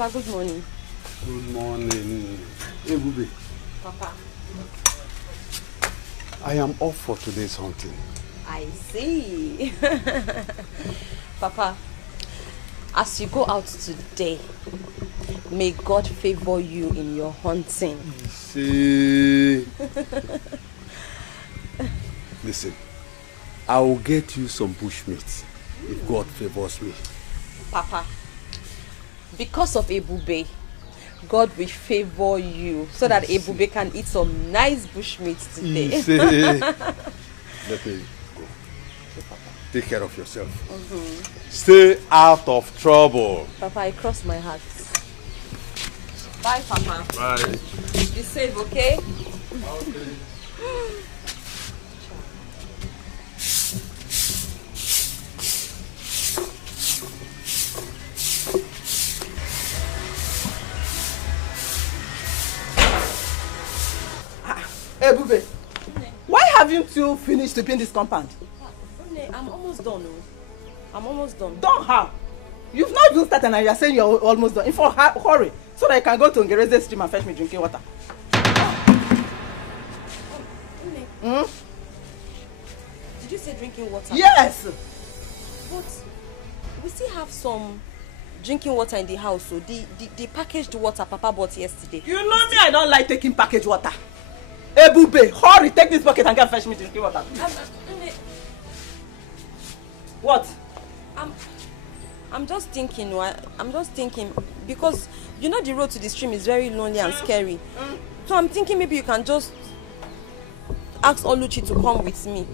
Papa, good morning. Good morning. Hey, Bubi. Papa. I am off for today's hunting. I see. Papa, as you go out today, may God favor you in your hunting. See. Listen, I will get you some bushmeat if God favors me. Papa, because of Ebube, God will favor you so that Ebube can eat some nice bushmeat today. Let me go. Take care of yourself. Stay out of trouble. Papa, I cross my heart. Bye, Papa. Bye. Be safe, okay? Okay. Hey, Bube, why haven't you finished sweeping this compound? I'm almost done. I'm almost done. Done how? You've not even started and you're saying you're almost done. In fact, hurry, so that I can go to Ngereze stream and fetch me drinking water. Did you say drinking water? Yes! But we still have some drinking water in the house, so the packaged water Papa bought yesterday. You know me, I don't like taking packaged water. Hey, Bube, hurry, take this bucket and go and fetch me drinking water. What? I'm just thinking, because you know the road to the stream is very lonely and scary. So I'm thinking maybe you can just ask Oluchi to come with me.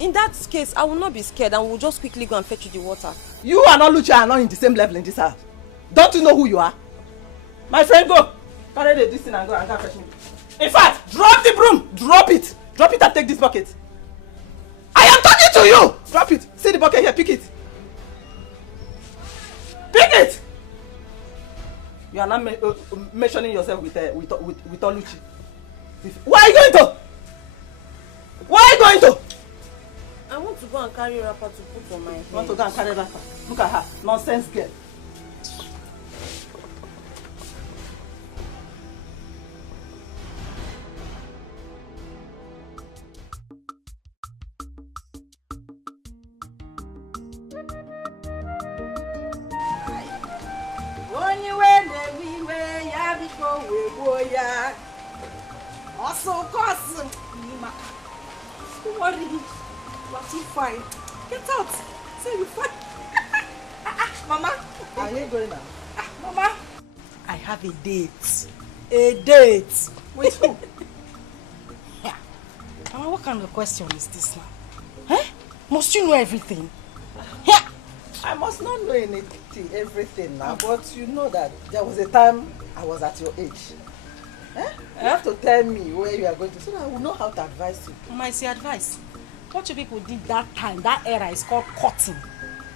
In that case, I will not be scared and we'll just quickly go and fetch you the water. You and Oluchi are not in the same level in this house. Don't you know who you are? My friend, go. Carry this thing and go and fetch me. In fact, drop the broom. Drop it. Drop it and take this bucket. I am talking to you. Drop it. See the bucket here. Pick it. Pick it. You are not mentioning yourself with Oluchi. Where are you going to? Where are you going to? I want to go and carry a wrapper to put on my head. You want to go and carry a wrapper? Look at her. Nonsense girl. Also, of course, don't worry, you are still fine. Get out. Say you fine. Mama. Are you going now? Mama. I have a date. A date. With who? Yeah. Mama, what kind of question is this now? Eh? Must you know everything? Yeah. I must not know everything now, but you know that there was a time I was at your age. Eh? You have to tell me where you are going to so that I will know how to advise you. Mama, it's your advice. What you people did that time, that era is called courting.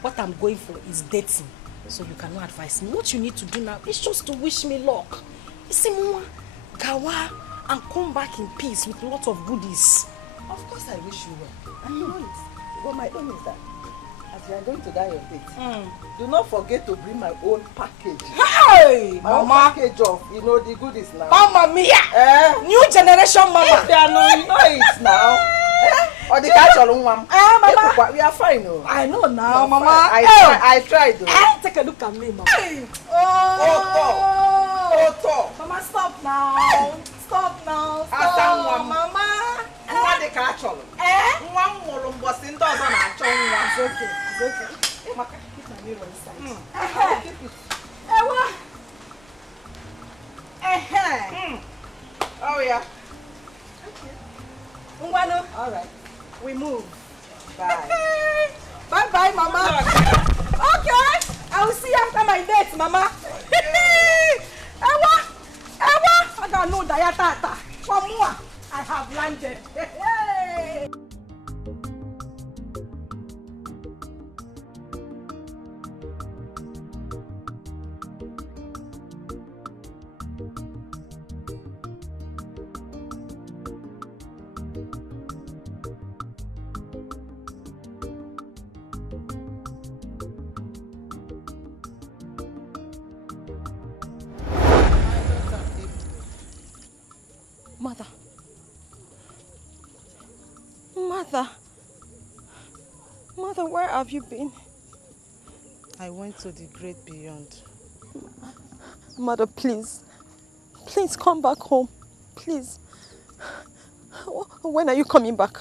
What I'm going for is dating. So you cannot advise me. What you need to do now is just to wish me luck. You see, Mama, Gawa, and come back in peace with a lot of goodies. Of course I wish you well. I know it. But my own is that as you are going to die your date, do not forget to bring my own package. Hey! My own package of, the goodies now. Mama Mia! New generation Mama! If they are not, you know it now. Or the catch all one. Mama! We are fine, no? I know now, Mama. I tried though. Take a look at me, Mama. Oh, Mama, stop now. Stop now. Stop, Mama. What the catch all? One more bossing does on our tongue. It's okay. It's okay. Mama, keep my mirror inside. Keep it. Oh, yeah. Okay. All right. We move. Bye. Bye-bye, Mama. Okay. I will see you after my date, Mama. Ewa. I got no diatata. From moi, I have landed. Hey. Mother. Mother. Mother, where have you been? I went to the great beyond. Mother, please. Please come back home. Please. When are you coming back?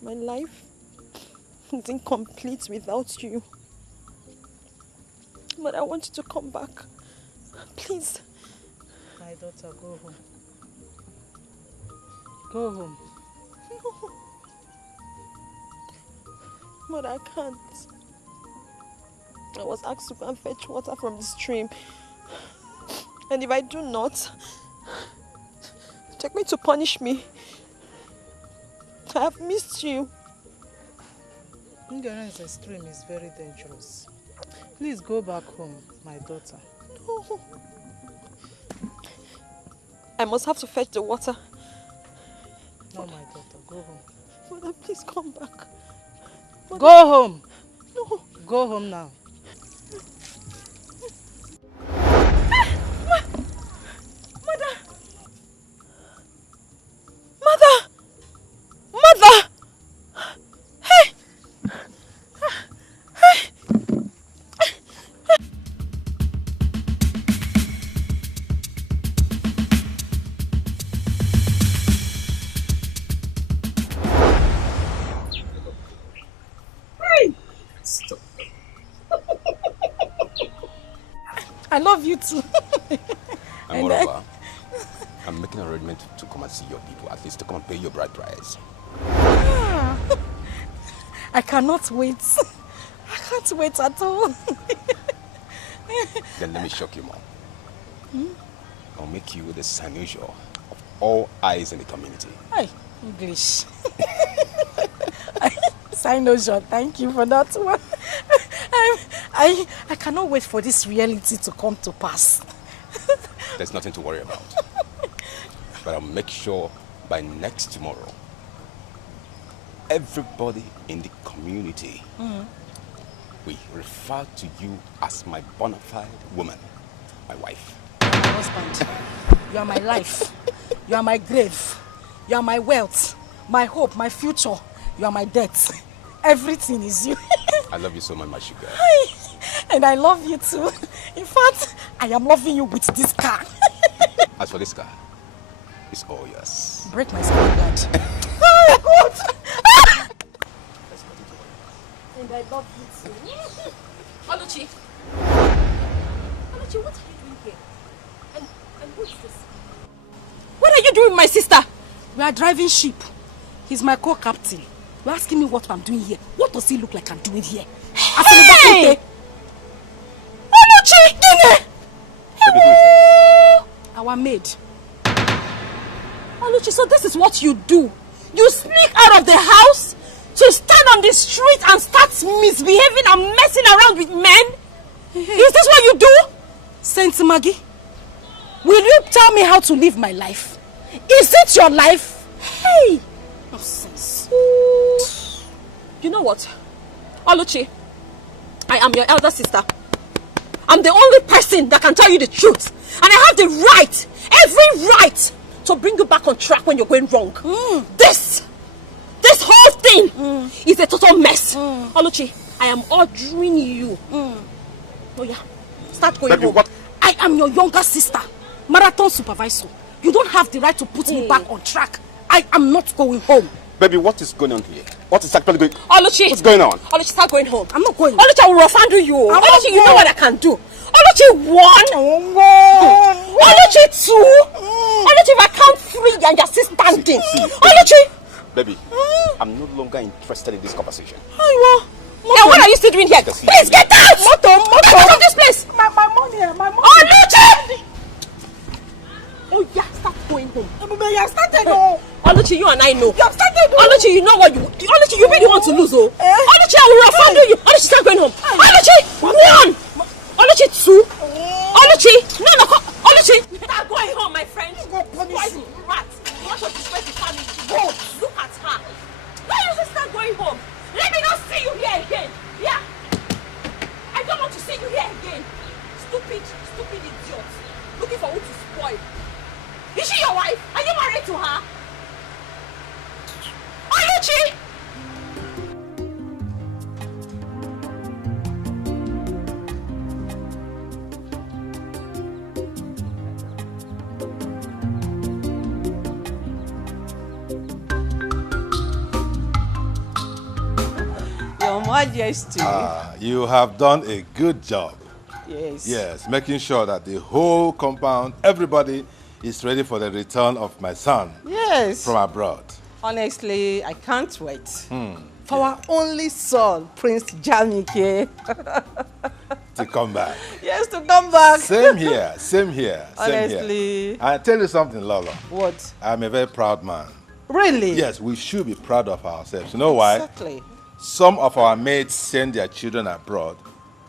My life is incomplete without you. But I want you to come back. Please. My daughter, go home. Go home. No. But I can't. I was asked to go and fetch water from the stream. And if I do not, they're going to punish me. I have missed you. Ignorance in stream is very dangerous. Please go back home, my daughter. No. I must have to fetch the water. No, my daughter, go home. Mother, please come back. Mother. Go home. No. Go home now. Mother! Mother! Mother! Hey! Hey! Stop. I love you too. And moreover, I'm making an arrangement to come and see your people, at least to come and pay your bride price. I cannot wait. I can't wait at all. Then let me shock you more. I'll make you the Sanusia of all eyes in the community. Hi, English. Sanusia, thank you for that one. I cannot wait for this reality to come to pass. There's nothing to worry about. But I'll make sure by next tomorrow, everybody in the community will refer to you as my bona fide woman, my wife. My husband, you are my life. You are my grave. You are my wealth, my hope, my future. You are my death. Everything is you. I love you so much, my sugar. And I love you too. In fact, I am loving you with this car. As for this car, it's all yours. Break my spirit, Dad. Oh, God! And I love you too. Oluchi, what are you doing here? And who is this? What are you doing, my sister? We are driving ship. He's my co-captain. You're asking me what I'm doing here. What does he look like I'm doing here? Hey! Oluchi! Baby, who is this? Our maid. Oluchi, so this is what you do? You sneak out of the house to stand on the street and start misbehaving and messing around with men? Is this what you do? Saint Maggie, will you tell me how to live my life? Is it your life? Hey! Nonsense. You know what? Oluchi, I am your elder sister. I'm the only person that can tell you the truth. And I have the right, every right, to bring you back on track when you're going wrong. This whole thing is a total mess. Oluchi, I am ordering you. Oh yeah, start going Baby, home. what? I am your younger sister, marathon supervisor. You don't have the right to put me back on track. I am not going home. Baby, what is going on here? What is actually going on? Oluchi, What's going on? Oluchi, start going home. I'm not going. Oluchi, I will rough handle you. Oluchi, you know what I can do. Oluchi, 1. Oluchi, 2. Oluchi, if I count 3 and you're still standing. See, Oluchi. Baby, I'm no longer interested in this conversation. Now what are you still doing here? Please get out! Get out of this place! My money, my money. Oluchi! Oh yeah, start going home. You have started. Oh. Oluchi, you and I know. You have started. Oluchi, you know what you... Oluchi, you really want to lose, oh? Oluchi, I will rough handle you. Oluchi, start going home. Oluchi, 1. Oluchi, 2. Oluchi, no. Oluchi. Start going home, my friend. Why you rat? You want to disgrace the family? Go. Look at her. Why don't you start going home? Let me not see you here again. Yeah. I don't want to see you here again. Stupid idiot. Looking for who to spoil. Is she your to her? Oluchi! Your Majesty. You have done a good job. Yes. Yes, making sure that the whole compound, everybody is ready for the return of my son Yes. from abroad. Honestly, I can't wait. For our only son, Prince Jamike. To come back. Yes, to come back. Same here, same here, same Honestly. here. I tell you something, Lolo. What? I'm a very proud man. Really? Yes, we should be proud of ourselves. You know why? Exactly. Some of our mates send their children abroad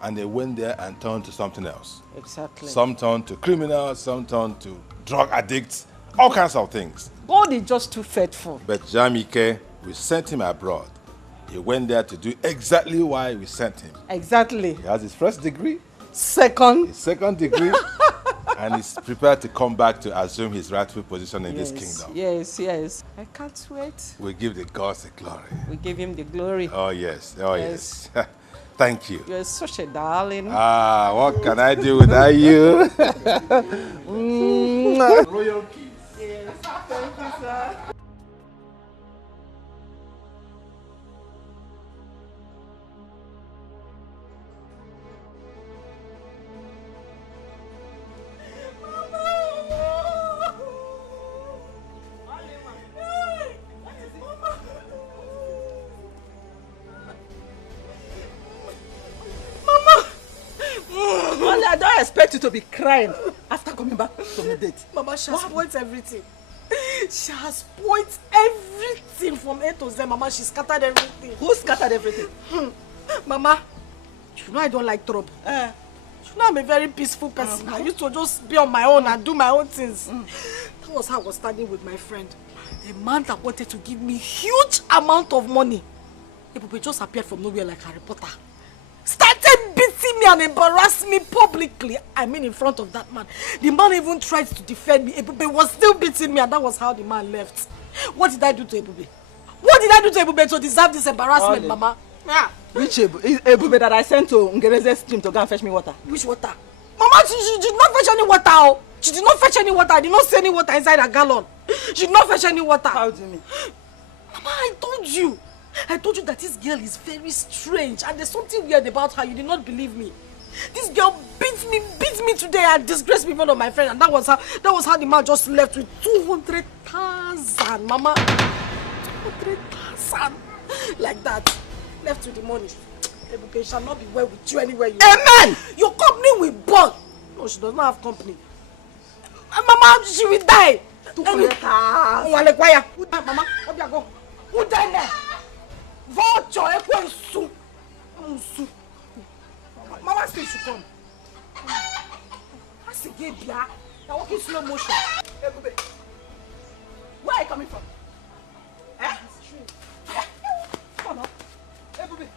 and they went there and turned to something else. Exactly. Some turned to criminals, some turned to drug addicts, all kinds of things. God is just too faithful. But Jamike, we sent him abroad. He went there to do exactly why we sent him. Exactly. He has his first degree, Second. his second degree, and he's prepared to come back to assume his rightful position in this kingdom. Yes, yes. I can't wait. We give the gods the glory. We give him the glory. Oh yes, oh Yes. yes. Thank you. You're such a darling. What can I do without you? Royal kiss. Yes. Thank you, sir. Only I don't expect you to be crying after coming back from the date. Mama, she has spoiled everything. She has spoiled everything from A to Z. Mama, she scattered everything. Who scattered everything? Mama, you know I don't like trouble. You know I'm a very peaceful person. I used to just be on my own and do my own things. That was how I was standing with my friend. A man that wanted to give me huge amount of money. He just appeared from nowhere like Harry Potter. Started beating me and embarrassed me publicly. I mean in front of that man. The man even tried to defend me. Ebube was still beating me and that was how the man left. What did I do to Ebube? What did I do to Ebube to deserve this embarrassment, Mama? Yeah. Which Ebube that I sent to Ngereze's stream to go and fetch me water? Which water? Mama, she did not fetch any water. Oh. She did not fetch any water. I did not see any water inside a gallon. She did not fetch any water. How do you mean? Mama, I told you that this girl is very strange and there's something weird about her. You did not believe me. This girl beat me today and disgraced me in front of my friend, and that was how the man just left with 200,000, Mama. 200,000 like that. Left with the money. Ebube shall not be well with you anywhere you are. Amen! Your company will burn. No, she does not have company. Mama, she will die. 200,000. Mama, go. Who died there? Vulture, Ekwensu. Mama said she come. I said, Gebia, you're walking slow motion. Ebube, where are you coming from? Come on. Ebube,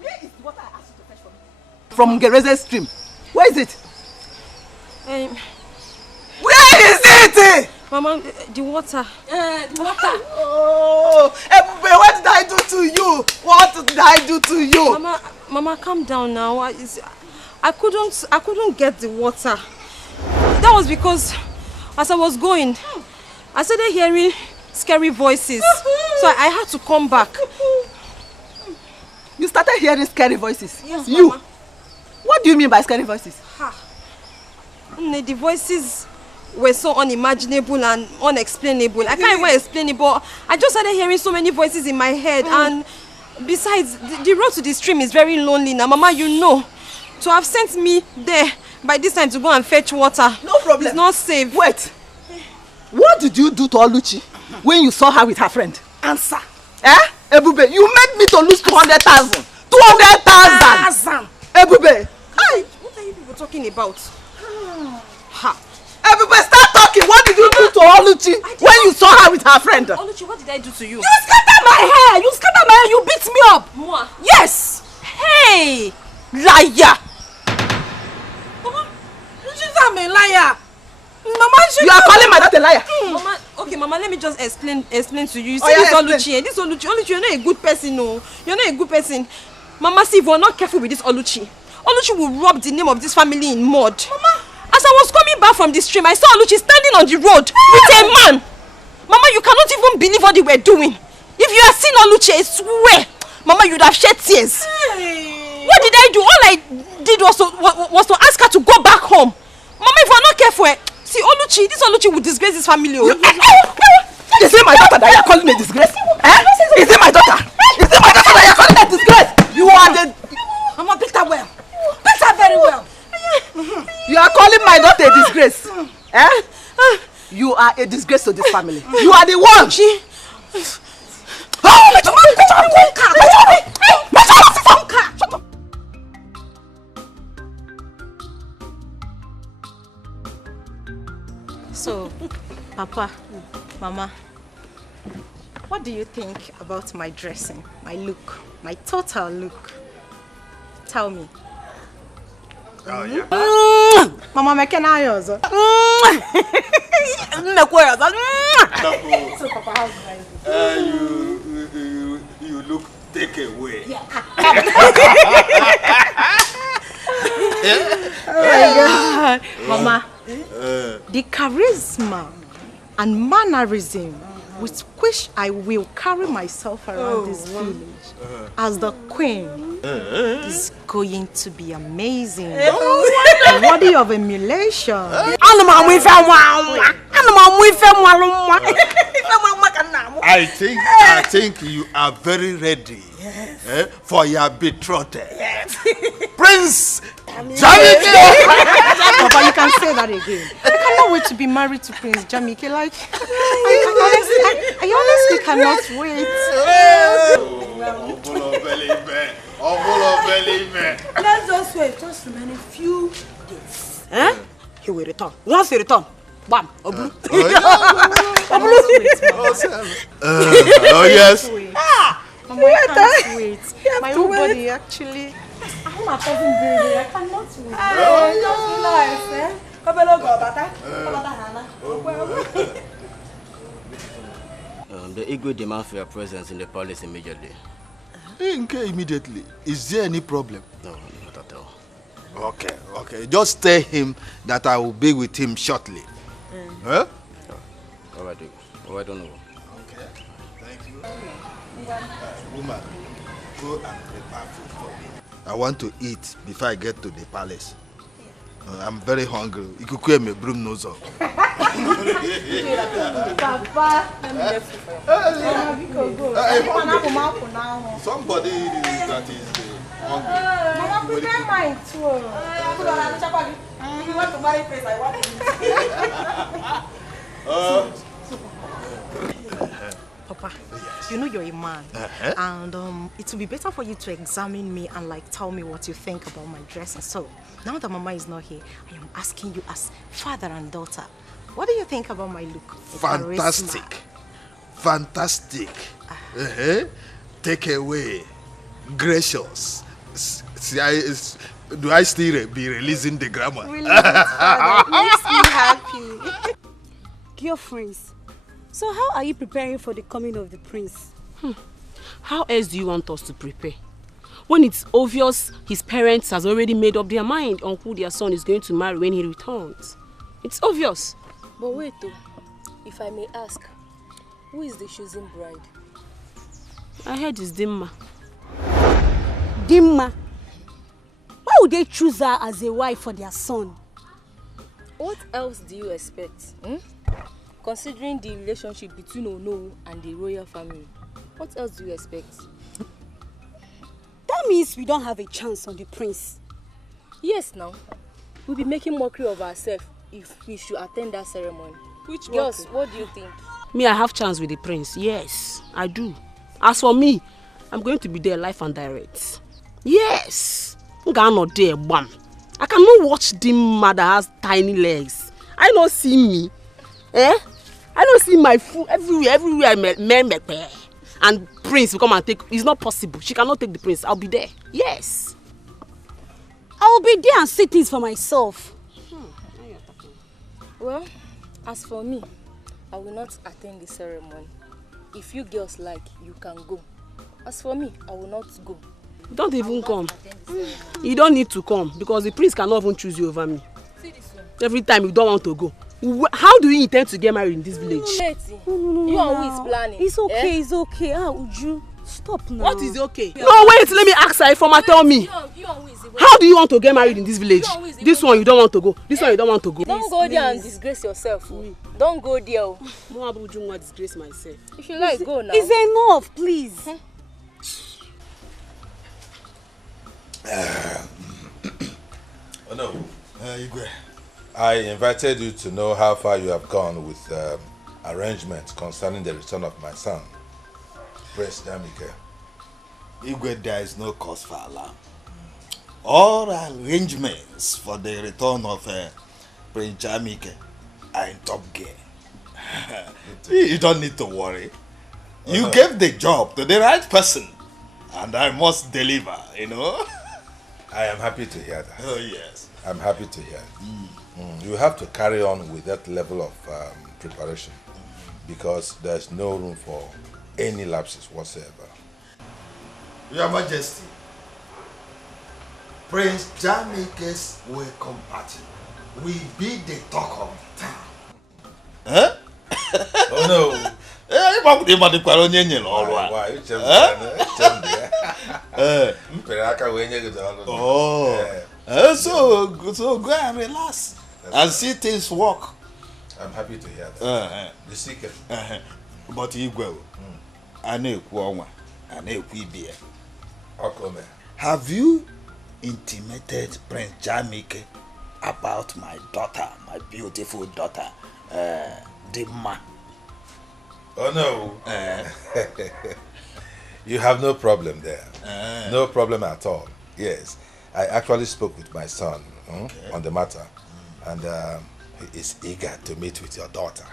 where is the water I asked you to fetch for me? From Ngereze's stream. Where is it? Where is it? Mama, the water. The water. Oh, Ebube, what did I do to you? What did I do to you? Mama, calm down now. I couldn't get the water. That was because as I was going, I started hearing scary voices. So I had to come back. You started hearing scary voices? Yes, you? Mama. What do you mean by scary voices? The voices were so unimaginable and unexplainable. I can't even explain it, but I just started hearing so many voices in my head. And besides, the road to the stream is very lonely now. Mama, you know. To have sent me there by this time to go and fetch water. No problem. It's not safe. Wait. What did you do to Oluchi when you saw her with her friend? Answer. Ebube, you made me to lose 200,000. 200,000. Ebube. What are you people talking about? Ebube, start talking. What did you do to Oluchi when you saw her with her friend? Oluchi, what did I do to you? You scattered my hair. You beat me up. Moi? Yes. Hey! Liar. Mama, she's a liar. Mama, You are calling my daughter a liar. Mama, okay, Mama, let me just explain to you. You see, this Oluchi, you're not a good person, no. You're not a good person. Mama, see, if we're not careful with this Oluchi will rub the name of this family in mud. Mama, as I was coming back from the stream, I saw Oluchi standing on the road with a man. Mama, you cannot even believe what they were doing. If you had seen Oluchi, I swear, Mama, you'd have shed tears. Hey. What did I do? All I did was to ask her to go back home. Mama, if we're not careful, see, this Oluchi will disgrace this family. Is it my daughter that you're calling a disgrace? Is it my daughter? Is it my daughter that you're calling a disgrace? You are the... Mama, beat her well. Beat her very well. You are calling my daughter a disgrace? You are a disgrace to this family. You are the one. So, Papa, Mama, what do you think about my dressing, my look, my total look? Tell me. Oh, yeah. Mama, make an eye also. So, Papa, how's you look take away. Yeah. Oh my God. Mama, the charisma and mannerism with which I will carry myself around this village as the queen is going to be amazing. Worthy of emulation. I think you are very ready for your betrothed. Yes. Prince Jamike! Papa, you can say that again. I cannot wait to be married to Prince Jamike. Like, I honestly cannot wait. Let's just wait. Just remain a few days. He will return. Once he returns, bam, Oblu. Oh yes. Mama, I can't wait. My whole body actually. I'm not talking baby. I cannot wait. The Igwe demand for your presence in the palace immediately. Immediately. Is there any problem? No, not at all. Okay. Just tell him that I will be with him shortly. Huh? All right, I don't know. Okay. Thank you. Woman, go and prepare food for me. I want to eat before I get to the palace. I'm very hungry. Ikuku me broom nose up. Papa, let me get food for you. Somebody that is hungry. Mama, prepare mine too. If you want to marry Prince, I want to. Papa, you know you're a man, and it will be better for you to examine me and like tell me what you think about my dress. And so, now that Mama is not here, I am asking you as father and daughter, what do you think about my look? Fantastic. Take away. Gracious. Do I still be releasing the grammar? Really, it makes me happy. Dear friends, so how are you preparing for the coming of the prince? How else do you want us to prepare? When it's obvious his parents has already made up their mind on who their son is going to marry when he returns. It's obvious. But wait though, if I may ask, who is the chosen bride? I heard it's Dimma. Dimma? Why would they choose her as a wife for their son? What else do you expect? Considering the relationship between Ono and the royal family, what else do you expect? That means we don't have a chance on the prince. Yes, now. We'll be making mockery of ourselves if we should attend that ceremony. Which Girls, what do you think? Me, I have chance with the prince. Yes, I do. As for me, I'm going to be there live and direct. Yes. I'm not there, bam. I cannot watch Dimma that has tiny legs. I don't see me. I don't see my food everywhere I met. And prince will come and take. It's not possible. She cannot take the prince. I'll be there. Yes. I will be there and see things for myself. Well, as for me, I will not attend the ceremony. If you girls like, you can go. As for me, I will not go. Don't even come. You don't need to come because the prince cannot even choose you over me. See this one. Every time you don't want to go. How do you intend to get married in this village? No, you are who is planning. It's okay, it's okay. Uju, stop now. What is okay? No, wait, let me ask her. Informer, tell me. How do you want to get married in this village? This one you don't want to go. This one you don't want to go. Don't go there and disgrace yourself. Don't go there. More Abuju disgrace myself. If you like, go now. It's enough, please. Oh no, Igwe. I invited you to know how far you have gone with arrangements concerning the return of my son, Prince Jamike. Igwe, there is no cause for alarm. All arrangements for the return of Prince Jamike are in top gear. You don't need to worry. You gave the job to the right person, and I must deliver, you know. I am happy to hear that. Oh, yes. I'm happy to hear. You have to carry on with that level of preparation because there's no room for any lapses whatsoever. Your Majesty, Prince Jamike's welcome party will be the talk of the town. Huh? Oh no. Why? So go and relax and see things work. I'm happy to hear that. The secret. But Igwe, have you intimated Prince Jamike about my daughter, my beautiful daughter, Dimma? Oh no. You have no problem there. No problem at all. Yes. I actually spoke with my son on the matter, and he is eager to meet with your daughter.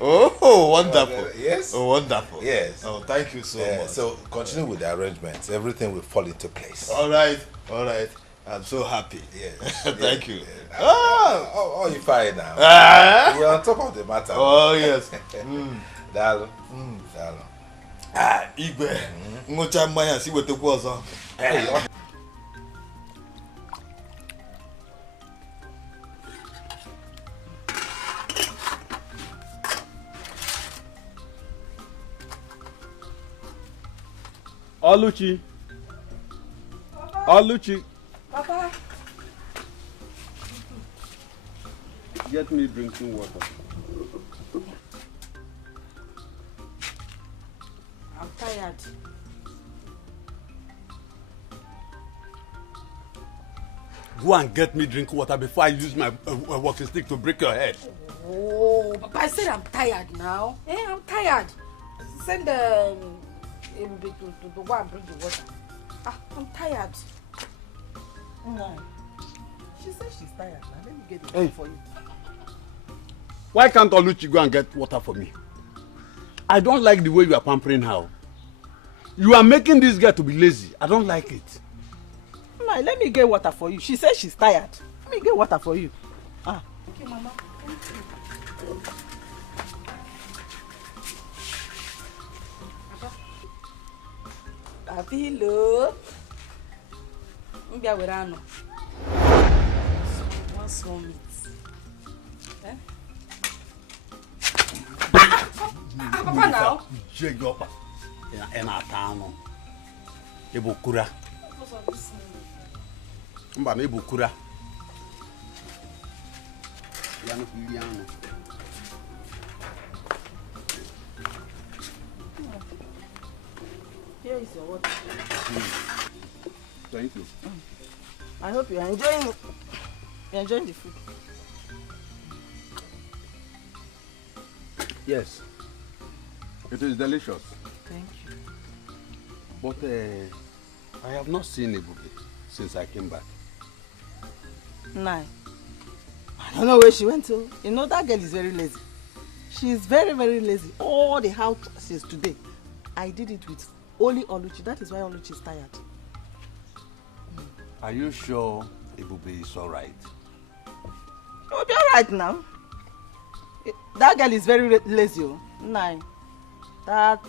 Oh, wonderful. Yes. Oh, wonderful. Yes. Oh, thank you so much. So continue with the arrangements. Everything will fall into place. All right. All right. I'm so happy. Yes. Thank you. Oh, you're fine now. We're on top of the matter. Oh, yes. Dalo. Igwe. Ngocha mmanya si wetekwa ọzọ. Hey. Oluchi. Oluchi. Papa. Get me drinking water. I'm tired. Go and get me drinking water before I use my walking stick to break your head. Oh, Papa, I said I'm tired now. I'm tired. Send to go and bring the water. I'm tired. No. She said she's tired. Now let me get it for you. Why can't Oluchi go and get water for me? I don't like the way you are pampering her. You are making this girl to be lazy. I don't like it. No, let me get water for you. She said she's tired. Let me get water for you. Okay, Mama. Thank you. Abilo. Mbia werano. What's wrong with? Papa now. Jegopa. Ena tano. Ebukura. Mba na ebukura. Yano Filiano. Here is your water. Thank you. I hope you are enjoying it. You're enjoying the food. Yes. It is delicious. Thank you. But I have not seen Ebube since I came back. Nah. I don't know where she went to. You know, that girl is very lazy. She is very, very lazy. All the houses today, I did it with only Oluchi. That is why Oluchi is tired. Are you sure Ebube is all right? You'll be all right now. That girl is very lazy. Nine. That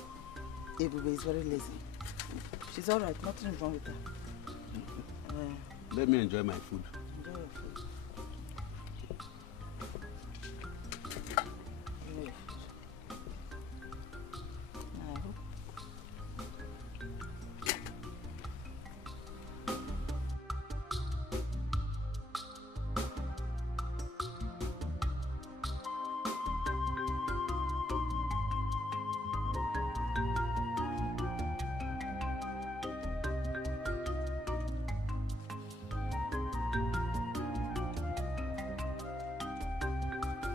Ebube is very lazy. She's alright. Nothing is wrong with her. Let me enjoy my food. Enjoy your food. Enjoy your food. I hope.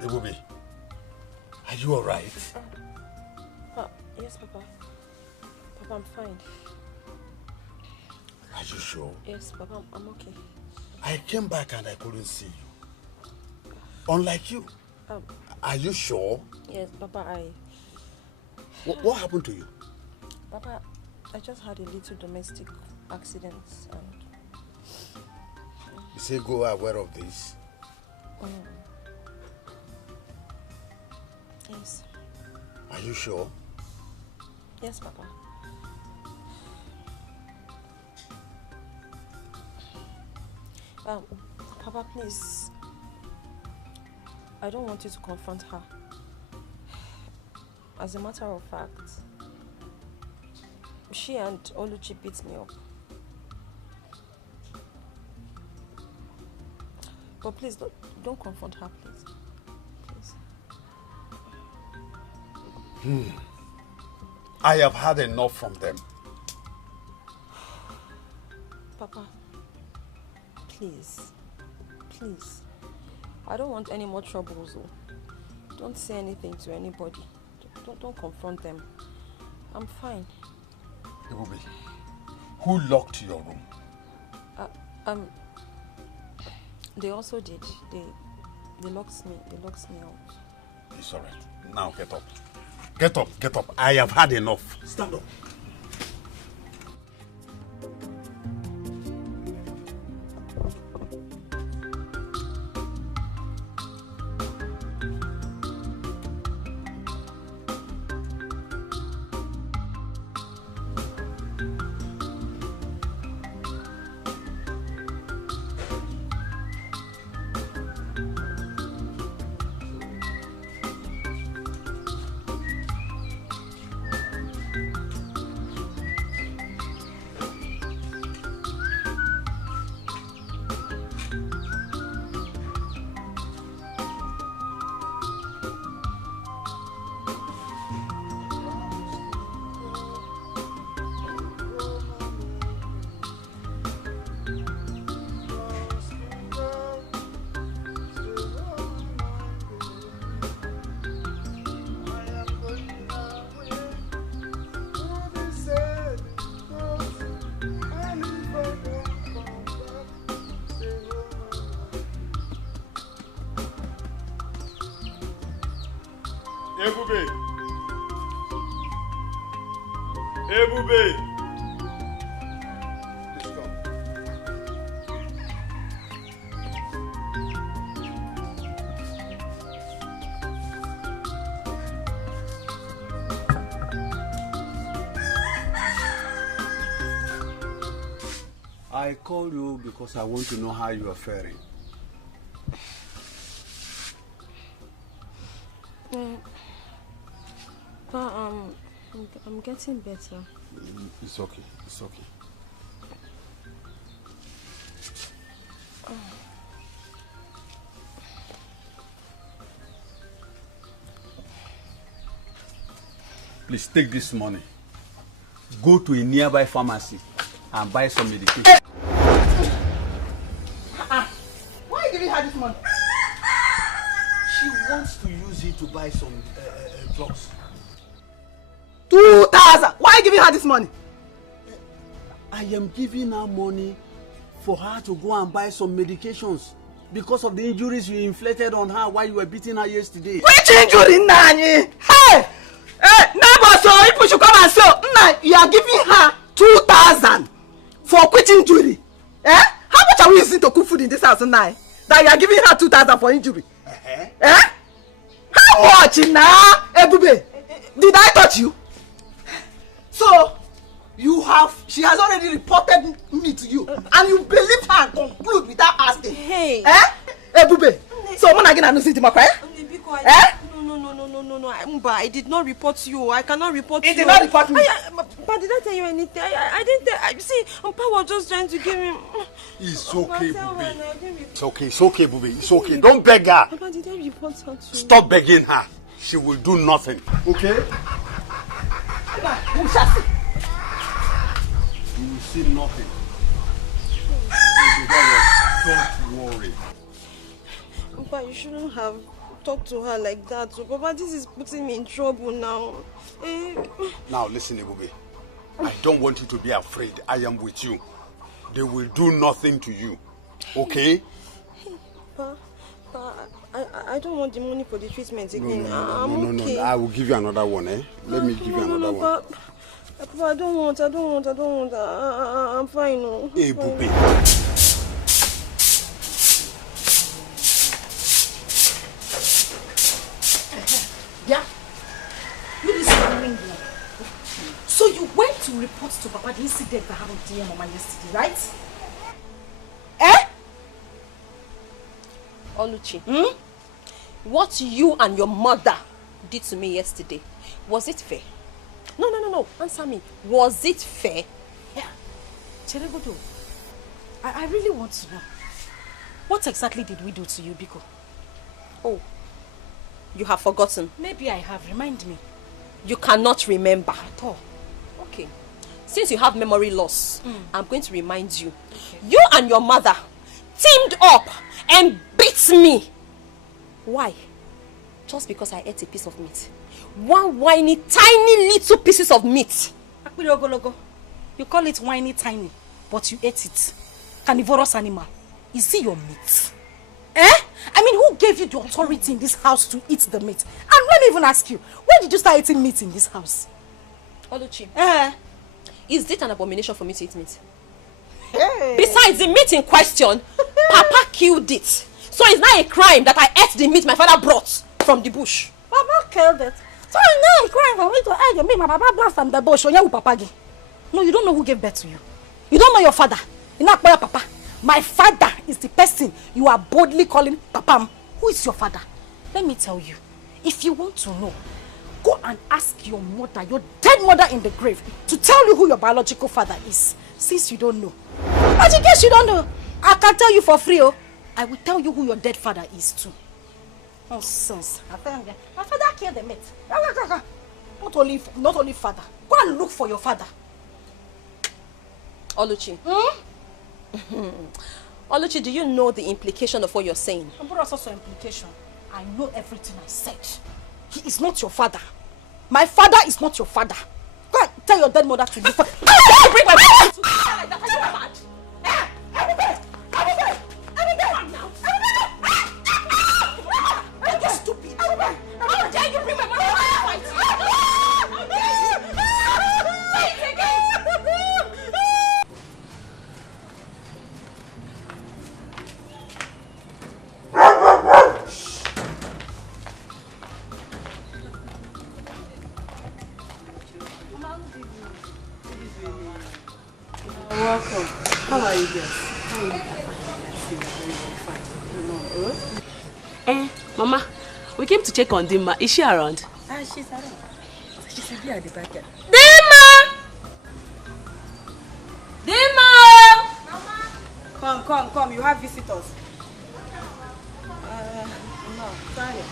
Ebube, are you alright? Yes, Papa. Papa, I'm fine. Are you sure? Yes, Papa, I'm okay. I came back and I couldn't see you. Unlike you. Are you sure? Yes, Papa, What happened to you? Papa, I just had a little domestic accident and... You say go aware of this? Yes. Are you sure? Yes, Papa. Papa, please. I don't want you to confront her. As a matter of fact, she and Oluchi beat me up. But please, don't confront her, please. Please. I have had enough from them. Papa, please. Please. I don't want any more troubles. Don't say anything to anybody. Don't confront them. I'm fine. Ebube, who locked your room? They also did. They locked me. They locked me out. It's alright. Now get up. Get up, get up. I have had enough. Stand up. Ebube! Ebube! Let's go. I called you because I want to know how you are faring. I'm getting better. It's okay. It's okay. Please take this money. Go to a nearby pharmacy and buy some medication. Why are you giving her this money? She wants to use it to buy some drugs. 2,000! Why are you giving her this money? I am giving her money for her to go and buy some medications because of the injuries you inflicted on her while you were beating her yesterday. Which injury, Nani? Hey! Hey, neighbor, so people should come and say, you are giving her 2,000 for which injury? Eh? How much are we using to cook food in this house, Nai? That you are giving her 2,000 for injury? Eh? How much now, Ebube? Did I touch you? So, she has already reported me to you, and you believe her and conclude without asking. Hey. Ebube. So, I'm not going to see the No, I did not report you. I cannot report you. He did not report me. But did I tell you anything? I didn't tell. See, Papa was just trying to give him. It's okay, Bube. It's okay, Bube. It's okay. Don't beg her. Papa, did I report her to you? Stop begging her. She will do nothing. Okay? We shall see. You will see nothing. Don't worry. Papa, you shouldn't have talked to her like that. So, Papa, this is putting me in trouble now. Now, listen, Ebube. I don't want you to be afraid. I am with you. They will do nothing to you. Okay? Papa, I don't want the money for the treatment again. No. I will give you another one, eh? Let me give you another one. Papa, I don't want. I'm fine. No. Hey, Bube. Yeah. You listen. So you went to report to Papa the incident that happened to your mama yesterday, right? Oluchi, what you and your mother did to me yesterday, was it fair? No. Answer me. Was it fair? Yeah. Cheregodo, I really want to know. What exactly did we do to you, Biko? Oh, you have forgotten. Maybe I have. Remind me. You cannot remember at all. Okay. Since you have memory loss, I'm going to remind you. Okay. You and your mother teamed up and beat me. Why? Just because I ate a piece of meat. One whiny, tiny little pieces of meat. You call it whiny, tiny, but you ate it. Carnivorous animal. Is it your meat? I mean, who gave you the authority in this house to eat the meat? And let me even ask you, when did you start eating meat in this house? Oluchi, is it an abomination for me to eat meat? Hey. Besides, the meat in question, Papa killed it. So it's not a crime that I ate the meat my father brought from the bush. Papa killed it. So it's not a crime for me to eat the meat my papa brought from the bush. No, you don't know who gave birth to you. You don't know your father. You're not your papa. My father is the person you are boldly calling Papa. Who is your father? Let me tell you. If you want to know, go and ask your mother, your dead mother in the grave, to tell you who your biological father is. Since you don't know. But in case you don't know, I can tell you for free. I will tell you who your dead father is too. Nonsense. My father killed the meat. Not only father. Go and look for your father. Oluchi. Oluchi, do you know the implication of what you're saying? What's also implication? I know everything I said. He is not your father. My father is not your father. Go and tell your dead mother to look for... Bring my father to like that. Are you mad? Are you stupid? How dare you bring my mother to fight? Say it again. Welcome. How are you guys? Mama, we came to check on Dima. Is she around? She's around. She should be at the back end. Dima! Mama! Come. You have visitors. No, sorry.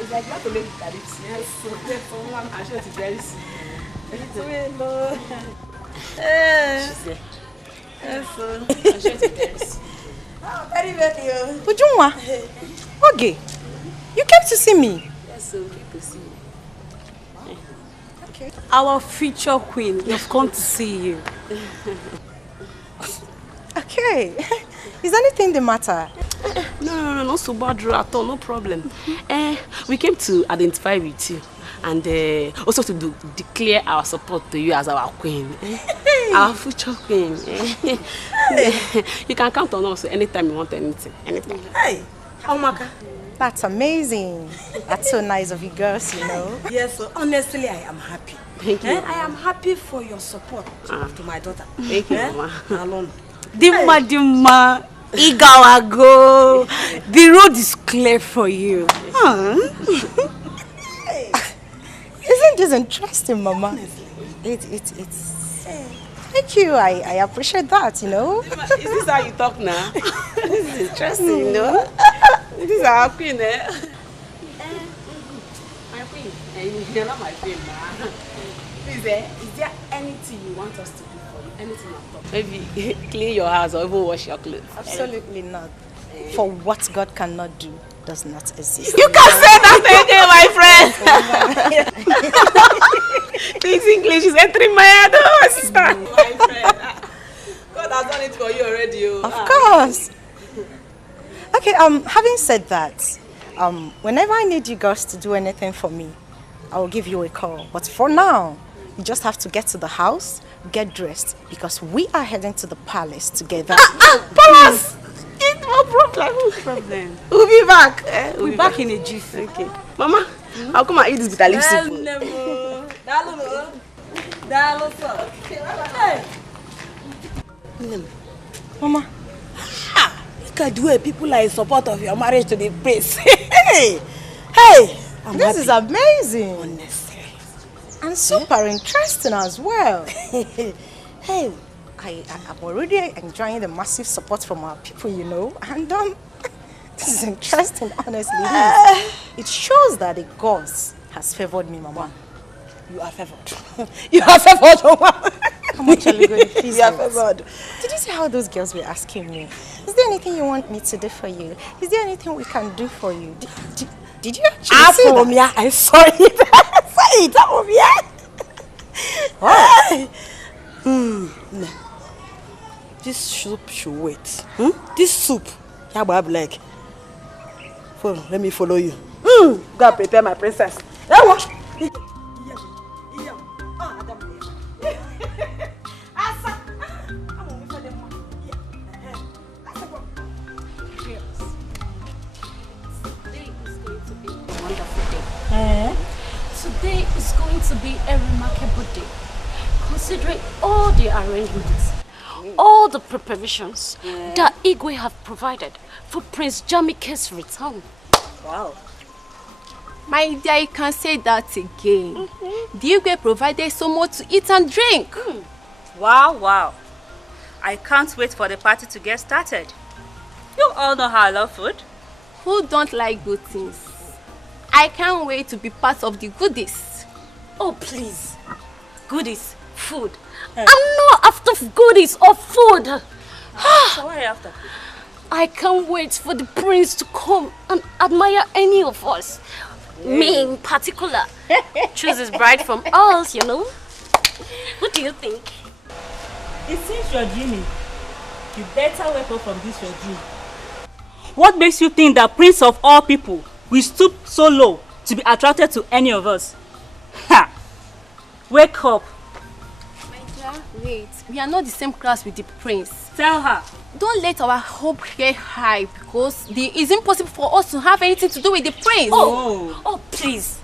It's like you have to make it at it. Yes, so therefore, I'm sure it's very soon. Hello. She's there. Yes, so. I'm sure it's very soon. Very well. Ujunwa, okay. You came to see me. Yes, so we came to see you. Okay. Our future queen, we've come to see you. Okay. Is anything the matter? No, not so bad at all, no problem. We came to identify with you and also to declare our support to you as our queen. Our future queen. You can count on us anytime you want anything. Anytime. Hey, Oh, Maka. That's amazing. That's so nice of you girls, you know. Yes, so honestly, I am happy. Thank you. I am happy for your support to my daughter. Thank you, Mama. Alone. Dima, Igawago. The road is clear for you. Isn't this interesting, Mama? It's. Thank you. I appreciate that, you know. Is this how you talk now? This is interesting, you know. This is our queen, eh? My queen. You're not my queen, ma. Please, is there anything you want us to do for you? Anything at all? Maybe clean your house or even wash your clothes. Absolutely not. For what God cannot do does not exist. You can say that again, my friend. This English is entering my head, oh, sister. My friend. God has done it for you already. Of course. Okay, having said that, whenever I need you girls to do anything for me, I will give you a call. But for now, you just have to get to the house, get dressed, because we are heading to the palace together. Palace! It's no problem. No problem. We'll be back. We'll be back in a jiffy. Okay. Mama, I'll come and eat this bitter leaf soup. Mama. Look at the way people are in support of your marriage to the prince. Hey! This is amazing. Honestly. And super interesting as well. Hey, I'm already enjoying the massive support from our people, you know. And this is interesting, honestly. It shows that the gods has favored me, Mama. You are favored. You are favored, Mama. How much are you going to please? You are favored. Did you see how those girls were asking me? Is there anything you want me to do for you? Is there anything we can do for you? Did you actually see that? I saw it. I saw it. No. This soup should wait. This soup. Like, let me follow you. Go and prepare my princess. Today is going to be a remarkable day, considering all the arrangements, all the preparations that Igwe have provided for Prince Jamike's return. Wow. My dear, you can say that again. The Igwe provided so much to eat and drink. Wow. I can't wait for the party to get started. You all know how I love food. Who don't like good things? I can't wait to be part of the goodies. Oh, please. Goodies, food. I'm not after goodies or food. So what are you after? I can't wait for the prince to come and admire any of us. Me in particular. Choose his bride from us, you know. What do you think? It seems you're dreaming. You better wake up from this your dream. What makes you think that Prince of all people will stoop so low to be attracted to any of us? Ha! Wake up. My dear, wait. We are not the same class with the prince. Tell her. Don't let our hope get high because it is impossible for us to have anything to do with the prince. Oh, please.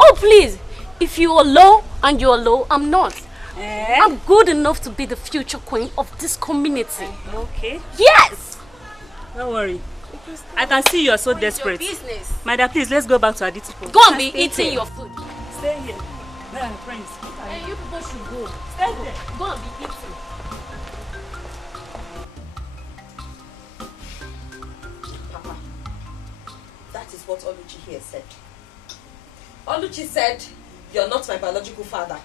Oh, please. If you are low and you are low, I'm not. I'm good enough to be the future queen of this community. Okay. Yes. Don't worry. I can see you are so desperate. My dear, please, let's go back to Aditi. Go and be eating your food. Stay here. Man, friends. Hey, you people should go. Stay there. Go and be eating. Papa, that is what Oluchi here said. Oluchi said, you're not my biological father.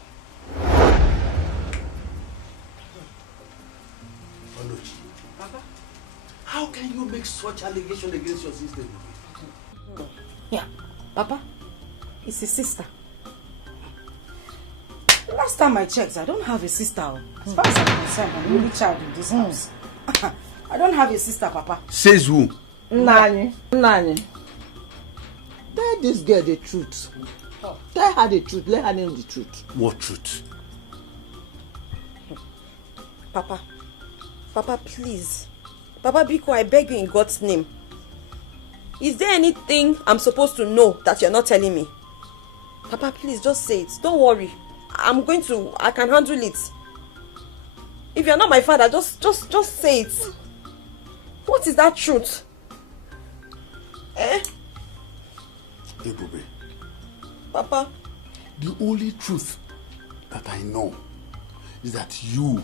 Oluchi. Papa? How can you make such allegation against your sister? Yeah, Papa, it's a sister. Last time I checked, I don't have a sister. As far as I'm concerned, I'm the only child in this house. I don't have a sister, Papa. Says who? Nani. Tell this girl the truth. Tell her the truth. Let her know the truth. What truth? Papa, please. Papa Biko, I beg you in God's name. Is there anything I'm supposed to know that you're not telling me? Papa, please, just say it. Don't worry. I can handle it. If you're not my father, just say it. What is that truth? Eh? Ebube. Papa. The only truth that I know is that you,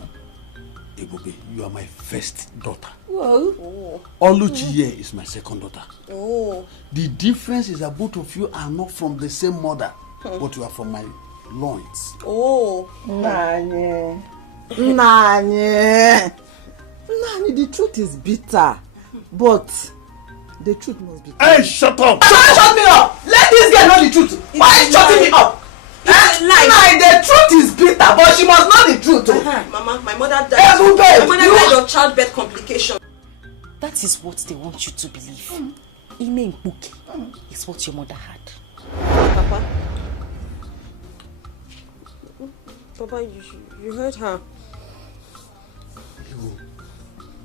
Ebube, you are my first daughter. Whoa. Oluchi here is my second daughter. Oh. The difference is that both of you are not from the same mother, but you are from my loins. Oh. Nanye, the truth is bitter, but the truth must be. Hey, shut up! Shut me up! Let this girl know the truth. Why are you shutting me up? The truth is bitter, but she must know the truth. Mama, my mother died. My mother died of childbirth complication. That is what they want you to believe. Ime Mbuki is what your mother had. Papa, you heard her.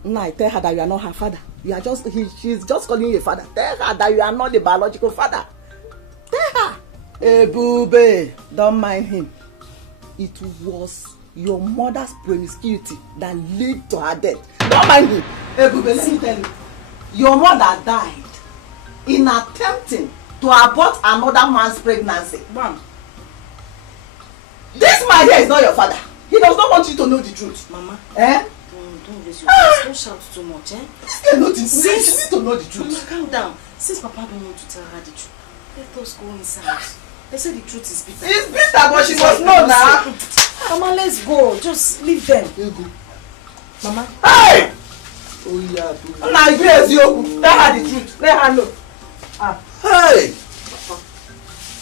Nah, tell her that you are not her father. She's just calling you a father. Tell her that you are not the biological father. Tell her. Hey, Bube, don't mind him. It was your mother's promiscuity that led to her death. Don't mind him. Hey, Bube, let me tell you. Your mother died in attempting to abort another man's pregnancy. Mom. This man here is not your father. He does not want you to know the truth. Mama. Eh? Don't raise your voice. Don't shout too much, eh? She needs to know the truth. Mama, calm down. Since Papa don't want to tell her the truth, let us go inside. They say the truth is bitter. It's bitter, but she must know now. Mama, let's go. Just leave them. Mama. Hey! Oh yeah. Now yes, you tell her the truth. Let her know. Hey!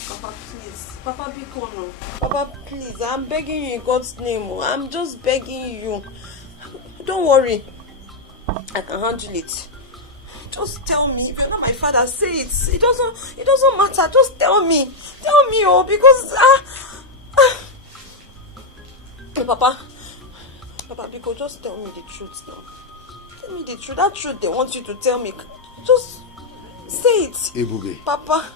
Papa, please. Papa, be calm. Papa, please. I'm begging you in God's name. I'm just begging you. Don't worry. I can handle it. Just tell me. If you're not my father, say it. It doesn't matter. Just tell me. Tell me, because Papa, because just tell me the truth now. Tell me the truth. That truth they want you to tell me. Just say it. Ebube. Papa.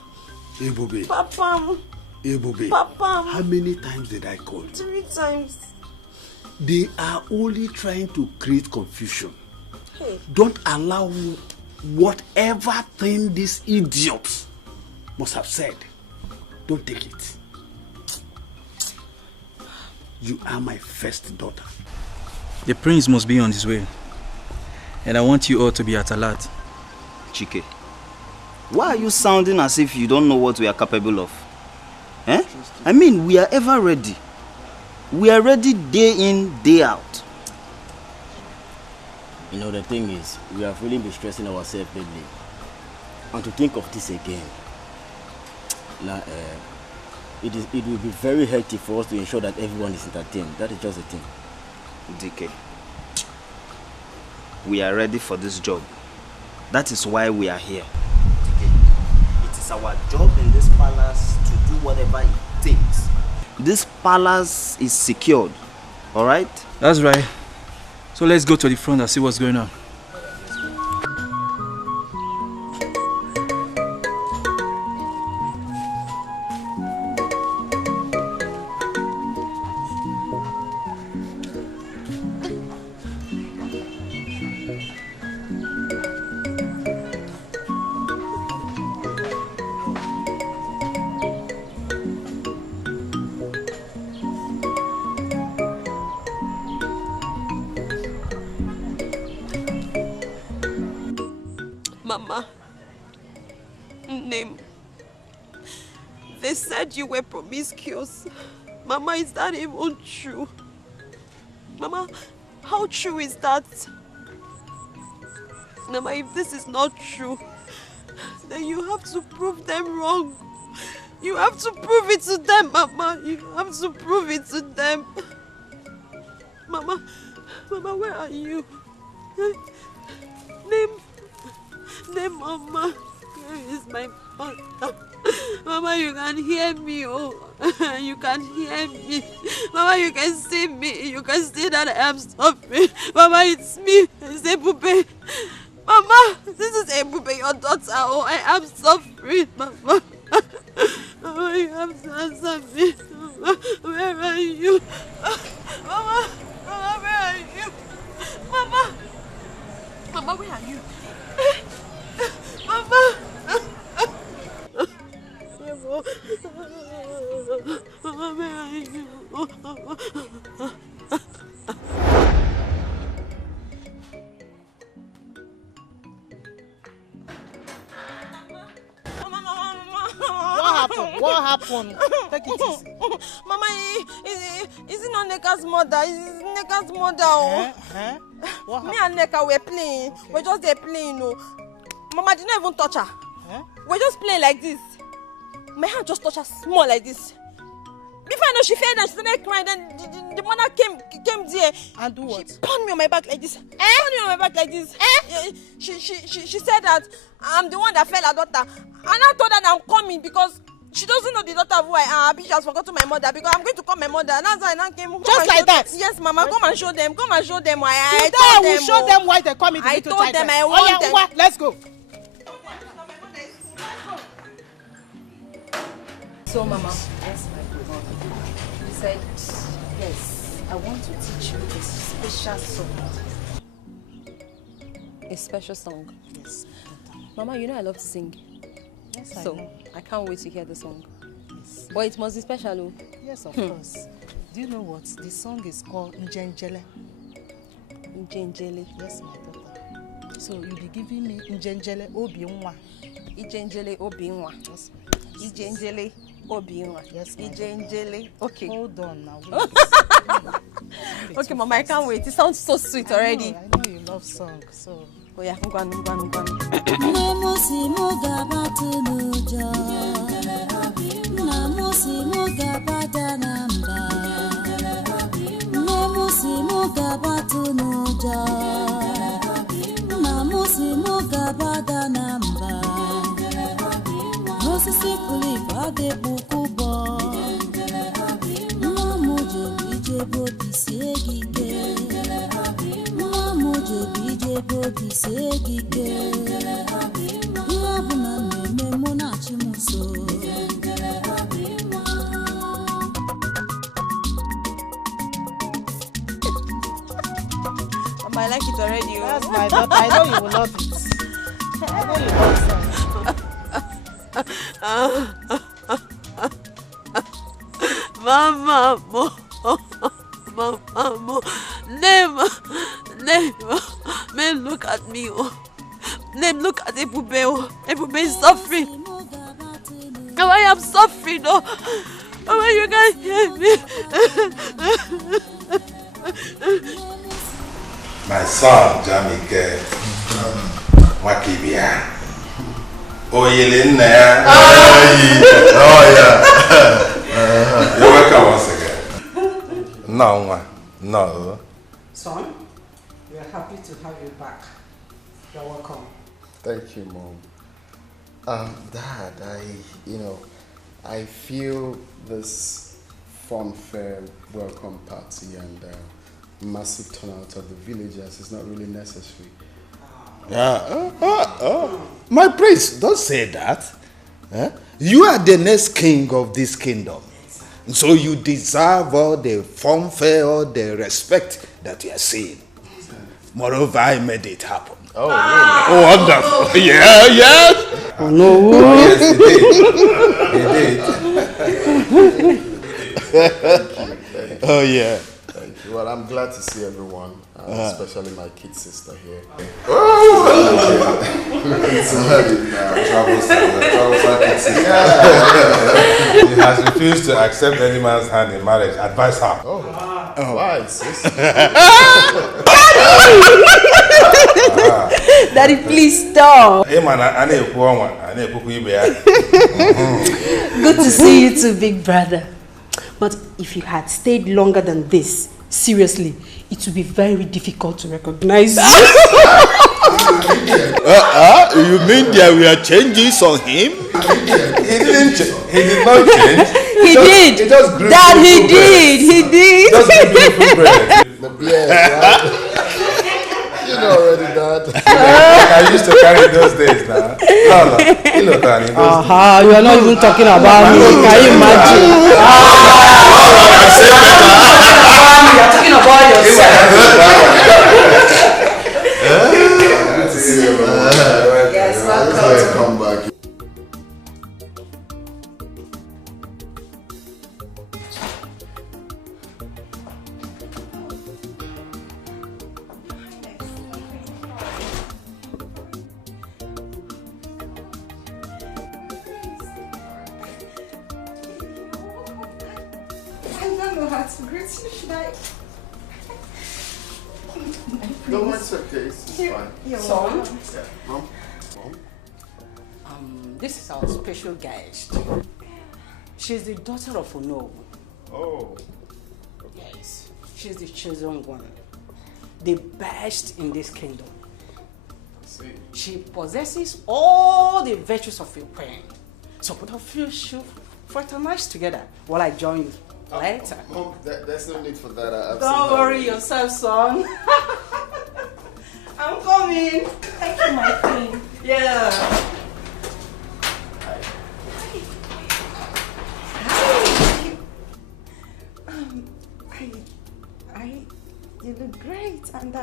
Ebube. Papa. Ebube. Papa. How many times did I call you? 3 times. They are only trying to create confusion. Hey. Don't allow whatever thing this idiot must have said. Don't take it. You are my first daughter. The prince must be on his way. And I want you all to be at alert. Chike, why are you sounding as if you don't know what we are capable of? Eh? I mean, we are ever ready. We are ready day in, day out. You know, the thing is, we have really been stressing ourselves lately. And to think of this again, now, it will be very hectic for us to ensure that everyone is entertained. That is just the thing. Dikeh, we are ready for this job. That is why we are here. Dikeh, it is our job in this palace to do whatever it takes. This palace is secured, all right? That's right. So let's go to the front and see what's going on. Mama, name. They said you were promiscuous. Mama, is that even true? Mama, how true is that? Mama, if this is not true, then you have to prove them wrong. You have to prove it to them, Mama. You have to prove it to them. Mama, where are you? Name, Mama. Where is my mother? Mama, you can hear me, oh. You can hear me. Mama, you can see me. You can see that I am suffering. Mama, it's me. It's Ebube. Mama, this is Ebube, your daughter. Oh, I am suffering, Mama. Mama, you have to answer me. Mama, where are you? Mama, Mama, where are you? Mama, Mama, where are you? Mama. Mama, where are you? What happened? Take it easy. Mama, is it not Neka's mother? Is Neka's mother? Oh. Me and Neka were playing. We're just there playing. Oh. Mama didn't even touch her. We're just playing like this. My hand just touched her small like this. Before I know, she fell and she started crying. Then the mother came there. And do what? She punched me on my back like this. Punched me on my back like this. She said that I'm the one that fell her daughter. And I told her that I'm coming because she doesn't know the daughter who I am. She has forgotten my mother because I'm going to call my mother. And that's why I came. Just like that? Yes, Mama. Come and show them. Come and show them why I told them. Show them why they come in. I told them I want them. Let's go. So, Mama, yes, my good mother. You said, yes, I want to teach you a special song. A special song? Yes. Mama, you know I love to sing. Yes, so, I know. I can't wait to hear the song. Yes. But it must be special, oh. Yes, of course. Do you know what? The song is called Njenjele. Njenjele? Yes, my daughter. So, you'll be giving me Njenjele Obiunwa. Njenjele Obiunwa. Yes. Njenjele Obiunwa. Yes, Njenjele. Okay. Hold on now. Okay, Mama, I can't wait. It sounds so sweet already. I know you love song, so. Oh yeah, I'm going. I like it already. That's my daughter. I know you will love it. I know you love songs. Mama, Mama, never. Man, look at me. Name, look at Ebube. Ebube is suffering. I am suffering. Oh, you guys hear me? My son, Jamike, Wakibia. Oh, you're in there. Oh, yeah. You're welcome once again. No. Son, we are happy to have you back. You're welcome. Thank you, Mom. Dad, I feel this fanfare welcome party and massive turnout of the villagers is not really necessary. My prince, don't say that. You are the next king of this kingdom. So you deserve all the fanfare, all the respect that you are seeing. Moreover, I made it happen. Oh, really? Oh, wonderful. Yes. Oh, no. Yes, he did. Oh, yeah. Thank you. Well, I'm glad to see everyone, especially my kid sister here. He has refused to accept any man's hand in marriage. Advise her. Why, sis? Daddy, please stop. Good to see you too, big brother. But if you had stayed longer than this, seriously, it would be very difficult to recognize you. You mean there were changes on him? He didn't change. He did not change. He did. Dad, he did. He did. Just give beautiful bread. The bread, right? know already, Dad. I used to carry those days now. You are not even talking about me. Can you imagine? You're talking about yourself. Yes, welcome. Come back. No, it's okay. It's fine. Son? Yeah. Mom? This is our special guest. She's the daughter of Ono. Oh. Yes. She's the chosen one. The best in this kingdom. See. She possesses all the virtues of a queen. So both of you should fraternize together while I join you later. Mom, there's no need for that. Don't worry yourself, son. I'm coming. Thank you, my queen. Yeah. You look great, and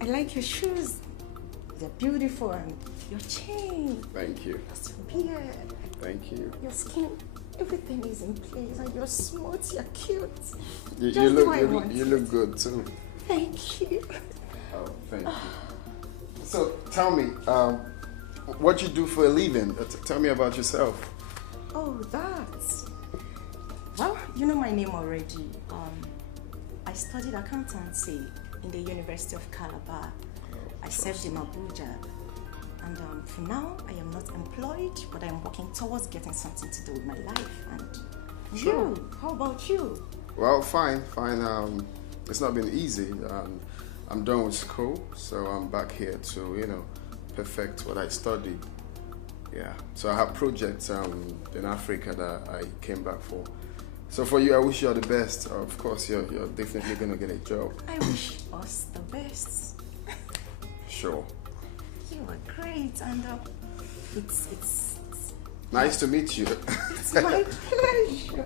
I like your shoes. They're beautiful, and your chain. Thank you. Your beard. Thank you. Your skin. Everything is in place, and you're smooth. You're cute. You look good too. Thank you. Oh, thank you. So tell me, what you do for a living? Tell me about yourself. Oh, that. Well, you know my name already. I studied accountancy in the University of Calabar. I served in Abuja. And for now, I am not employed, but I'm working towards getting something to do with my life. And you, how about you? Well, fine. It's not been easy. I'm done with school, so I'm back here to, perfect what I studied. Yeah. So I have projects in Africa that I came back for. So for you, I wish you all the best. Of course, you're definitely gonna get a job. I wish us the best. Sure. You are great, and it's nice to meet you. It's my pleasure.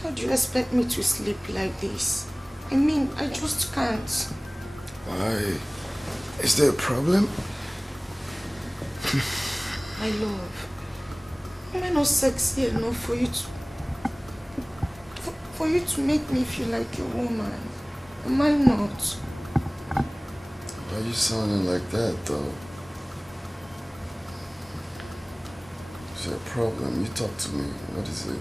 How do you expect me to sleep like this? I mean, I just can't. Why? Is there a problem? My love, am I not sexy enough for you to make me feel like a woman? Am I not? Why are you sounding like that, though? Is there a problem? You talk to me. What is it?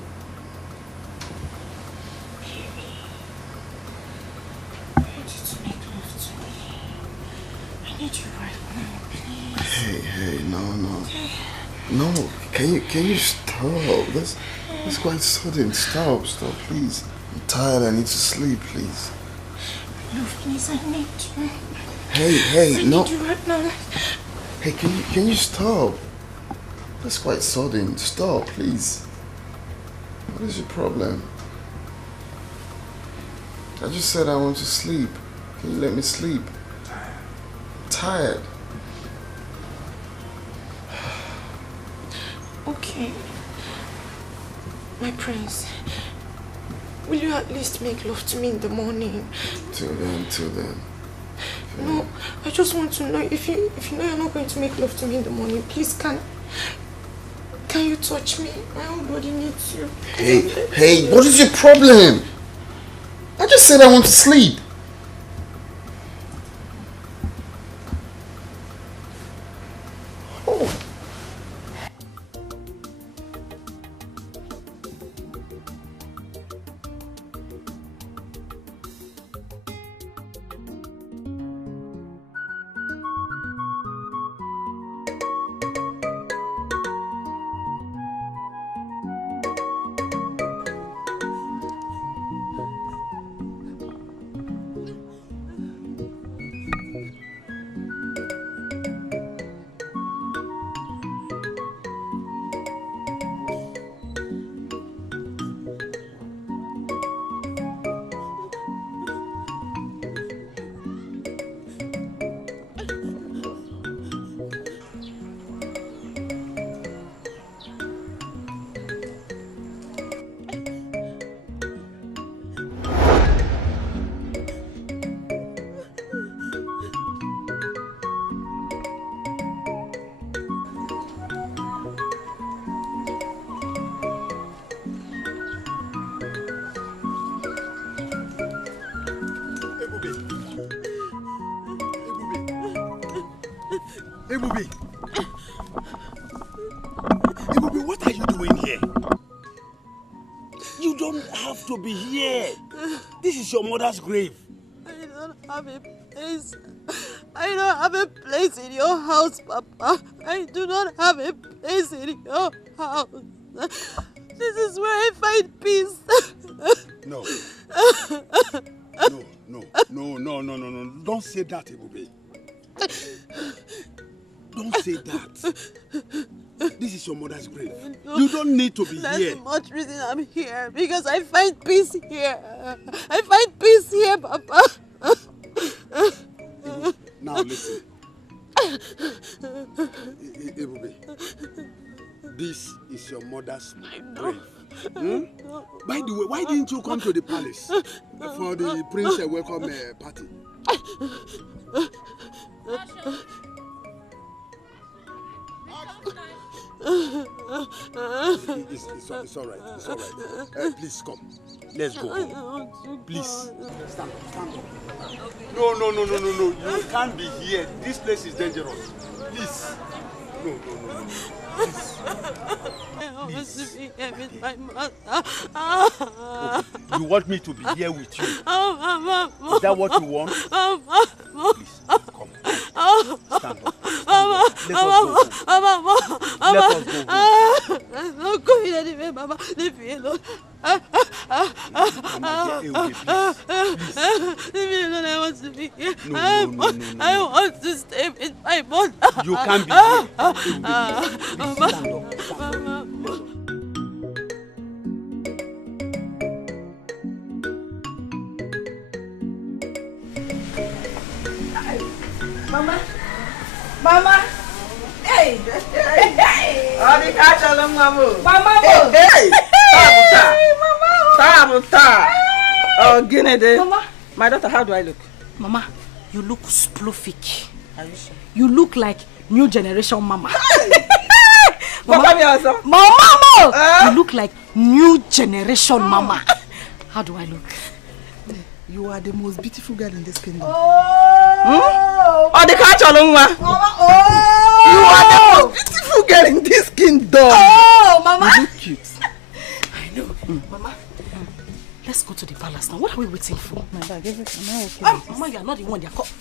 Hey, no, can you stop? That's quite sudden. Stop, please. I'm tired, I need to sleep, please. No, please, I need you. Hey, no. I need you right now. Hey, can you stop? That's quite sudden. Stop, please. What is your problem? I just said I want to sleep. Can you let me sleep? I'm tired. Okay. My prince, will you at least make love to me in the morning? Till then. No, I just want to know if you know you're not going to make love to me in the morning, please can you touch me? My whole body needs you. Hey, what is your problem? I just said I want to sleep. Ebubi! Ebubi, what are you doing here? You don't have to be here. This is your mother's grave. I don't have a place. I don't have a place in your house, Papa. I do not have a place in your house. This is where I find peace. No. No. Don't say that, Ebubi. Don't say that. This is your mother's grave. You don't need to be That's here. the much reason I'm here. Because I find peace here. I find peace here, Papa. Now listen. Ebubi, this is your mother's grave. By the way, why didn't you come to the palace for the prince welcome party? It's all right. It's all right. Please come. Let's go home. Please. Stand up. No. You can't be here. This place is dangerous. Please. No. Please. I want to be here with my mother. Okay. You want me to be here with you? Is that what you want? Please, come. Stand up. Let us go home. I'm not going anywhere, Mama. Leave me alone. Leave me alone. I want to be here. I want to stay with my mother. You can't be here. Mama. Mama. Hey. Oh, the catch along, Mama. Mama. Hey. Tabuta. Oh, Guinea. Mama. My daughter, how do I look? Mama, you look sploofic. Are you sure? You look like new generation mama. Mama. You look like new generation mama. How do I look? You are the most beautiful girl in this kingdom. Oh, the catch along, Mama. You are the most beautiful girl in this kingdom. Oh, Mama. You look cute. I know. Mama, let's go to the palace now. What are we waiting for? My bag, everything. Mama, you are not the one they are called.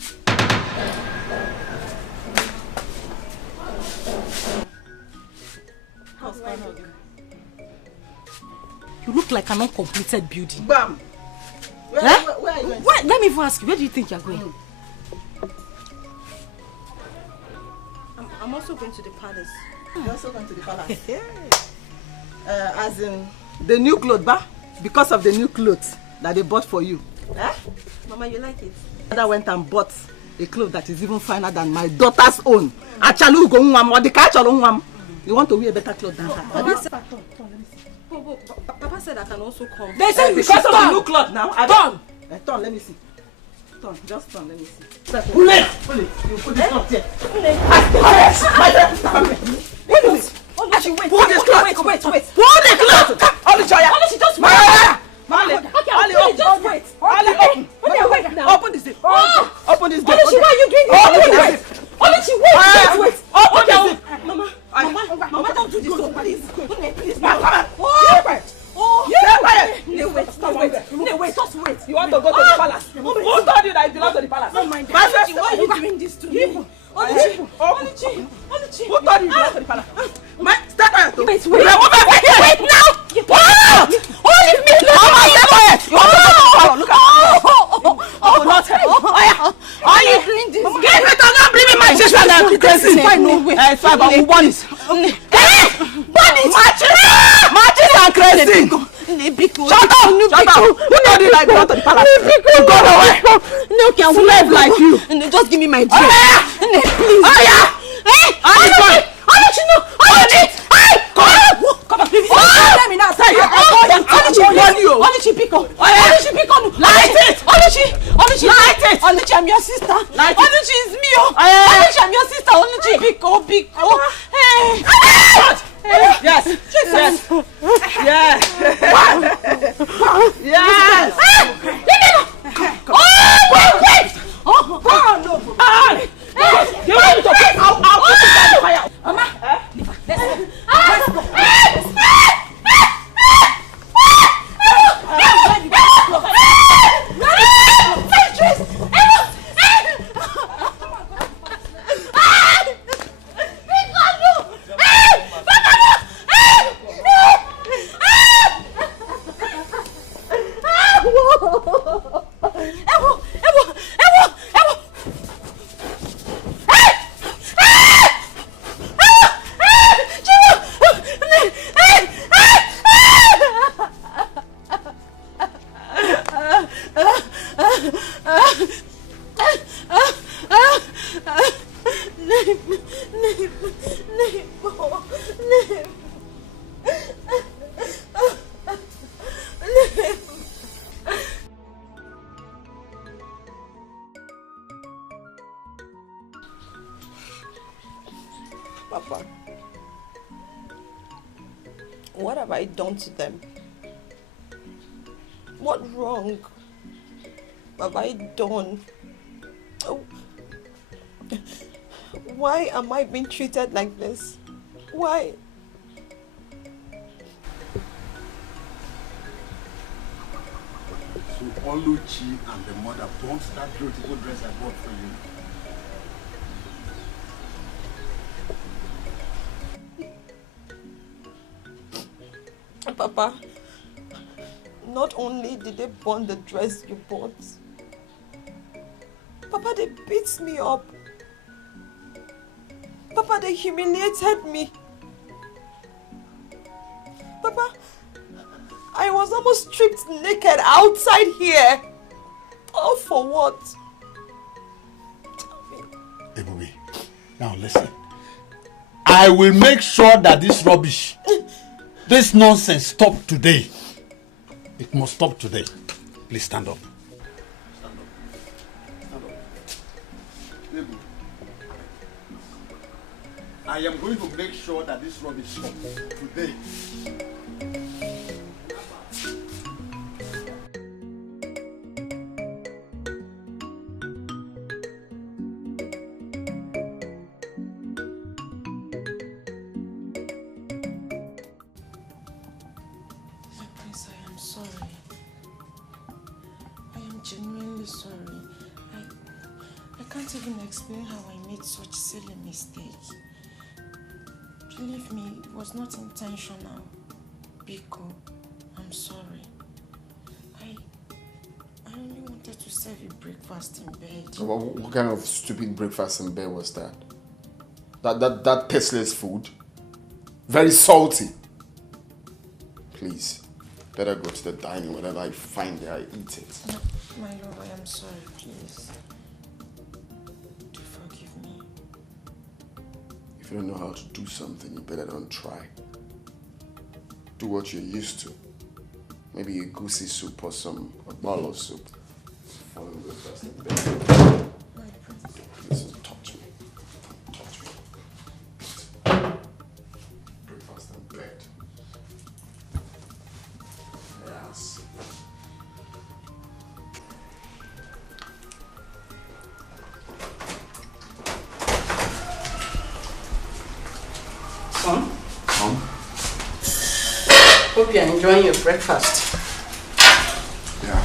You look like an uncompleted building. Bam. Where are you going? Let me even ask you, where do you think you are going? I'm also going to the palace. You're also going to the palace? As in, the new clothes, ba? Because of the new clothes that they bought for you. Mama, you like it? Mother went and bought a cloth that is even finer than my daughter's own. Achalu go nwam or the catch along. You want to wear a better cloth than her? Papa said I can also come. They said because of the new cloth now. Turn. Turn, let me see. Turn, just turn, let me see. Pull it. You put this cloth here. Wait. Pull this cloth. Wait. Pull the cloth. Only just wait. Just wait. Open this zip. Open this zip. Why are you doing this? Open this zip. Open this zip. Mama, don't do this. Please. Wait, just wait. You want to go to the palace? Who told you that you belong to the palace? Why are you doing this to me? Oluchi. Who told you belong to the palace? Step out. Wait now. Leave me alone. You want to go to the palace? Look at Are you doing this? Get it or not, bring me my sister and crazy. It's fine, but we want it. Matches and crazy. Shut up! Who told you like belong to the palace? Go away! Slave like you. Just give me my drink. Please. Come on, please. Let me now say you. Light it. Oluchi, I'm your sister. Oluchi is me. Oluchi, I'm your sister. Oluchi, Biko. Yes. Wait. You want to get out. have I done to them? What wrong have I done? Oh. Why am I being treated like this? Why? So Oluchi and the mother bought that beautiful dress I bought for you. Papa, not only did they burn the dress you bought, Papa, they beat me up. Papa, they humiliated me. Papa, I was almost stripped naked outside here. All for what? Ebube, now listen. I will make sure that this rubbish, this nonsense stop today. It must stop today. Please stand up. I am going to make sure that this rubbish stops today. Prince, I am sorry. I am genuinely sorry. I can't even explain how I made such silly mistake. Believe me, it was not intentional. Biko, I'm sorry. I only wanted to serve you breakfast in bed. What kind of stupid breakfast in bed was that? That tasteless food? Very salty. Please, let her go to the dining. Whenever I find it, I eat it. No, my love, I am sorry, please. Do forgive me. If you don't know how to do something, you better don't try. Do what you're used to. Maybe a goosey soup or a bottle of soup. Follow breakfast in bed. Please don't touch me. Don't touch me. Breakfast in bed. Yes. Son? Hope you're enjoying your breakfast. Yeah.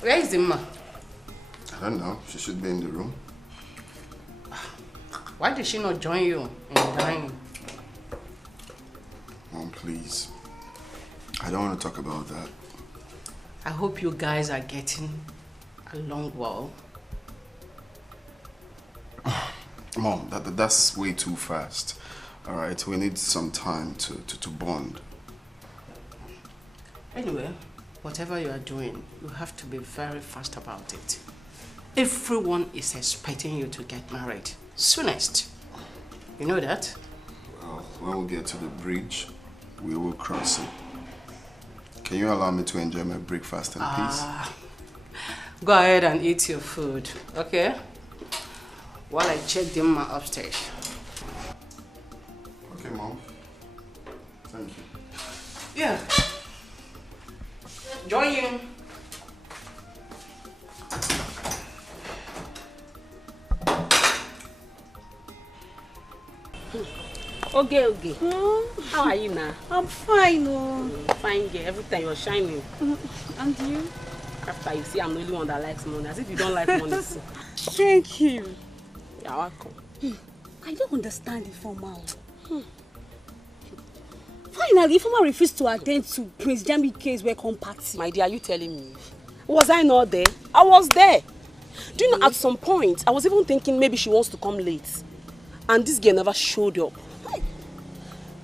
Where is Imma? I don't know. She should be in the room. Why did she not join you in the dining? Mom, please. I don't want to talk about that. I hope you guys are getting along well. Mom, that's way too fast. All right, we need some time to bond. Anyway, whatever you are doing, you have to be very fast about it. Everyone is expecting you to get married soonest. You know that? Well, when we get to the bridge, we will cross it. Can you allow me to enjoy my breakfast in peace? Go ahead and eat your food, okay? While I check them upstairs. Okay, Mom. Thank you. Yeah. Join you. Okay. How are you now? I'm fine, oh. Fine, girl. Every time you're shining. And you? After you see I'm the only one that likes money. As if you don't like money. Thank you. You're welcome. I don't understand Ifeoma. Finally, Ifeoma refused to attend to Prince Jamike's welcome party. My dear, are you telling me? Was I not there? I was there. Do you know, at some point, I was even thinking maybe she wants to come late. And this girl never showed up.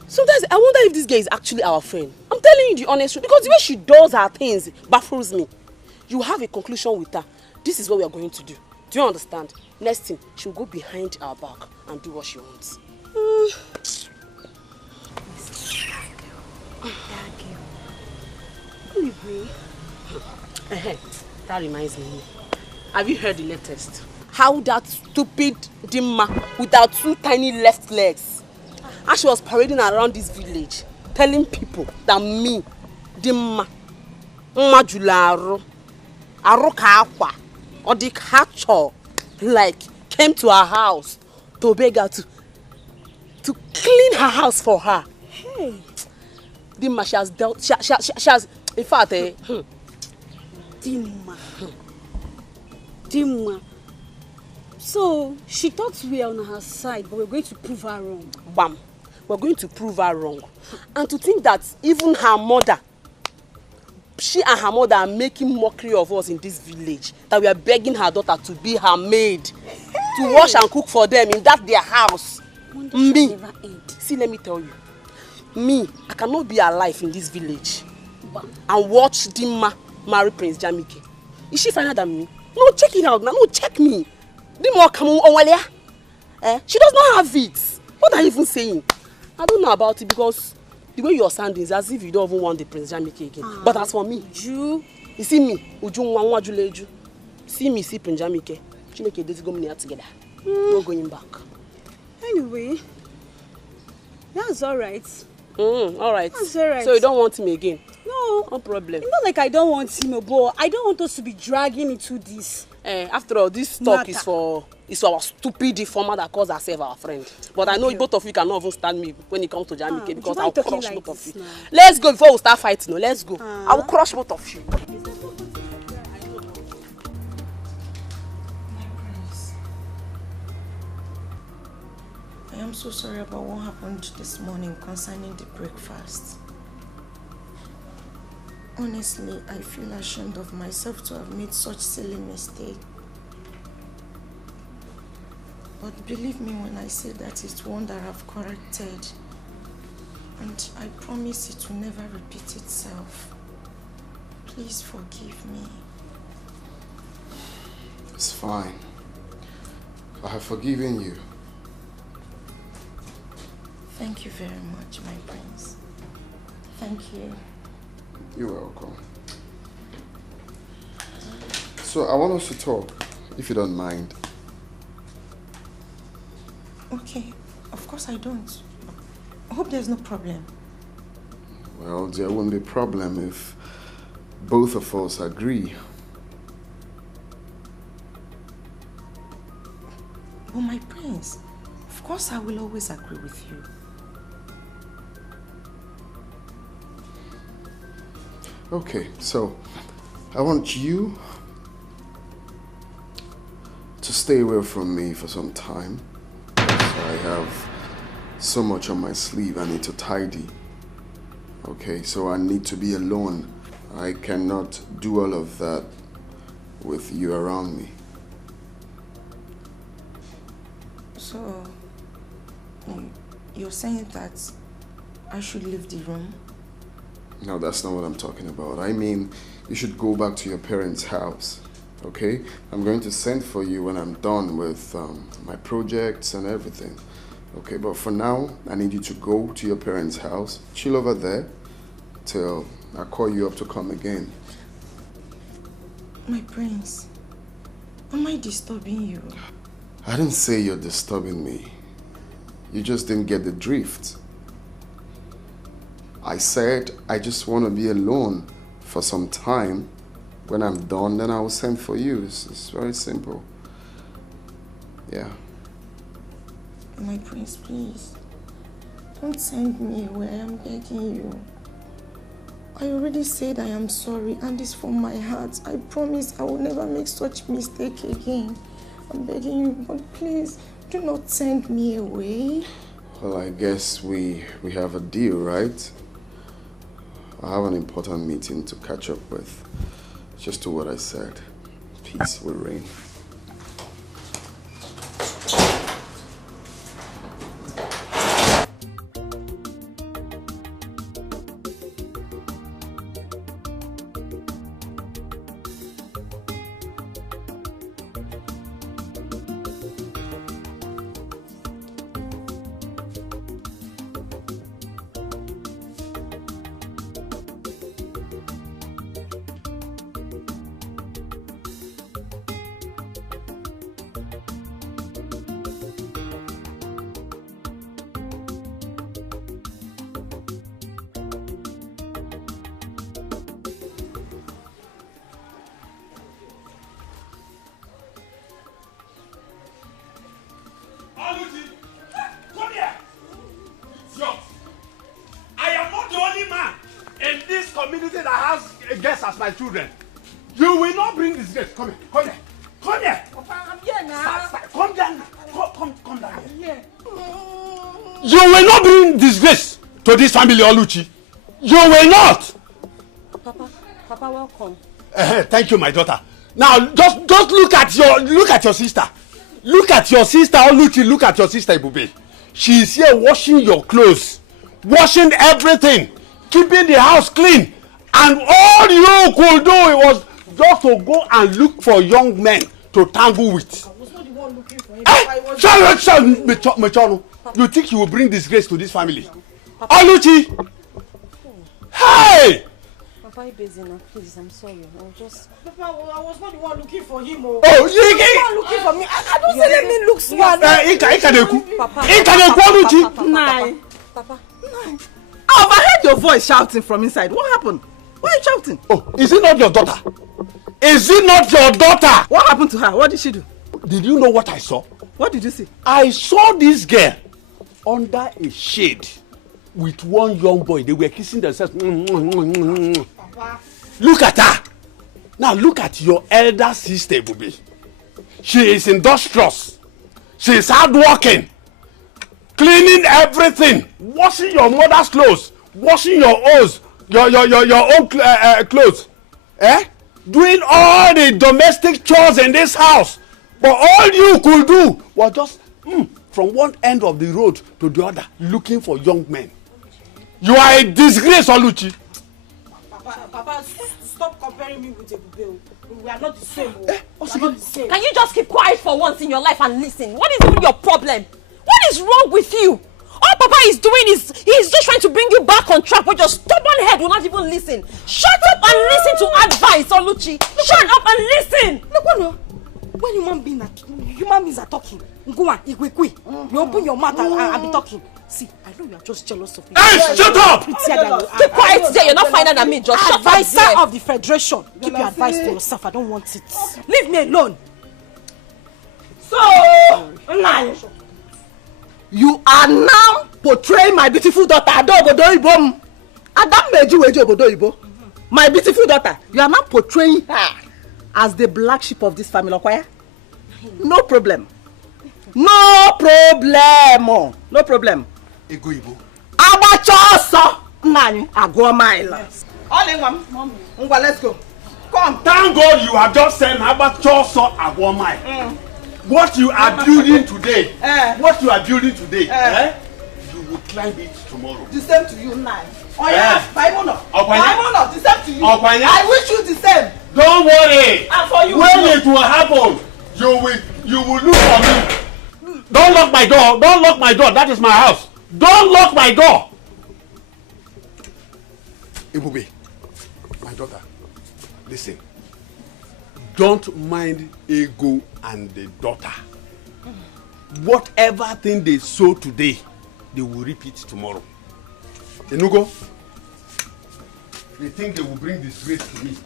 Sometimes I wonder if this girl is actually our friend. I'm telling you the honest truth. Because the way she does her things baffles me. You have a conclusion with her. This is what we are going to do. Do you understand? Next thing, she'll go behind our back and do what she wants. That reminds me. Have you heard the latest? How that stupid Dimma with her 2 tiny left legs And she was parading around this village, telling people that me, Dimma, Majularo, Arokakwa, or the catcher, like, came to her house to beg her to clean her house for her. Hey. Dimma, she has dealt, she has, in fact, Dimma. Dimma. So, she thought we are on her side, but we're going to prove her wrong. Bam. We're going to prove her wrong. And to think that even her mother, she and her mother are making mockery of us in this village, that we are begging her daughter to be her maid, to wash and cook for them in that their house. Me, see, let me tell you, me, I cannot be alive in this village and watch Dimma marry Prince Jamike. Is she finer than me? No, check it out now. No, check me. Dimma come on, she does not have it. What are you even saying? I don't know about it because the way you're sounding is as if you don't even want the Prince Jamike again. But as for me, you see me, see me, see Prince Jamike. She make a days go together. No going back. Anyway, that's alright. Alright. That's alright. So you don't want him again? No. No problem. It's not like I don't want him, but I don't want us to be dragging into this. After all, this talk is for our stupid deformer that calls herself our friend. But I know both of you cannot even stand me when it comes to Jamike because I'll crush both of you. Let's go before we start fighting. No, let's go. I will crush both of you. I am so sorry about what happened this morning concerning the breakfast. Honestly, I feel ashamed of myself to have made such silly mistake. But believe me when I say that it's one that I've corrected. And I promise it will never repeat itself. Please forgive me. It's fine. I have forgiven you. Thank you very much, my prince. Thank you. You're welcome. So I want us to talk, if you don't mind. Okay, of course I don't. I hope there's no problem. Well, there won't be a problem if both of us agree. But my prince, of course I will always agree with you. Okay, so I want you to stay away from me for some time. So I have so much on my sleeve I need to tidy. Okay, so I need to be alone. I cannot do all of that with you around me. So, you're saying that I should leave the room? No, that's not what I'm talking about. I mean, you should go back to your parents' house, okay? I'm going to send for you when I'm done with my projects and everything. Okay, but for now, I need you to go to your parents' house, chill over there, till I call you up to come again. My prince, am I disturbing you? I didn't say you're disturbing me. You just didn't get the drift. I said I just want to be alone for some time. When I'm done, then I will send for you. It's very simple. Yeah. My prince, please. Don't send me away. I'm begging you. I already said I am sorry, and it's from my heart. I promise I will never make such mistake again. I'm begging you, but please, do not send me away. Well, I guess we have a deal, right? I have an important meeting to catch up with. Just do what I said. Peace will reign. community that has guests as my children. You will not bring disgrace. Come here, come here, come here. Papa, I'm here now. Come down, come down here. You will not bring disgrace to this family, Oluchi. You will not. Papa, welcome. Thank you, my daughter. Now, just look at your sister. Look at your sister, Oluchi. Look at your sister, Ibube. She is here washing your clothes, washing everything, keeping the house clean, and all you could do was just to go and look for young men to tangle with. I was not the one looking for him. Mechonu, you think you will bring disgrace to this family? Oluchi! Hey! Papa, you busy now, please. I'm sorry. I'll just. Papa, I was not the one looking for him. Oh, you not looking for me. I don't say let me look smart. Papa. I overheard your voice shouting from inside. What happened? Why are you shouting? Oh, is it not your daughter? Is it not your daughter? What happened to her? What did she do? Did you know what I saw? What did you see? I saw this girl under a shade with one young boy. They were kissing themselves. Papa. Look at her. Now look at your elder sister, Bubi. She is industrious. She is hardworking. Cleaning everything. Washing your mother's clothes. Washing your own clothes. Doing all the domestic chores in this house. But all you could do was just from one end of the road to the other looking for young men. You are a disgrace, Oluchi. Papa, stop comparing me with Ebube. We are not the same. We are not the same. Can you just keep quiet for once in your life and listen? What is even your problem? What is wrong with you? All Papa is doing is he's just trying to bring you back on track, but your stubborn head will not even listen. Shut up and listen to advice, Oluchi. Shut up and listen. Look, when human beings are talking, go on, you open your mouth and be talking. See, I know you are just jealous of me. Hey, shut up! Keep quiet there. You're not finer than me. Just shut up. Advisor of the Federation. Keep your advice to yourself. I don't want it. Leave me alone. So, you are now portraying my beautiful daughter, Adogodoibo. Adam Meji Obodoibo. My beautiful daughter. You are now portraying her as the black sheep of this family, okay? No problem. No problem. No problem. Egoibo. Abachoso. Nani, agwa mile. All in one. Mommy. Let's go. Come. Thank God you have just said Abachoso agwa mile. What you are building today, you will climb it tomorrow. The same to you now. Oh yeah, Paimono, the same to you. I wish you the same. Don't worry. And for you. When it will happen, you will look for me. Don't lock my door. Don't lock my door. That is my house. Don't lock my door. Ibube, my daughter, listen. Don't mind Ego and the daughter. Whatever thing they sow today, they will reap it tomorrow. Enugo, they think they will bring disgrace to me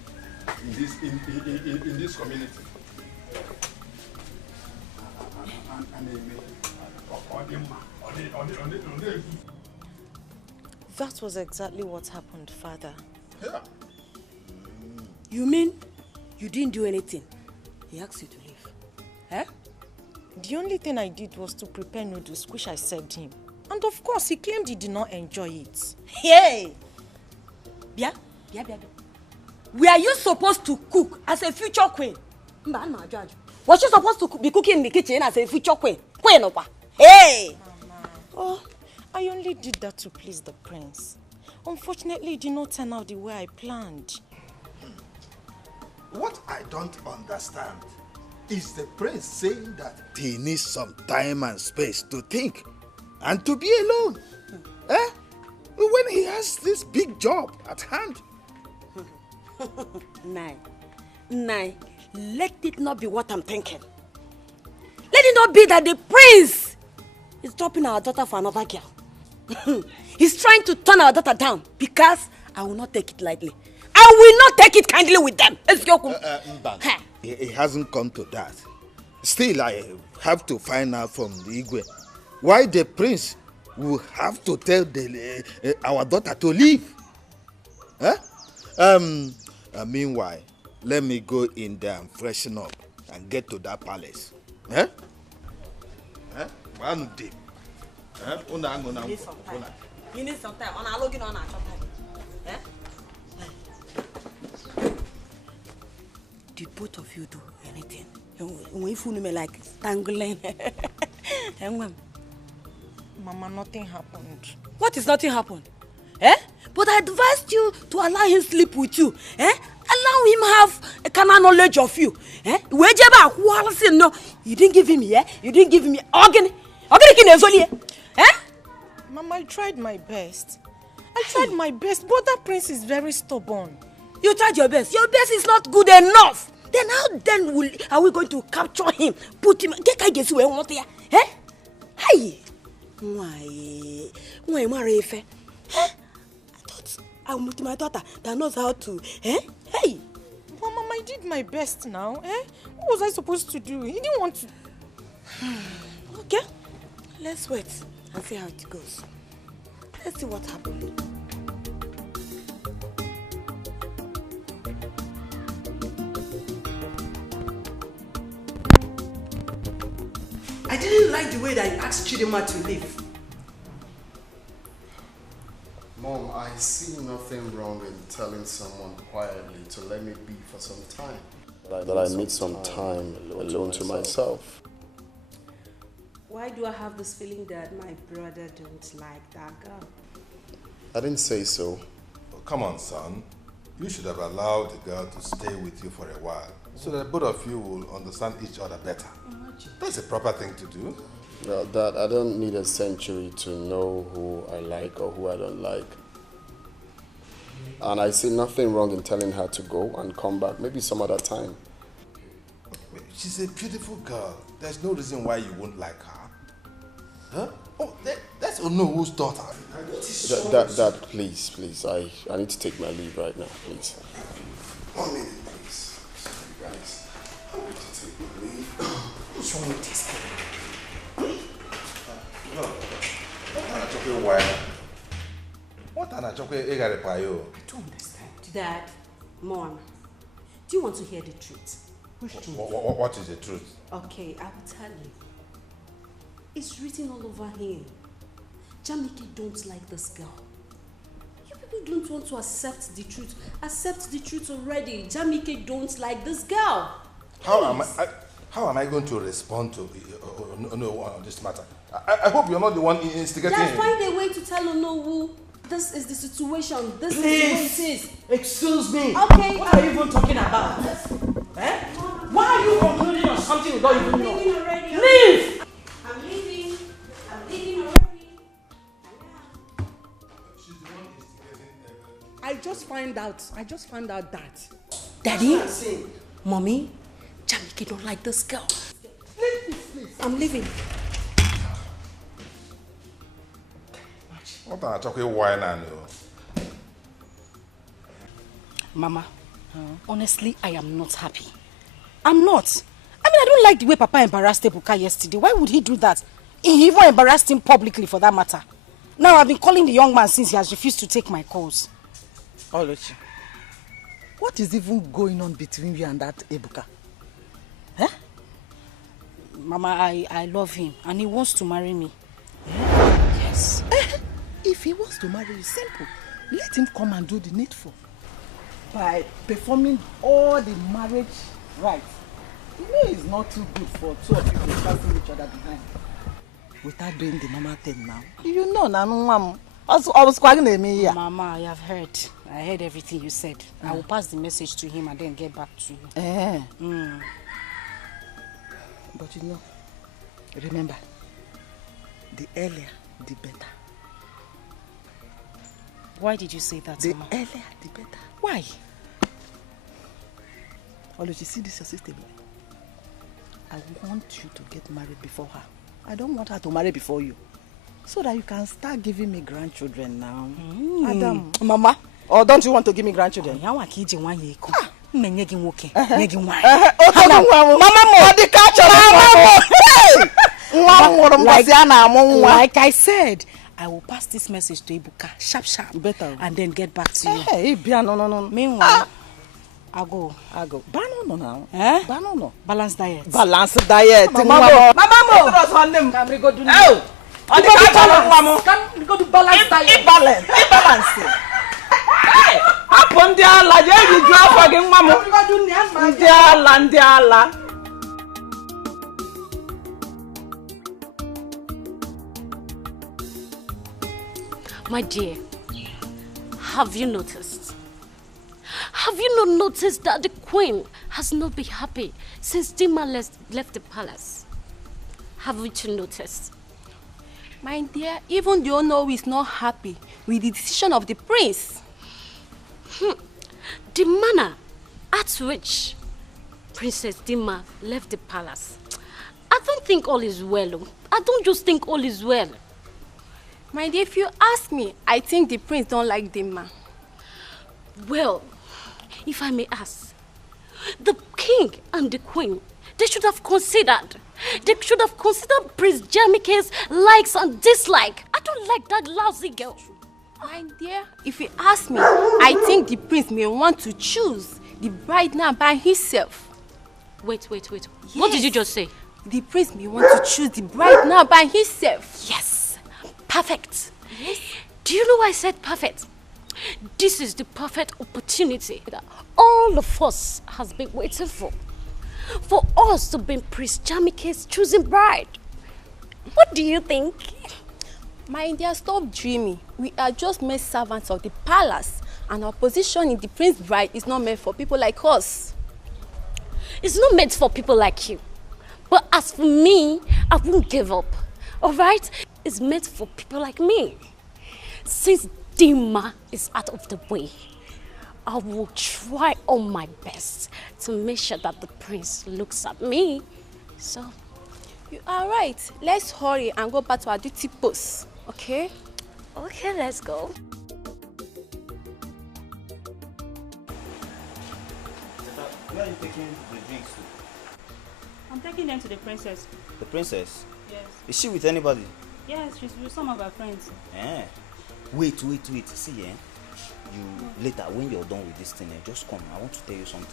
in this community. That was exactly what happened, Father. Yeah. You mean you didn't do anything? He asked you to leave. Eh? The only thing I did was to prepare noodles, which I served him. And of course, he claimed he did not enjoy it. Hey! Bia. Were you supposed to cook as a future queen? Was she supposed to be cooking in the kitchen as a future queen? Hey! Mama. Oh, I only did that to please the prince. Unfortunately, it did not turn out the way I planned. What I don't understand is the prince saying that he needs some time and space to think and to be alone. When he has this big job at hand. Nai, let it not be what I'm thinking. Let it not be that the prince is dropping our daughter for another girl. He's trying to turn our daughter down because I will not take it lightly. I will not take it kindly with them. It hasn't come to that. Still, I have to find out from the Igwe why the prince will have to tell our daughter to leave. Meanwhile, let me go in there and freshen up and get to that palace. Eh? Eh? One day. Eh? You need some time. You need some time. On a login on a time. Eh? Did both of you do anything? When you fool me like strangling. Mama, nothing happened. What is nothing happened? Eh? But I advised you to allow him sleep with you. Eh? Allow him have a carnal knowledge of you. Eh? No, you didn't give him, yeah? You didn't give him organ. Eh? Mama, I tried my best. But that prince is very stubborn. You tried your best. Your best is not good enough. Then how are we going to capture him? Put him. Eh? Hey. Why Marife? I thought I would my daughter that knows how to. Eh? Hey. But Mama, I did my best now. Eh? What was I supposed to do? He didn't want to. Okay. Let's wait and see how it goes. Let's see what happens. I didn't like the way that you asked Chidima to leave. Mom, I see nothing wrong in telling someone quietly to let me be for some time. That I need some time alone to myself. Why do I have this feeling that my brother don't like that girl? I didn't say so. Oh, come on, son. You should have allowed the girl to stay with you for a while so that both of you will understand each other better. That's a proper thing to do. Well, Dad, I don't need a century to know who I like or who I don't like. And I see nothing wrong in telling her to go and come back, maybe some other time. She's a beautiful girl. There's no reason why you won't like her. Huh? Oh, that's Onohu's daughter. Dad, please. I need to take my leave right now, please. 1 minute, please. Sorry, guys. I need to take my leave. What's wrong with this guy? What an I don't understand. Dad, Mom, do you want to hear the truth? What is the truth? Okay, I will tell you. It's written all over him. Jamike don't like this girl. You people don't want to accept the truth. Accept the truth already. Jamike don't like this girl. How am I going to respond to on this matter? I hope you're not the one instigating him. Find a way to tell Onowu. This is the situation. This Please. is the way it is. Excuse me. Okay. What are you even talking about? Eh? Why are you concluding on something we don't even know? Leave! I'm leaving. I'm leaving already. I just found out that. Daddy, Mommy, Jamike don't like this girl. Please. I'm leaving. What are you talking wine and Mama, honestly, I am not happy. I'm not. I mean, I don't like the way Papa embarrassed Ebuka yesterday. Why would he do that? He even embarrassed him publicly for that matter. Now I've been calling the young man since he has refused to take my calls. Oluchi, what is even going on between you and that Ebuka? Huh? Mama, I love him and he wants to marry me. Yes. If he wants to marry you, simple. Let him come and do the needful. By performing all the marriage rites. You know it's not too good for two of you to passing each other behind. Without doing the normal thing now. You know, Mama, I have heard. I heard everything you said. I will pass the message to him and then get back to you. But you know, remember, the earlier, the better. Why did you say that, the Mama? The earlier, the better. Why? Oluchi, you see this your sister? I want you to get married before her. I don't want her to marry before you. So that you can start giving me grandchildren now. Adam. Mama. Or don't you want to give me grandchildren? Mama, like I said, I will pass this message to Ibuka, sharp, better, and then get back to you. Hey, no. Meanwhile, I go. Bano now. Bano. Balanced diet. Balanced diet. Mama. Come we go do. Oh, we go do balanced diet. Balance. Hey, upon the Allah, you drop again, Mama. Ndi Allah. My dear, have you noticed? Have you not noticed that the queen has not been happy since Dima left the palace? Haven't you noticed? My dear, even the owner is not happy with the decision of the prince. The manner at which Princess Dima left the palace, I don't think all is well. I don't just think all is well. My dear, if you ask me, I think the prince don't like Dima. Well, if I may ask, the king and the queen, they should have considered Prince Jamike's likes and dislikes. I don't like that lousy girl. My dear, if you ask me, I think the prince may want to choose the bride now by himself. Wait. Yes. What did you just say? The prince may want to choose the bride now by himself. Yes. Perfect. Yes. Do you know why I said perfect? This is the perfect opportunity that all of us has been waiting for us to be Prince Jamike's choosing bride. What do you think? My dear, stop dreaming. We are just mere servants of the palace, and our position in the prince's bride is not meant for people like us. It's not meant for people like you. But as for me, I won't give up. Alright? It's meant for people like me. Since Dima is out of the way, I will try all my best to make sure that the prince looks at me. So, you are right. Let's hurry and go back to our duty post. Okay? Okay, let's go. Where are you taking the drinks to? I'm taking them to the princess. The princess? Yes. Is she with anybody? Yes, she's with some of her friends. Wait. See, you later, when you're done with this thing, just come. I want to tell you something.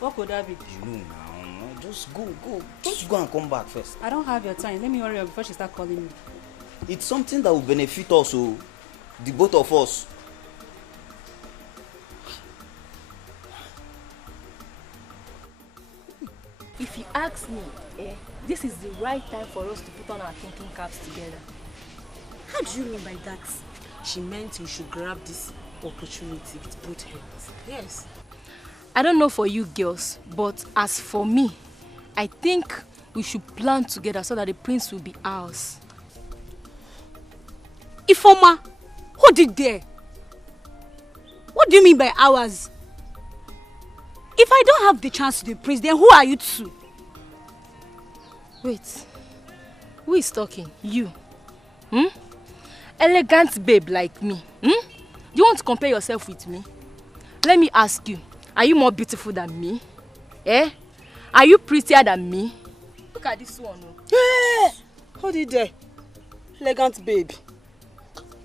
What could that be? You know now. Just go. Just go and come back first. I don't have your time. Let me hurry up before she starts calling me. It's something that will benefit us, the both of us. If you ask me, this is the right time for us to put on our thinking caps together. How do you mean by that? She meant you should grab this opportunity with both hands. Yes. I don't know for you girls, but as for me, I think we should plan together so that the prince will be ours. Ifoma, hold it there. What do you mean by ours? If I don't have the chance to be prince, then who are you to? Wait, who is talking? You? Elegant babe like me. Do you want to compare yourself with me? Let me ask you, are you more beautiful than me? Are you prettier than me? Look at this one. Hold it there. Elegant babe.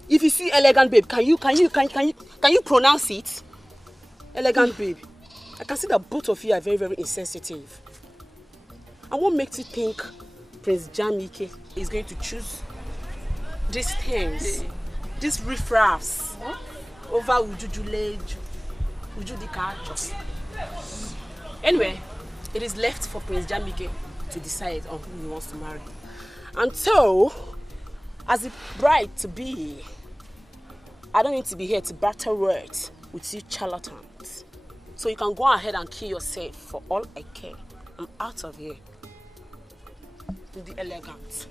If you see elegant babe, can you pronounce it? Elegant babe. I can see that both of you are very, very insensitive. And what makes you think Prince Jamike is going to choose these things, these riffraffs, over Uju Dikeh? Anyway, it is left for Prince Jamike to decide on who he wants to marry. And so, as a bride to be, I don't need to be here to battle words with you charlatans. So you can go ahead and kill yourself for all I care. I'm out of here. With the elegant.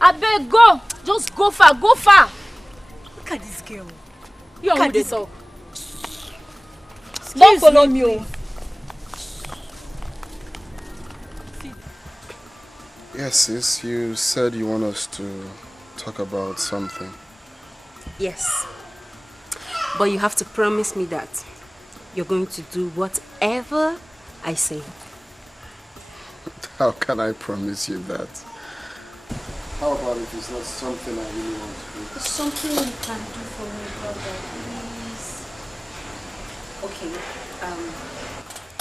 I beg, go. Just go far, go far. Look at this girl. You Look are at this. talk. Don't follow me. Yes, sis, you said you want us to talk about something. Yes. But you have to promise me that you're going to do whatever I say. How can I promise you that? How about if it's not something I really want to do? It's something you can do for me, brother, please. Okay,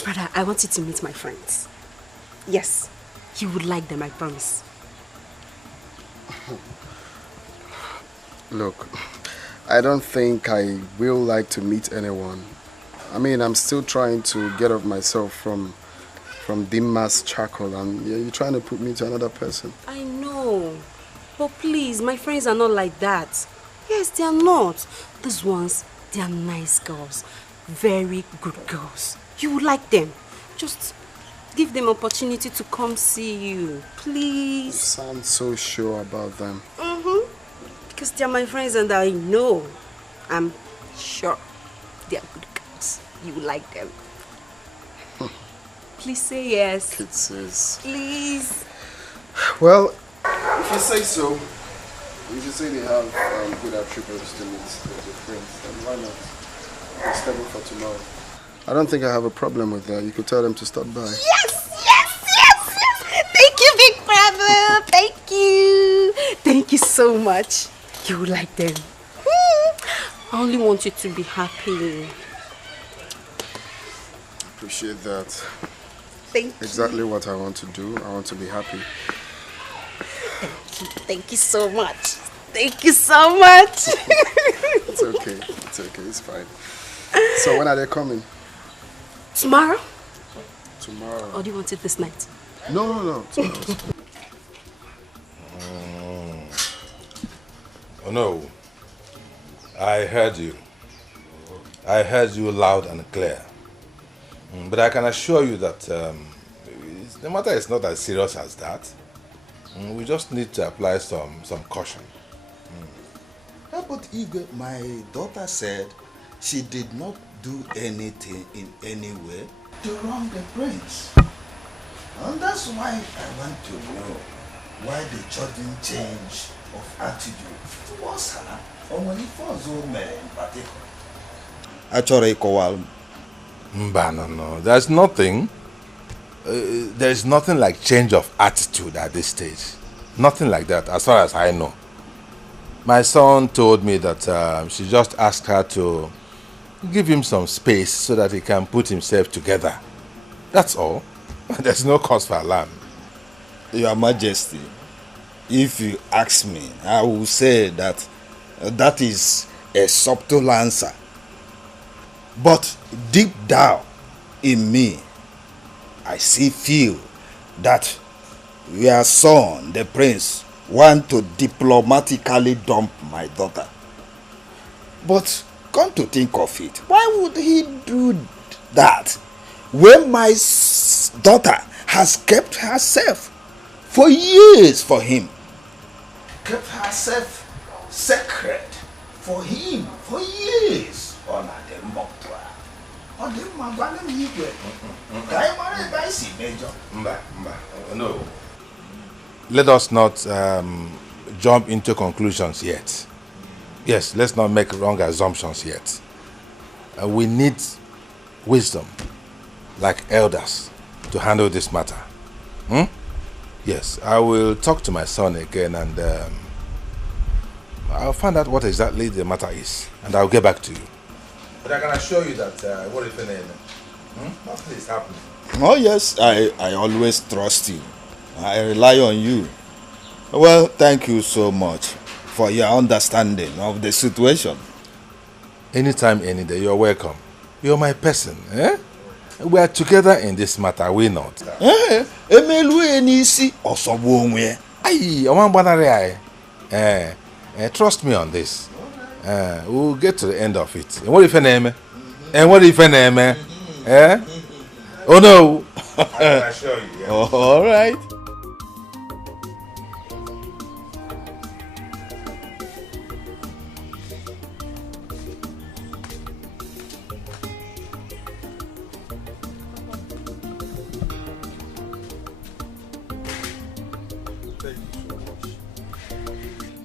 brother, I want you to meet my friends. Yes, you would like them, I promise. Look, I don't think I will like to meet anyone. I mean, I'm still trying to get off myself from Dimma's charcoal, and you're trying to put me to another person. I know, but please, my friends are not like that. Yes, they are not. These ones, they are nice girls. Very good girls. You would like them. Just give them opportunity to come see you, please. You sound so sure about them. Because they are my friends and I know, I'm sure they are good girls. You will like them. Please say yes. Kisses. Please. Well, if you say so, if you say they have good attributes to meet their friends, then why not? We're scheduled for tomorrow. I don't think I have a problem with that. You could tell them to stop by. Yes, yes, yes, yes. Thank you, big brother. Thank you. Thank you so much. You will like them. I only want you to be happy. Appreciate that. Thank you. Exactly what I want to do. I want to be happy. Thank you so much. Thank you so much. It's okay. It's okay. It's fine. So when are they coming? Tomorrow? Tomorrow. Or do you want it this night? No. Tomorrow. Oh no. I heard you. I heard you loud and clear. But I can assure you that the matter is not as serious as that. We just need to apply some caution. Yeah, but Igwe, my daughter said she did not do anything in any way to wrong the prince. And that's why I want to know why the sudden change of attitude towards her, or when it was women in particular. Actually, Kowal. No. There's nothing. There's nothing like change of attitude at this stage. Nothing like that, as far as I know. My son told me that she just asked her to give him some space so that he can put himself together. That's all. There's no cause for alarm. Your Majesty, if you ask me, I will say that that is a subtle answer. But deep down in me, I still feel that your son, the prince, want to diplomatically dump my daughter. But come to think of it, why would he do that when my daughter has kept herself for years for him? Kept herself sacred for him for years. No. Let us not jump into conclusions yet. Yes, let's not make wrong assumptions yet. We need wisdom, like elders, to handle this matter. Yes, I will talk to my son again and I'll find out what exactly the matter is, and I'll get back to you. But I can assure you that what if nothing is happening. Oh yes, I always trust you. I rely on you. Well, thank you so much for your understanding of the situation. Anytime, any day, you're welcome. You're my person, eh? We are together in this matter, are we not? Trust me on this. We'll get to the end of it. And what if your name? And what if your name? Eh? Oh no! I can assure you. Yeah. All right.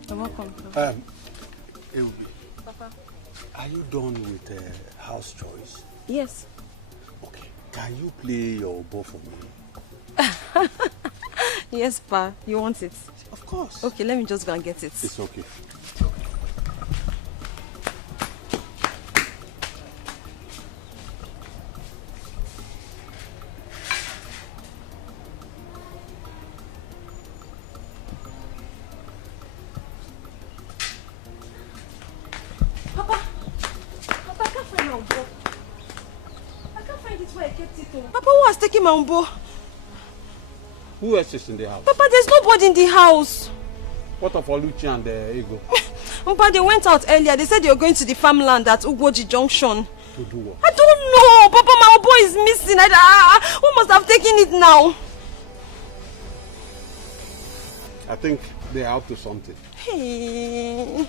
You're welcome. Elubi, Papa. Are you done with house chores? Yes. Okay. Can you play your bow for me? Yes, Pa. You want it? Of course. Okay, let me just go and get it. It's okay. Papa, I can't find my umbo. I can't find it where I kept it. Papa, who has taken my umbo? Who else is in the house? Papa, there's nobody in the house. What of Oluchi and Ego? Papa, they went out earlier. They said they were going to the farmland at Ugwoji Junction. To do what? I don't know. Papa, my umbo is missing. Who must have taken it now? I think they are up to something. Hey.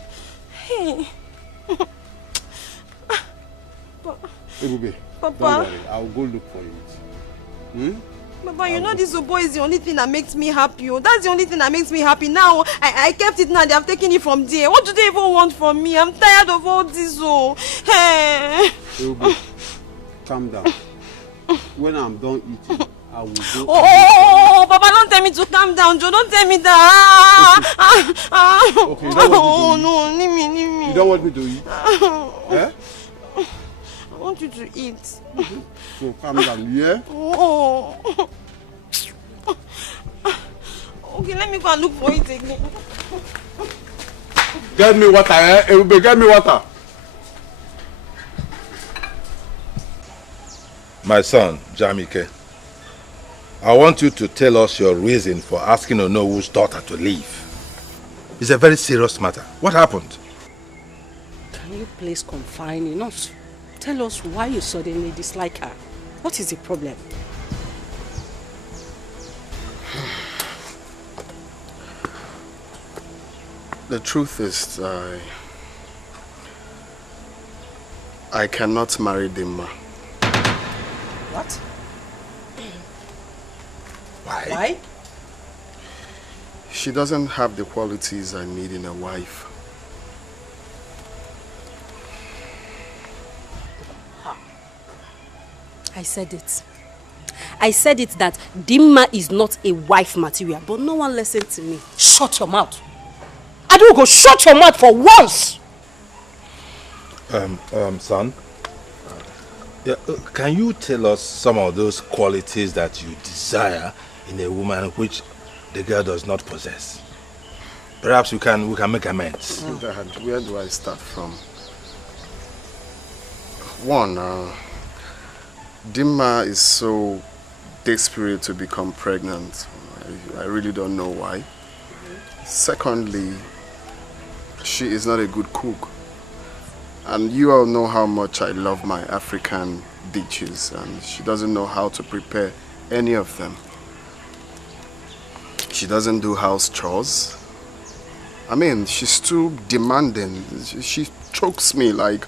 Ebube, Papa. don't worry. I'll go look for it. Papa, you know this Obo is the only thing that makes me happy. Oh. That's the only thing that makes me happy. Now, I kept it now. They have taken it from there. What do they even want from me? I'm tired of all this. Oh. Hey. Ebube, calm down. When I'm done eating, I will go. Oh, Papa, don't tell me to calm down, Joe. Don't tell me that. Okay, you don't want me to eat? No, leave me. You don't want me to eat? Eh? I want you to eat. So calm down, yeah? Oh. Okay, let me go and look for it again. Get me water, eh? Ebube, get me water. My son, Jamike, I want you to tell us your reason for asking Onowu's daughter to leave. It's a very serious matter. What happened? Can you please confine us? Tell us why you suddenly dislike her. What is the problem? The truth is, I cannot marry Dimma. What? Why? She doesn't have the qualities I need in a wife. I said it. I said it that Dimma is not a wife material, but no one listened to me. Shut your mouth. I don't go shut your mouth for once. Son, yeah, can you tell us some of those qualities that you desire in a woman which the girl does not possess? Perhaps we can make amends. Dad, where do I start from? One, Dimma is so desperate to become pregnant. I really don't know why. Secondly, she is not a good cook. And you all know how much I love my African dishes, and she doesn't know how to prepare any of them. She doesn't do house chores. I mean, she's too demanding. She chokes me like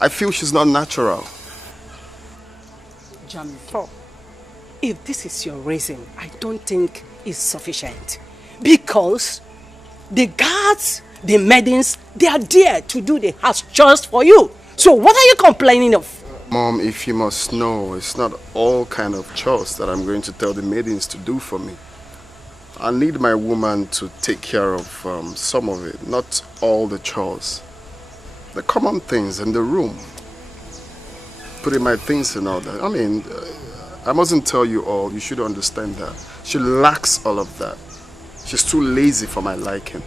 I feel she's not natural. Jamiko, if this is your reason, I don't think it's sufficient. Because the guards, the maidens, they are there to do the house chores for you. So what are you complaining of? Mom, if you must know, it's not all kind of chores that I'm going to tell the maidens to do for me. I need my woman to take care of some of it, not all the chores. The common things in the room. Putting my things in order. I mean, I mustn't tell you all, you should understand that. She lacks all of that. She's too lazy for my liking.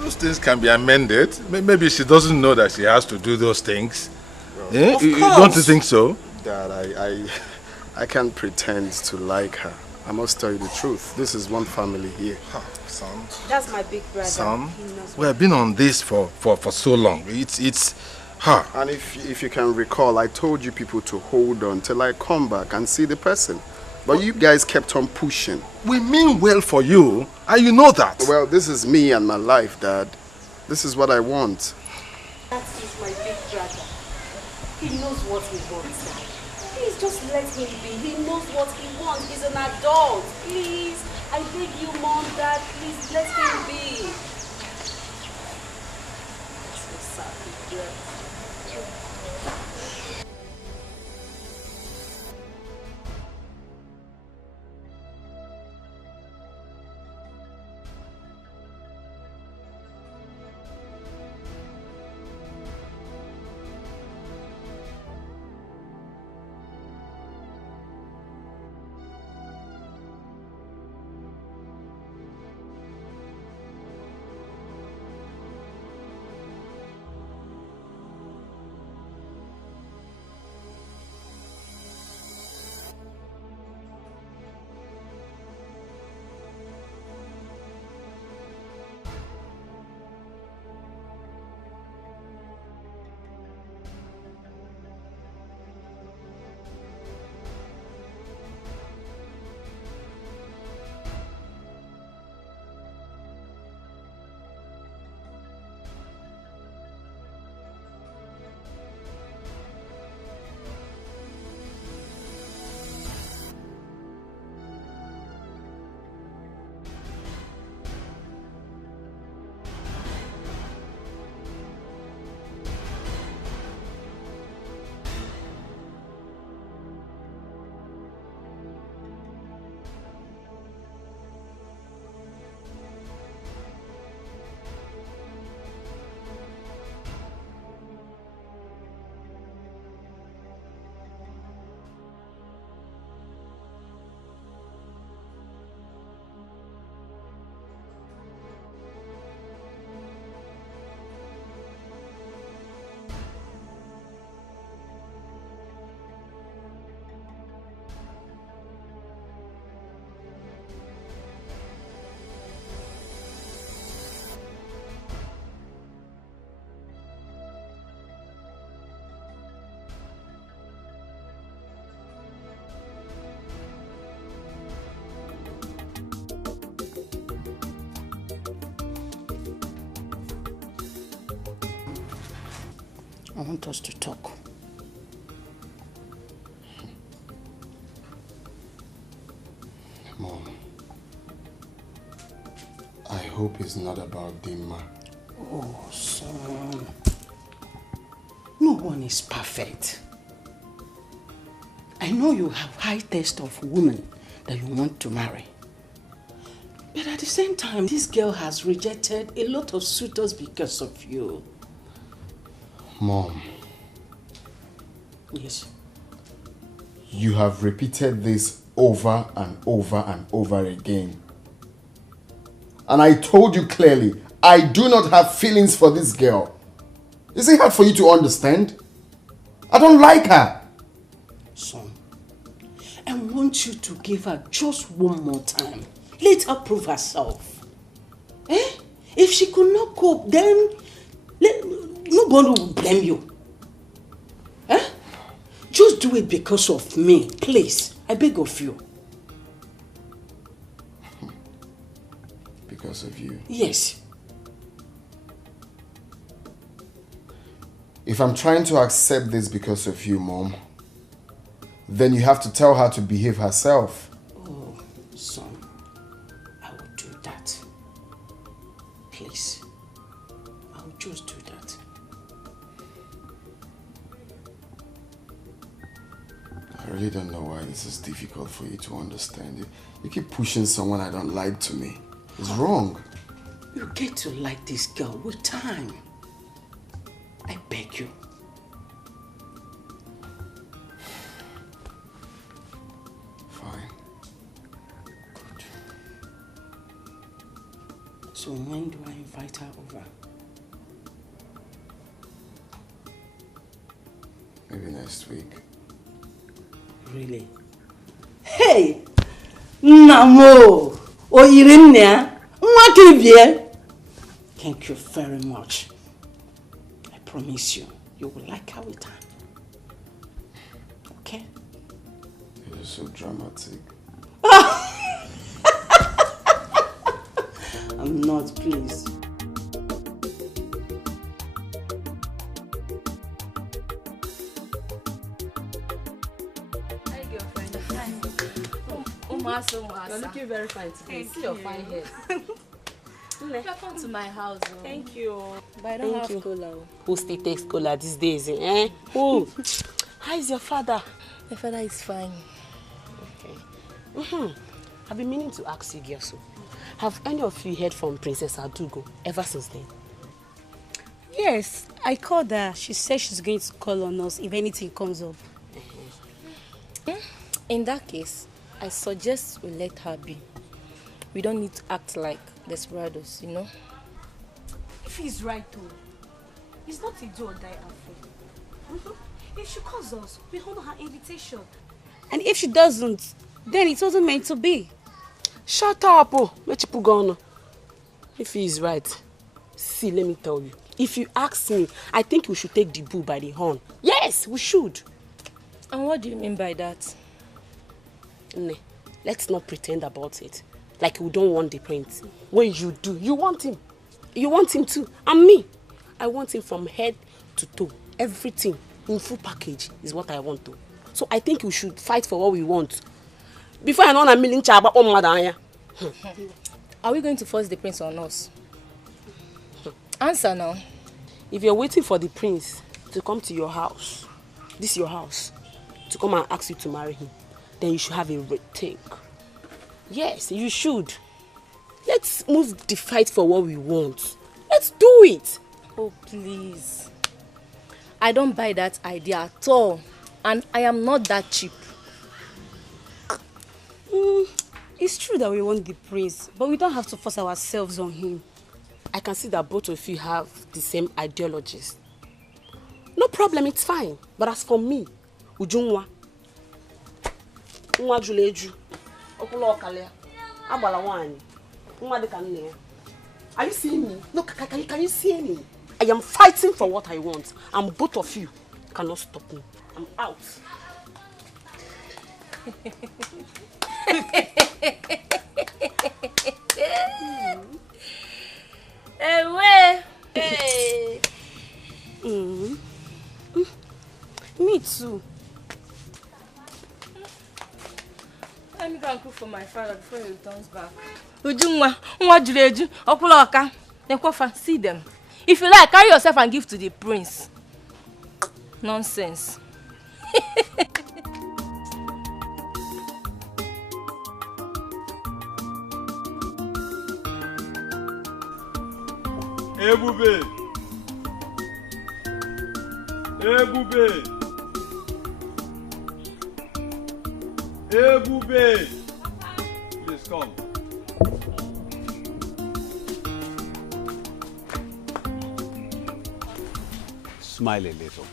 Those things can be amended. Maybe she doesn't know that she has to do those things. Of course. Don't you think so? Dad, I can't pretend to like her. I must tell you the truth. This is one family here. Son. That's my big brother. Son, we have been on this for so long. It's her. And if you can recall, I told you people to hold on till I come back and see the person. But you guys kept on pushing. We mean well for you, and you know that. Well, this is me and my life, Dad. This is what I want. That is my big brother. He knows what he wants, Dad. Please just let him be. He knows what he wants. He's an adult. Please, I beg you, Mom, Dad, please let him be. So sad, yeah. I want us to talk. Mom, I hope it's not about Dimma. Oh, son. No one is perfect. I know you have high taste of women that you want to marry. But at the same time, this girl has rejected a lot of suitors because of you. Mom. Yes. You have repeated this over and over and over again. And I told you clearly, I do not have feelings for this girl. Is it hard for you to understand? I don't like her. Son, I want you to give her just one more time. Let her prove herself. Eh? If she could not cope, then nobody will blame you. Eh? Just do it because of me, please. I beg of you. Because of you? Yes. If I'm trying to accept this because of you, Mom, then you have to tell her to behave herself. Oh, son, I will do that. Please. I will just do that. I really don't know why this is difficult for you to understand. You keep pushing someone I don't like to me. It's wrong. You get to like this girl with time. I beg you. Fine. Good. So when do I invite her over? Maybe next week. Really? Hey! Namo! Oyirinne! Mwakibie! Thank you very much. I promise you, you will like her with time. Okay? You're so dramatic. I'm not, please. You're looking very fine today. See your fine hair. Welcome to my house. Oh. Thank you. But I don't have cola. Who still takes cola these days? Eh? Who? How is your father? My father is fine. Okay. I've been meaning to ask you, Gyoso. Have any of you heard from Princess Adugo ever since then? Yes, I called her. She said she's going to call on us if anything comes up. In that case, I suggest we let her be. We don't need to act like desperados, you know? If he's right though, it's not a do or die affair. If she calls us, we honor her invitation. And if she doesn't, then it wasn't meant to be. Shut up, oh. If he is right, see, let me tell you. If you ask me, I think we should take the bull by the horn. Yes, we should. And what do you mean by that? Ne, let's not pretend about it. Like we don't want the prince. When you do, you want him. You want him too. And me, I want him from head to toe. Everything in full package is what I want to. So I think we should fight for what we want. Before I know a million chaba on madanya. Are we going to force the prince on us? Answer now. If you're waiting for the prince to come to your house, this is your house, to come and ask you to marry him, then you should have a rethink. Yes, you should. Let's move the fight for what we want. Let's do it. Oh, please. I don't buy that idea at all. And I am not that cheap. It's true that we want the prince, but we don't have to force ourselves on him. I can see that both of you have the same ideologies. No problem, it's fine. But as for me, Ujungwa, Nwa Juleju, Okulo Okalia, Abala Wani, Nwa Dekane. Are you seeing me? No, can you see me? I am fighting for what I want, and both of you cannot stop me. I'm out. Hey. too. Let me go and cook for my father before he returns back. Ujunwa, nwa juru eju, okula oka. Nekwafa, see them. If you like, carry yourself and give to the prince. Nonsense. Ebube. Ebube. Ebube. Please come. Smile a little.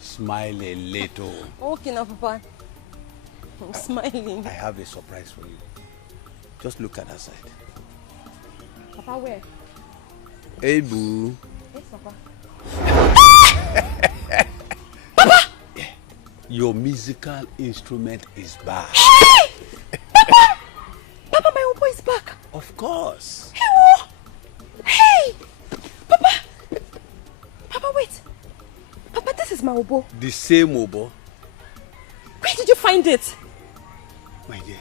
Smile a little. Okay now, Papa. I'm smiling. I have a surprise for you. Just look at that side. Papa, where? Hey, boo. Yes, Papa. Papa! Your musical instrument is back. Papa! Papa, my oboe is back. Of course. Hey! Papa! Papa, wait. Papa, this is my oboe. The same oboe? Where did you find it? My dear,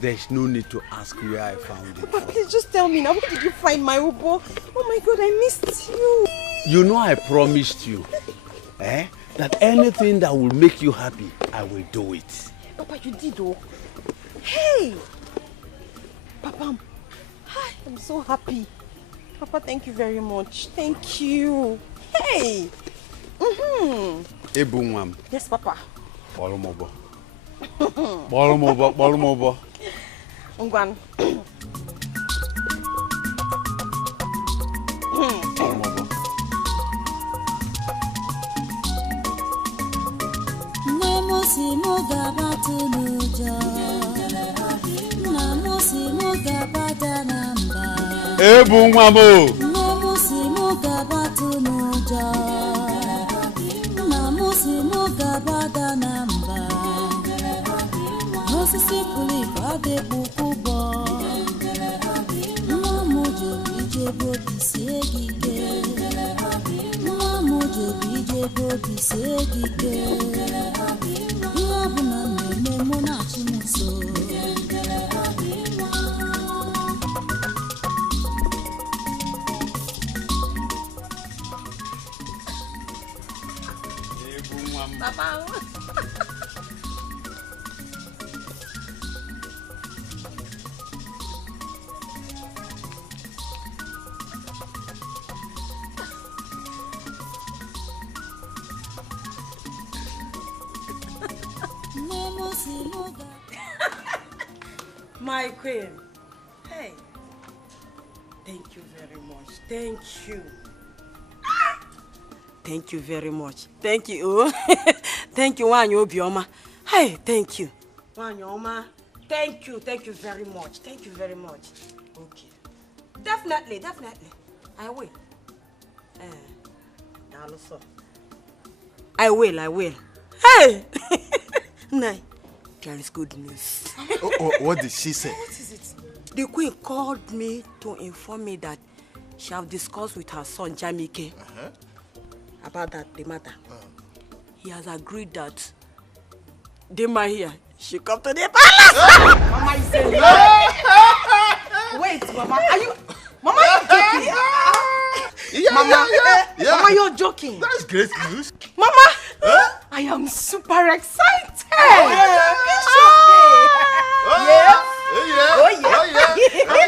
there's no need to ask where I found it. Papa, please just tell me now. Where did you find my oboe? Oh my God, I missed you. You know I promised you, that anything that will make you happy, I will do it. Papa, you did, oh. Hey! Papa, hi, I'm so happy. Papa, thank you very much. Thank you. Hey! Ebunwam. Yes, Papa. Bolomobo. Bolomobo, bolomobo. Ungwan. Bolomobo. Namusi mugabatu nuja. Namusi mugabata namba. Ebunwamo. Namusi mugabatu nuja. Namusi mugabata namba. Osisi puli bade bukubo. Namujo bije bodi segige. Namujo bije bodi segige. Yabuna mene mona chimuso. Papa. My queen. Hey. Thank you very much. Thank you. Thank you very much. Thank you. Thank you, Wanyo Bioma. Hey, thank you. Wanyoma. Thank you. Thank you very much. Thank you very much. Okay. Definitely, definitely. I will. I will. Hey! Nay, there is good news. What did she say? What is it? The queen called me to inform me that she have discussed with her son, Jamike, about the matter. He has agreed that Dima here, she come to the palace. Mama is saying no. Wait, Mama, are you joking? Mama, you're joking. That's great news. Mama, I am super excited.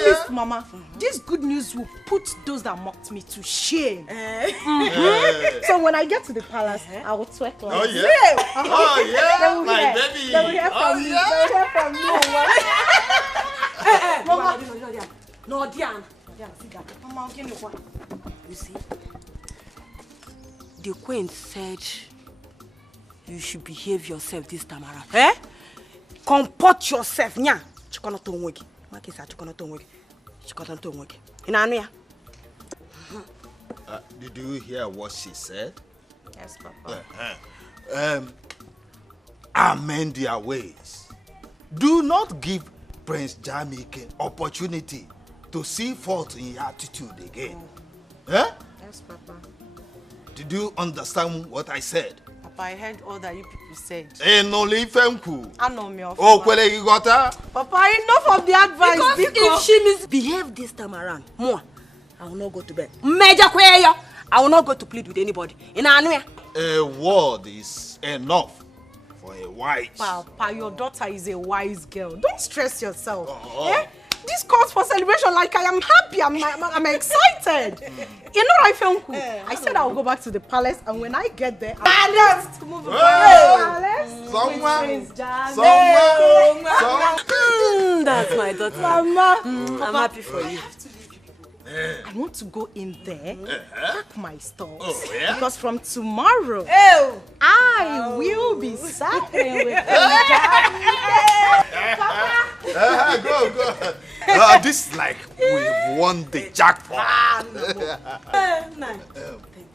Yes, Mama, this good news will put those that mocked me to shame. So when I get to the palace, I will twerk like My baby. They will hear from me. They will hear from me. Mama, no, Diana, sit down. Mama, I'll give you one. You see, the queen said you should behave yourself this time around. Comport yourself, nya. Chikono to nwegi. Makisa chikono to nwegi. Chikono to nwegi. Inanu ya. Did you hear what she said? Yes, Papa. Amend their ways. Do not give Prince Jamike opportunity to see fault in your attitude again. Yes, Papa. Did you understand what I said? Papa, I heard all that you people said. Noli Femku. I know me. Oh, Kwele, you got her? Papa, enough of the advice. Because if she misbehave this time around, more, I will not go to bed. Major Kwayo, I will not go to plead with anybody. In Anwea. A word is enough for a wise. Papa, your daughter is a wise girl. Don't stress yourself. Eh? This calls for celebration. Like, I am happy. I'm excited. You know, I feel cool. I said I will go back to the palace, and when I get there, I'll to move to the palace. That's my daughter. Mama. I'm happy for you. I want to go in there, pack my stuff. Oh, yeah? Because from tomorrow, I will be suffering with Go. This is like we won the jackpot. Thank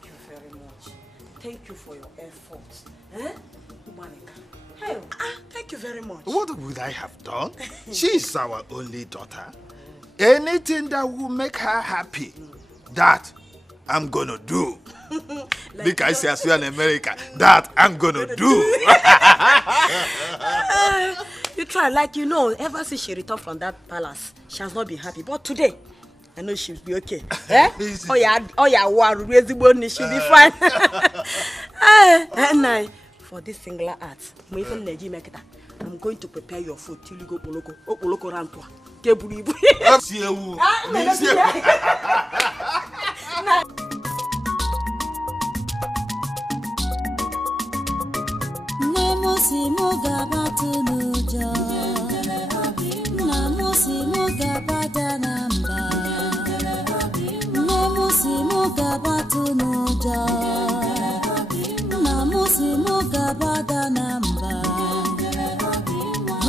you very much. Thank you for your efforts. Thank you very much. What would I have done? She's our only daughter. Anything that will make her happy, that I'm gonna do. Because I say in America, that I'm gonna do. You try, like you know, ever since she returned from that palace, she has not been happy. But today, I know she'll be okay. Eh? She'll be fine. And for this singular art, I'm going to prepare your food till you go Poloko Rantwa. Namusi mugabatu nuja, namusi mugabata namba, namusi mugabatu nuja, namusi mugabata namba,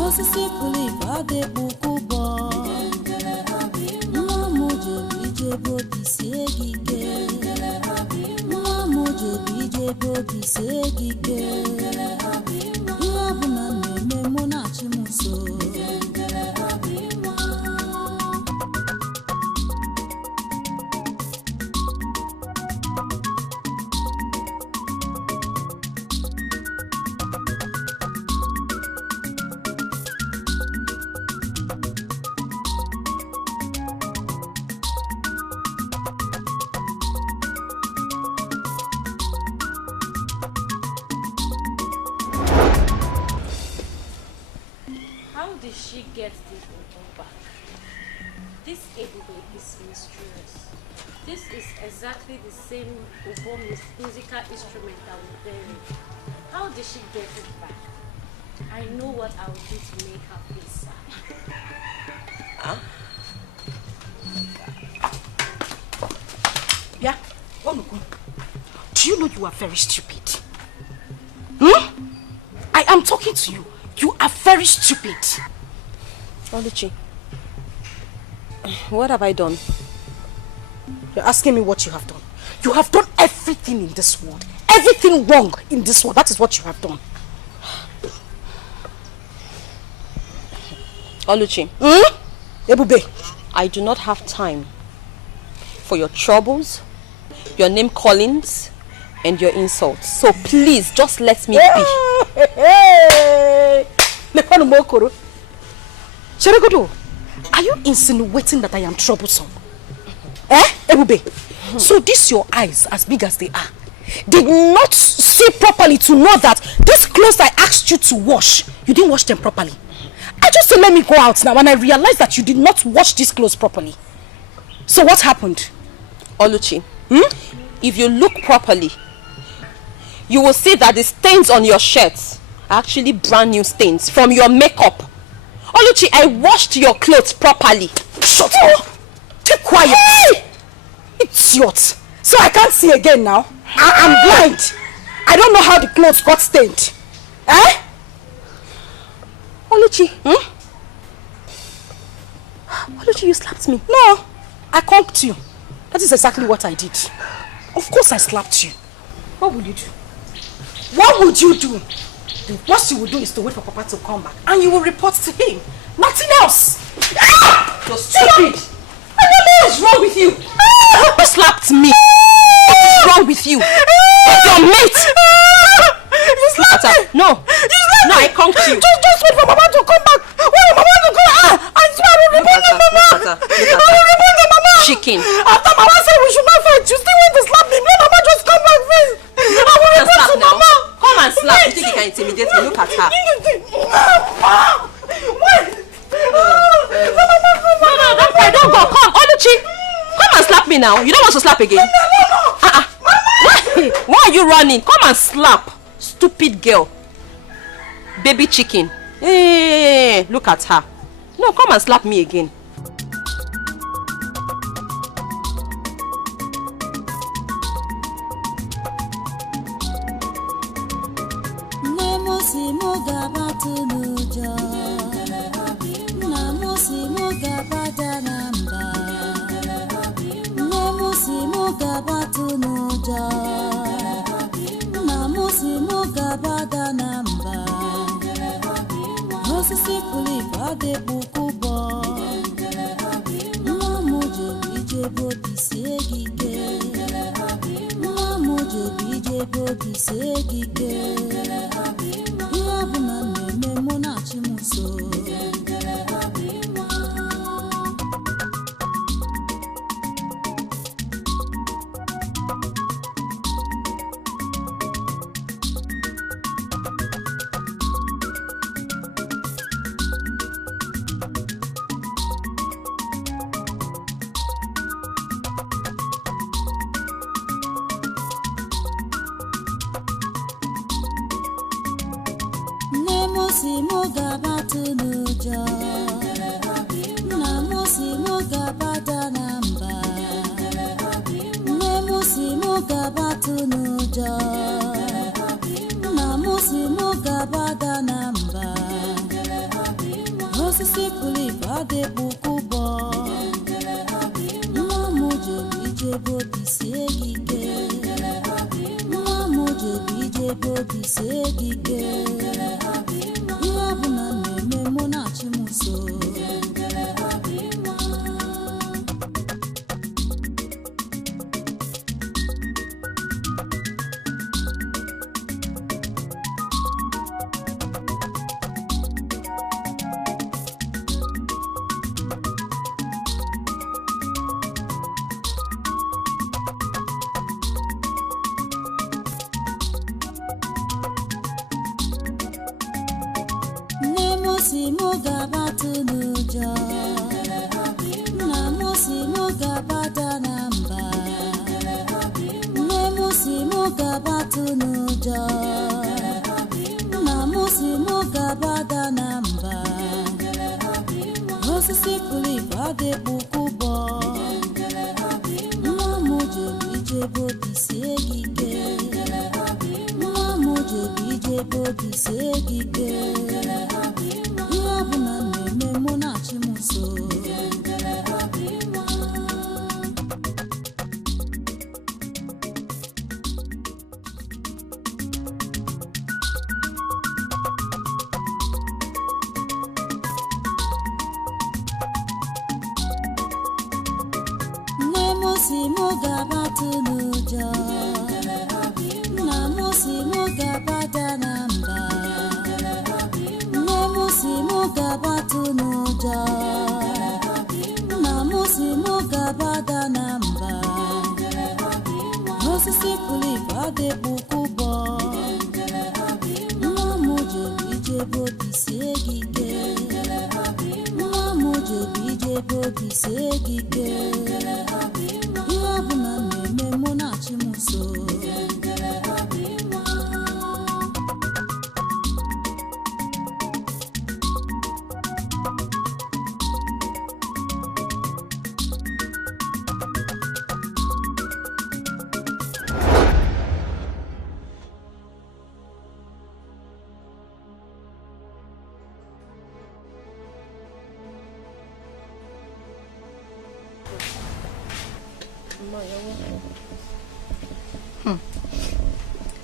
osisi puli bade bukubo, namuje bije bodi segige, namuje bije bodi segige. Get this Obo back. This Obo is mysterious. This is exactly the same Obo musical instrument that we buried. How did she get it back? I know what I will do to make her feel sad. Huh? Yeah? Do you know you are very stupid? I am talking to you. You are very stupid. Oluchi, what have I done? You're asking me what you have done. You have done everything in this world. Everything wrong in this world. That is what you have done. Oluchi. Ebube. I do not have time for your troubles, your name callings, and your insults. So please, just let me be. Cheregodo, are you insinuating that I am troublesome? Ebube? So these your eyes, as big as they are, did not see properly to know that these clothes I asked you to wash, you didn't wash them properly. I just said let me go out now and I realized that you did not wash these clothes properly. So what happened? Oluchi, if you look properly, you will see that the stains on your shirts are actually brand new stains from your makeup. Oluchi, I washed your clothes properly. Shut up! Keep quiet! Hey! Idiot! So I can't see again now? I'm blind! I don't know how the clothes got stained. Oluchi, Oluchi, you slapped me. No, I conked you. That is exactly what I did. Of course I slapped you. What will you do? What would you do? The worst you will do is to wait for Papa to come back and you will report to him. Nothing else. You're stupid. What is wrong with you? Who slapped me? What is wrong with you? Your mate. No. No, I come to you. Just wait for Mama to come back. Wait, Mama to come. I swear I will report you, Mama. I will report you, Mama. Chicken. After Mama said we should not fight, you still want to slap me. Let Mama just come back first. I will report you, Mama. Come and slap. You think you can intimidate me? Look at her. Wait. Don't go. Come, Oluchi. Come and slap me now. You don't want to slap again? Why are you running? Come and slap. Stupid girl. Baby chicken. Hey, look at her. No, come and slap me again.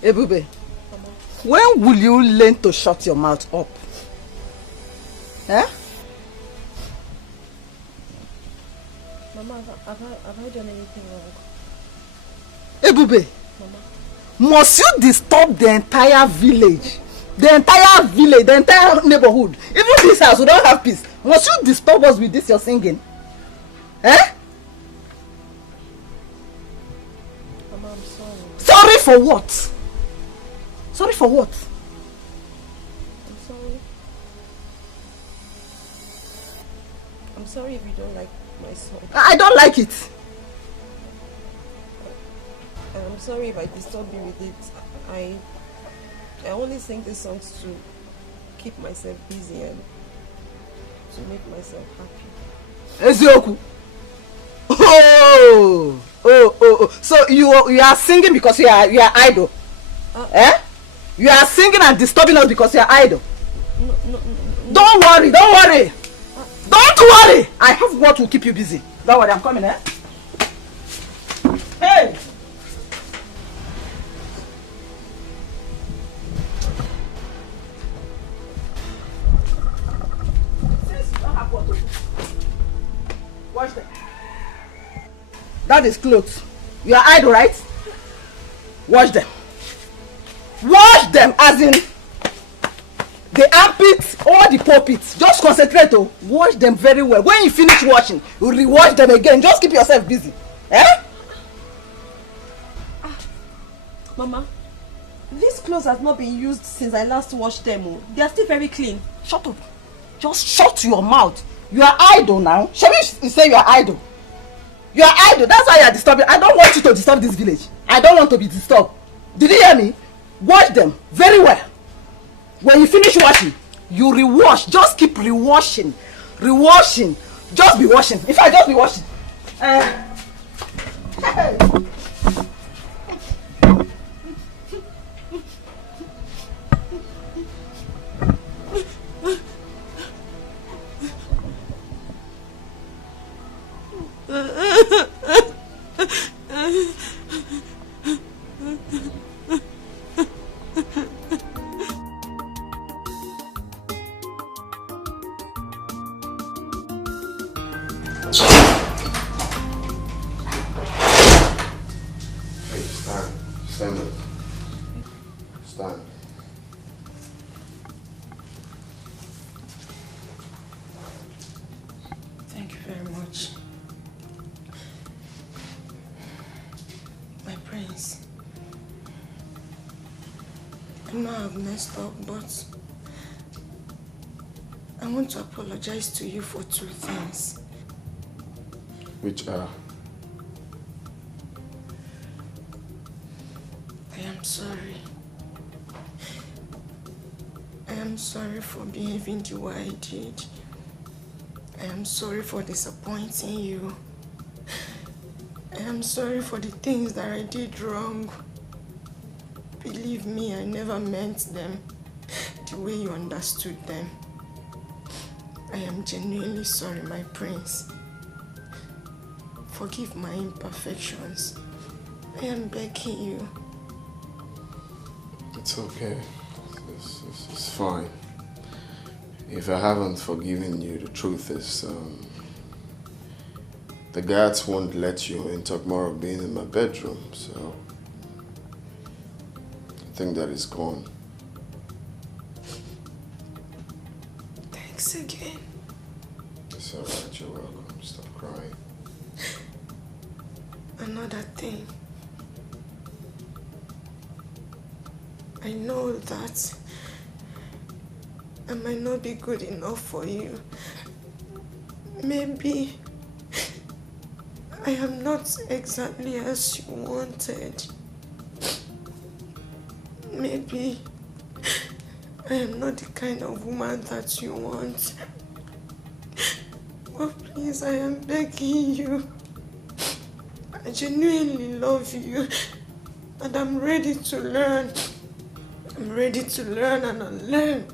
Ebube, when will you learn to shut your mouth up? Eh? Mama, have I done anything wrong? Ebube, must you disturb the entire village The entire village, the entire neighborhood, even this house, we don't have peace. Must you disturb us with this you're singing? Eh? Mama, I'm sorry. Sorry for what? Sorry for what? I'm sorry. I'm sorry if you don't like my song. I don't like it. And I'm sorry if I disturb you with it. I only sing these songs to keep myself busy and to make myself happy. Ezioku. Oh. So you are singing because you are idle. Eh? You are singing and disturbing us because you are idle. No. Don't worry. Don't worry. I have what will keep you busy. Don't worry, I'm coming, eh? Hey! Wash them. That is clothes. You are idle, right? Wash them. Wash them as in the armpits or the pulpits. Just concentrate. Wash them very well. When you finish washing, you re-wash them again. Just keep yourself busy. Eh? Mama, these clothes have not been used since I last washed them. They are still very clean. Shut up. Just shut your mouth. You are idle now. Shall we say you are idle? You are idle. That's why you are disturbing. I don't want you to disturb this village. I don't want to be disturbed. Did you hear me? Wash them very well. When you finish washing, you re-wash. Just keep re-washing. Re-washing. Just be washing. In fact, just be washing. Hey. Stand. Thank you very much. My prince. I know I've messed up, but I want to apologize to you for 2 things. Which are? I am sorry. I am sorry for behaving the way I did. I am sorry for disappointing you. I am sorry for the things that I did wrong. Believe me, I never meant them the way you understood them. I am genuinely sorry, my prince. Forgive my imperfections. I am begging you. It's okay. It's fine. If I haven't forgiven you, the truth is, the guards won't let you in tomorrow being in my bedroom, so I think that is gone. Thanks again. It's alright, you're welcome. Stop crying. Another thing. I know that I might not be good enough for you. Maybe I am not exactly as you wanted. Maybe I am not the kind of woman that you want. But please, I am begging you. I genuinely love you and I'm ready to learn. I'm ready to learn and unlearn.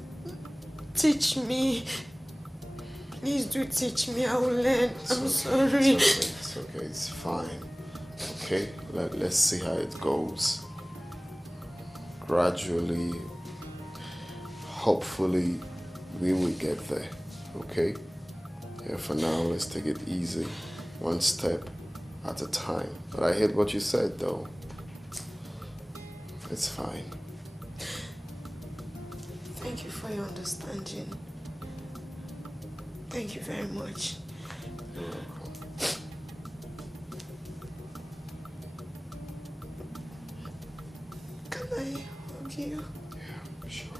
Teach me. Please do teach me. I will learn. I'm sorry. It's okay. It's fine. Okay? Let's see how it goes. Gradually, hopefully, we will get there. Okay? Yeah, for now, let's take it easy. One step at a time. But I heard what you said, though. It's fine. Thank you for your understanding. Thank you very much. You're welcome. Can I hug you? Yeah, sure.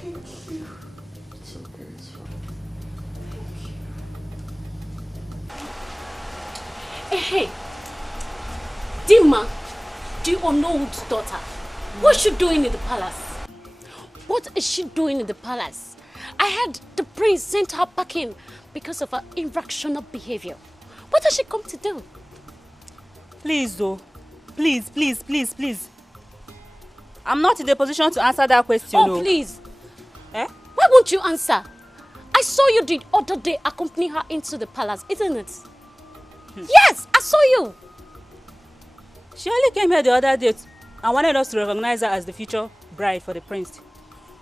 Thank you. It's okay, it's fine. Hey, Dima, the unknown's daughter, what's she doing in the palace? What is she doing in the palace? I heard the prince sent her packing because of her irrational behavior. What has she come to do? Please, though. Please, please, please, please. I'm not in the position to answer that question. Oh, please. Eh? Why won't you answer? I saw you the other day accompany her into the palace, isn't it? Yes, I saw you. She only came here the other day and wanted us to recognize her as the future bride for the prince.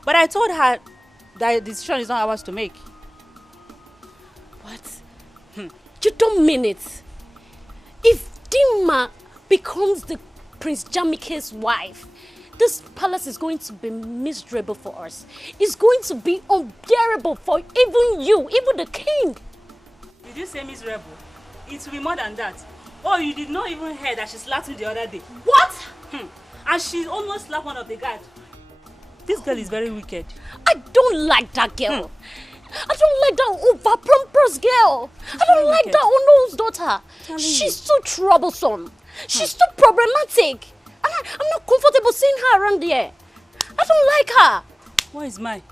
But I told her that the decision is not ours to make. What? You don't mean it. If Dima becomes the Prince Jamike's wife, this palace is going to be miserable for us. It's going to be unbearable for even you, even the king. Did you say miserable? It will be more than that. Oh, you did not even hear that she slapped me the other day. What? And she almost slapped one of the guards. This girl is very wicked. I don't like that girl. I don't like that over-pompous girl. I don't like that unknown's daughter. She's too troublesome. She's too problematic. I'm not comfortable seeing her around here. I don't like her. What is mine?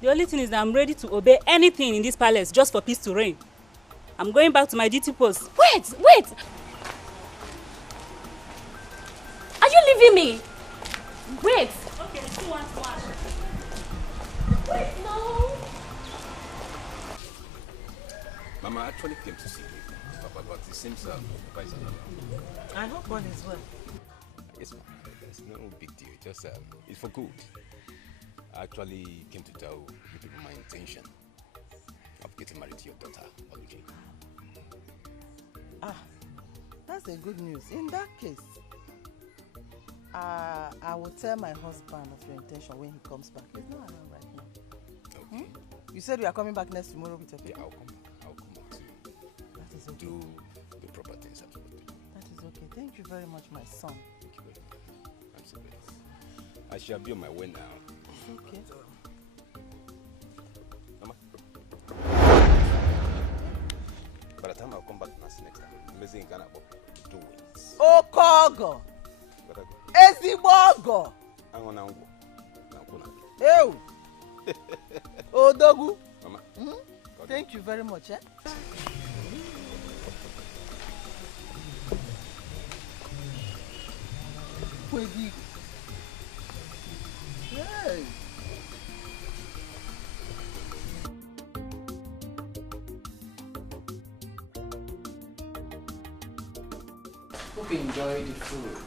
The only thing is that I'm ready to obey anything in this palace just for peace to reign. I'm going back to my duty post. Wait! Are you leaving me? Wait! Okay, 2-1-1. Wait, no! Mama actually came to see you, Papa, but it seems Papa is not. I hope all is well. It's fine. There's no big deal. Just it's for good. I actually came to tell you people my intention of getting married to your daughter, Oluji. Ah, that's a good news. In that case, I will tell my husband of your intention when he comes back. He's not around right now. Okay. You said you are coming back next tomorrow with your people? Yeah, I'll come back to that is okay. Do the proper things I'm supposed to do. That is okay. Thank you very much, my son. Thank you very much. I'm so blessed. I shall be on my way now. Okay. Mama. By the time I'll come back next time, amazing Ghana do wins. Okogo! Ezigbogo! Ew! Odogu! Mama. Thank you very much, eh? Hey! Hope you enjoy the food.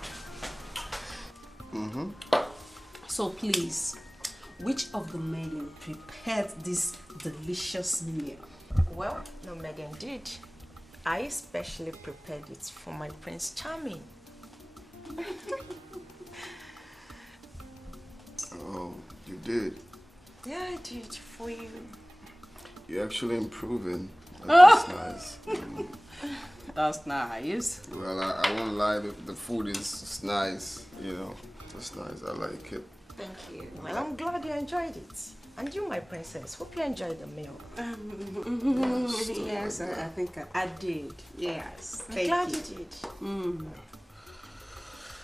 So please, which of the men prepared this delicious meal? Well, no maiden did. I specially prepared it for my Prince Charming. Oh, you did? Yeah, I did for you. You're actually improving. That's nice. That's nice. Well, I won't lie, the food is nice, you know. It's nice, I like it. Thank you. Well, I'm glad you enjoyed it. And you, my princess, hope you enjoyed the meal. Yes, I think I did. Yes. I'm glad you did.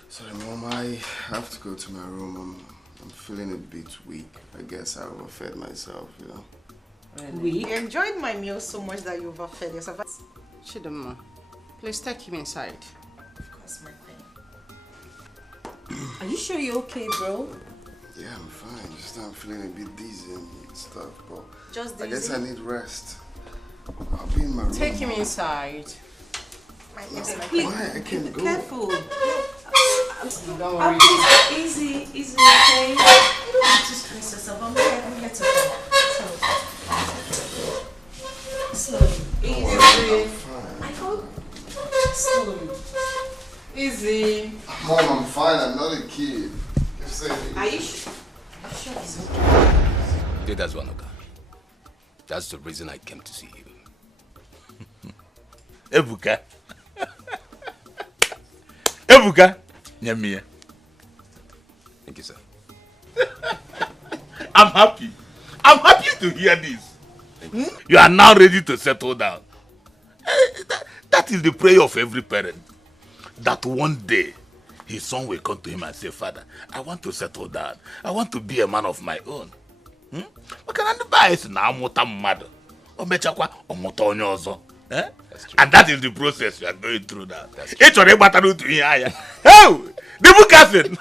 Sorry, Mom, I have to go to my room. I'm feeling a bit weak. I guess I overfed myself, you know. Really? You enjoyed my meal so much that you overfed yourself. Chidama, please take him inside. Of course, my queen. Are you sure you're okay, bro? Yeah, I'm fine. Just I'm feeling a bit dizzy and stuff, but just I guess I need rest. I'll be in my room. Take him inside. Why? I can't go. Careful. Don't worry. Easy, okay? You don't have to stress yourself. I'm here to help. Slowly. Easy. I hope. Slowly. Easy. Mom, I'm fine. I'm not a kid. Are you sure it's okay? Yeah, that's one, okay. That's the reason I came to see you. Ebuka. Ebuka. Nyamie. Thank you, sir. I'm happy. I'm happy to hear this. You are now ready to settle down. That is the prayer of every parent. That one day, his son will come to him and say, Father, I want to settle down. I want to be a man of my own. And that is the process you are going through now. It's already battle to hear. Oh, the book has it.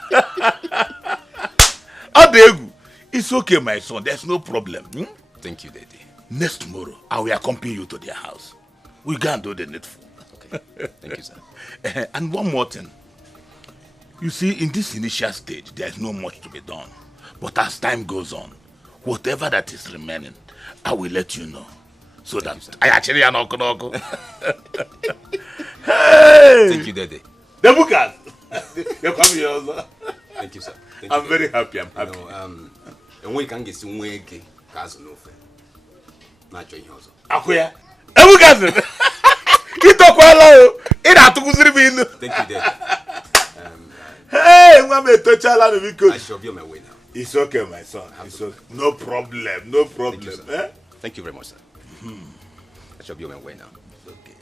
It's okay, my son. There's no problem. Thank you, Daddy. Next tomorrow, I will accompany you to their house. We go and do the needful. Okay. Thank you, sir. And one more thing. You see, in this initial stage, there is no much to be done. But as time goes on, whatever that is remaining, I will let you know. So that I actually am not going. Hey! Thank you, Daddy. The bookers. You come here also. Thank you, sir. Thank I'm you, very happy. I'm happy. And we can get some way cause no fair. Not join you also. Akuya. The bookers. You talk well. It had to go through me. Thank you, Daddy. Hey, I shall be on my way now. It's okay, my son. It's okay. No problem. No problem. Thank you, Thank you very much, sir. I shall be on my way now. Okay.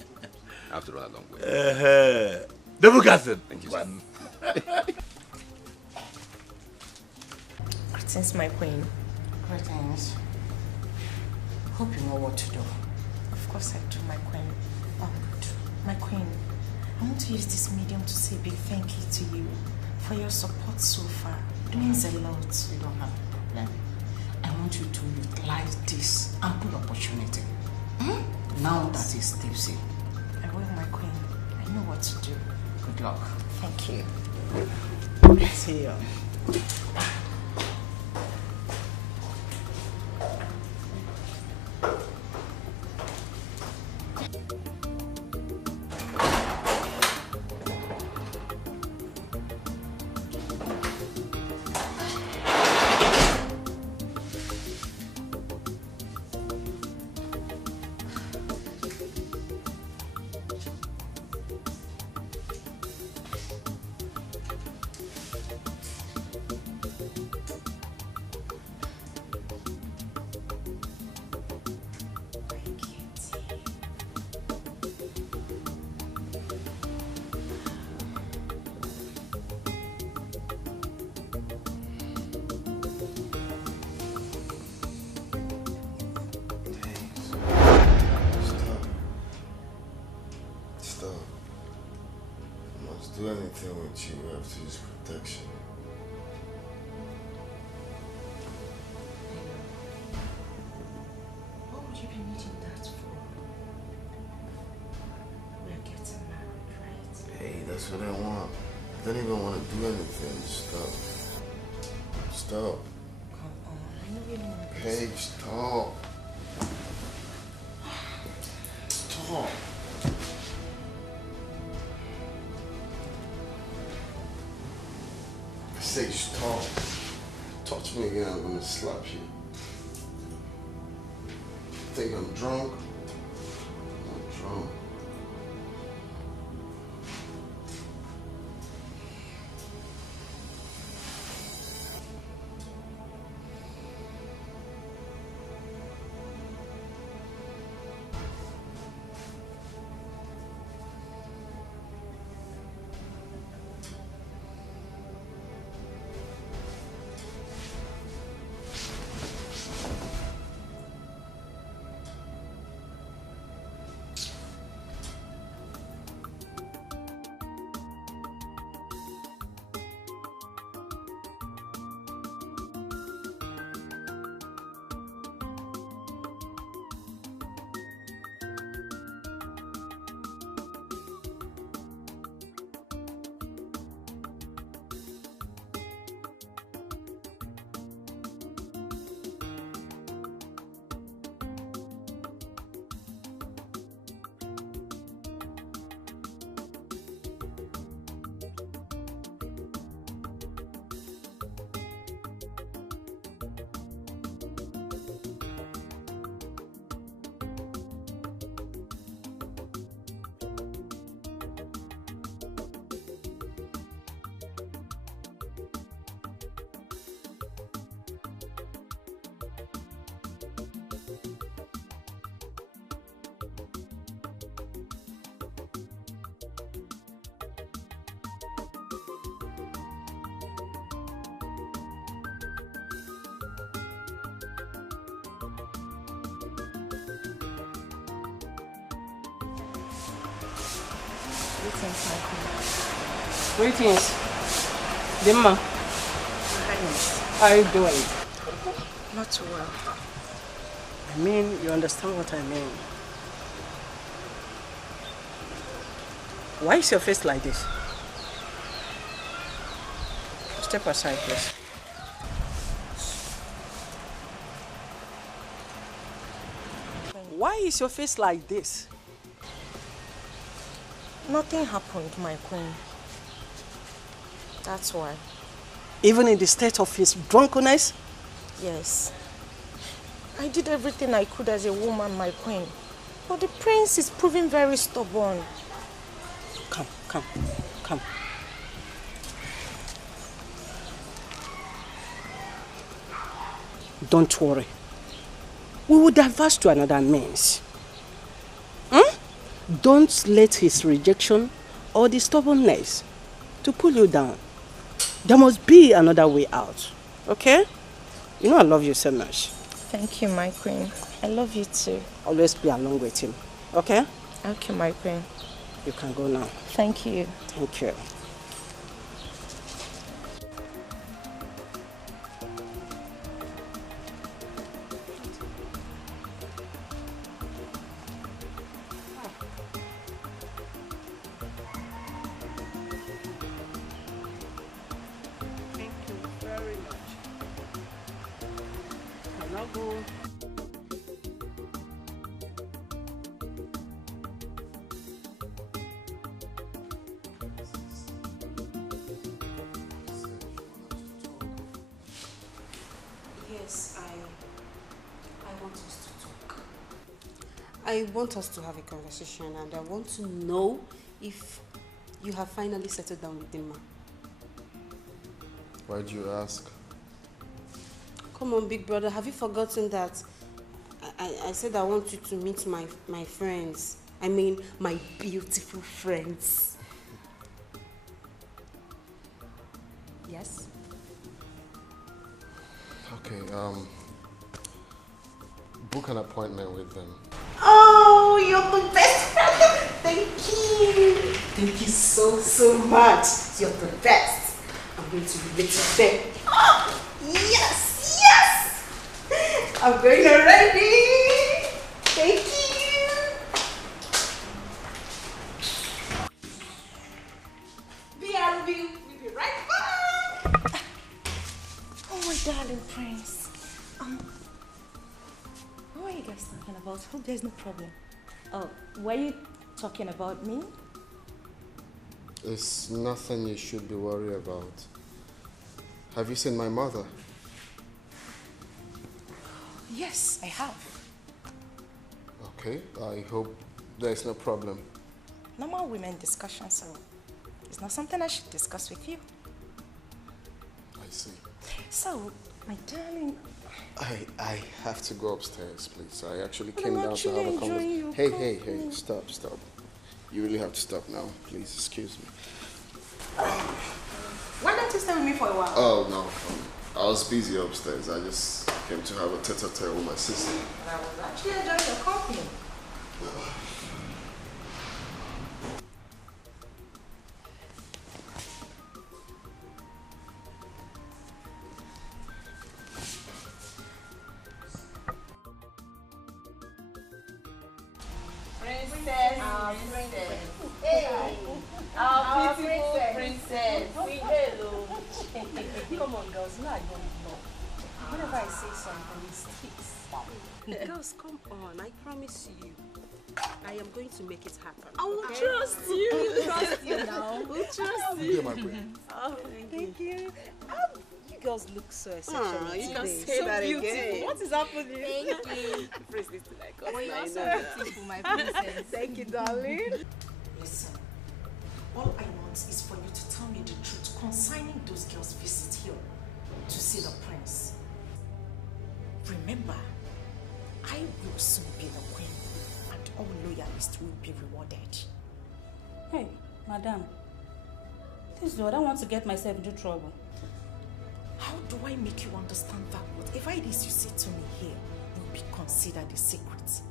I have to run a long way. The bookers. Thank you, sir. Greetings, my queen. Greetings. Hope you know what to do. Of course I do, my queen. My queen, I want to use this medium to say a big thank you to you for your support so far. It means a lot. You don't have a problem. I want you to utilize this ample opportunity. Now that it's tipsy. I will, my queen. I know what to do. Good luck. Thank you. See you. Do anything with you, we have to use protection. What would you be needing that for? We're getting married, right? Hey, that's what I want. I don't even want to do anything. Stop. Stop. Come on, I know you don't want to. Hey, stop. Stop. Say stop. Touch me again, I'm gonna slap you. Think I'm drunk? I'm drunk. Greetings, my queen. Greetings. Dimma. How are you doing? Not too well. I mean, you understand what I mean. Why is your face like this? Step aside, please. Why is your face like this? Nothing happened, my queen. That's why. Even in the state of his drunkenness? Yes. I did everything I could as a woman, my queen. But the prince is proving very stubborn. Come. Don't worry. We will diverge to another means. Don't let his rejection or the stubbornness to pull you down. There must be another way out. Okay? You know I love you so much. Thank you, my queen. I love you too. Always be along with him. Okay? Okay, my queen. You can go now. Thank you. Thank you. I want us to have a conversation, and I want to know if you have finally settled down with Dimma. Why do you ask? Come on, big brother, have you forgotten that I said I want you to meet my friends? I mean, my beautiful friends. Yes? Okay, book an appointment with them. Oh, you're the best friend. Thank you. Thank you so much. You're the best. I'm going to be late today. Oh, yes. I'm going already. Thank you. We'll be right back. Oh, my darling prince. What are you guys talking about? Hope there's no problem. Oh, were you talking about me? It's nothing you should be worried about. Have you seen my mother? Yes, I have. Okay, I hope there's no problem. Normal women discussion, so it's not something I should discuss with you. I see. So, my darling... I have to go upstairs, please. I actually came down to have a conversation. Hey, stop. You really have to stop now. Please, excuse me. Why don't you stay with me for a while? Oh, no. I was busy upstairs. I just came to have a tete-a-tete with my sister. I was actually enjoying your company. Our beautiful princess. Hello. Come on, girls. Now I don't know. Whenever I say something, it sticks. Girls, come on. I promise you. I am going to make it happen. I will okay? trust you. We'll trust you now. We'll trust you. My friend. Oh, thank you. You girls look so exceptional you can today. say So that beautiful. again. What is happening? Thank you. Praise this to like us. Well, you're I also know. beautiful, my princess. Thank you, darling. Listen, all I want is for you to tell me the truth concerning those girls' visit here to see the prince. Remember, I will soon be the queen, and all loyalists will be rewarded. Hey, madam. Please, I don't want to get myself into trouble. How do I make you understand that whatever it is you say to me here will be considered a secret?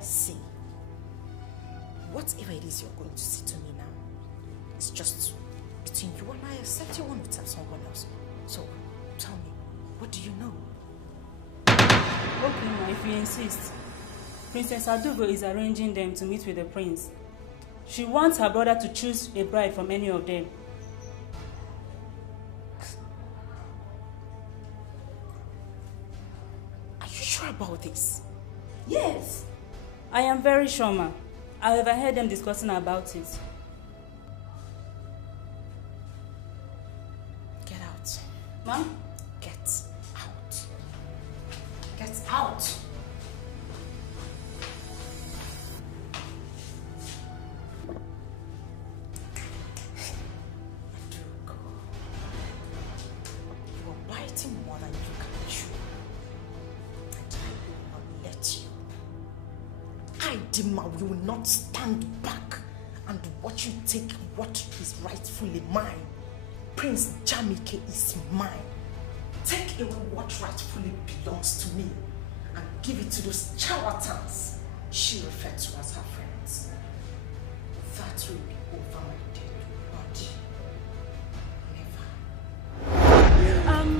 See, whatever it is you're going to say to me now, it's just between you and I, except you want to tell someone else. So, tell me, what do you know? Okay, ma, if you insist. Princess Adugo is arranging them to meet with the prince. She wants her brother to choose a bride from any of them. Are you sure about this? Yes. I am very sure, ma. I overheard them discussing about it. Get out. Ma'am? Get out. Get out. You are biting more than you can chew. And I will not let you. I, Dima, will not stand back and watch you take what is rightfully mine. Prince Jamike is mine. Take away what rightfully belongs to me and give it to those charlatans she referred to as her friends. That will be over my dead body. Never.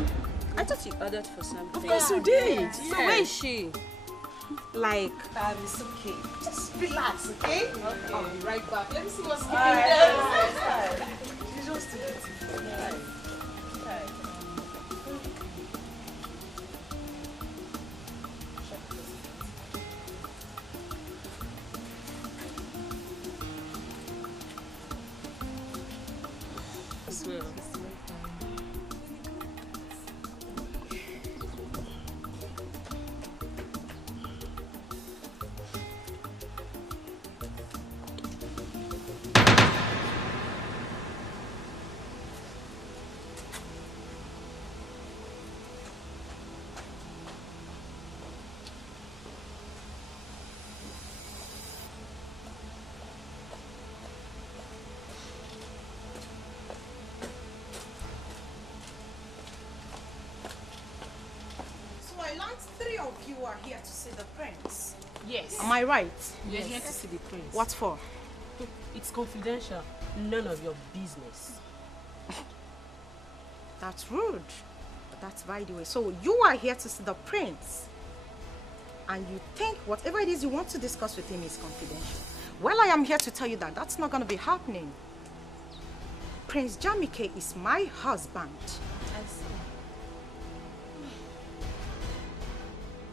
I thought you ordered for something. Of course you did. Yeah. So where is she? Like, it's okay. Just relax, okay? Okay. I'll be right back. Let me see what's going Alright, there. alright. She's just a bit. Three of you are here to see the prince. Yes. Am I right? You're here to see the prince. What for? It's confidential. None of your business. That's rude. But that's by the way. So you are here to see the prince. And you think whatever it is you want to discuss with him is confidential. Well, I am here to tell you that that's not going to be happening. Prince Jamike is my husband. I see.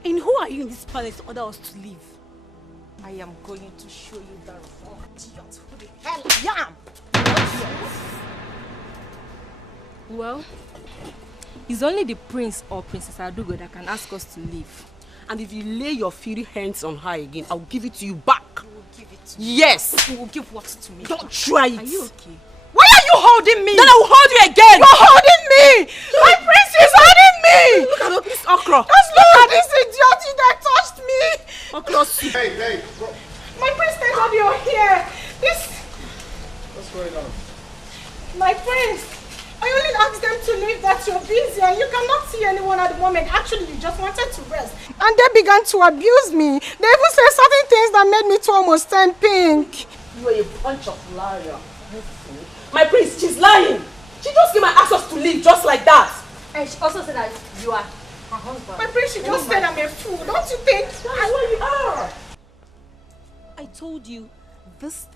And who are you in this palace to order us to leave? I am going to show you the raw idiot who the hell I am. Well, it's only the prince or Princess Adugo that can ask us to leave. And if you lay your filthy hands on her again, I'll give it to you back. You will give it to me. Yes. You will give what to me? Don't try it. Are you okay? Why are you holding me? Then I will hold you again. You're holding me. My prince is holding me. Look at this okra. Just look at this idiot that touched me. Okra soup. Hey, bro. My prince, thank God you're here. This. What's going on? My prince. I only asked them to leave that you're busy and you cannot see anyone at the moment. Actually, you just wanted to rest. And they began to abuse me. They even said certain things that made me to almost turn pink. You are a bunch of liars. My prince, she's lying. She just came and asked us to leave just like that. And she also said that you are her husband. My prince, she just said I'm a fool. Don't you think? That's what you are. I told you, this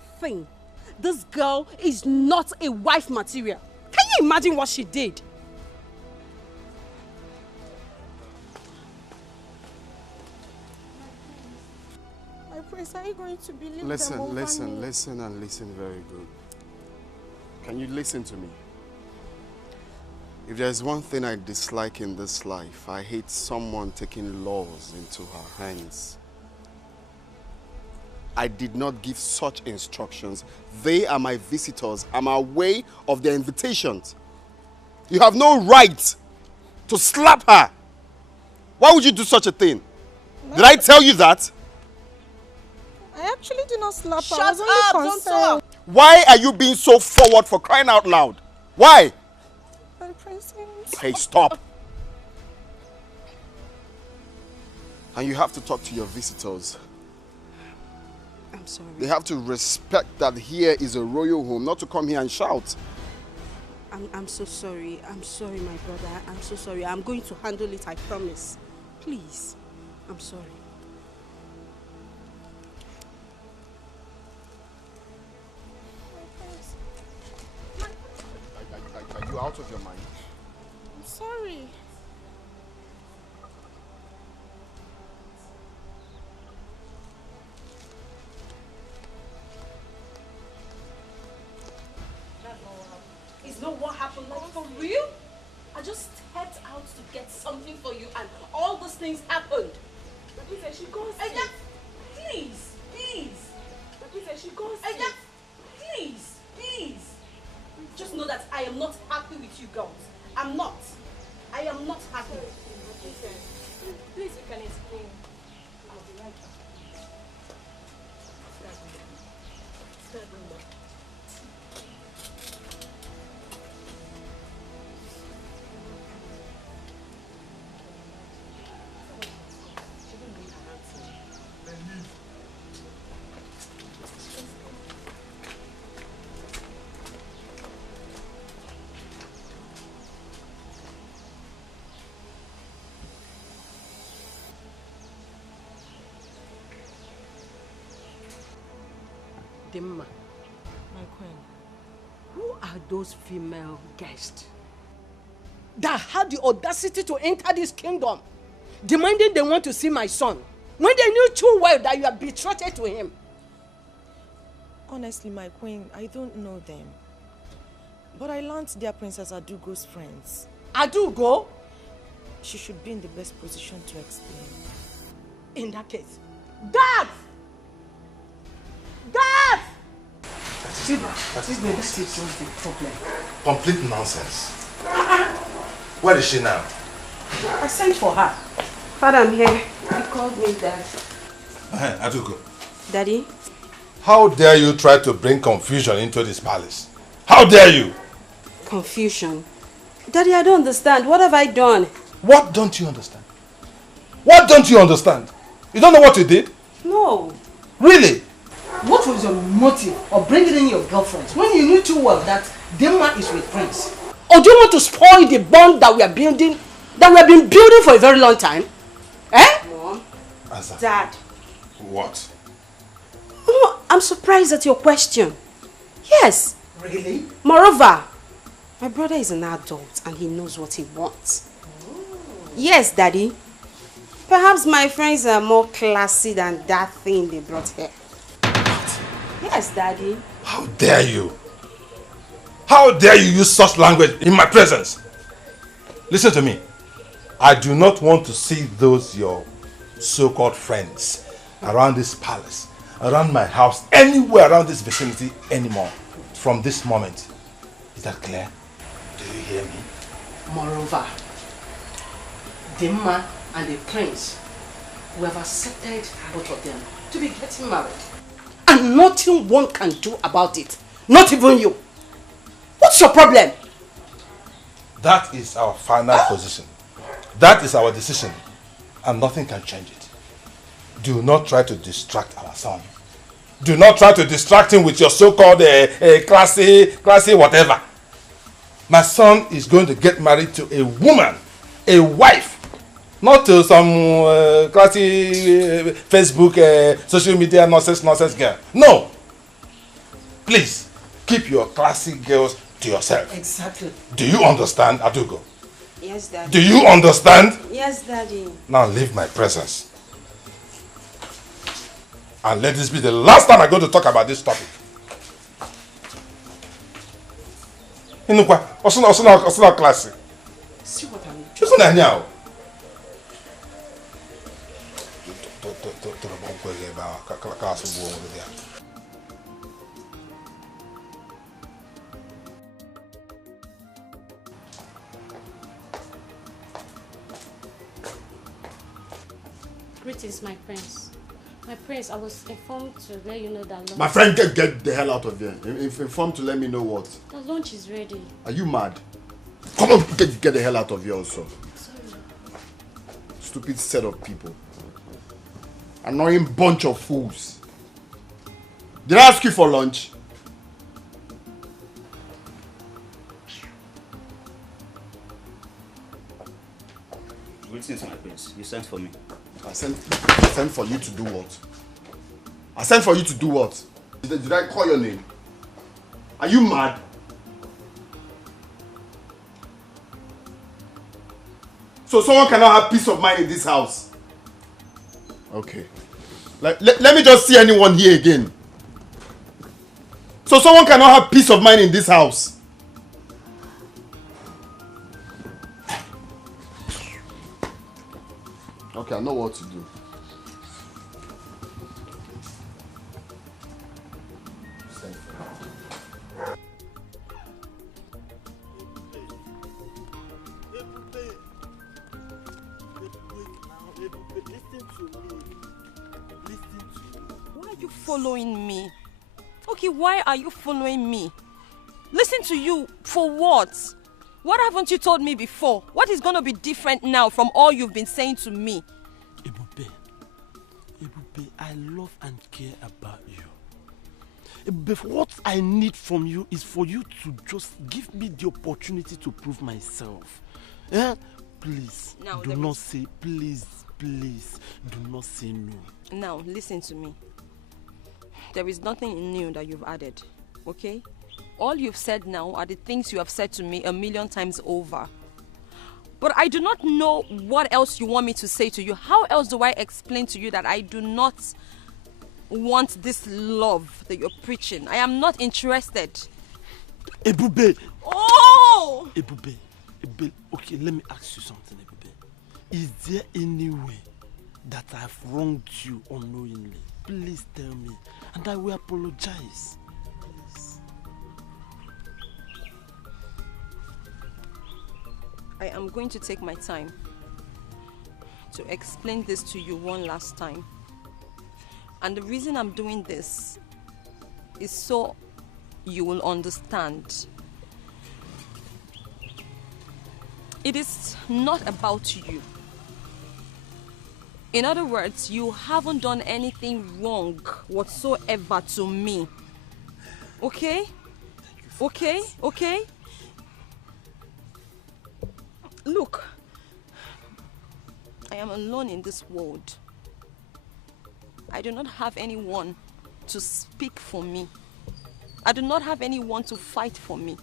girl is not a wife material. Can you imagine what she did? My prince, are you going to believe them Listen, over listen, me? listen, and listen very good. Can you listen to me? If there's one thing I dislike in this life, I hate someone taking laws into her hands. I did not give such instructions. They are my visitors. I'm aware of their invitations. You have no right to slap her. Why would you do such a thing? Did I tell you that? I actually did not slap her. Shut I was only up, concerned. Why are you being so forward, for crying out loud? Why? My prince, Hey, stop. And you have to talk to your visitors. I'm sorry. They have to respect that here is a royal home, not to come here and shout. I'm so sorry. I'm sorry, my brother. I'm so sorry. I'm going to handle it, I promise. Please. I'm sorry. Are you out of your mind? I'm sorry. Is not what happened, like for real? I just stepped out to get something for you and all those things happened. But she goes please, please. But she goes please, please. Just know that I am not happy with you girls. I'm not. I am not happy. Please, you can explain. I'll be right back. Dimma, My queen. who are those female guests that had the audacity to enter this kingdom, demanding they want to see my son, when they knew too well that you are betrothed to him? Honestly, my queen, I don't know them. But I learned they are Princess Adugo's friends. Adugo? She should be in the best position to explain. In that case, Dad! Dad! That is the problem. Complete nonsense. Where is she now? I sent for her. Father, I'm here. He called me, Dad. Adugo. Daddy? How dare you try to bring confusion into this palace? How dare you? Confusion? Daddy, I don't understand. What have I done? What don't you understand? What don't you understand? You don't know what you did? No. Really? What was your motive of bringing in your girlfriends when you knew too well that Dimma is with Prince? Or do you want to spoil the bond that we are building, that we have been building for a very long time? Eh? Mom. Answer. Dad. What? Oh, I'm surprised at your question. Yes. Really? Moreover, my brother is an adult and he knows what he wants. Yes, Daddy. Perhaps my friends are more classy than that thing they brought here. Yes, Daddy. How dare you? How dare you use such language in my presence? Listen to me. I do not want to see those your so-called friends around this palace, around my house, anywhere around this vicinity anymore from this moment. Is that clear? Do you hear me? Moreover, Dimma and the prince, we have accepted both of them to be getting married. And nothing one can do about it. Not even you. What's your problem? That is our final position. That is our decision. And nothing can change it. Do not try to distract our son. Do not try to distract him with your so-called classy whatever. My son is going to get married to a woman, a wife, not to some classy Facebook, social media nonsense girl. No. Please, keep your classy girls to yourself. Exactly. Do you understand, Adugo? Yes, Daddy. Do you understand? Yes, Daddy. Now leave my presence. And let this be the last time I'm going to talk about this topic. Inukwa, osuna classy. See what I mean? Osuna nyao. Greetings, my prince. My prince, I was informed to let you know that lunch... My friend, get the hell out of here. Informed to let me know what? The lunch is ready. Are you mad? Come on, get the hell out of here also. Sorry. Stupid set of people. Annoying bunch of fools. Did I ask you for lunch? Greetings, my prince. You sent for me. I sent for you to do what? I sent for you to do what? Did I call your name? Are you mad? So someone cannot have peace of mind in this house? Okay. Let me just see anyone here again. So someone cannot have peace of mind in this house? Okay, I know what to do. Why are you following me? Okay, why are you following me? Listen to you for what? What haven't you told me before? What is going to be different now from all you've been saying to me? Ebube, I love and care about you. Ebube, what I need from you is for you to just give me the opportunity to prove myself. Eh? Please, Now, do not say, please, do not say no. Now, listen to me. There is nothing new that you've added, okay? All you've said now are the things you have said to me 1,000,000 times over. But I do not know what else you want me to say to you. How else do I explain to you that I do not want this love that you're preaching? I am not interested. Ebube! Oh! Ebube, okay, let me ask you something, Ebube. Is there any way that I've wronged you unknowingly? Please tell me, and I will apologize. Please. I am going to take my time to explain this to you one last time. And the reason I'm doing this is so you will understand. It is not about you. In other words, you haven't done anything wrong whatsoever to me. Okay? Okay? Okay? Look, I am alone in this world. I do not have anyone to speak for me. I do not have anyone to fight for me.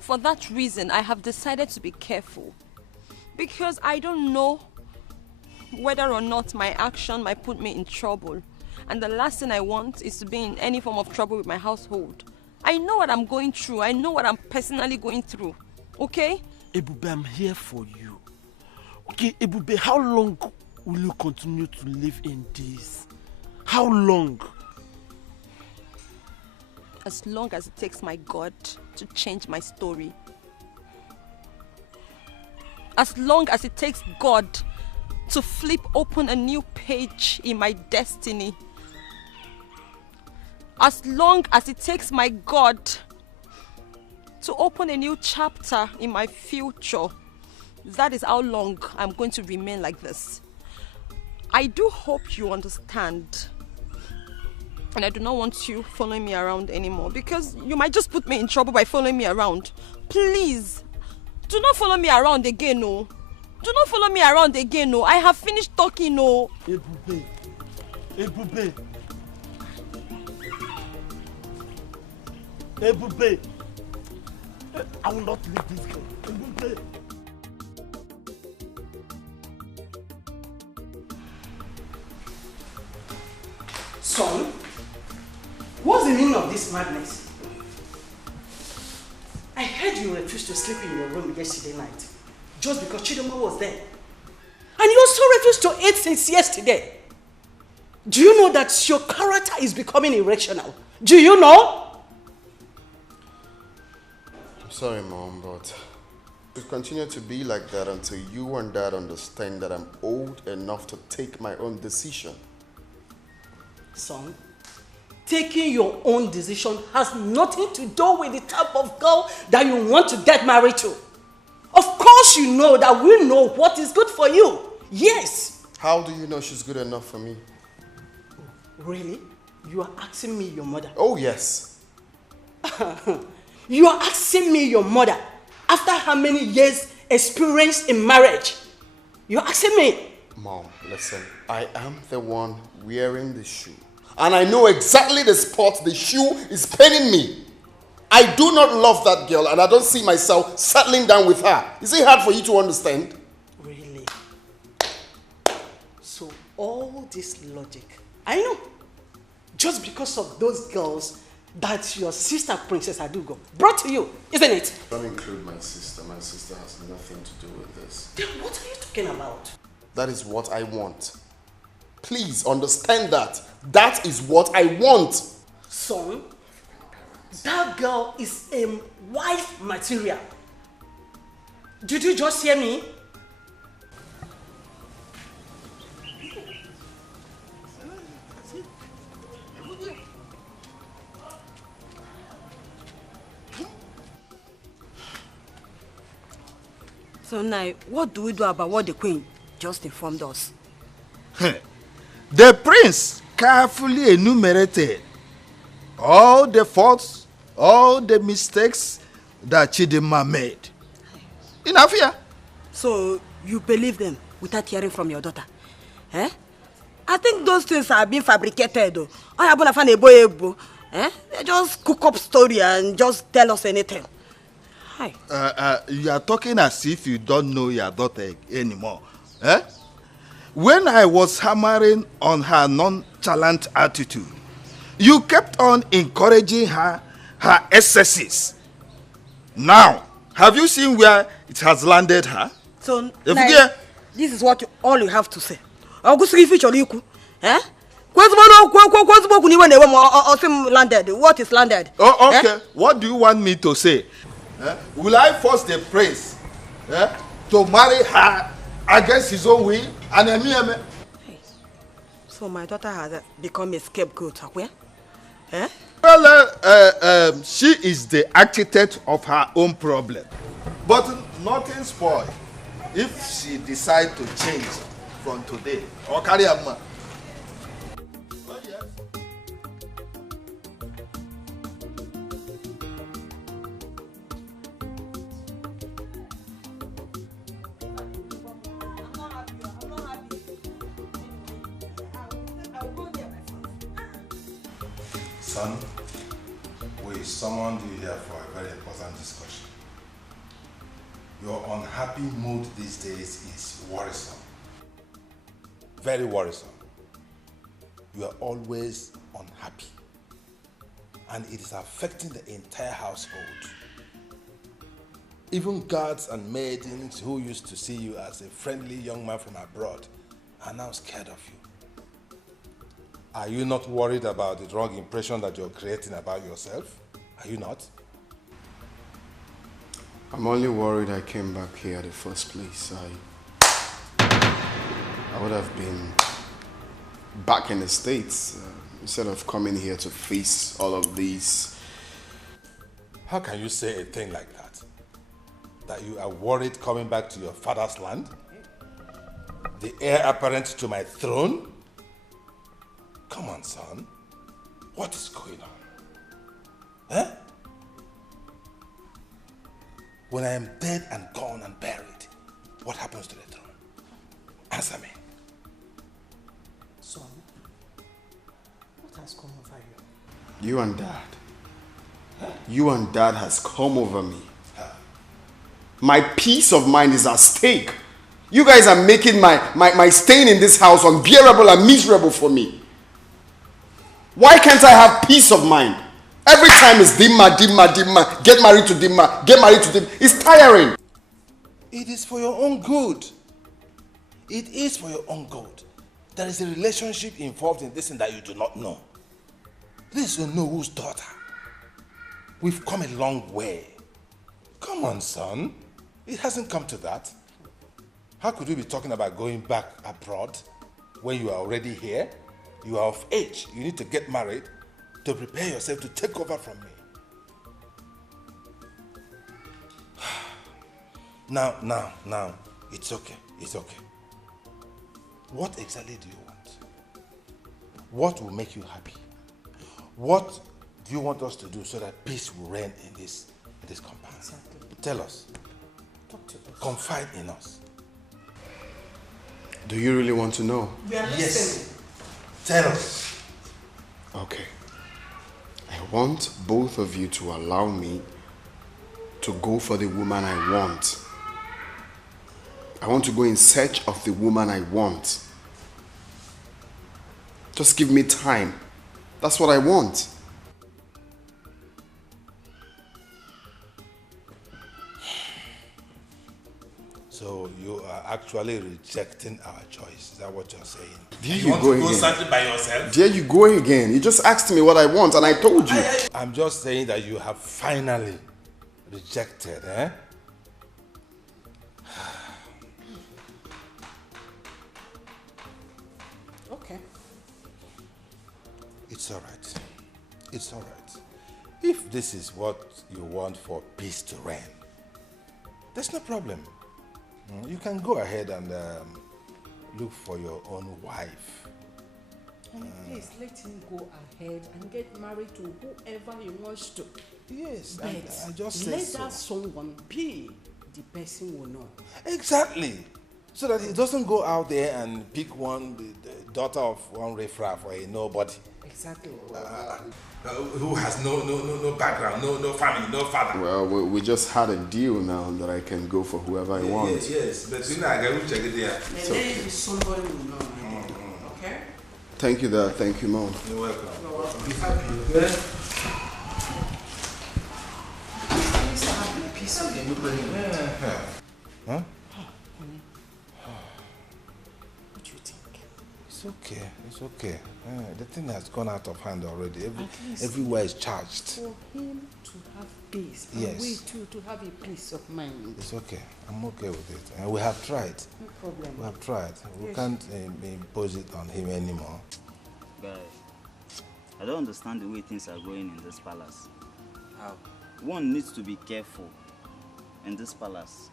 For that reason, I have decided to be careful. Because I don't know whether or not my action might put me in trouble. And the last thing I want is to be in any form of trouble with my household. I know what I'm going through. I know what I'm personally going through. Okay? Ebube, I'm here for you. Okay, Ebube, how long will you continue to live in this? How long? As long as it takes my God to change my story. As long as it takes God to flip open a new page in my destiny. As long as it takes my God to open a new chapter in my future. That is how long I'm going to remain like this. I do hope you understand. And I do not want you following me around anymore, because you might just put me in trouble by following me around. Please, do not follow me around again, no. Do not follow me around again, no. I have finished talking, no. Ebube. Ebube. Ebube. I will not leave this girl. Ebube. Son, what's the meaning of this madness? I heard you refused to sleep in your room yesterday night just because Chidoma was there. And you also refused to eat since yesterday. Do you know that your character is becoming irrational? Do you know? I'm sorry, Mom, but it will continue to be like that until you and Dad understand that I'm old enough to take my own decision. Son, taking your own decision has nothing to do with the type of girl that you want to get married to. Of course you know that we know what is good for you. Yes. How do you know she's good enough for me? Really? You are asking me your mother? Oh, yes. You are asking me your mother after how many years experience in marriage? You are asking me? Mom, listen. I am the one wearing the shoe. And I know exactly the spot the shoe is paining me. I do not love that girl and I don't see myself settling down with her. Is it hard for you to understand? Really? So all this logic, I know. Just because of those girls that your sister Princess Adugo brought to you, isn't it? Don't include my sister. My sister has nothing to do with this. Then what are you talking about? That is what I want. Please understand that. That is what I want. Son, that girl is a wife material. Did you just hear me? So now, what do we do about what the queen just informed us? The prince carefully enumerated all the faults, all the mistakes that Chidinma made. Enough here. So you believe them without hearing from your daughter? Eh? I think those things are being fabricated though. They just cook up story and just tell us anything. Hi. You are talking as if you don't know your daughter anymore. Eh? When I was hammering on her nonchalant attitude, you kept on encouraging her excesses. Now, have you seen where it has landed her? So, this is what all you have to say. Eh? What is landed? Oh, okay. Eh? What do you want me to say? Eh? Will I force the prince to marry her against his own will? So my daughter has become a scapegoat, eh? Well, she is the architect of her own problem. But nothing spoiled if she decides to change from today. Or carry a man. Son, we summoned you here for a very important discussion. Your unhappy mood these days is worrisome. Very worrisome. You are always unhappy. And it is affecting the entire household. Even guards and maidens who used to see you as a friendly young man from abroad are now scared of you. Are you not worried about the wrong impression that you're creating about yourself? Are you not? I'm only worried I came back here in the first place. I would have been back in the States instead of coming here to face all of these. How can you say a thing like that? That you are worried coming back to your father's land? The heir apparent to my throne? Come on, son. What is going on? Eh? When I am dead and gone and buried, what happens to the throne? Answer me. Son, what has come over you? You and Dad. Huh? You and Dad has come over me. Huh? My peace of mind is at stake. You guys are making my staying in this house unbearable and miserable for me. Why can't I have peace of mind? Every time it's dimma. Get married to dimma. Get married to dimma. It's tiring. It is for your own good. It is for your own good. There is a relationship involved in this thing that you do not know. This is Noah's daughter. We've come a long way. Come on, son. It hasn't come to that. How could we be talking about going back abroad when you are already here? You are of age. You need to get married to prepare yourself to take over from me. Now, it's okay. It's okay. What exactly do you want? What will make you happy? What do you want us to do so that peace will reign in this compound? Exactly. Tell us. Talk to us. Confide in us. Do you really want to know? We are listening. Tell us. Okay. I want both of you to allow me to go for the woman I want. I want to go in search of the woman I want. Just give me time. That's what I want. So you are actually rejecting our choice. Is that what you're saying? There you want go to go again. searching by yourself? There you go again. You just asked me what I want and I told you. I'm just saying that you have finally rejected, eh? Okay. It's all right. It's all right. If this is what you want for peace to reign, there's no problem. You can go ahead and look for your own wife. And please let him go ahead and get married to whoever he wants to. Yes, but I just said let so. that someone be the person will know. Exactly. So that he doesn't go out there and pick the daughter of one riffraff or a nobody. Exactly. Who has no background, no family, no father. Well, we just had a deal now that I can go for whoever I want. Yes. But you know, I will check it there. And then somebody will know. Okay? Thank you, Dad. Thank you, Mom. You're welcome. You're welcome. Be happy, okay? Please have a piece of the Huh? What do you think? It's okay. It's okay. The thing has gone out of hand already. Everywhere is charged. For him to have peace, Yes. and we too to have a peace of mind. It's okay. I'm okay with it. And we have tried. No problem. We have tried. We Yes. can't impose it on him anymore. Guy, I don't understand the way things are going in this palace. How? One needs to be careful in this palace.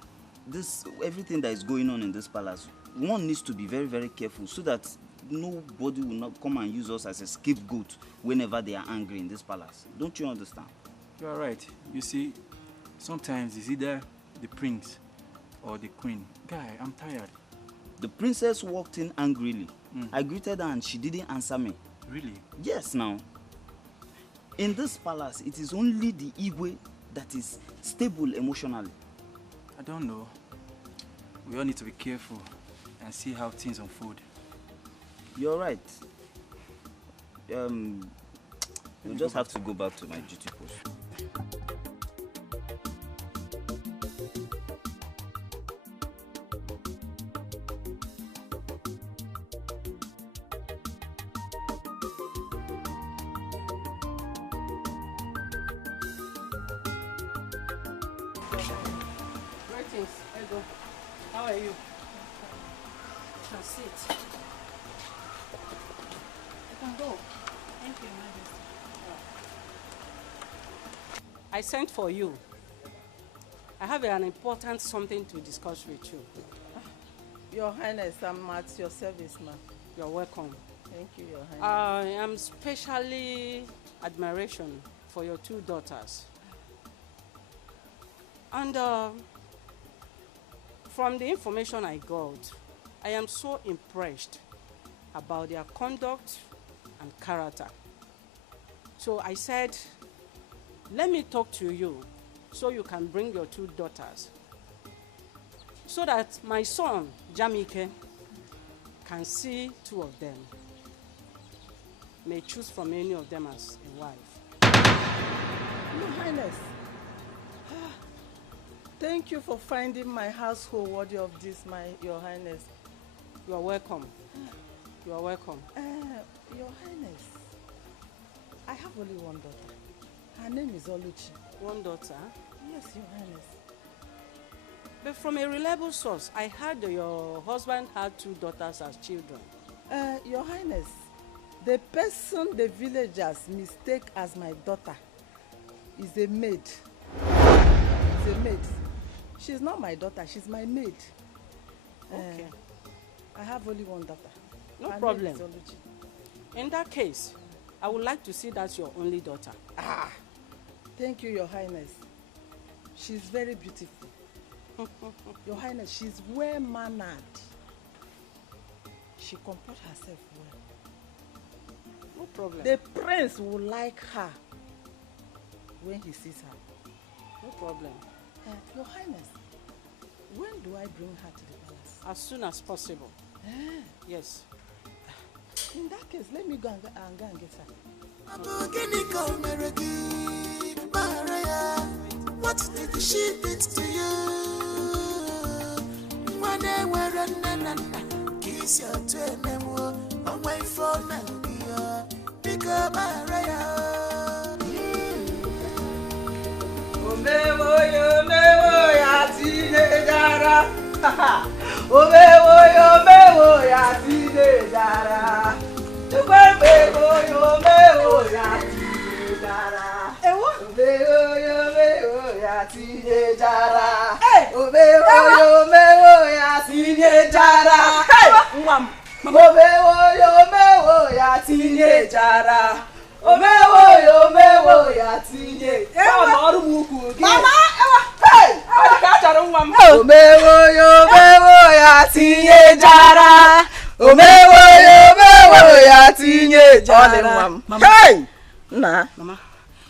Everything that is going on in this palace, one needs to be very, very careful so that nobody will not come and use us as a scapegoat whenever they are angry in this palace. Don't you understand? You are right. You see, sometimes it's either the prince or the queen. Guy, I'm tired. The princess walked in angrily. I greeted her and she didn't answer me. Really? Yes, now. In this palace, it is only the Igwe that is stable emotionally. I don't know. We all need to be careful and see how things unfold. You're right. We'll just have to go back to my duty post. Greetings, Edo. How are you? You can sit. You can go. Thank you, Majesty. I sent for you. I have an important something to discuss with you. Your Highness, I'm at your service, ma'am. You're welcome. Thank you, Your Highness. I am specially admiration for your two daughters. And from the information I got, I am so impressed about their conduct and character. So I said, let me talk to you so you can bring your two daughters so that my son, Jamike, can see two of them. May choose from any of them as a wife. Your Highness, thank you for finding my household worthy of this, Your Highness. You are welcome. You are welcome. Your Highness, I have only one daughter. Her name is Oluchi. One daughter? Yes, Your Highness. But from a reliable source, I heard that your husband had two daughters as children. Your Highness, the person the villagers mistake as my daughter is a maid. Is a maid. She's not my daughter, she's my maid. Okay. I have only one daughter. No Her problem. name is Oluchi. In that case, I would like to see that's your only daughter. Ah, thank you, Your Highness. She's very beautiful. Your Highness, she's well-mannered. She comports herself well. No problem. The prince will like her when he sees her. No problem. Your Highness, when do I bring her to the palace? As soon as possible. Yes. In that case, let me go and get her. What did she did to you? When they were running, kiss your twin, away from Nambia, pick up Mariah. Omewo ya tinejara. Omewo ya tinejara. Omewo ya tinejara. Omewo ya tinejara. Omewo ya tinejara. Mwam. Omewo ya tinejara. Omewo ya tinye. Mama, hey! Omewo ya tinye jara. Omewo ya tinye jara. Hey! Nah. Mama.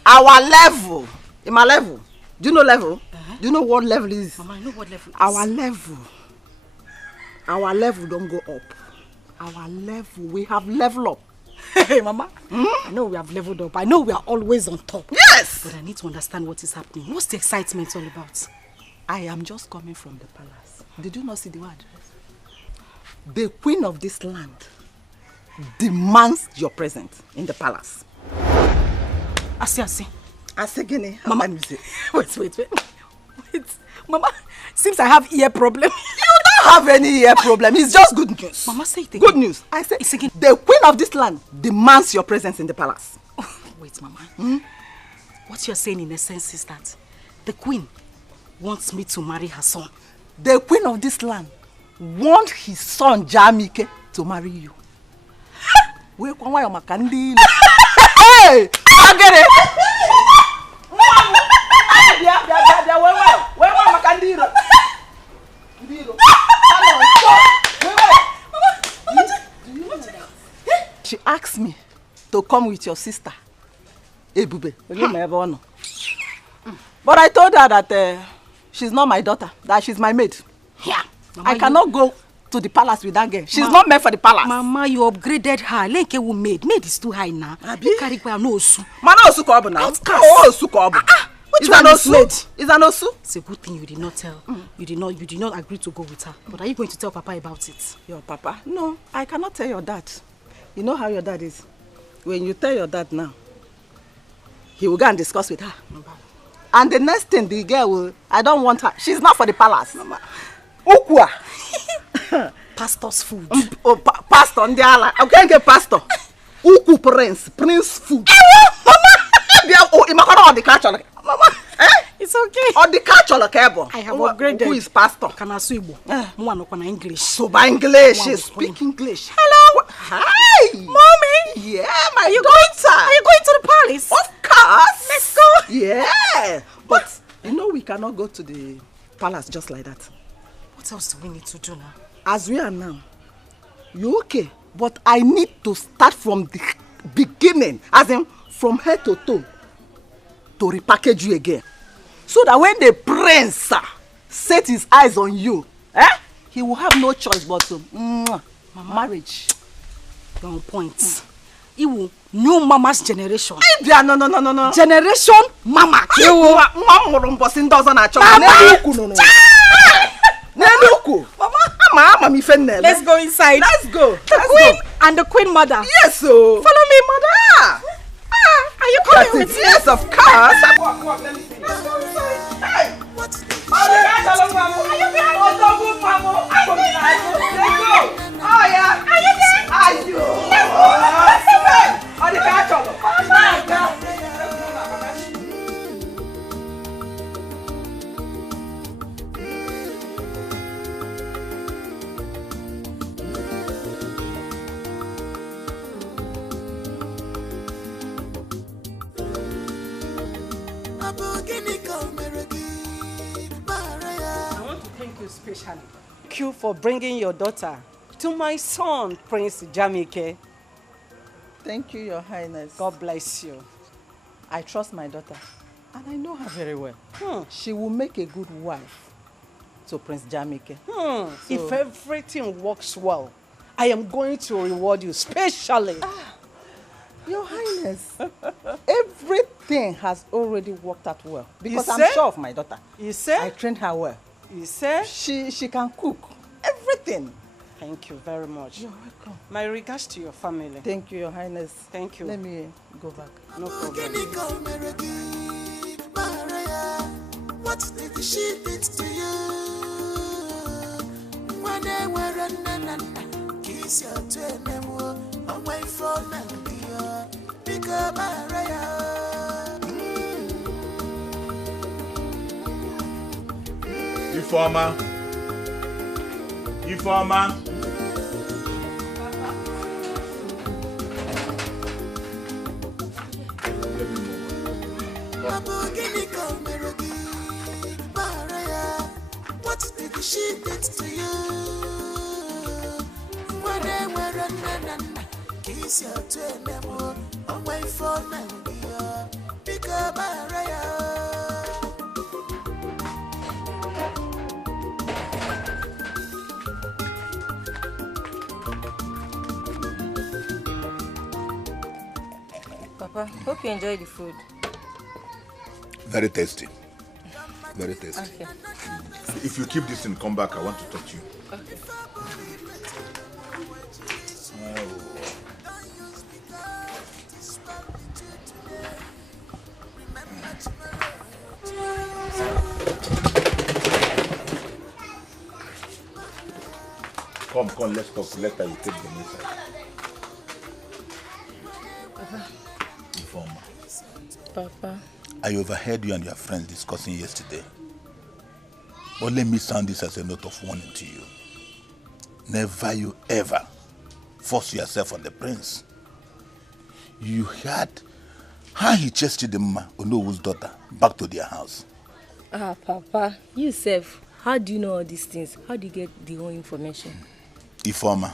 Our level. In my level. Do you know level? Do you know what level is? Mama, I know what level is. Our level don't go up. Our level, we have level up. Hey, Mama. I know we have leveled up. I know we are always on top. Yes! But I need to understand what is happening. What's the excitement all about? I am just coming from the palace. Did you not see the word? The queen of this land demands your presence in the palace. I see. Asegene, Mama, wait. Mama, seems I have ear problem. You don't have any ear problem. It's just good news. Mama, say it again. Good news. I say it's again. The queen of this land demands your presence in the palace. Oh, wait, Mama. What you're saying in essence is that the queen wants me to marry her son. The queen of this land wants his son Jamike to marry you. Hey! I get it. She asked me to come with your sister, Ebube. But I told her that she's not my daughter, that she's my maid. Yeah. Mama, I cannot go to the palace with that girl. She's not meant for the palace. Mama, you upgraded her. Lenke will maid. Maid is too high now. Carry no osu. Mana osu ko obu now. Oh, osu ko obu. Which one is maid? Is an osu? It's a good thing you did not tell. You did not agree to go with her. But are you going to tell Papa about it? Your Papa? No, I cannot tell your dad. You know how your dad is. When you tell your dad now, he will go and discuss with her. And the next thing, the girl will, I don't want her. She's not for the palace. Mama. Ukwa. Pastor's food. Pastor, I can't get pastor. Uku prince food. Mama, it's okay. Or the culture I have upgraded. Who is pastor? Can I speak English? So by English, speak English. Hello. Hi. Mommy. Yeah, my daughter. Are you going to the palace? Of course. Let's go. Yeah. But you know we cannot go to the palace just like that. What else do we need to do now? As we are now, you okay? But I need to start from the beginning, as in from head to toe, to repackage you again. So that when the prince set his eyes on you, he will have no choice but to marriage. You're on point. You will new mama's generation. No. Generation mama. Let's go inside. Let's go. The queen and the queen mother. Yes, so. Follow me, mother. Are you coming with me? Yes, of course. Walk, let me see. Let's go inside. Hey. Are you behind? Let's go. Oh, yeah. Are you there? Are you? Let's go. On the car, thank you specially. Thank you for bringing your daughter to my son, Prince Jamike. Thank you, Your Highness. God bless you. I trust my daughter, and I know her very well. She will make a good wife to Prince Jamike. If everything works well, I am going to reward you specially. Your Highness, everything has already worked out well because I'm sure of my daughter. You say? I trained her well. You say? She can cook everything. Thank you very much. You're welcome. My regards to your family. Thank you, Your Highness. Thank you. Let me go back. No problem. What did she did to you? When they were running, kiss your twin, away from me, because Informer. What did she did to you? When they were running, kiss your twin, away from me, because Papa, hope you enjoy the food. Very tasty. Very tasty. Okay. If you keep this and come back, I want to talk to you. Okay. Come, let's talk. Later you take them inside. Informer. Papa. I overheard you and your friends discussing yesterday. But let me sound this as a note of warning to you. Never you ever force yourself on the prince. You heard how he chased the mama, Onowu's daughter, back to their house. Papa, you self, how do you know all these things? How do you get the whole information? Informer.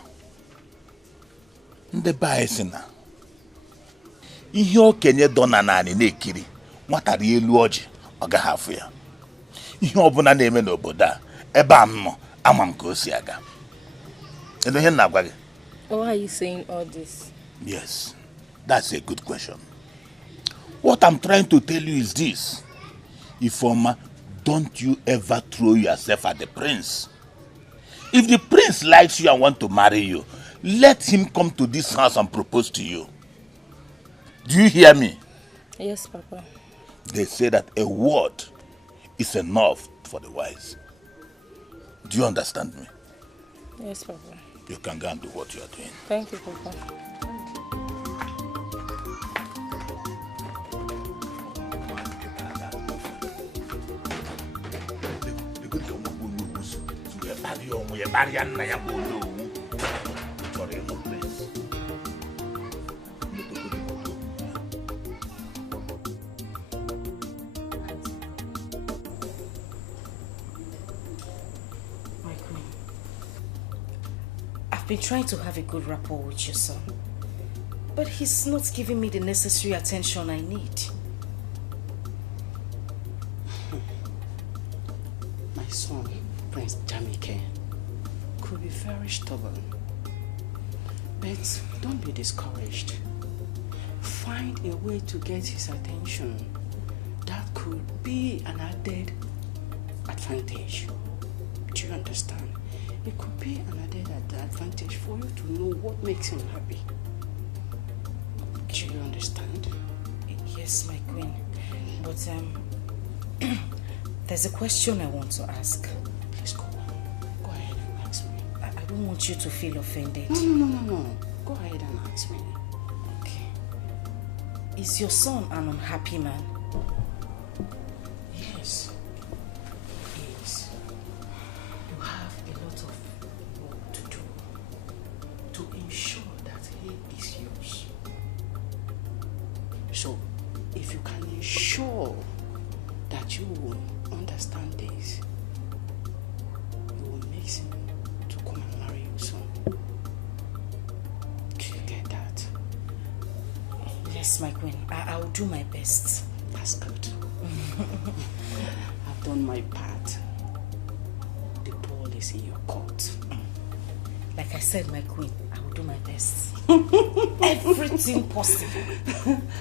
Ndeba esina. Ihe okenye dona nani na-ekiri, nwata rie elu ọjị, ọ gaghị afụ ya. Ihe ọbụla na-eme n'obodo a, ebe a m nọ, ama m ka o si aga. Edo ihe na-agwa gị? Why are you saying all this? Yes, that's a good question. What I'm trying to tell you is this. Informer, don't you ever throw yourself at the prince. If the prince likes you and wants to marry you, let him come to this house and propose to you. Do you hear me? Yes, Papa. They say that a word is enough for the wise. Do you understand me? Yes, Papa. You can go and do what you are doing. Thank you, Papa. I've been trying to have a good rapport with your son, but he's not giving me the necessary attention I need. My son, Prince Jamike, could be very stubborn, but don't be discouraged. Find a way to get his attention. That could be an added advantage. Do you understand? It could be an added advantage for you to know what makes him happy. Do you understand? Yes, my queen. But there's a question I want to ask. Please go on. Go ahead and ask me. I don't want you to feel offended. No. Go ahead and ask me. Okay. Is your son an unhappy man? Yes. He is. You have a lot of work to do to ensure that he is yours. So, if you can ensure that you will understand this, Yes, my queen. I'll do my best. That's good. I've done my part. The ball is in your court. Like I said, my queen, I will do my best. Everything possible.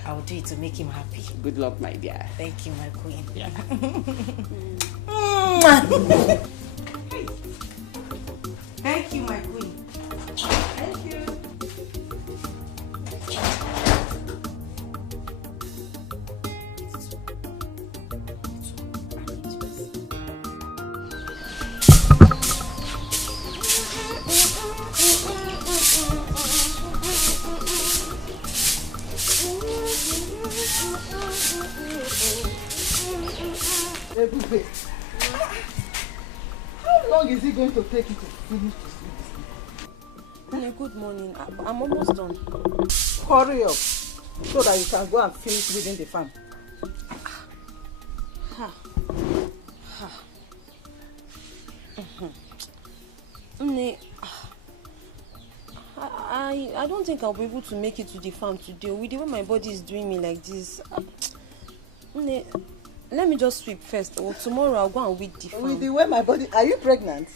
I will do it to make him happy. Good luck, my dear. Thank you, my queen. Yeah. Thank you, my queen. Thank you. Ebube, how long is it going to take you to finish this sleep? Good morning. I'm almost done. Hurry up so that you can go and finish within the farm. I don't think I'll be able to make it to the farm today. With the way my body is doing me like this. Let me just sweep first. Or tomorrow I'll go and weed the farm. With the way my body... Are you pregnant?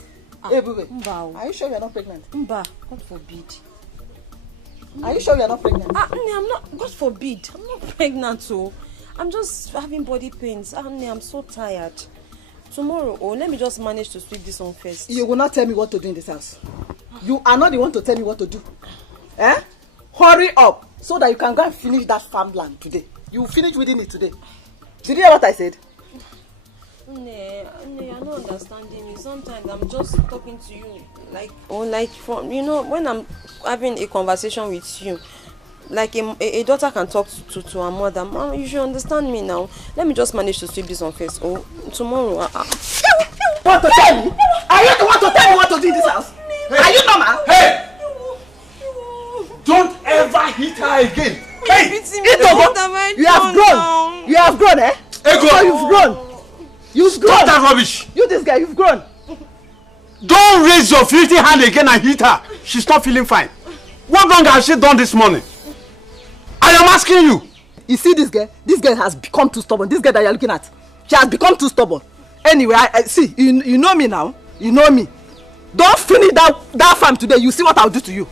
Ebube, are you sure you're not pregnant? Mba, God forbid. Are you sure you're not pregnant? I'm not. God forbid. I'm not pregnant, so I'm just having body pains. I'm so tired. Tomorrow, let me just manage to sweep this one first. You will not tell me what to do in this house. You are not the one to tell me what to do. Hurry up so that you can go and finish that farmland today. You will finish within it today. Did you hear what I said? You're not understanding me. Sometimes I'm just talking to you from when I'm having a conversation with you, like a daughter can talk to her mother. Mom, you should understand me now. Let me just manage to sweep this on first. Tomorrow. Want to tell me? Are you the one to tell me what to do in this house? Hey. Are you normal? Hey! Don't ever hit her again. Hey! You have grown. You have grown, eh? Ego! So you've grown. You've grown. Stop that rubbish. You, this guy, you've grown. Don't raise your filthy hand again and hit her. She's not feeling fine. What wrong has she done this morning? I am asking you. You see this girl? This girl has become too stubborn. This girl that you're looking at, she has become too stubborn. Anyway, I see. You know me now. You know me. Don't finish that farm today. You see what I'll do to you.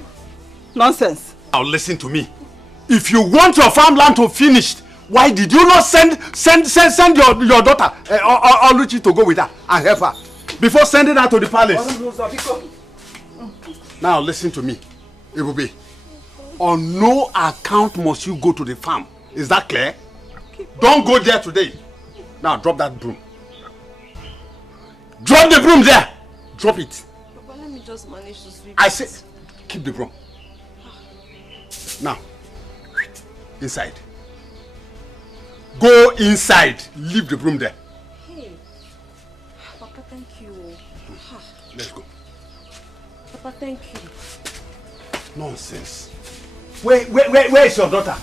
Nonsense. Now listen to me. If you want your farmland to finish, why did you not send your daughter Oluchi to go with her and help her before sending her to the palace? Now listen to me, Ebube. On no account must you go to the farm. Is that clear? Don't go there today. Now drop that broom. Drop the broom there. Drop it. Papa, let me just manage to sweep. I said, keep the broom. Now, inside. Go inside. Leave the broom there. Hey, Papa, thank you. Let's go. Papa, thank you. Nonsense. Where is your daughter?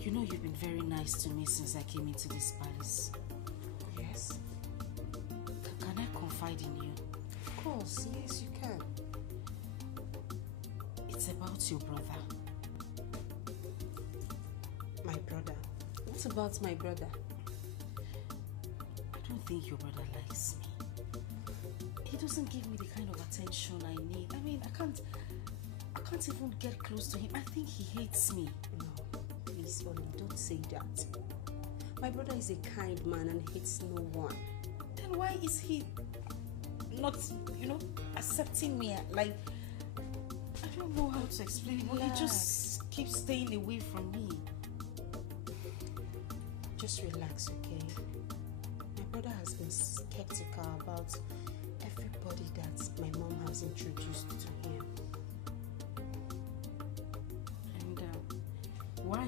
You know you've been very nice to me since I came into this palace. Yes? Can I confide in you? Of course, yes you can. It's about your brother. My brother? What about my brother? I don't think your brother likes me. He doesn't give me the kind of attention I need. I mean, I can't even get close to him. I think he hates me. No, please, Oli, don't say that. My brother is a kind man and hates no one. Then why is he not, accepting me? Like, I don't know how to explain it, but he just keeps staying away from me. Just relax, okay? My brother has been skeptical about everybody that my mom has introduced to him. Why?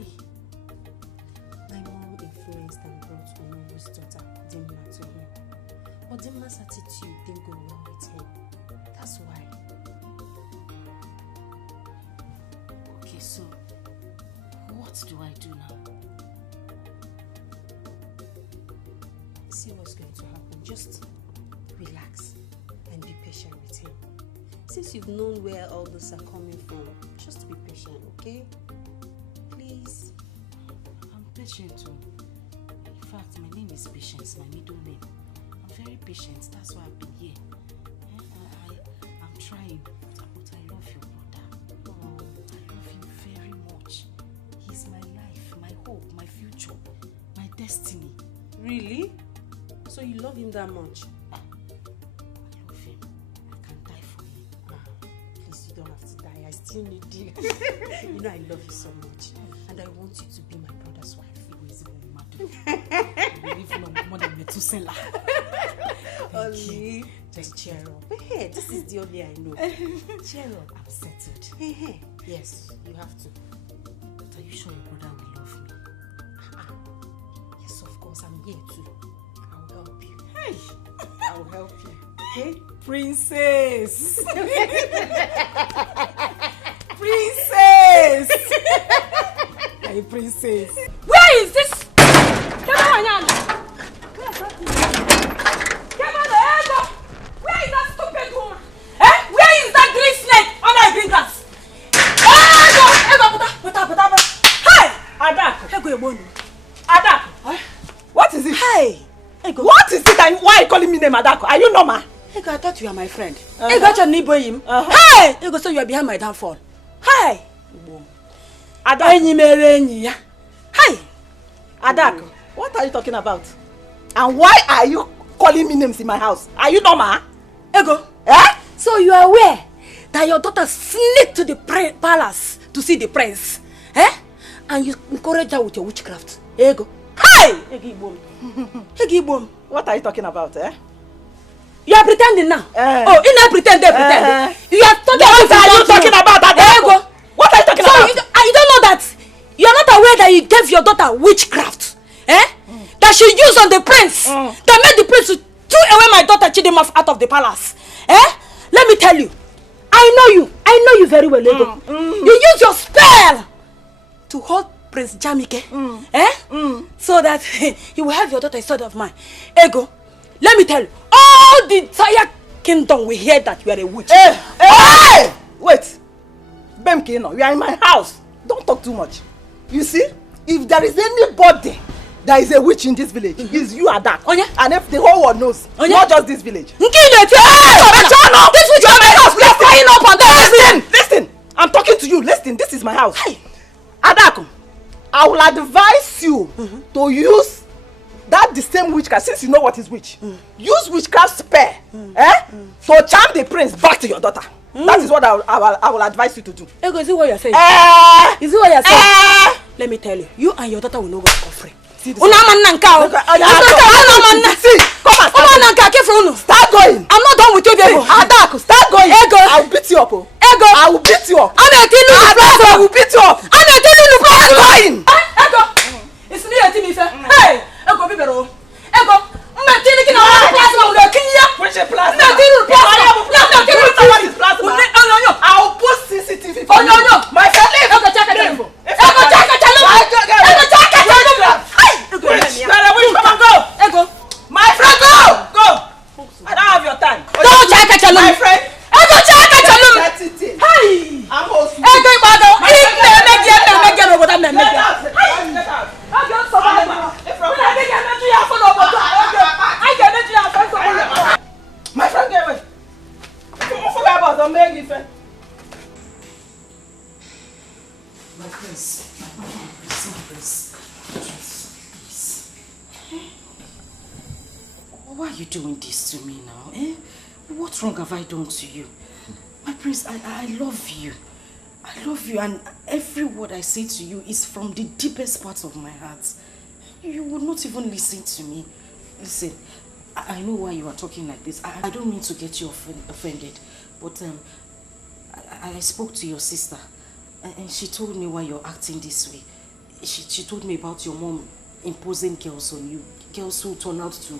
My mom influenced and brought Onoru's daughter, Dimma, to him. But Dimma's attitude didn't go well with him. That's why. Okay, so what do I do now? See what's going to happen. Just relax and be patient with him. Since you've known where all this are coming from, just be patient, okay? Please. I'm patient too. In fact, my name is Patience, my middle name. I'm very patient, that's why I've been here. I'm trying, but I love your brother. Oh, I love him very much. He's my life, my hope, my future, my destiny. Really? So you love him that much? I love him. I can die for him. Please, you don't have to die. I still need you. You know I love you so much. And I want you to be my brother's wife. More than Methuselah. Only just cheer up. Hey, this is the only I know. Cheer up. I'm settled. Yes, you have to. But are you sure your brother will love me? Yes, of course. I'm here too. I'll help you. Hey, I'll help you. Okay? Princess. Princess. Hey, princess. Where is this? Where is that stupid woman? Eh? Where is that green snake on my fingers? Hey! Adako! What is it? Hey! What is it and why are you calling me name Adako? Are you normal? Ego, I thought you were my friend. Ego, I need him. Hey! Ego, so you are behind my downfall. Hey! Adako. Hey! Adako, what are you talking about? And why are you calling me names in my house? Are you normal? Ego, So you are aware that your daughter sneaked to the palace to see the prince, and you encourage her with your witchcraft. Ego. Hey! What are you talking about, You are pretending now. Oh, you not pretend, pretend. You are talking what are you talking about? Ego. What are you talking about? You don't know that you are not aware that you gave your daughter witchcraft, that she used on the prince, that made the prince to throw away my daughter Chidima out of the palace. Let me tell you, I know you very well, Ego. You use your spell to hold Prince Jamike, so that you will have your daughter instead of mine. Ego, let me tell you, all the entire kingdom will hear that you are a witch. Hey! Wait. Bemkino, you are in my house. Don't talk too much. You see, if there is anybody that is a witch in this village, it's you, Adak. And if the whole world knows, not just this village. This witch is my house. We are flying up and down. Listen. I'm talking to you. Listen, this is my house. Adak, I will advise you to use that the same witchcraft, since you know what is witch. Use witchcraft spell, to charm the prince back to your daughter. That is what I will advise you to do. Ego, is it what you're saying? Is it what you're saying? Let me tell you, you and your daughter will not go for free. See, come on, start going. I'm not done with you, Ego. Adak, start going. Ego, I will beat you up. Ego, I will beat you up. I will beat you up. Start going. Ego, it's me and Timmy. Hey, Ego, be better. Ego, I will put CCTV for you. My friend, my friend, go. I don't have your time. Don't check it, my friend. Hey, I'm hosting. My friend, get away. My prince. Why are you doing this to me now? What wrong have I done to you? My prince, I love you. I love you, and every word I say to you is from the deepest part of my heart. You would not even listen to me. Listen, I know why you are talking like this. I don't mean to get you offended, but I spoke to your sister, and she told me why you're acting this way. she told me about your mom imposing girls on you. Girls who turn out to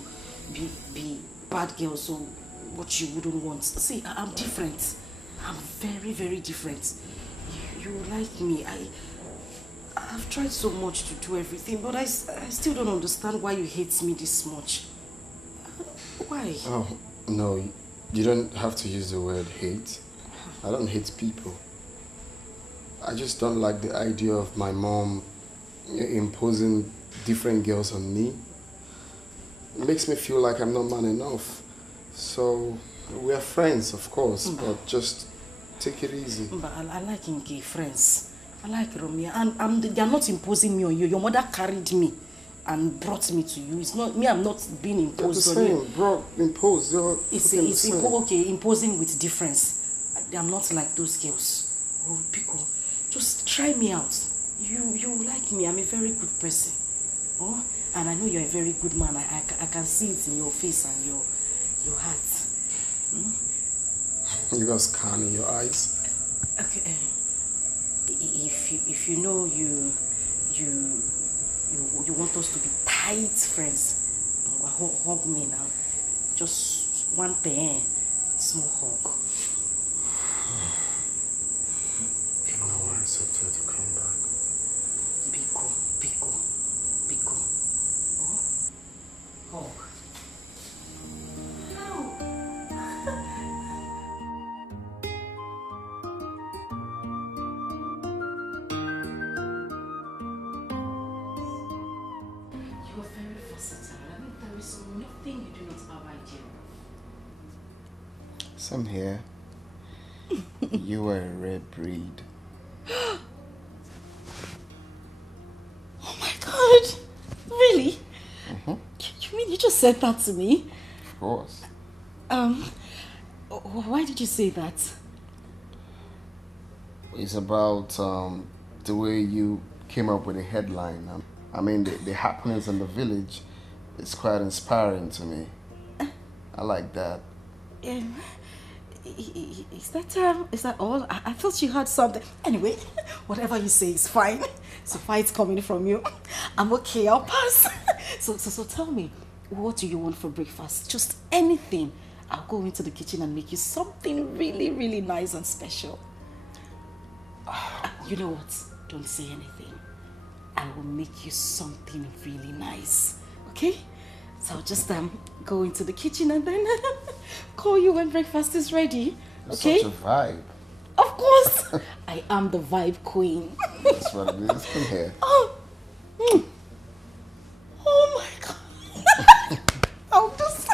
be bad girls or what you wouldn't want. See, I'm different. I'm very, very different. You like me. I've tried so much to do everything, but I still don't understand why you hate me this much. Why? Oh, no, you don't have to use the word hate. I don't hate people. I just don't like the idea of my mom imposing different girls on me. It makes me feel like I'm not man enough. So, we are friends, of course, but just take it easy. But I like gay friends. I like Romeo, and they are not imposing me on you. Your mother carried me and brought me to you. It's not me. I'm not being imposed on you. Bro, imposed. It's okay. Imposing with difference. I'm not like those girls. Oh, Pico, just try me out. You like me. I'm a very good person. Oh, and I know you're a very good man. I can see it in your face and your heart. You got scan in your eyes. Okay. If you know you want us to be tight friends, hug me now. Just one thing, small hug. I want to accept to come back. Pico. Oh, hug. Some here. You are a rare breed. Oh my God! Really? You mean you just said that to me? Of course. Why did you say that? It's about the way you came up with a headline. I mean, the happenings in the village is quite inspiring to me. I like that. Is that all? I thought you had something. Anyway, whatever you say is fine. So far it's coming from you. I'm okay, I'll pass. So tell me, what do you want for breakfast? Just anything. I'll go into the kitchen and make you something really, really nice and special. You know what? Don't say anything. I will make you something really nice. Okay? So I'll just go into the kitchen and then call you when breakfast is ready. Okay? Such a vibe. Of course. I am the vibe queen. That's what it is. Come here. Oh my God. I'll just...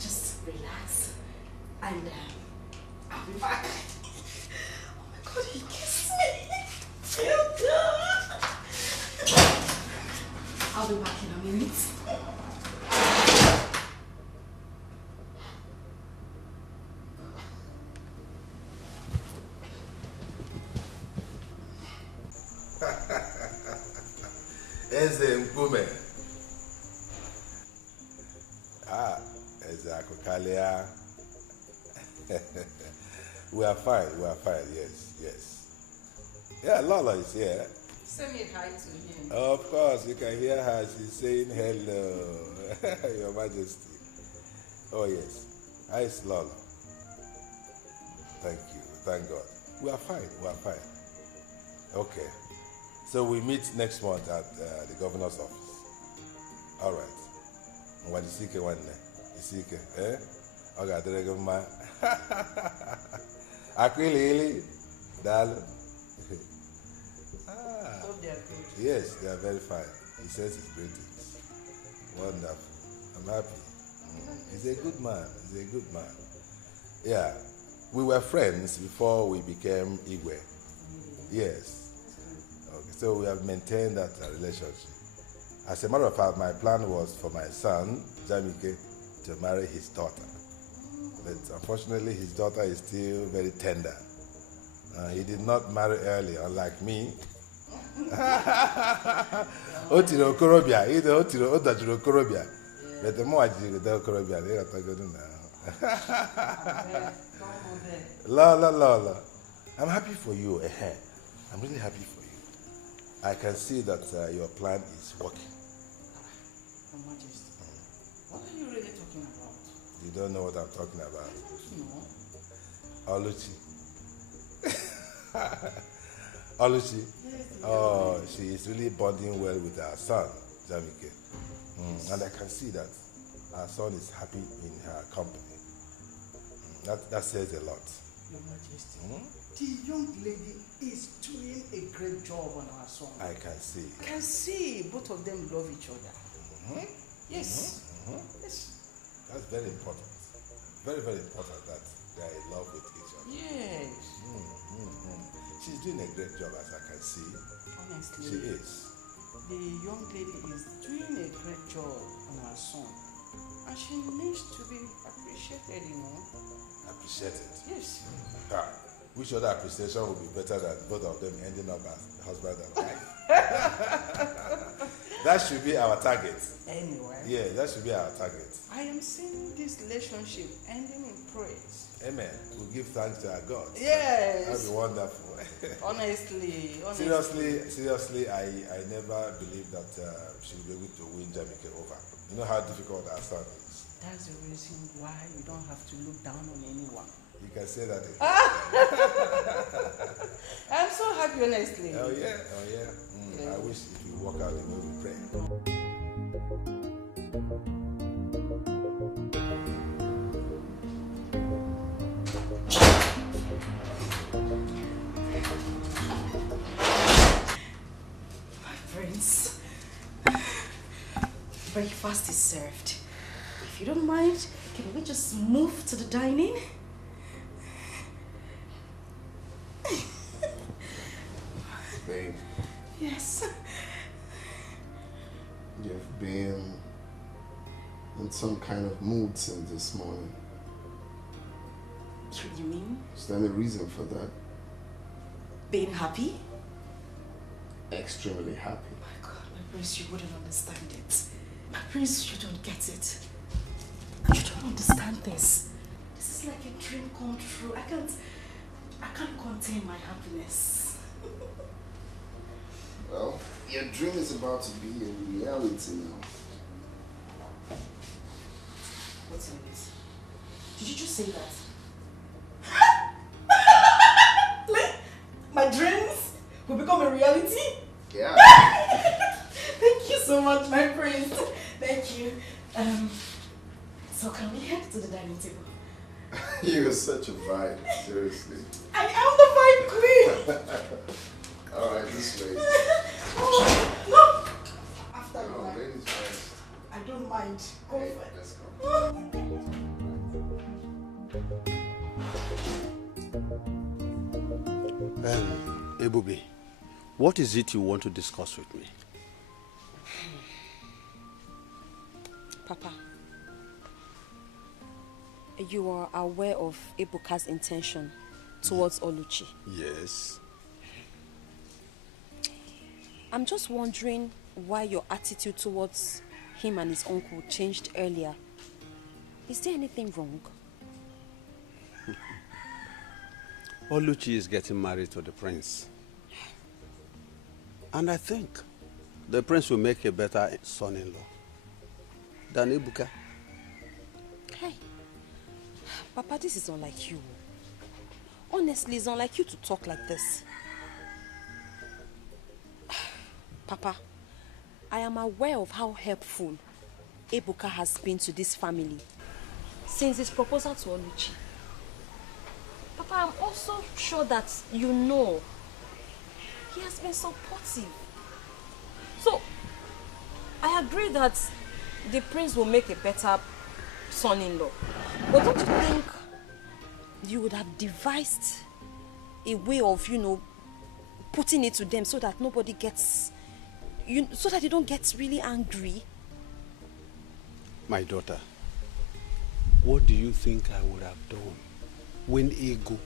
Just relax. And I'll be back. Oh my God, he kissed me. Feel good. I'll be back in a minute. Eze Mkume. Eze Akokalia. We are fine, yes. Yeah, Lola is here. Send me hi to him. Of course, you can hear her. She's saying hello, Your Majesty. Oh, yes. Hi, it's Lola. Thank you. Thank God. We are fine. Okay. So we meet next month at the governor's office. All right. When you seek one day, eh? Okay, there you go, Aquilili, Dal. Hope they are good. Yes, they are very fine. He says his greetings. Wonderful. I'm happy. He's a good man. Yeah. We were friends before we became Igwe. Yes. Okay, so we have maintained that relationship. As a matter of fact, my plan was for my son, Jamike, to marry his daughter. But unfortunately, his daughter is still very tender. He did not marry early, unlike me. Otiro Korobia, either Otiro Okorobia. But the more I do the Okorobia, they are talking now. La. I'm happy for you. I'm really happy for you. I can see that your plan is working. Your Majesty, what are you really talking about? You don't know what I'm talking about. No. Oluchi. Oluchi. Oh, she is really bonding well with her son, Jamike. And I can see that our son is happy in her company. That says a lot. Your Majesty, the young lady is doing a great job on our son. I can see. I can see both of them love each other. Yes. Yes. That's very important. Very, very important that they are in love with each other. Yes. She's doing a great job, as I can see. Honestly. She is. The young lady is doing a great job on her son. And she needs to be appreciated, you know. Appreciated? Yes. Which other appreciation would be better than both of them ending up as husband and wife? That should be our target. Anyway. Yeah, that should be our target. I am seeing this relationship ending in praise. Amen. We'll give thanks to our God. Yes. That'd be wonderful. Honestly. Seriously, I never believed that she would be able to win Jamike over. You know how difficult our son is. That's the reason why you don't have to look down on anyone. You can say that again. I'm so happy, honestly. Oh yeah. I wish it would work out the way we pray. My friends, breakfast is served. If you don't mind, can we just move to the dining? Babe. Yes. You've been in some kind of mood since this morning. What do you mean? Is there any reason for that? Being happy? Extremely happy. My God, my prince, you wouldn't understand it. My prince, you don't get it. You don't understand this. This is like a dream come true. I can't contain my happiness. Well, your dream is about to be a reality now. What's in this? Did you just say that? My dreams will become a reality? Yeah. Thank you so much, my prince. Thank you. So can we head to the dining table? You're such a vibe, seriously. I am the vibe queen. Alright, this way. Oh, no. After you. Ladies first. I don't mind. Go for it. Let's go. Ebubi, what is it you want to discuss with me? Papa, you are aware of Ebuka's intention towards Oluchi. Yes. I'm just wondering why your attitude towards him and his uncle changed earlier. Is there anything wrong? Oluchi is getting married to the prince. And I think the prince will make a better son-in-law than Ebuka. Hey, Papa, this is unlike you. Honestly, it's unlike you to talk like this. Papa, I am aware of how helpful Ebuka has been to this family since his proposal to Oluchi. Papa, I'm also sure that you know he has been supportive. So, I agree that the prince will make a better son-in-law. But don't you think you would have devised a way of, putting it to them so that nobody gets, so that they don't get really angry? My daughter, what do you think I would have done when Ego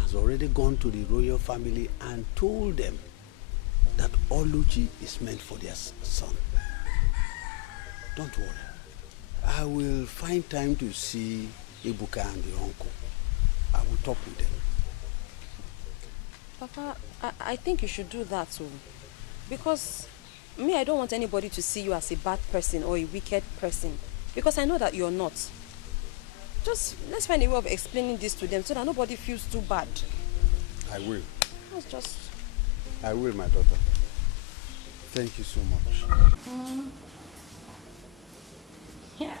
has already gone to the royal family and told them that Oluchi is meant for their son? Don't worry. I will find time to see Ibuka and the uncle. I will talk with them. Papa, I think you should do that too. Because me, I don't want anybody to see you as a bad person or a wicked person. Because I know that you're not. Just let's find a way of explaining this to them so that nobody feels too bad. I will. That's just... I will, my daughter. Thank you so much. Yeah.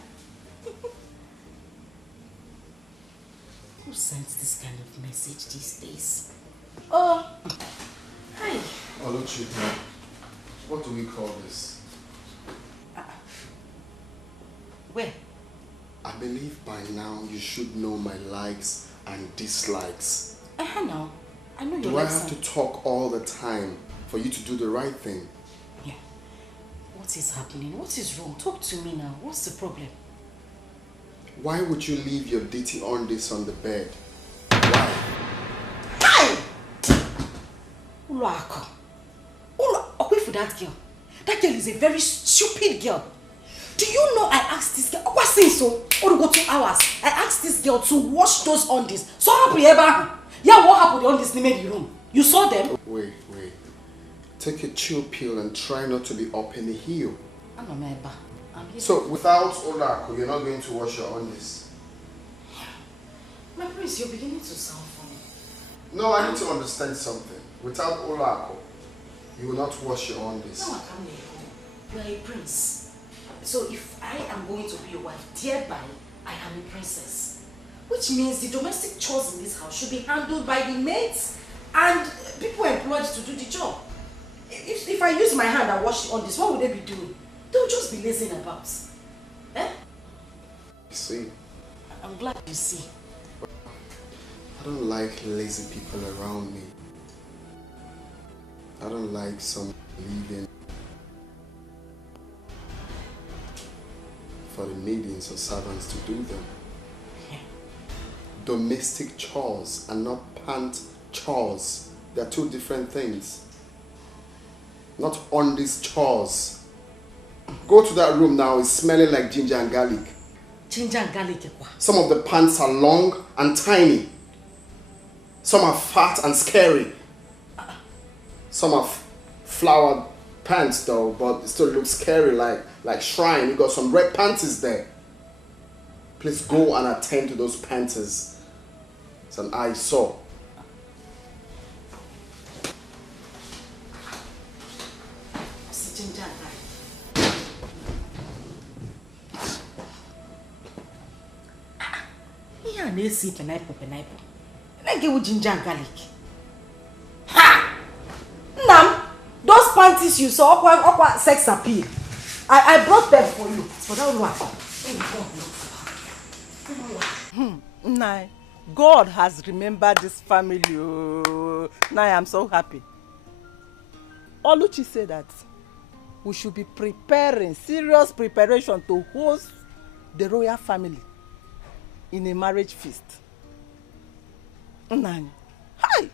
Who sends this kind of message these days? Oh, hi. Oluchi, what do we call this? Where? I believe by now you should know my likes and dislikes. No. I know you Do like I have to talk all the time for you to do the right thing? Yeah. What is happening? What is wrong? Talk to me now. What's the problem? Why would you leave your dirty undies on the bed? Uluako. Away for that girl. That girl is a very stupid girl. Do you know I asked this girl, what since so? Or go 2 hours. I asked this girl to wash those undies. So happy ever. Yeah, what happened on this in the room? You saw them? Wait. Take a chill pill and try not to be up in the heel. So without Olako, you're not going to wash your undies? My prince, you're beginning to sound funny. No, I need to understand something. Without Olako, you will not wash your undies. No, I can't let go. You are a prince. So if I am going to be your wife, thereby I am a princess. Which means the domestic chores in this house should be handled by the maids and people employed to do the job. If I use my hand and wash on this, what would they be doing? They'll just be lazing about. Eh? You see? I'm glad you see. I don't like lazy people around me. I don't like someone leaving for the maidens or servants to do them. Domestic chores and not pant chores. They're two different things. Not on these chores. Go to that room now, it's smelling like ginger and garlic. Ginger and garlic? Some of the pants are long and tiny. Some are fat and scary. Some are flowered pants though, but it still looks scary like shrine. You got some red panties there. Please go and attend to those panties. It's an eyesore. Ginger and garlic. Yeah, they see pineapple. Like it with ginger and garlic. Ha! Nam, those panties you saw, aqua sex appeal. I brought them for you. For that one. Nah, God has remembered this family. Oh. Nah, I'm so happy. Oluchi said that we should be preparing, serious preparation to host the royal family in a marriage feast. Nah. Hi!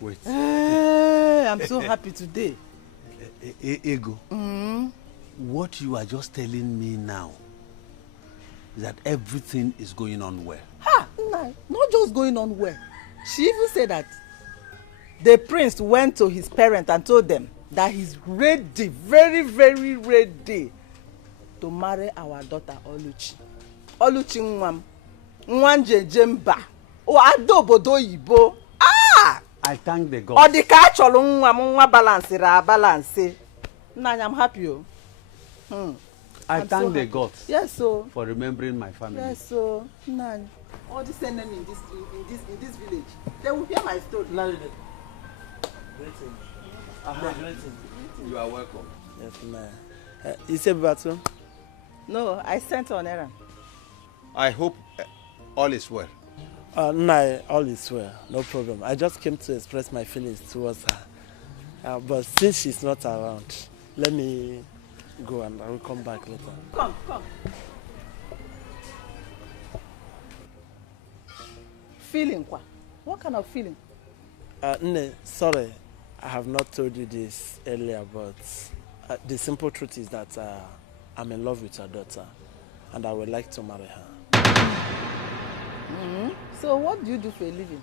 Wait. I'm so happy today. Ego, what you are just telling me now is that everything is going on well. Nah, not just going on well. She even said that the prince went to his parents and told them that he's ready, very, very ready to marry our daughter Oluchi. Oluchi Nwam. Nwanje Jemba. Adobodo Yibo. I thank the God. Odika cholo nwa balance ra balance. Nah, I'm happy. I thank the God. Yes, so for remembering my family. Yes, so nah. All this enemy in this village, they will hear my story. You are welcome. Yes, ma'am. You said Batu? No, I sent on errand. I hope all is well. No, all is well. No problem. I just came to express my feelings towards her. But since she's not around, let me go and I will come back later. Come. Feeling what? What kind of feeling? Sorry, I have not told you this earlier, but the simple truth is that I'm in love with her daughter, and I would like to marry her. So what do you do for a living?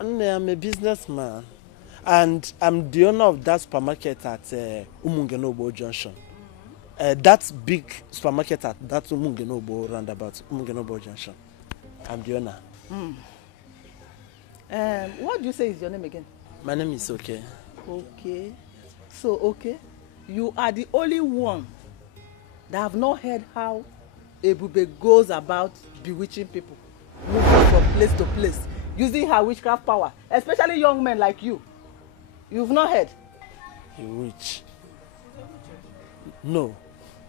I'm a businessman, and I'm the owner of that supermarket at Umungenobo Junction. That big supermarket at that Umungenobo roundabout, Umungenobo Junction. I'm the owner. What do you say is your name again? My name is Okay. Okay. So, okay, you are the only one that have not heard how Ebube goes about bewitching people, moving from place to place, using her witchcraft power, especially young men like you. You've not heard? A witch? No.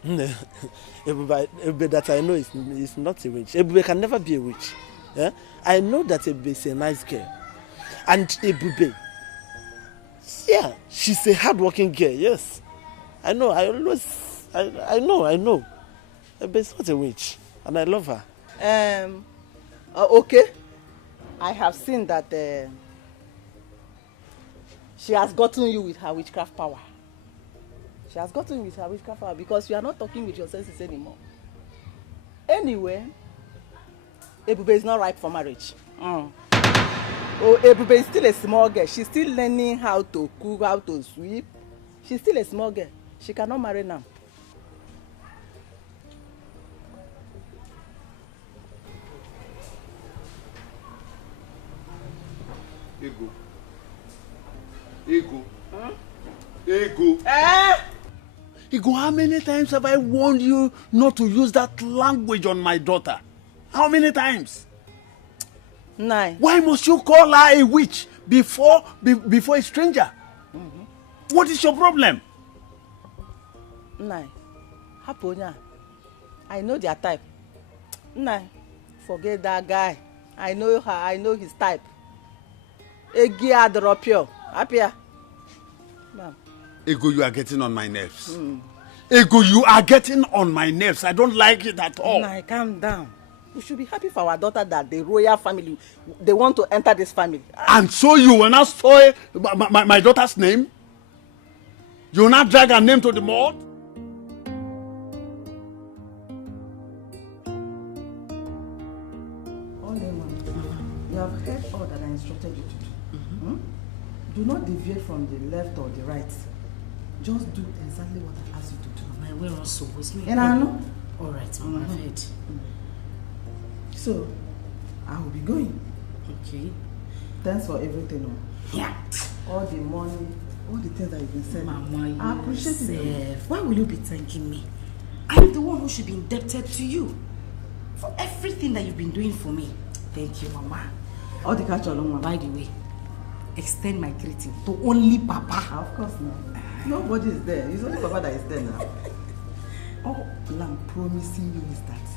Ebube that I know is not a witch. Ebube can never be a witch. Yeah? I know that Ebube is a nice girl. And Ebube, yeah, she's a hard-working girl, yes. I know, I know. Ebube is not a witch, and I love her. Okay. I have seen that she has gotten you with her witchcraft power. She has gotten you with her witchcraft power because you are not talking with your senses anymore. Anyway, Ebube is not ripe for marriage. Oh, Ebube is still a small girl. She's still learning how to cook, how to sweep. She's still a small girl. She cannot marry now. Ego. Ego, how many times have I warned you not to use that language on my daughter? How many times? 9. Why must you call her a witch before a stranger? What is your problem? 9. Haponya. I know their type. 9. Forget that guy. I know her. I know his type. Egia Dropio. Apia. Ego, you are getting on my nerves. Ego, you are getting on my nerves. I don't like it at all. Nah, calm down. We should be happy for our daughter that the royal family, they want to enter this family. And so you will not spoil my daughter's name? You will not drag her name to the mud? You have heard all that I instructed you to do. Do not deviate from the left or the right. Just do exactly what I asked you to do. My way also was me. And I know. All right, Mama, I've heard. So, I will be going. Okay. Thanks for everything. Yeah. All the money, all the things that you've been saying. Mama, I appreciate it. Why will you be thanking me? I'm the one who should be indebted to you for everything that you've been doing for me. Thank you, Mama. All the catch along, By the way, extend my greeting to only Papa. Of course not. Nobody is there. It's only Papa that is there now. All I'm promising you is that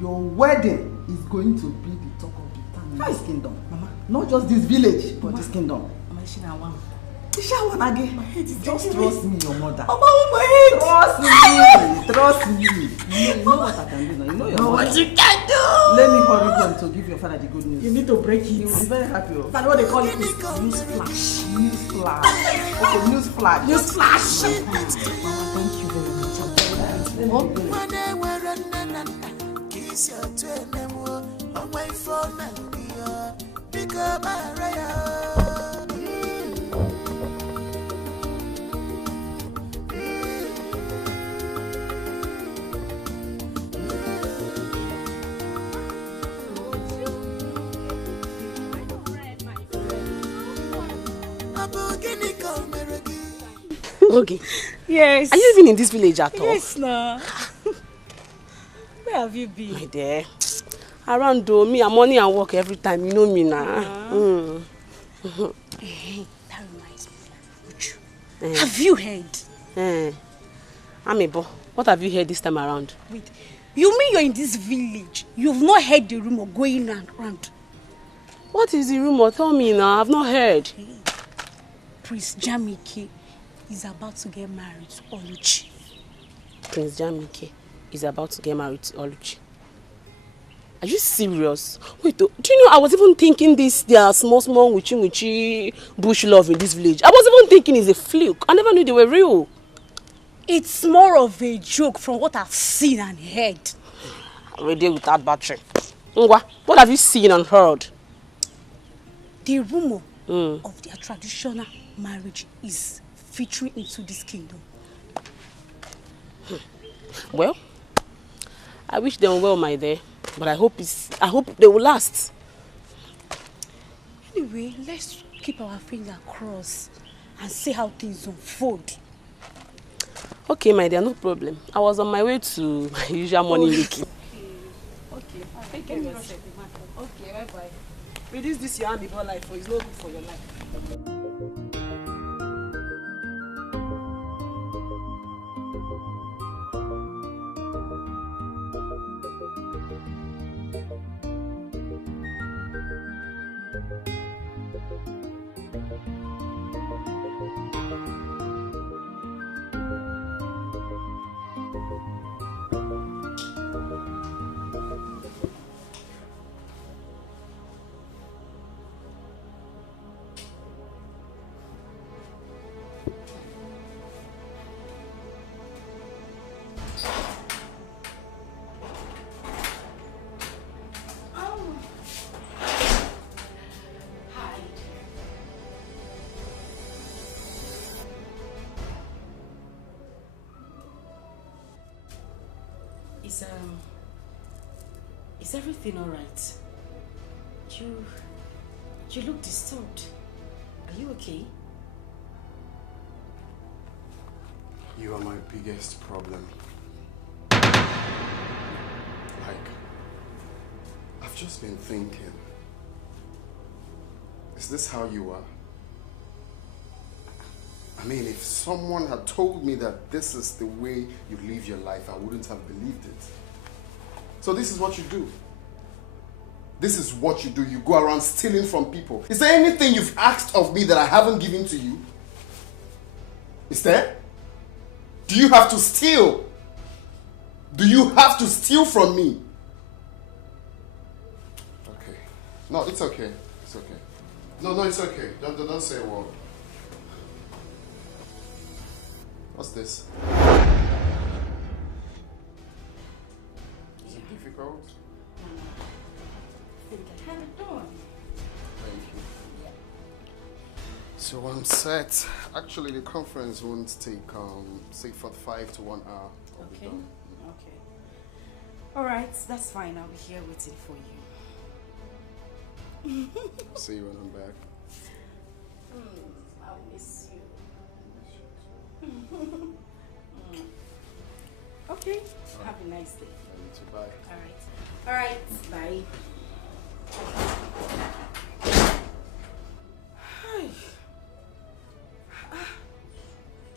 your wedding is going to be the talk of the town in this kingdom. Mama. Not just this village, but this kingdom. Mama, Just trust me, your mother. Mama, my head. Trust me. You know what I can do now. You know your mother. What you can do. Let me hurry home to give your father the good news. You need to break it. He will be very happy. That's what they call it. News flash. News flash. Okay, news flash. News flash. Thank you very much. Okay. Yes. Are you even in this village at all? Yes, no. Where have you been? My dear. Around though, me and money and work every time. You know me now. That reminds me. Have you heard? Amebo, what have you heard this time around? Wait, you mean you're in this village? You've not heard the rumor going around? What is the rumor? Tell me now. I've not heard. Prince Jamike is about to get married to Oluchi. Prince Jamike is about to get married to Oluchi. Are you serious? Wait, do you know I was even thinking their small witchy bush love in this village. I was even thinking it's a fluke. I never knew they were real. It's more of a joke from what I've seen and heard. Already without battery. Ngwa, what have you seen and heard? The rumor of their traditional marriage is filtering into this kingdom. Well, I wish them well, my dear, but I hope they will last. Anyway, let's keep our finger crossed and see how things unfold. Okay, my dear, no problem. I was on my way to my usual morning making. Okay, thank you. Okay, bye-bye. Reduce this your amicable life, for it's not good for your life. Is everything all right? You look disturbed. Are you okay? You are my biggest problem. Like, I've just been thinking, is this how you are? I mean, if someone had told me that this is the way you live your life, I wouldn't have believed it. So this is what you do. This is what you do. You go around stealing from people. Is there anything you've asked of me that I haven't given to you? Is there? Do you have to steal? Do you have to steal from me? Okay. No, it's okay. It's okay. No, it's okay. Don't say a word. What's this? Is it difficult? I think I have it done. Thank you. So I'm set. Actually, the conference won't take, say, 45 to 1 hour. I'll be done. Okay. All right, that's fine. I'll be here waiting for you. See you when I'm back. I'll miss you. Okay. Have a nice day. You too. Bye. All right. Bye.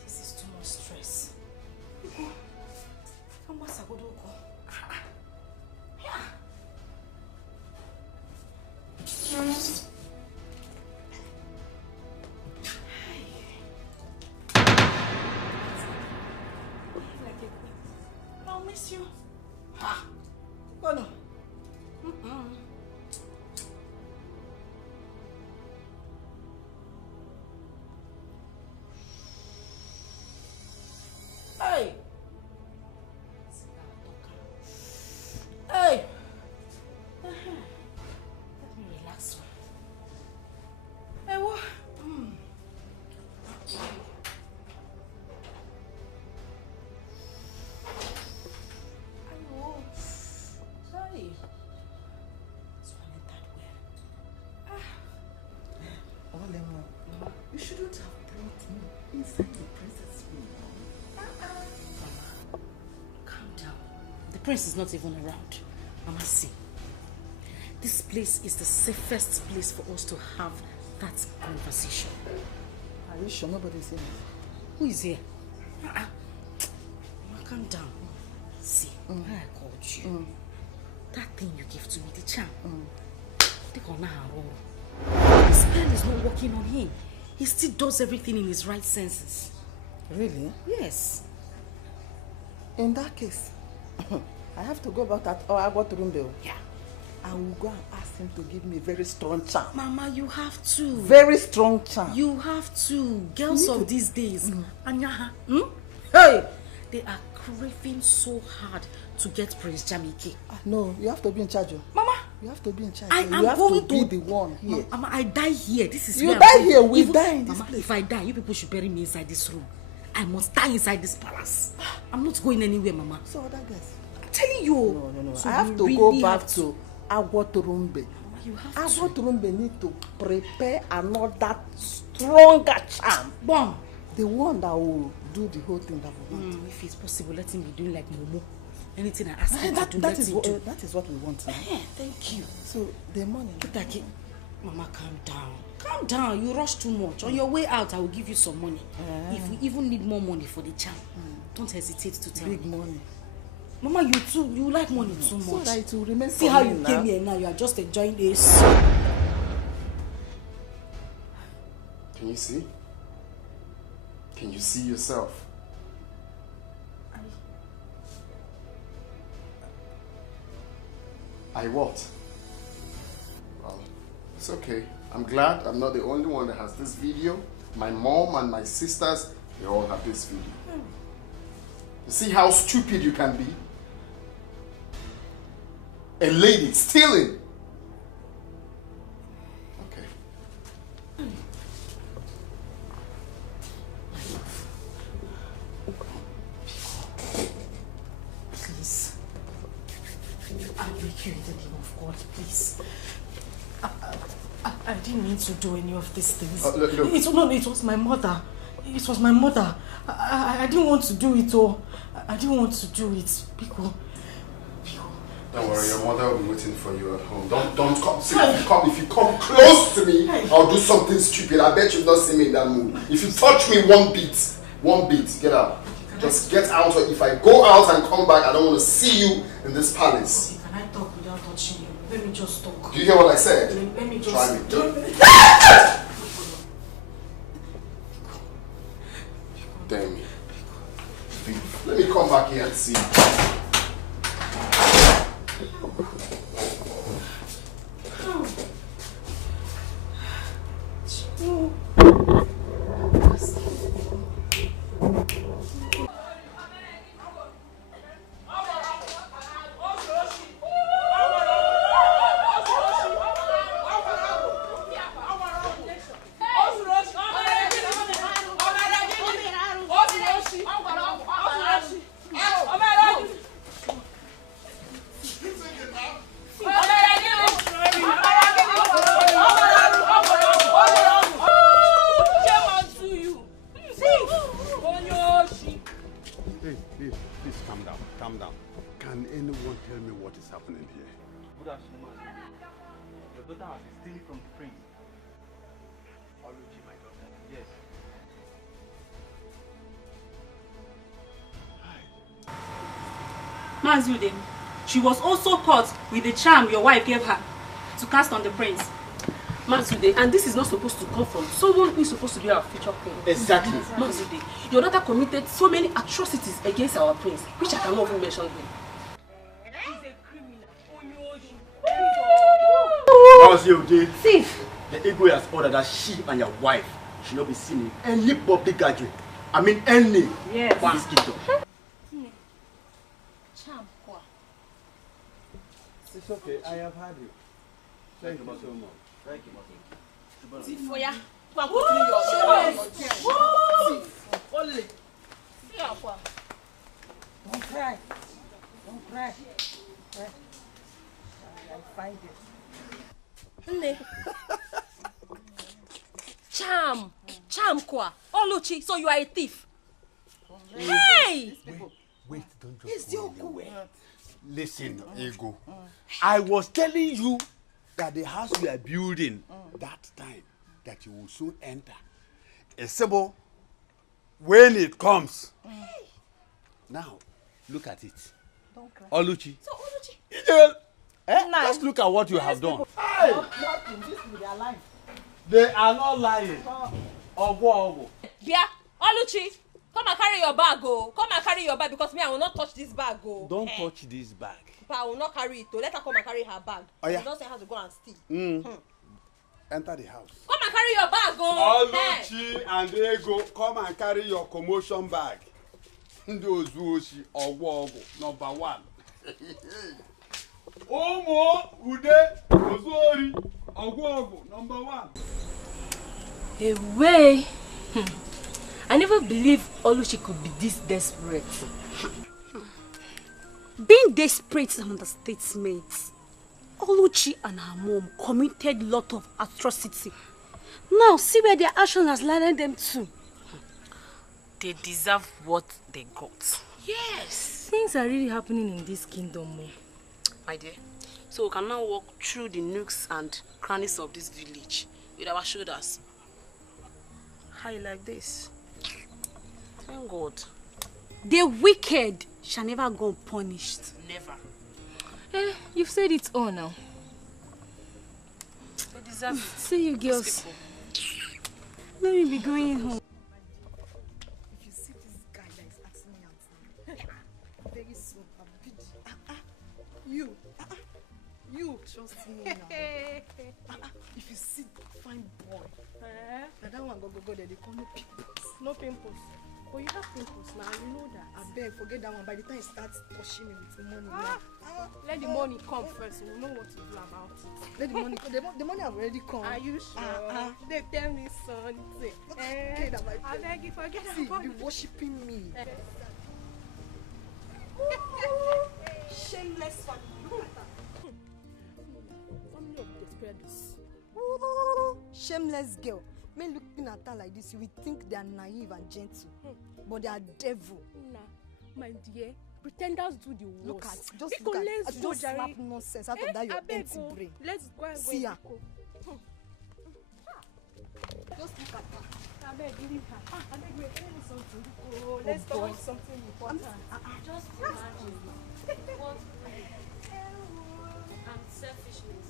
This is too much stress. I'll miss you. Oh no. Hey. Hey. Let me relax. Hey, what? Hey. You shouldn't have brought me inside the princess room. Calm down. The prince is not even around. Mama, see. This place is the safest place for us to have that conversation. Are you sure nobody's here? Who is here? Mama, calm down. See, when I called you, that thing you gave to me, the charm, the spell is not working on him. He still does everything in his right senses. Really? Yes. In that case, I have to go back that I got room bill. Yeah. I will go and ask him to give me a very strong charm. Mama, you have to. Very strong charm. You have to. Girls of these days. Hey! They are craving so hard to get Prince Jamike. No, you have to be in charge. Mama! You have to be in charge. I You am have going to be the one here. Mama, I die here. This is You where die I'm going. here, we Even- die in this Mama, place. if I die, you people should bury me inside this room. I must die inside this palace. I'm not going anywhere, Mama. So other guys. I'm telling you. No. So I have you to really go back have to Agwoturumbe. You have Agwoturumbe need to prepare another stronger charm. Bomb. The one that will do the whole thing that we want. If it's possible, let him be doing like Momo. Anything I ask him to do, that let is him what do. that is what we want now. Thank you. So the money. Mama, calm down. Calm down. You rush too much. On your way out, I will give you some money. If we even need more money for the charm, don't hesitate to tell Big me. money. Mama, you like money too So much. that it will remain See for how me you now. came here now. You are just enjoying this. Can you see? Can you see yourself? I what? Well, it's okay. I'm glad I'm not the only one that has this video. My mom and my sisters, they all have this video. You see how stupid you can be? A lady stealing. Okay. Please. I beg you in the name of God, please. I didn't mean to do any of these things. Look. It was my mother. It was my mother. I didn't want to do it, oh. I didn't want to do it. Pico. Don't worry, your mother will be waiting for you at home. Don't come. See, if you come close to me, I'll do something stupid. I bet you've not seen me in that mood. If you touch me one beat, get out. Just get out. Or if I go out and come back, I don't want to see you in this palace. Can I talk without touching you? Let me just talk. Do you hear what I said? Let me just... Try me. Damn me. Let me come back here and see. Calm down. Can anyone tell me what is happening here? Good afternoon. Your daughter has been stealing from the prince. Oluchi, my daughter? Yes. Mazude, she was also caught with the charm your wife gave her to cast on the prince. Mazude, and this is not supposed to come from someone who is supposed to be our future queen. Exactly. Mazude, your daughter committed so many atrocities against our prince, which I cannot even mention here. Thief. The Igwe has ordered that she and your wife should not be seen in any public gathering. I mean any. Yes. For this kingdom. It's okay, I have had you. Thank you so much. Thank you, Mother. Tifoya. Only. Don't cry. Don't cry. I'll find it. Charm kwa. Oluchi, so you are a thief. Hey! Wait, don't just go anywhere. Listen, Ego. I was telling you that the house we are building that time that you will soon enter. Esebo, when it comes. Now, look at it. Don't cry. Oluchi. So Oluchi. Just look at what you have done. Hey! Nothing. This will be their life. They are not lying. Ogo. Bia, Oluchi, come and carry your bag, oh. Come and carry your bag because me, I will not touch this bag, oh. Don't touch this bag. But I will not carry it, oh. Let her come and carry her bag. Oh, yeah. You don't say how to go and steal. Enter the house. Come and carry your bag, oh. Oluchi and Ego, come and carry your commotion bag. Those who she number 1. Omo Ude Ozori number 1. Away. I never believed Oluchi could be this desperate. Being desperate is an understatement. Oluchi and her mom committed a lot of atrocity. Now see where their action has landed them to. They deserve what they got. Yes. Things are really happening in this kingdom. My dear, so we can now walk through the nooks and crannies of this village with our shoulders. High like this. Thank God. The wicked shall never go unpunished. Never. You've said it all now. They deserve it. See you girls. Let me be going home. If you see this guy that is asking me out, very soon I'll be you trust me now. If you see fine boy, and that one go there, they call no pimples. No pimples. But you have pimples now, you know that. I beg, forget that one. By the time he starts touching me with the money, Let the money come first, we'll know what to do about it. Let the money come. The money have already come. Are you sure? They tell me something. I beg you, forget about it. Be worshipping me. Shameless family. Look at that. Family of desperados. Shameless girl. Men looking at her like this, you will think they are naive and gentle, but they are devil. Nah, my dear, pretenders do the worst. Look at, just slap nonsense out of that your empty brain. Let's go and see her. Just look at her. I beg, leave her. I beg, wait, tell me something. Oh, let's talk about something important. Just imagine what and selfishness.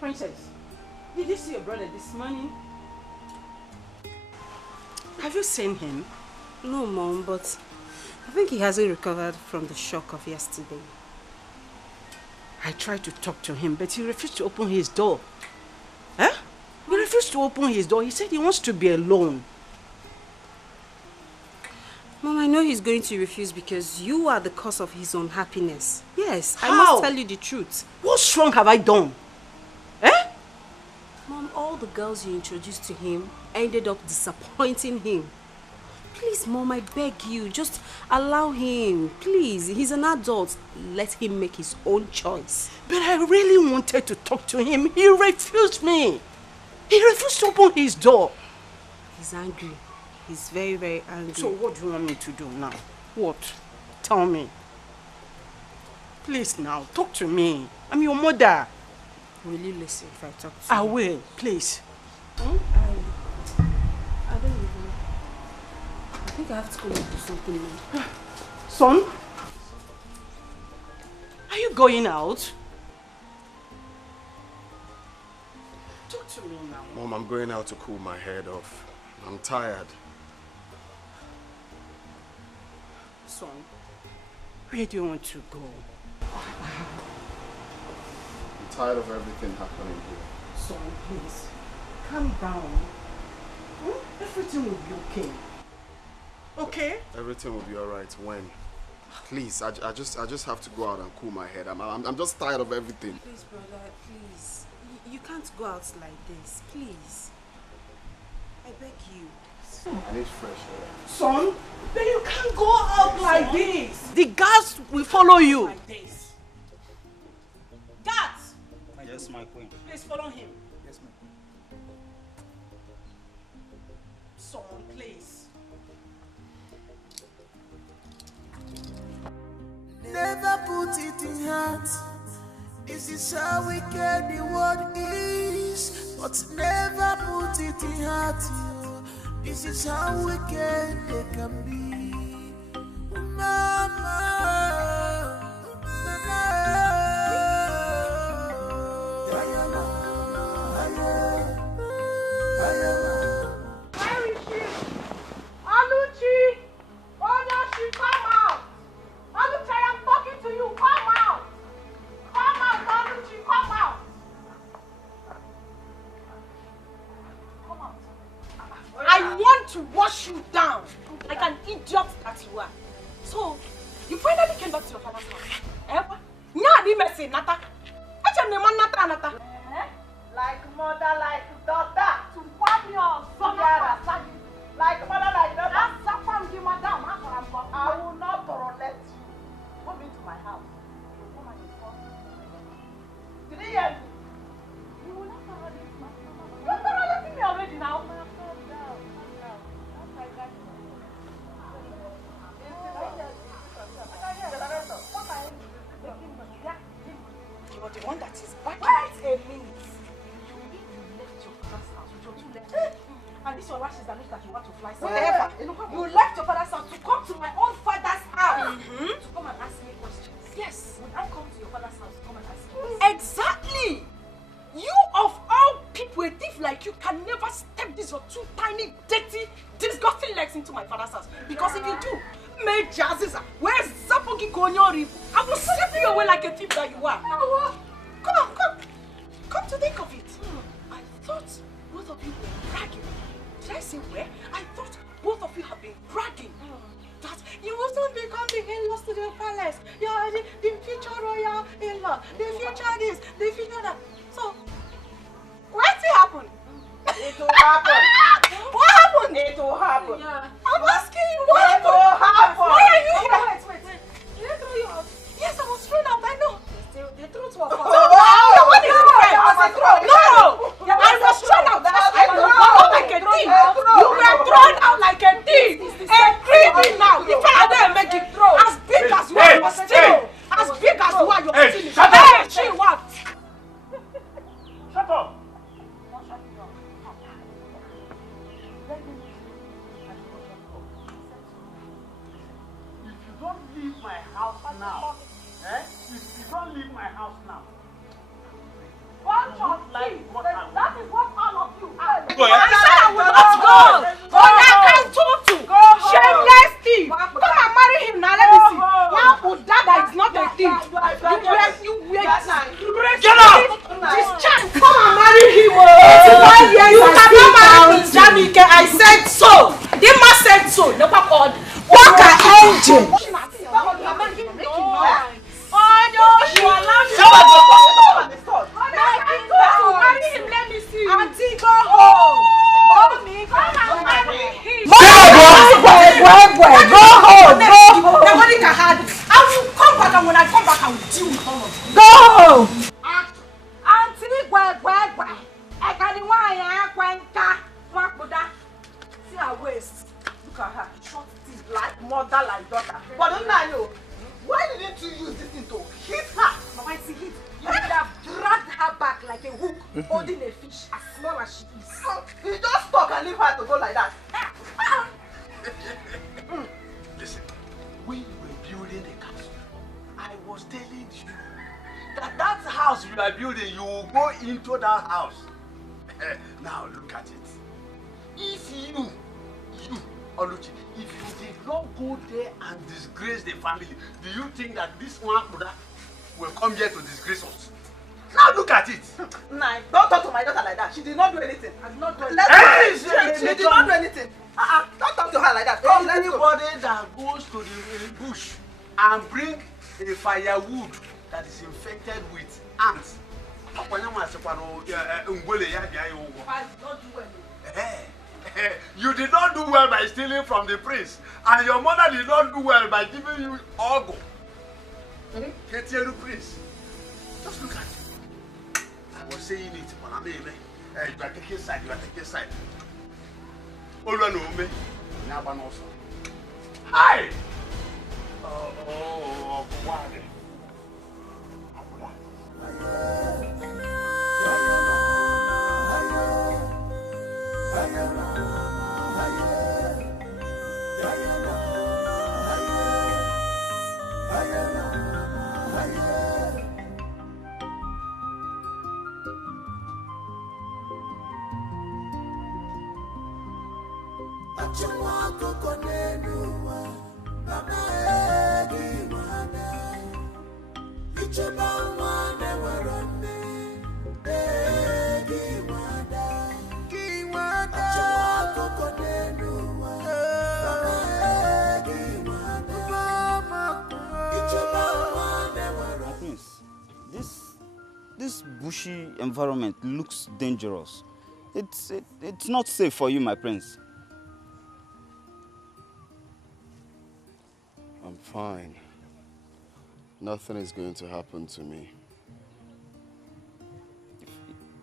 Princess, did you see your brother this morning? Have you seen him? No, Mom, but I think he hasn't recovered from the shock of yesterday. I tried to talk to him, but he refused to open his door. Huh? He refused to open his door. He said he wants to be alone. Mom, I know he's going to refuse because you are the cause of his unhappiness. Yes, How? I must tell you the truth. What wrong have I done? Mom, all the girls you introduced to him ended up disappointing him. Please, Mom, I beg you, just allow him. Please, he's an adult. Let him make his own choice. But I really wanted to talk to him. He refused me. He refused to open his door. He's angry. He's very, very angry. So what do you want me to do now? What? Tell me. Please now, talk to me. I'm your mother. Will you listen if I talk to you? I will, please. I don't even... I think I have to go and do something now. Son? Are you going out? Talk to me now. Mom, I'm going out to cool my head off. I'm tired. Son, where do you want to go? I'm tired of everything happening here. Son, please, calm down. Everything will be okay. Okay? Everything will be alright when? Please, I just have to go out and cool my head. I'm just tired of everything. Please, brother, please. You can't go out like this, please. I beg you. I need fresh air. Son, then you can't go out like this. The guards will follow you. Like this. Guards! Yes, my queen. Please follow him. Yes, my queen. Son, please. Never put it in heart. This is how wicked the world is. but never put it in heart. This is how wicked they can be. Mama, where is she? Aluchi! She come out! Aluchi, I am talking to you. Come out! Come out, Aluchi, come out! Come out. I want to wash you down like an idiot that you are. So, you finally came back to your father's house. Like mother, like daughter. To wipe your son. Like mother, like daughter. I will not tolerate you. Come into my house. You come and inform me. Did you hear me? You will not tolerate me. You're tolerating me already now. Calm down. You're the one that is back. Wait a minute. You left your father's house with your two legs. And this your lashes that looks like you want to fly somewhere. You left your father's house to come to my own father's house to come and ask me questions. Yes. Would I come to your father's house to come and ask you questions? Exactly. You of all people, a thief like you can never step these your two tiny, dirty, disgusting legs into my father's house. Because if you do, where's Zapogi Konyori? I will slap you away like a thief that you are. Come on, come to think of it. I thought both of you were bragging. Did I say where? I thought both of you have been bragging. That you will soon become the in-laws to the palace. You are the future royal in-law. The future this, the future that. So, what's it happen? It will happen. What happened? It will happen. Yeah. I'm asking you what happened? It will happen. Why are you here? Wait. Did I throw you out? Yes, I was thrown out. I know. The truth was false. What is it? No! I was thrown out. I was thrown like a thief. You were thrown out like a thief. A creepy now. The fella didn't make it throw. As big as you are, you are still. As big as you are, you are still. Shut up! She what? Shut up! If you don't leave my house now, if you don't leave my house now, that is what all of you are. I said I will not go. Shameless thief. Come and marry him now. Let me see. Dada is not a thief. You wait. Get out. This child, come and marry him. You cannot marry Prince Jamike. I said so. The man said so. Never called. Walk an engine. Oh no, you allowed me. Let me see. Auntie, go home. Mommy, come and marry him. Go home. Nobody can have it. I will come back, and when I come back, I will deal with all of you. Go home. Auntie, I got the one. See her waist. Look at her. Short teeth like mother, like daughter. But don't I know? Why didn't you use this thing to hit her? Mama, see hit. You would have dragged her back like a hook, holding a fish as small as she is. You just talk and leave her to go like that. Listen, when you were building the castle, I was telling you that house you are building, you will go into that house. Now look at it. If you, Oluchi, if you did not go there and disgrace the family, do you think that this one will come here to disgrace us? Now look at it. Nah, don't talk to my daughter like that. She did not do anything. I did not do anything. She did not do anything. Don't talk to her like that. Anybody that goes to the bush and bring a firewood that is infected with ants, you did not do well by stealing from the prince, and your mother did not do well by giving you ogo. Get here, prince. Just look at it. I was saying it, but I'm you are taking side. You are taking side. All I know me. Hi. Oh, wow. This bushy environment looks dangerous. It's not safe for you, my prince. I'm fine. Nothing is going to happen to me.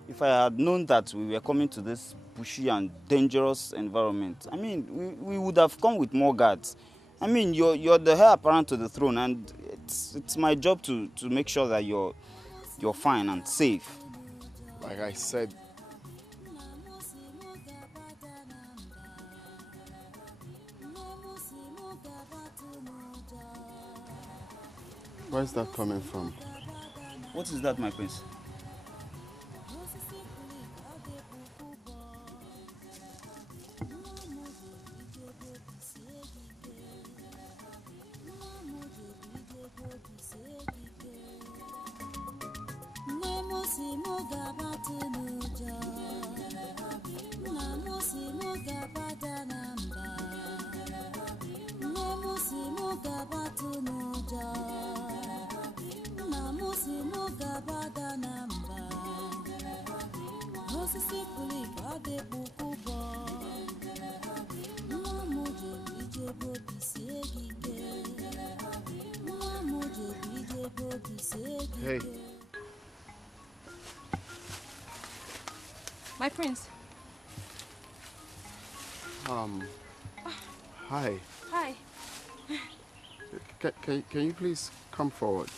If I had known that we were coming to this bushy and dangerous environment, I mean, we would have come with more guards. I mean, you're the heir apparent to the throne, and it's my job to make sure that you're fine and safe. Like I said, where's that coming from? What is that, my prince? Hey. My prince. Hi. Hi. Can you please come forward?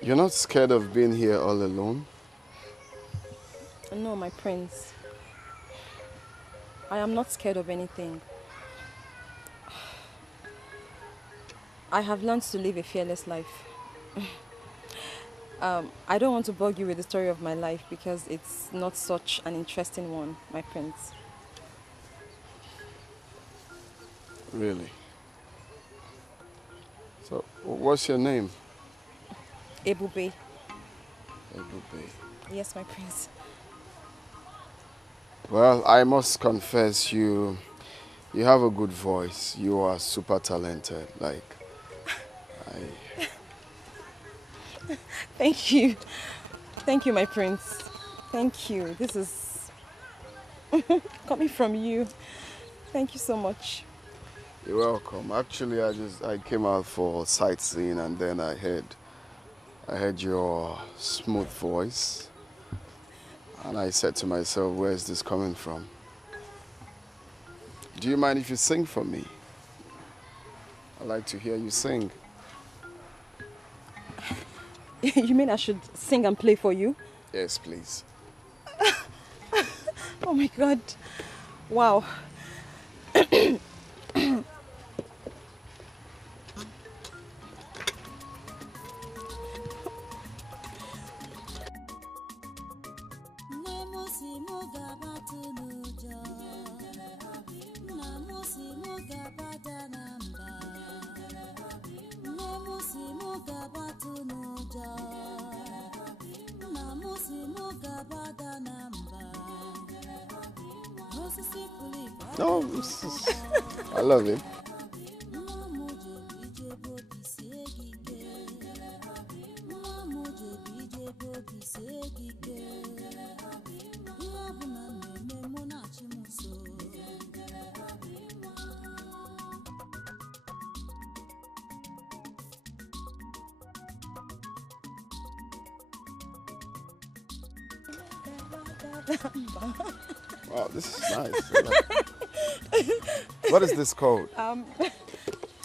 You're not scared of being here all alone? No, my prince. I am not scared of anything. I have learned to live a fearless life. I don't want to bug you with the story of my life because it's not such an interesting one, my prince. Really? So, what's your name? Ebube. Ebube. Yes, my prince. Well, I must confess, you have a good voice. You are super talented. Thank you. Thank you, my prince. Thank you. This is coming from you. Thank you so much. You're welcome. Actually, I came out for sightseeing and then I heard your smooth voice. And I said to myself, where is this coming from? Do you mind if you sing for me? I'd like to hear you sing. You mean I should sing and play for you? Yes, please. Oh my God. Wow. No, I love him. Wow, this is nice. What is this called?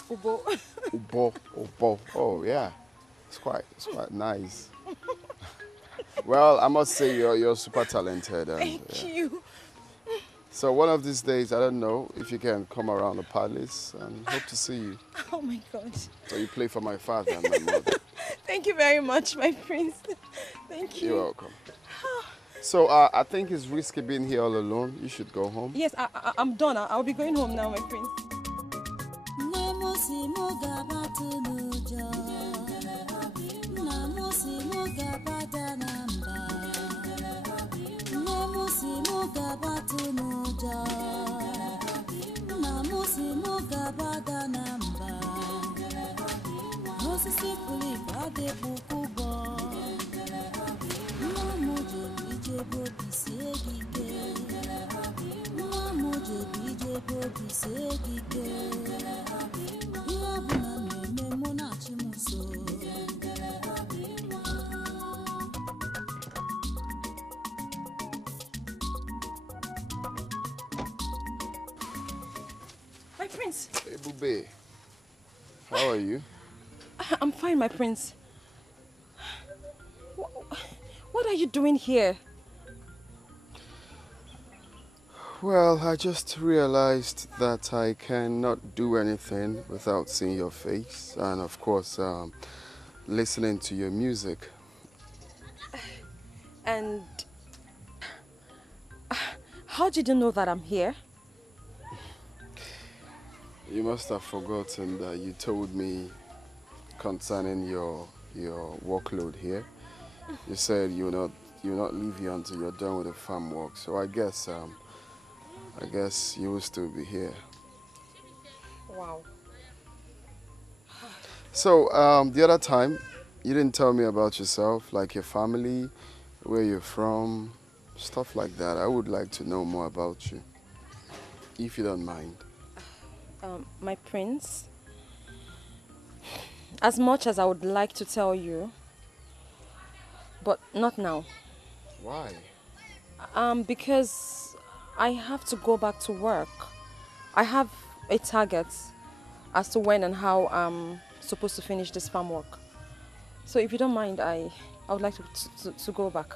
Ubo. Ubo. Oh yeah, it's quite nice. Well, I must say you're super talented. And, Thank you. So one of these days, I don't know if you can come around the palace and hope to see you. Oh my God. So you play for my father and my mother. Thank you very much, my prince. Thank you. You're welcome. So I think it's risky being here all alone. You should go home. Yes, I'm done. I'll be going home now, my prince. My prince. Hey, Bube. How are you? I'm fine, my prince. What are you doing here? Well, I just realized that I cannot do anything without seeing your face and, of course, listening to your music. And how did you know that I'm here? You must have forgotten that you told me concerning your workload here. You said you will not leave here until you're done with the farm work. So I guess you will still be here. Wow. So the other time, you didn't tell me about yourself, like your family, where you're from, stuff like that. I would like to know more about you, if you don't mind. My prince, as much as I would like to tell you, but not now. Why? Because I have to go back to work. I have a target as to when and how I'm supposed to finish this farm work. So if you don't mind, I would like to go back.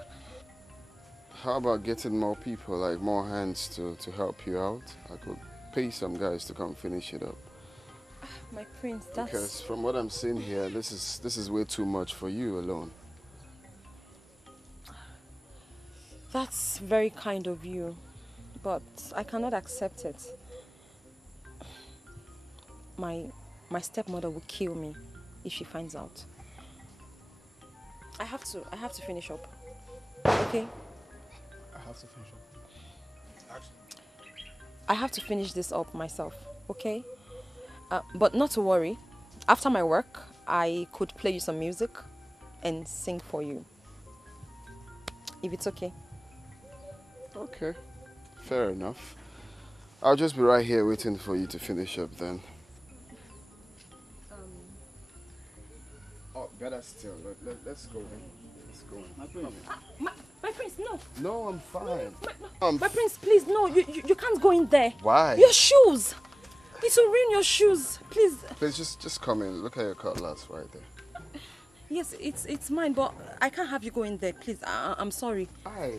How about getting more people, like more hands to help you out? I could pay some guys to come finish it up. My prince, that's... Because from what I'm seeing here, this is way too much for you alone. That's very kind of you, but I cannot accept it. My stepmother will kill me if she finds out. I have to finish up. Okay? I have to finish up. I have to finish this up myself, okay? But not to worry. After my work, I could play you some music and sing for you. If it's okay. Okay, fair enough. I'll just be right here waiting for you to finish up then. Oh, better still. Let's go then. Let's go. My prince, no. No, I'm fine. My prince, please, no. You can't go in there. Why? Your shoes. It will ruin your shoes. Please. Please, just come in. Look at your cutlass right there. Yes, it's mine, but I can't have you go in there. Please, I'm sorry. My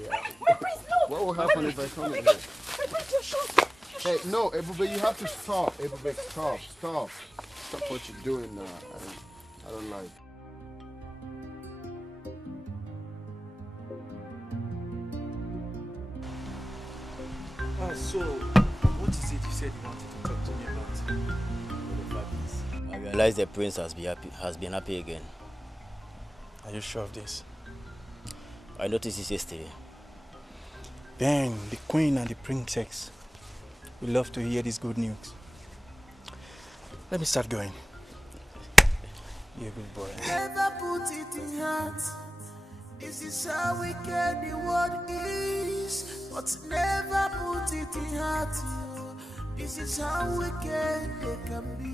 prince, no. What will happen if I come in there? there? My prince, your shoes. Hey, no, Ebube, you have to stop. Ebube, stop. Stop what you're doing now. I don't like. So, what is it you said you wanted to talk to me about? I realize the prince has been happy again. Are you sure of this? I noticed this yesterday. Then the queen and the princess will love to hear this good news. Let me start going. You're a good boy. Never put it in heart. This is how wicked the world is. But never put it in heart. This is how wicked they can be.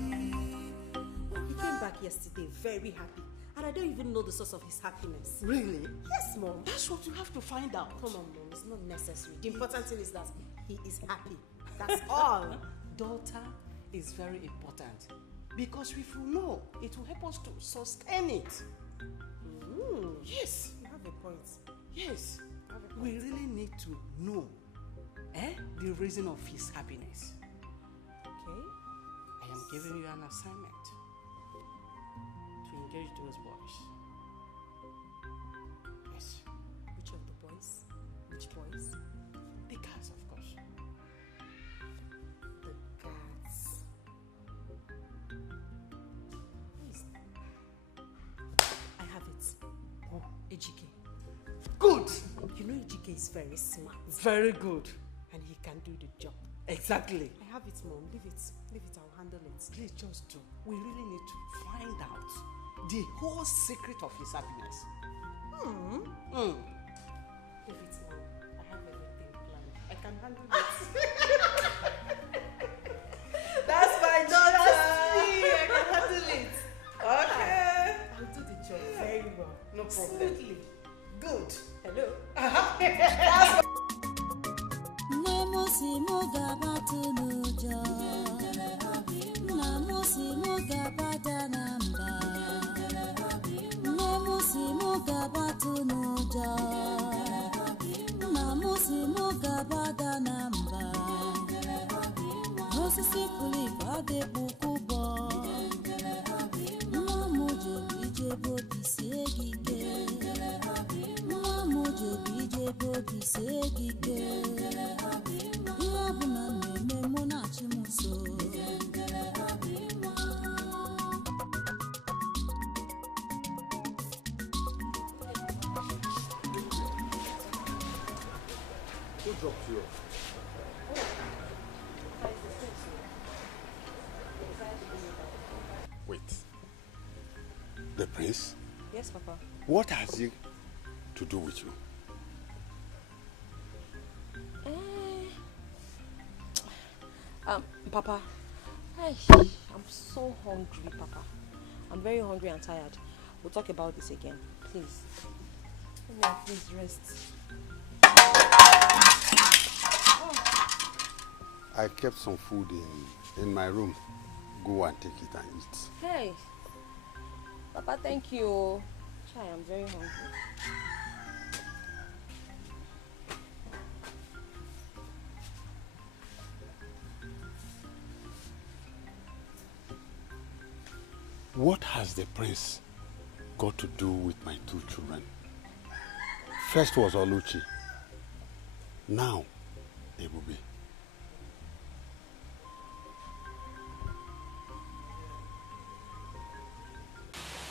He came back yesterday very happy. And I don't even know the source of his happiness. Really? Yes, Mom. That's what you have to find out. Come on, Mom. It's not necessary. The important thing is that he is happy. That's all. Daughter is very important. Because if you know, it will help us to sustain it. Yes. You have a point. Yes. We really need to know the reason of his happiness. Okay. I am giving you an assignment to engage those boys. Yes. Which of the boys? Which boys? The cats, of course. The cats. I have it. Oh. Ejike. Good. You know Ejike is very smart. Very good. And he can do the job. Exactly. I have it, Mom. Leave it. Leave it. I'll handle it. Please just do. We really need to find out the whole secret of his happiness. Leave it, Mom. I have everything planned. I can handle it. That's my daughter. I can handle it. Okay. I'll do the job very well. No problem. Smoothly. Good. Hello. Namusi mugabatu nuja, namusi mugabata namba, namusi mugabatu nuja, namusi mugabata namba, osisi kulipa de bukubo, namuje bije bodi segige, namuje bije bodi segige. Who dropped you? Wait. The prince? Yes, Papa. What has he to do with you? Papa, I'm so hungry, Papa. I'm very hungry and tired. We'll talk about this again, please. Let me please rest. I kept some food in my room. Go and take it and eat. Hey, Papa, thank you. Chai, I'm very hungry. What has the prince got to do with my two children? First was Oluchi. Now, Ebube.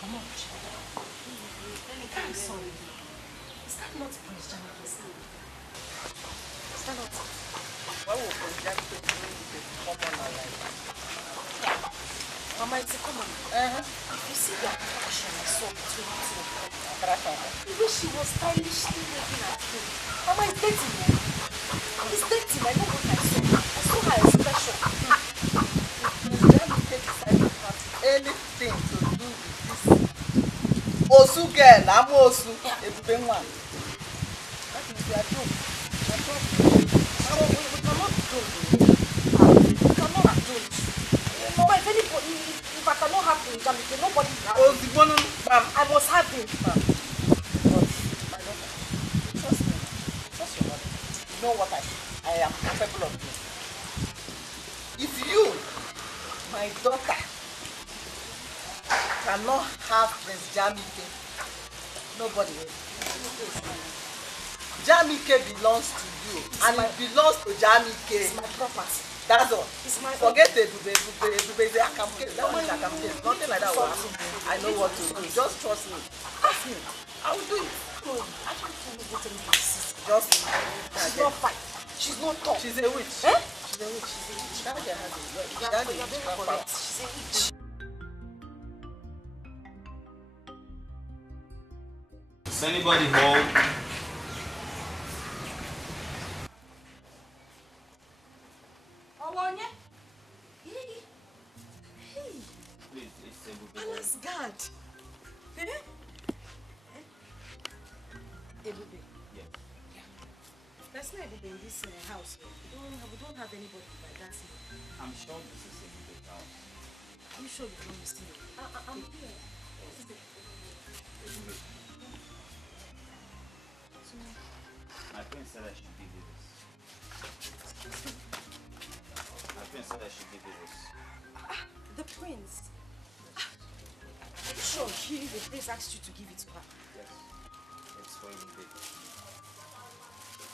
Come on, I'm sorry. Is that not Prince Jamaica's son? Is that not? Why would Prince Jamaica be common like? Mama, it's a common. If you see the attraction I saw between the two of them, the way she was stylishly looking at him. Mama, it's dating, man. It's dating. I know what I saw. I saw her expression. Prince Jamaica decided to have anything to do with this Osu girl, I'm Osu. Ebube nwa. That is their joke. Their problem. We cannot do it. We cannot do it. Mama, if anybody, if I cannot have him, Jamaica, nobody will have him. I must have him. My daughter, trust me. Trust your mother. You know what I am capable of doing. If you, my daughter, cannot have Prince Jamaica, nobody will. Jamaica belongs to you, and it belongs to Jamaica. It's my property. That's all. It's my Forget the that one is nothing like that will happen. I know what to do. Just trust me. Ask me. I will do it. No, I can't tell you what my sister. Just she's not fine. She's not tough. She's a witch. Eh? She's a witch. She's a witch. That girl has a witch. You're very correct. She's a witch. Is anybody home? Owonya? Hey. Please, it's Ebube. Allah's God. Eh? Ebube. Yes. There's no Ebube in this house. We don't have anybody like that. I'm sure this is Ebube's house. Are you sure you don't understand? I'm here. Ebube. My friend said I should give you this. My prince said I should give you this. The prince? Are you sure the prince asked you to give it to her? Yes. It's for you, baby.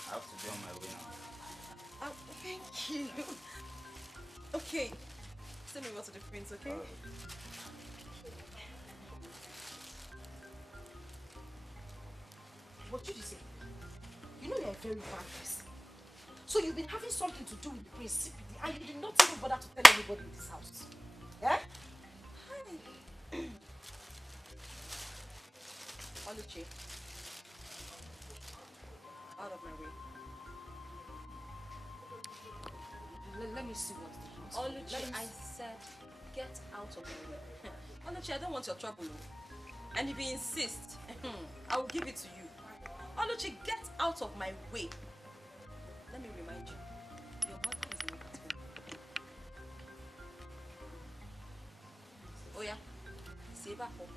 I have to be on my way now. Thank you. Okay. Send me over to the prince, okay? What did you say? You know you're a very bad person. So you've been having something to do with the prince secretly and you did not even bother to tell anybody in this house. Yeah? Oluchi. Out of my way. Let me see what Oluchi, I said, get out of my way. Oluchi, I don't want your trouble. And if you insist, I will give it to you. Oluchi, get out of my way. Let me remind you, your mother is not at home. Oh yeah, say back home.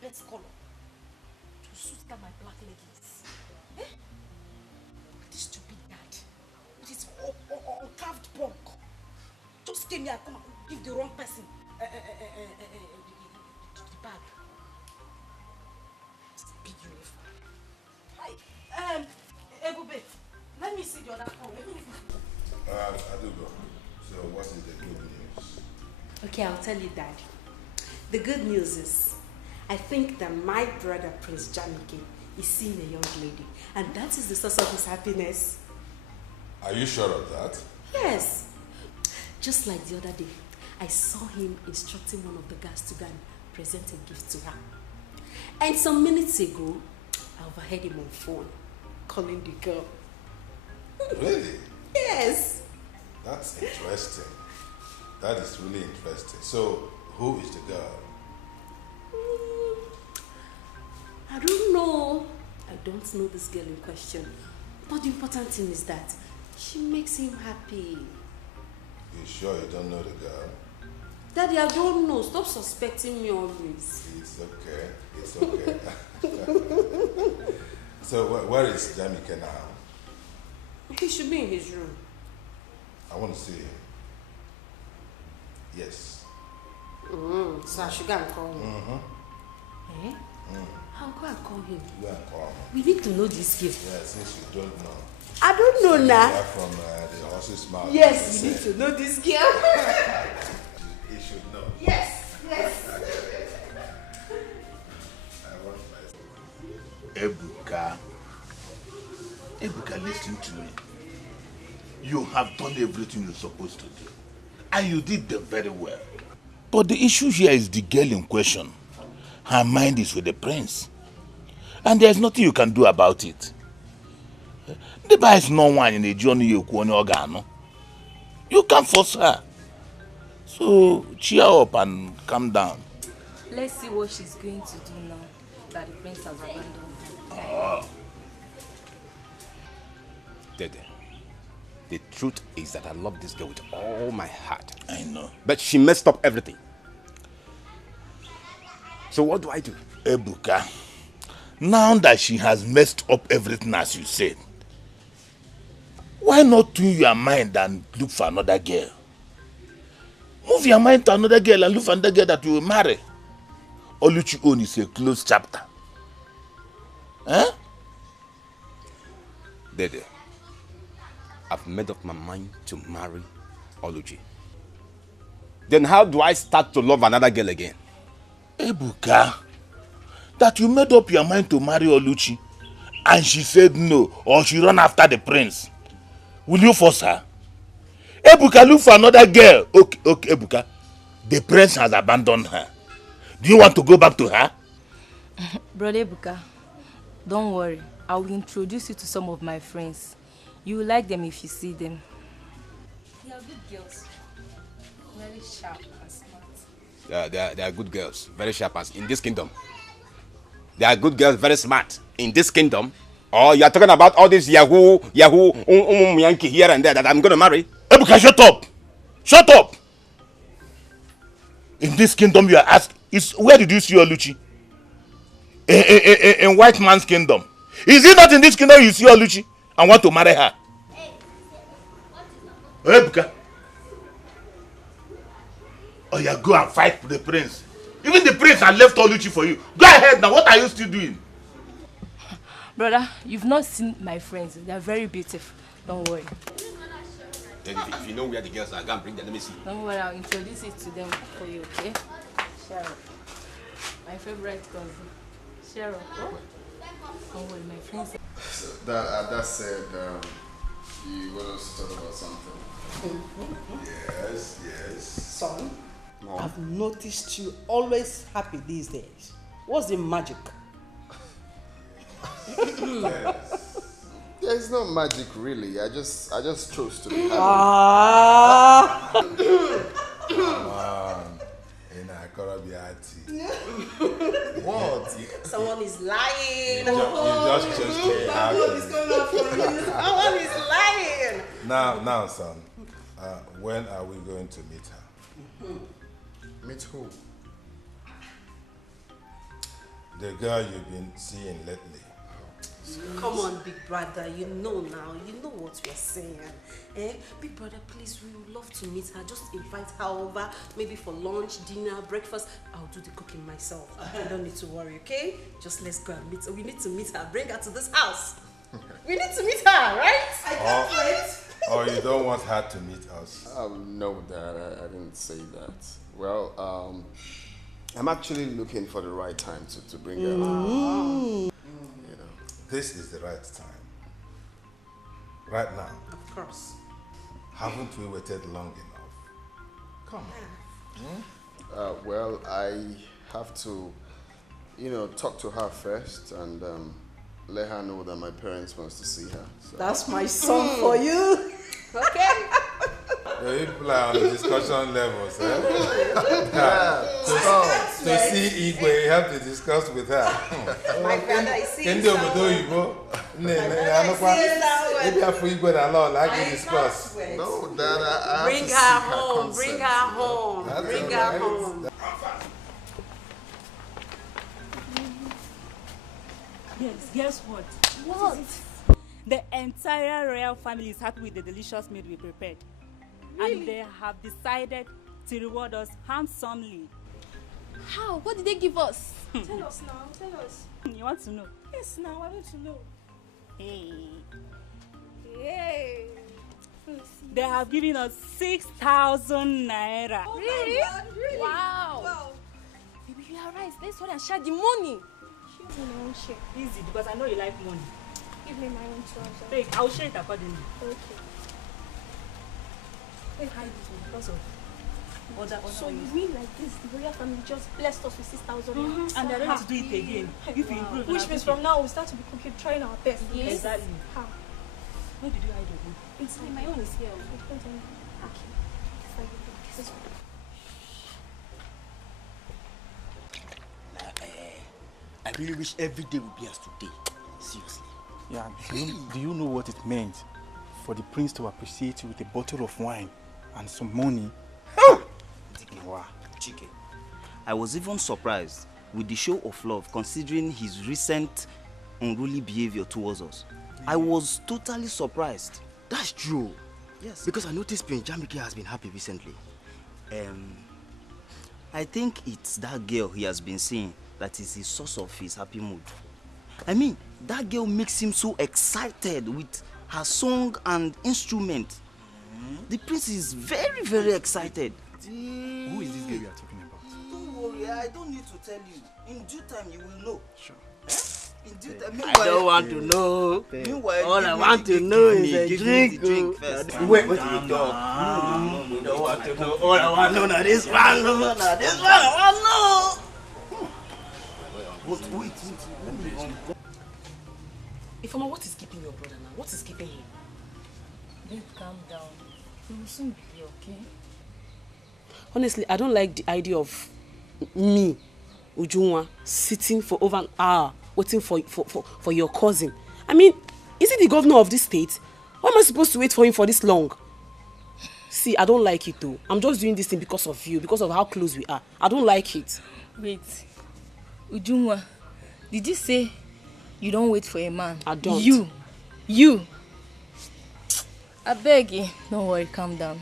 Best color to suit that my black leggings. Eh? This stupid dad with his uncarved punk just came here and come and give the wrong person the bag. It's a big uniform. Hi, Ebube, let me see the other phone. Adugo, so what is the good news? Okay, I'll tell you, Dad. The good news is I think that my brother, Prince Jamike, is seeing a young lady, and that is the source of his happiness. Are you sure of that? Yes. Just like the other day, I saw him instructing one of the guards to go and present a gift to her. And some minutes ago, I overheard him on phone, calling the girl. Really? Yes. That's interesting. That is really interesting. So, who is the girl? I don't know. I don't know this girl in question. But the important thing is that she makes him happy. You sure you don't know the girl? Daddy, I don't know. Stop suspecting me always. It's okay. It's okay. So where is Jamike now? He should be in his room. I want to see him. Yes. So I should go and call him. Mm-hmm. Eh? I'll go and call him. Go and call him. We need to know this gift. Yeah, since you don't know. I don't know now. You are from the horse's mouth. Yes, you need to know this girl. He should know. Yes, yes. Ebuka, listen to me. You have done everything you're supposed to do. And you did them very well. But the issue here is the girl in question. Her mind is with the prince. And there's nothing you can do about it. The boy is no one in the journey you organo. You can't force her. So cheer up and calm down. Let's see what she's going to do now that the prince has abandoned her. Oh. Dede, the truth is that I love this girl with all my heart. I know. But she messed up everything. So what do I do? Ebuka, now that she has messed up everything as you said, why not tune your mind and look for another girl? Move your mind to another girl and look for another girl that you will marry. Oluchi own is a closed chapter. Huh? Dede, I've made up my mind to marry Oluchi. Then how do I start to love another girl again? Ebuka, that you made up your mind to marry Oluchi and she said no, or she run after the prince. Will you force her? Ebuka, look for another girl. Okay, Ebuka. The prince has abandoned her. Do you want to go back to her? Brother Buka, don't worry. I will introduce you to some of my friends. You will like them if you see them. They are good girls. Very sharp and smart. They are good girls. Very sharp as in this kingdom. They are good girls, very smart in this kingdom. Or you are talking about all this Yahoo, Yankee here and there that I'm going to marry? Ebuka, shut up! Shut up! In this kingdom you are asked, where did you see Oluchi? In white man's kingdom. Is it not in this kingdom you see Oluchi and want to marry her? Ebuka. Oh yeah, go and fight for the prince. Even the prince had left Oluchi for you. Go ahead now, what are you still doing? Brother, you've not seen my friends. They are very beautiful. Don't worry. Then if you know where the girls are, go and bring them. Let me see. Don't worry, I'll introduce it to them for you, okay? Cheryl. My favorite cousin. Cheryl. Oh? Don't worry, my friends. So that said, you want us to talk about something? Yes. Son, Mom. I've noticed you always happy these days. What's the magic? There's no magic really. I just chose to be happy. Come on. What? Someone is lying. You just chose to be happy. What is going on for you? Someone is lying. Now, son. When are we going to meet her? Meet who? The girl you've been seeing lately. Come on, big brother, you know now, you know what we're saying. Big brother, please, we would love to meet her. Just invite her over, maybe for lunch, dinner, breakfast. I'll do the cooking myself. You don't need to worry, okay? Just let's go and meet her. We need to meet her. Bring her to this house. We need to meet her, right? I can't wait. Or you don't want her to meet us? No, Dad, I didn't say that. Well, I'm actually looking for the right time to bring her out. This is the right time. Right now. Of course. Haven't we waited long enough? Come on. Well, I have to, talk to her first and let her know that my parents wants to see her. So. That's my son for you. Okay. You play on the discussion levels, eh? To see Igwe, you have to discuss with her. My brother is seeing Maybe after Igwe and all, like to discuss. No, Dad, I have Bring to her seek home, consent. bring her home, bring her home. Yes, guess what? What? The entire royal family is happy with the delicious meal we prepared. Really? And they have decided to reward us handsomely. How? What did they give us? Tell us now, tell us. You want to know? Yes, now I want to know. Hey. Hey. They have given us 6,000 naira. Oh really? My God, really? Wow. Baby, you are right. Let's go and share the money. Share my own share. Easy, because I know you like money. Give me my own treasure. Take, I'll share it accordingly. Okay. Hide this one because of other So you ways. mean like this, the royal family just blessed us with 6,000 Mm-hmm. And they're ready to do it again. If you improve. Which means from now we start to be cooking, trying our best. Yes. Exactly. How? Where did you hide your own? Inside. My own is here. I really wish every day would be as today. Seriously. Yeah, do you know what it meant for the prince to appreciate you with a bottle of wine and some money? Wow. Dikeh, I was even surprised with the show of love considering his recent unruly behavior towards us. I was totally surprised. That's true. Yes. Because I noticed Prince Jamike has been happy recently. I think it's that girl he has been seeing that is the source of his happy mood. I mean, that girl makes him so excited with her song and instrument. The prince is very, very excited. Who is this girl you are talking about? Don't worry, I don't need to tell you. In due time, you will know. Sure. In I don't want to know. All I want to know is a drink. Wait, we don't want to know. All I want to know now this one. Now this one, I want to know. Wait. Ifeoma, what is keeping your brother now? What is keeping him? Babe, calm down. We will soon be here, okay? Honestly, I don't like the idea of me, Ujunwa, sitting for over an hour waiting for your cousin. I mean, is he the governor of this state? Why am I supposed to wait for him for this long? See, I don't like it though. I'm just doing this thing because of you, because of how close we are. I don't like it. Wait. Ujunwa, did you say you don't wait for a man? I don't. You. I beg you. Don't worry, calm down.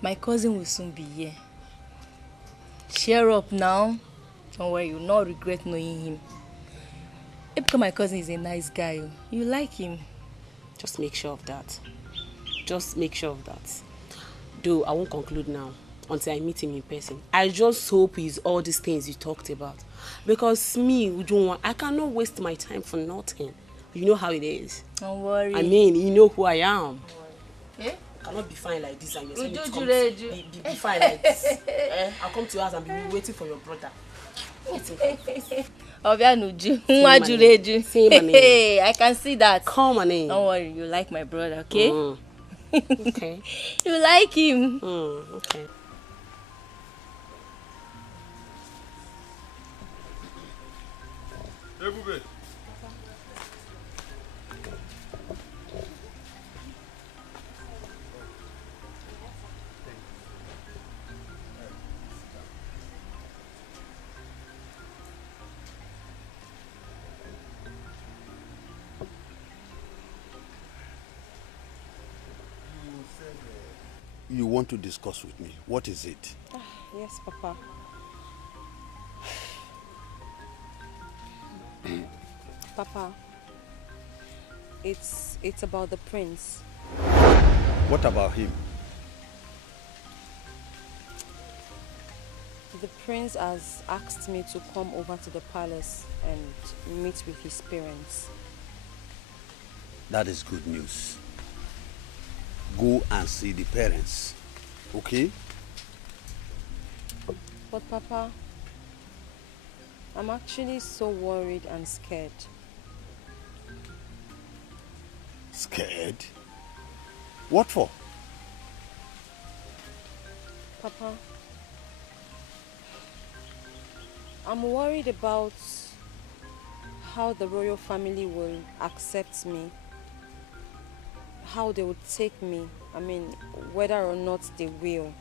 My cousin will soon be here. Cheer up now. Don't worry, you'll not regret knowing him. Because my cousin is a nice guy. You like him. Just make sure of that. Just make sure of that. Though I won't conclude now until I meet him in person. I just hope he's all these things you talked about. Because me, Ujunwa, I cannot waste my time for nothing. You know how it is. Don't worry. I mean, you know who I am. Eh? I cannot be fine like this and you're saying be fine like this. I'll come to your house and be waiting for your brother. Hey, I can see that. Come on in. Don't worry, you like my brother, okay? Okay. You like him. Okay. You want to discuss with me. What is it? Yes, Papa. Papa, it's about the prince. What about him? The prince has asked me to come over to the palace and meet with his parents. That is good news. Go and see the parents, okay? But Papa, I'm actually so worried and scared. Scared? What for? Papa, I'm worried about how the royal family will accept me, how they would take me, I mean, whether or not they will,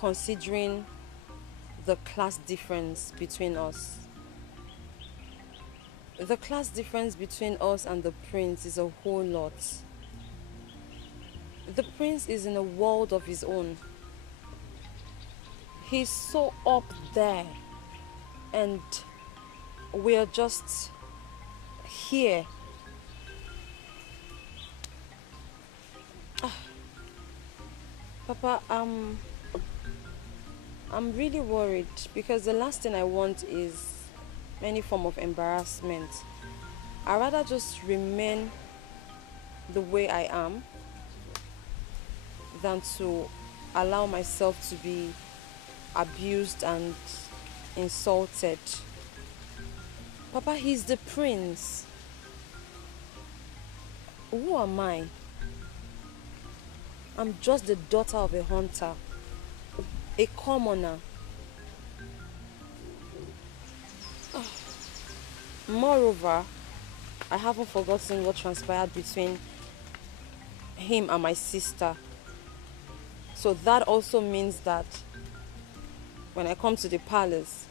considering the class difference between us. The class difference between us and the prince is a whole lot. The prince is in a world of his own. He's so up there, and we're just here. Papa, I'm really worried because the last thing I want is any form of embarrassment. I'd rather just remain the way I am than to allow myself to be abused and insulted. Papa, he's the prince. Who am I? I'm just the daughter of a hunter, a commoner. Moreover, I haven't forgotten what transpired between him and my sister. So that also means that when I come to the palace,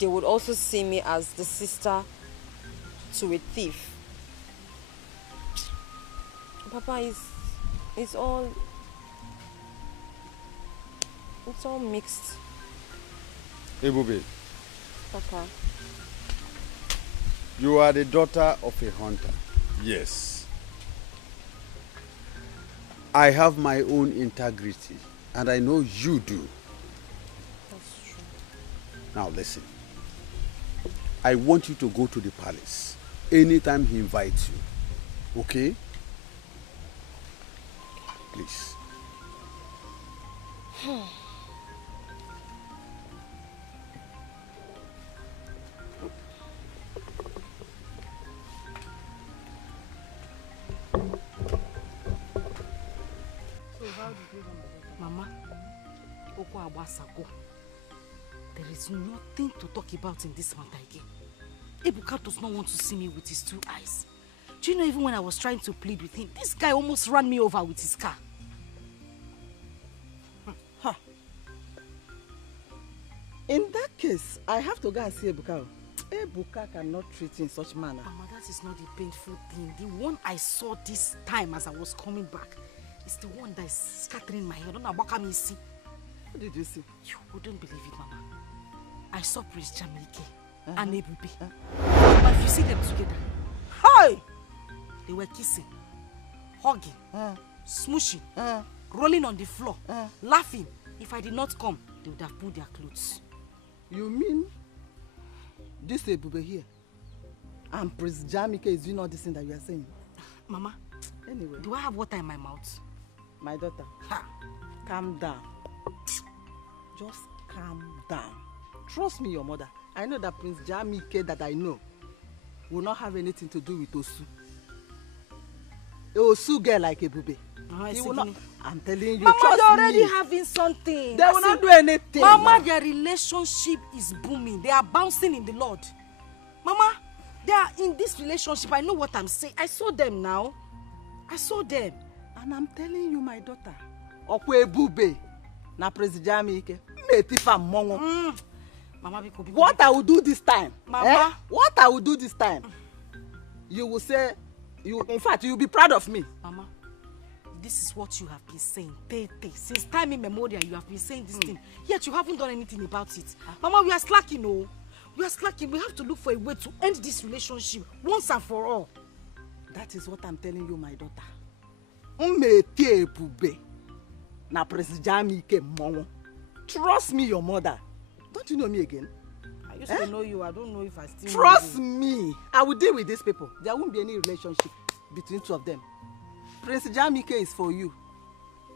they would also see me as the sister to a thief. Papa, it's all mixed. Ebube, Papa. you are the daughter of a hunter. Yes. I have my own integrity, and I know you do. That's true. Now listen. I want you to go to the palace anytime he invites you. Okay? Please. Mama, there is nothing to talk about in this matter again. Ebuka does not want to see me with his two eyes. Do you know, even when I was trying to plead with him, this guy almost ran me over with his car. Huh. In that case, I have to go and see Ebuka. Ebuka cannot treat in such manner. Mama, that is not the painful thing. The one I saw this time as I was coming back is the one that is scattering my head. What did you see? You wouldn't believe it, Mama. I saw Prince Jamilike and Ebube. But if you see them together, hi! They were kissing, hugging, smooshing, rolling on the floor, laughing. If I did not come, they would have pulled their clothes. You mean this Ebube here and Prince Jamilike is doing all this thing that you are saying? Mama, anyway, do I have water in my mouth? My daughter, calm down. Just calm down. Trust me, your mother. I know that Prince Jamilike that I know will not have anything to do with Osu. A Osu girl like Ebube. He will not. I'm telling you, Mama, trust they're already me. having something. They will not do anything. Mama, their relationship is booming. They are bouncing in the Lord. Mama, they are in this relationship. I know what I'm saying. I saw them now. I saw them. And I'm telling you, my daughter, Okwe Ebube na Prince Jamilike. Mama, what I will do this time? Mama, what I will do this time? You will say, in fact, you will be proud of me. Mama, this is what you have been saying. Since time immemorial, you have been saying this thing. Yet you haven't done anything about it. Mama, we are slacking, oh. We are slacking. We have to look for a way to end this relationship once and for all. That is what I'm telling you, my daughter. Umeti Ebube na Prince Jamilike Momo. Trust me, your mother. Don't you know me again? I used to know you. I don't know if I still Trust know you. me. I will deal with these people. There won't be any relationship between two of them. Prince Jamilike is for you.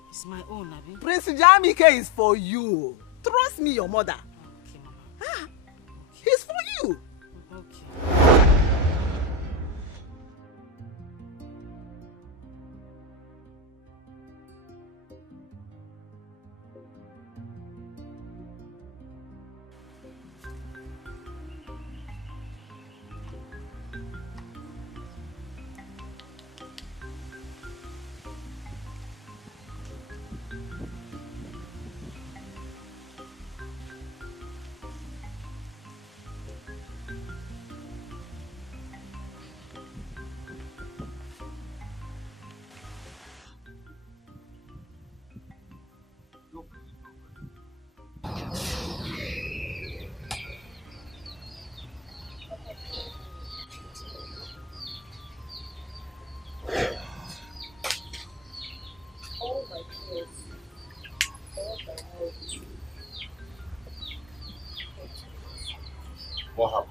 It's my own, Abi. Prince Jamilike is for you. Trust me, your mother. Okay, Mama. He's for you. Okay. What happened?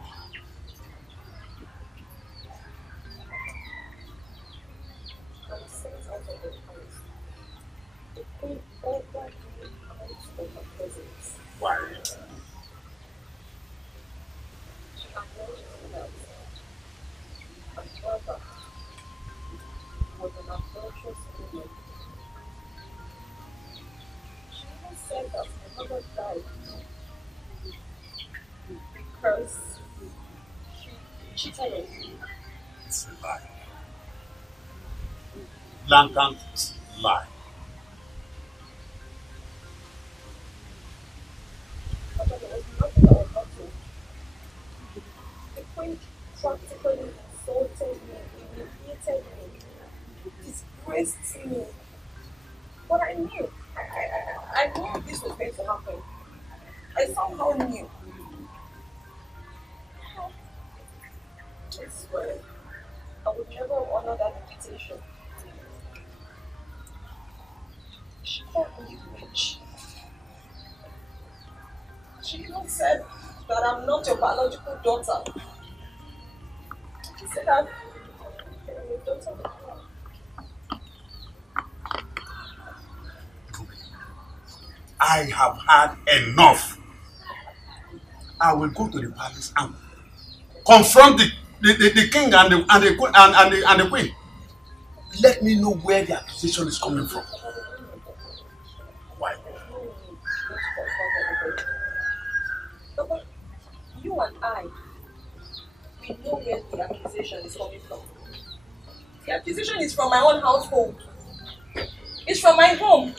Why? She even said that my mother died because she cheated on me. It's a lie. Blatant lie. But there was nothing that was not to. The queen practically insulted me, humiliated me, disgraced me. But I knew. I knew this was going to happen. I somehow knew. I swear, I would never honor that invitation. She called me rich. She even said that I'm not your biological daughter. You said that I'm your daughter. I have had enough. I will go to the palace and confront the king and the queen. Let me know where the accusation is coming from. Why? Papa, you and I, we know where the accusation is coming from. The accusation is from my own household. It's from my home.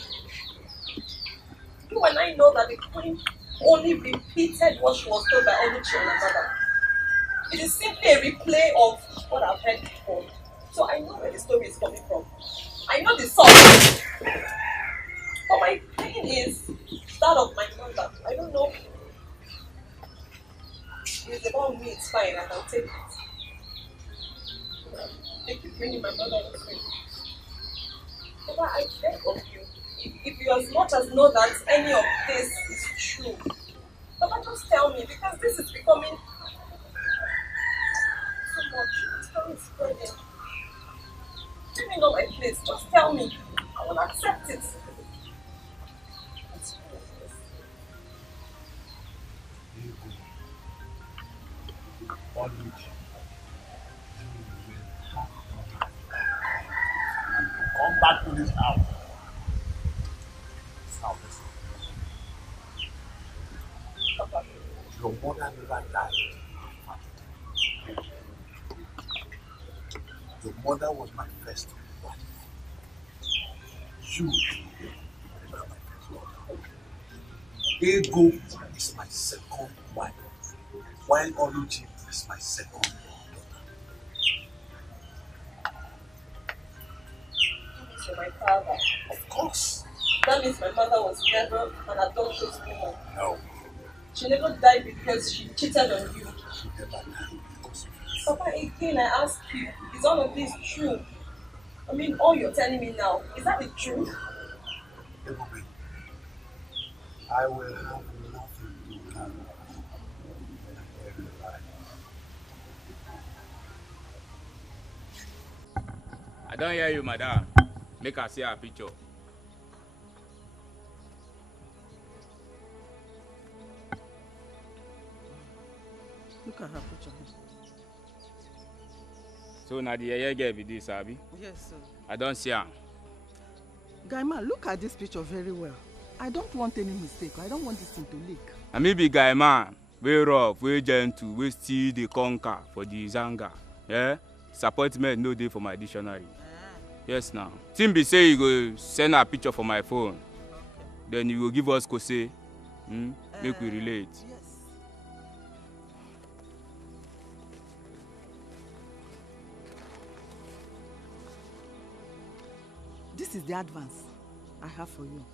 You and I know that the queen only repeated what she was told by Oluchi and her mother. It is simply a replay of what I've heard before. So I know where the story is coming from. I know the source. But my pain is that of my mother. I don't know. It's about me, it's fine, I can take it. Thank you for bringing my mother into it. Papa, I beg of you, if you as much as know that any of this is true, Papa, just tell me, because this is becoming so much. The story is spreading. Give me not my place, just tell me. I will accept it. On which you will have come back to this house. This house. Your mother never died. Your mother was my first wife. You were my first wife. Ego is my second wife, while Oluchi is my second daughter. You're my father. Of course. That means my mother was never an adulterous woman. No. She never died because she cheated on you. She never died because of you. Papa, again, I ask you, is all of this true? I mean, all you're telling me now, is that the truth? I will have nothing to do when I hear you lie. I don't hear you, madam. Make her see her picture. Look at her picture. So now the yeye girl be this, Abi? Yes, sir. I don't see her. Guy man, look at this picture very well. I don't want any mistake. I don't want this thing to leak. I may be guy man, very rough, very gentle, we still the conquer for the zanga. Yeah? Disappointment no day for my dictionary. Yes now. Timbi say you go send a picture for my phone. Okay. Then you will give us kose. Make we relate. Yes. This is the advance I have for you.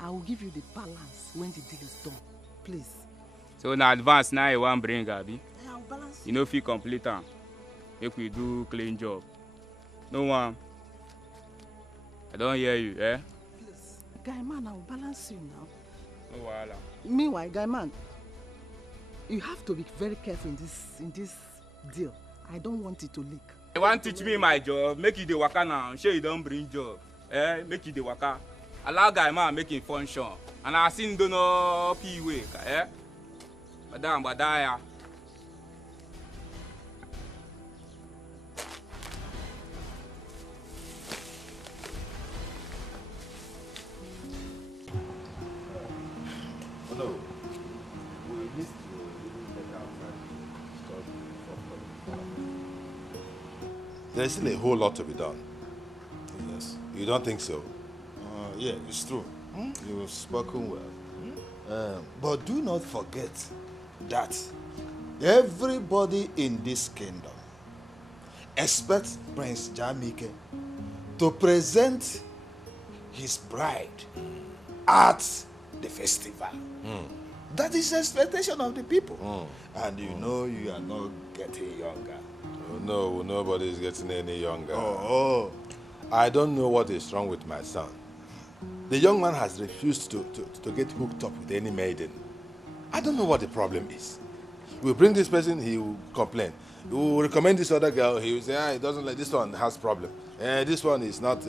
I will give you the balance when the deal is done. Please. So now advance now you want bring Abi? I'll balance. You know if you complete am. If we do clean job. No one. I don't hear you, eh? Please. Guy man, I will balance you now. No wahala. Meanwhile, guy man, you have to be very careful in this deal. I don't want it to leak. You want to teach me my job? Make you the waka now. Sure you don't bring job. Eh? Make you the waka. Allow guy man making function. And I seen don't know P way. Eh? Madam, badaya. Oh no. We missed you. There's still a whole lot to be done. Yes. You don't think so? Yeah, it's true. You've spoken well. But do not forget that everybody in this kingdom expects Prince Jamike to present his bride at the festival. That is the expectation of the people. And you know you are not getting younger. Oh, no, nobody is getting any younger. Oh. I don't know what is wrong with my son. The young man has refused to get hooked up with any maiden. I don't know what the problem is. We'll bring this person, he will complain. We will recommend this other girl, he will say, he doesn't like, this one has problem. This one is not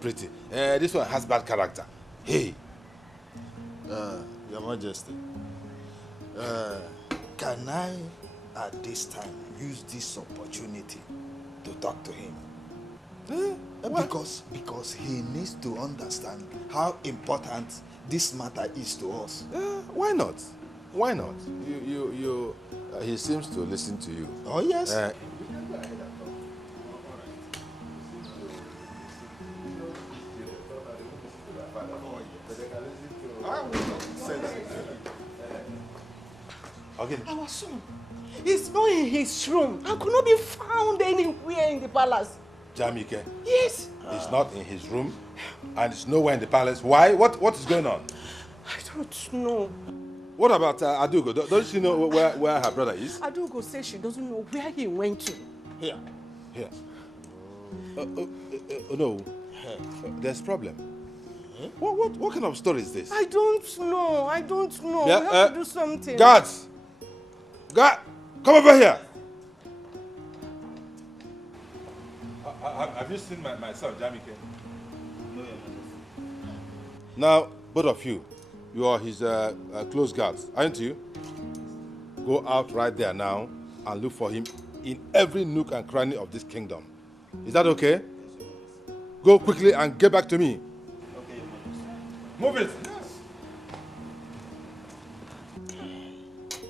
pretty. This one has bad character. Hey. Your Majesty, can I, at this time, use this opportunity to talk to him? Because he needs to understand how important this matter is to us. Why not? Why not? He seems to listen to you. Oh, yes. Okay. Our son is not in his room and could not be found anywhere in the palace. Jamike? Yes. He's not in his room and he's nowhere in the palace. Why? What is going on? I don't know. What about Adugo? Don't she know where her brother is? Adugo says she doesn't know where he went to. Here. No. There's problem. What kind of story is this? I don't know. Yeah, we have to do something. Guards! Guard! Come over here! Have you seen my son, Jamike? No, Your Majesty. Now, both of you, you are his close guards, aren't you? Go out right there now and look for him in every nook and cranny of this kingdom. Is that okay? Go quickly and get back to me. Okay, Your Majesty. Move it!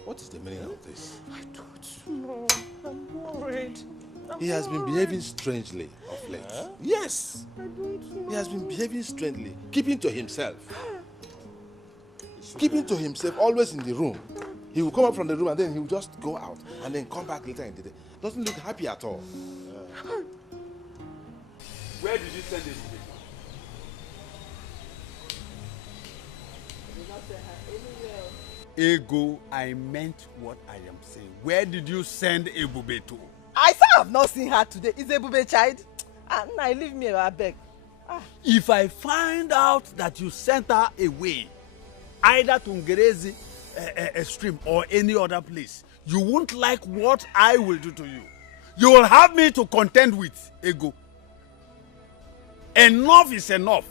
What is the meaning of this? I don't know. I'm worried. He has been behaving strangely of late. Yes! I don't know. He has been behaving strangely, keeping to himself. Keeping to himself, always in the room. He will come up from the room and then he will just go out and then come back later in the day. Doesn't look happy at all. Where did you send this? Ego, I meant what I am saying. Where did you send Ebube to? I say I have not seen her today. Is Ebube child? Now leave me, I beg. If I find out that you sent her away, either to Ngerezi stream or any other place, you won't like what I will do to you. You will have me to contend with, Ego. Enough is enough.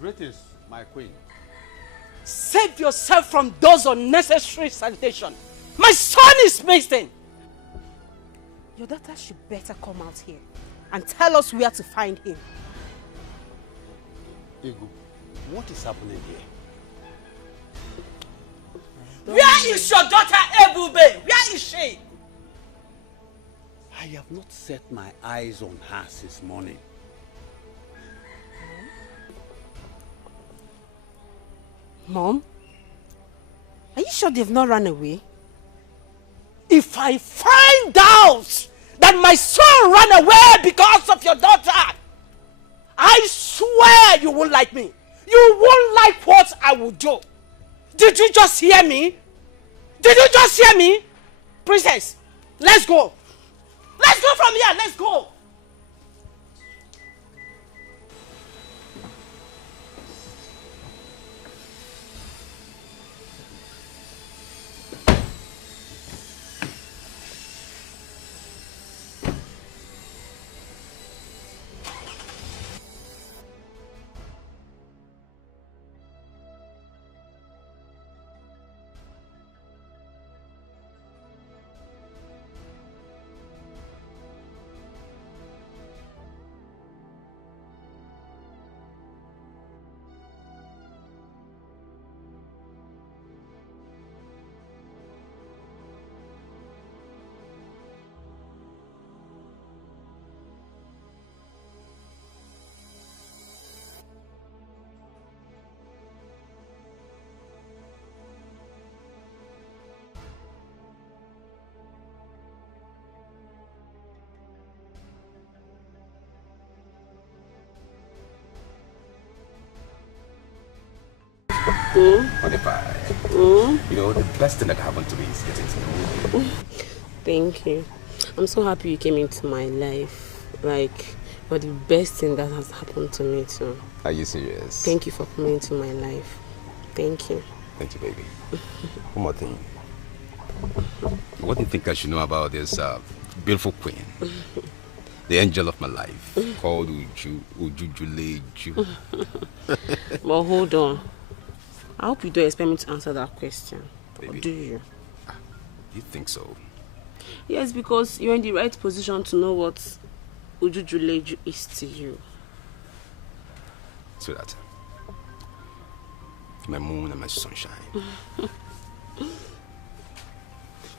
Greetings, my queen. Save yourself from those unnecessary salutations. My son is missing. Your daughter should better come out here and tell us where to find him. Ego, what is happening here? Where is your daughter, Ebube? Where is she? I have not set my eyes on her since morning. Mom, are you sure they've not run away? If I find out that my son ran away because of your daughter, I swear you won't like me. You won't like what I will do. Did you just hear me? Did you just hear me? Princess, let's go. Let's go from here. Let's go. Honey pie. You know, the best thing that happened to me is getting to know you. Thank you. I'm so happy you came into my life. Like, you're the best thing that has happened to me too. Are you serious? Thank you for coming into my life. Thank you. Thank you, baby. One more thing. What do you think I should know about this beautiful queen? The angel of my life, called Ujujuleju. But hold on. I hope you don't expect me to answer that question. Baby. Or do you? You think so? Yes, because you're in the right position to know what Ujujuleju is to you. Sweetheart, my moon and my sunshine.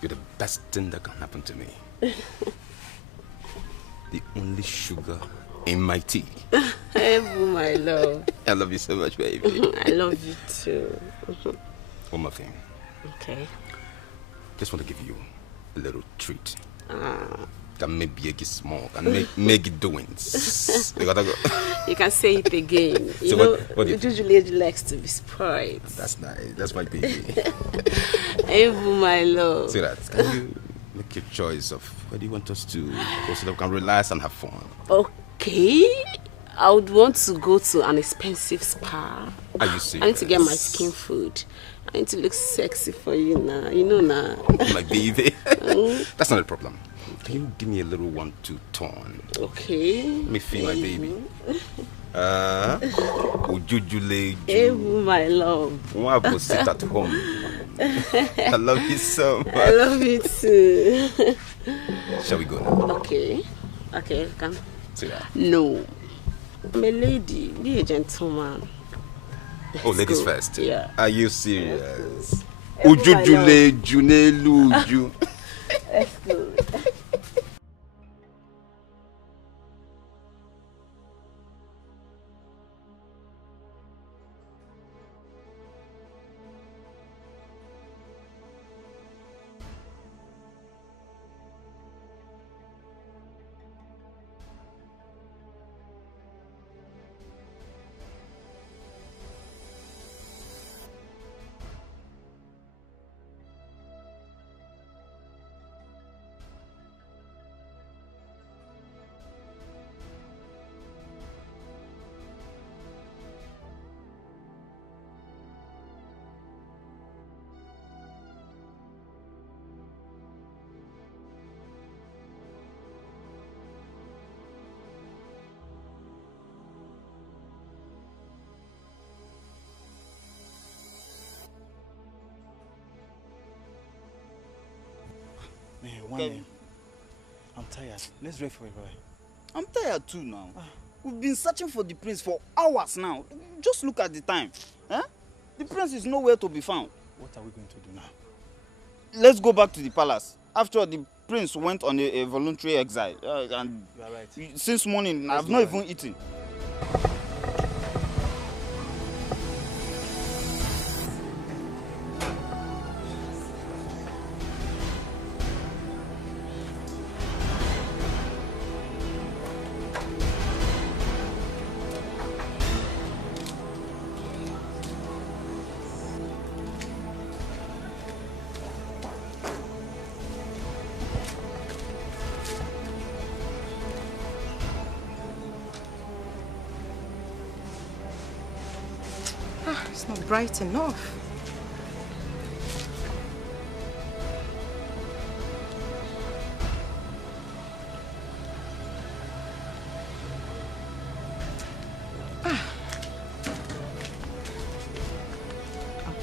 You're the best thing that can happen to me. The only sugar in my tea. Ebu, my love. I love you so much, baby. I love you too. One more thing. Okay. Just want to give you a little treat. Can make big small, can make it doings. You gotta go. You can say it again. You So know, what do you usually likes to be spoiled. That's nice. That's my baby. Ebu, my love. See that? Can you make your choice of where do you want us to go so that we can relax and have fun? Okay. I would want to go to an expensive spa. Are you serious? I need to get my skin food. I need to look sexy for you now. You know now. My baby. That's not a problem. Can you give me a little 1-2 turn? Okay. Let me feel my baby. Ujujuleju. Ebu, my love. I will sit at home. I love you so much. I love you too. Shall we go now? Okay. Okay, come. See that? No. I'm a lady. Be a gentleman. Oh, ladies go. first. Yeah. Are you serious? Ebu, my Ujujuleju neluju. Let's go. Man, one name. I'm tired. Let's wait for a boy. I'm tired too now. We've been searching for the prince for hours now. Just look at the time. Eh? The prince is nowhere to be found. What are we going to do now? Let's go back to the palace. After all, the prince went on a voluntary exile. And you are right. Since morning, I've not even eaten. It's not bright enough.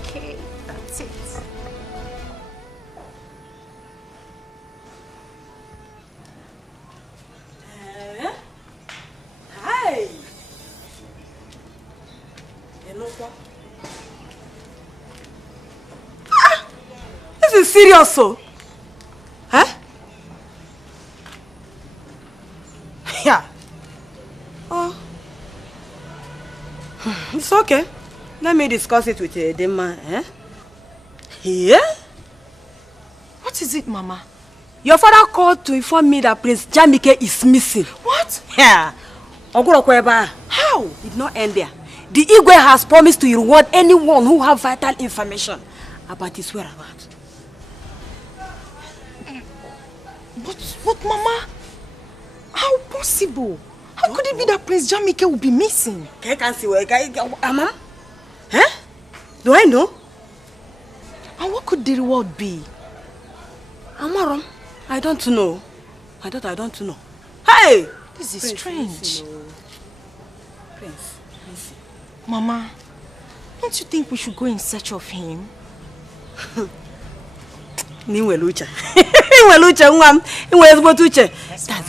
Okay, that's it. Hi. This is serious, so. Huh? Yeah. Oh. It's okay. Let me discuss it with the man, eh? Yeah? What is it, Mama? Your father called to inform me that Prince Jamike is missing. What? Yeah. How? Did not end there. The Igwe has promised to reward anyone who have vital information about his whereabouts. But Mama, how possible? How could it be that Prince Jamike will be missing? Mama? Huh? Do I know? And what could the reward be? Amaram, I don't know. I don't know. Hey! This is Prince, strange. listen, Prince, listen. Mama, don't you think we should go in search of him? That's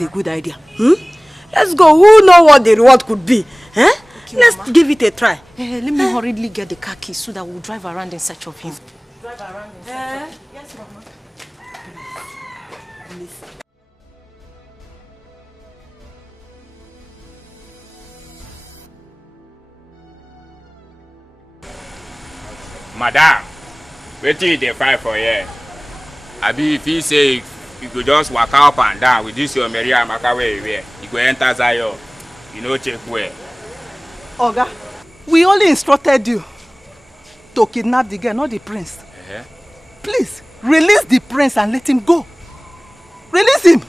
a good idea. Let's go. Who knows what the reward could be? Huh? Okay, Let's Mama. give it a try. Let me hurriedly get the car keys so that we'll drive around in search of him. Drive around in search of Yes, Mama. Madam, wetin you dey fight for here? Abi if he say you go just waka up and down with this your Mary Amaka where you wear, you go enter Zion, you no check where. Oga, we only instructed you to kidnap the girl, not the prince. Please, release the prince and let him go. Release him.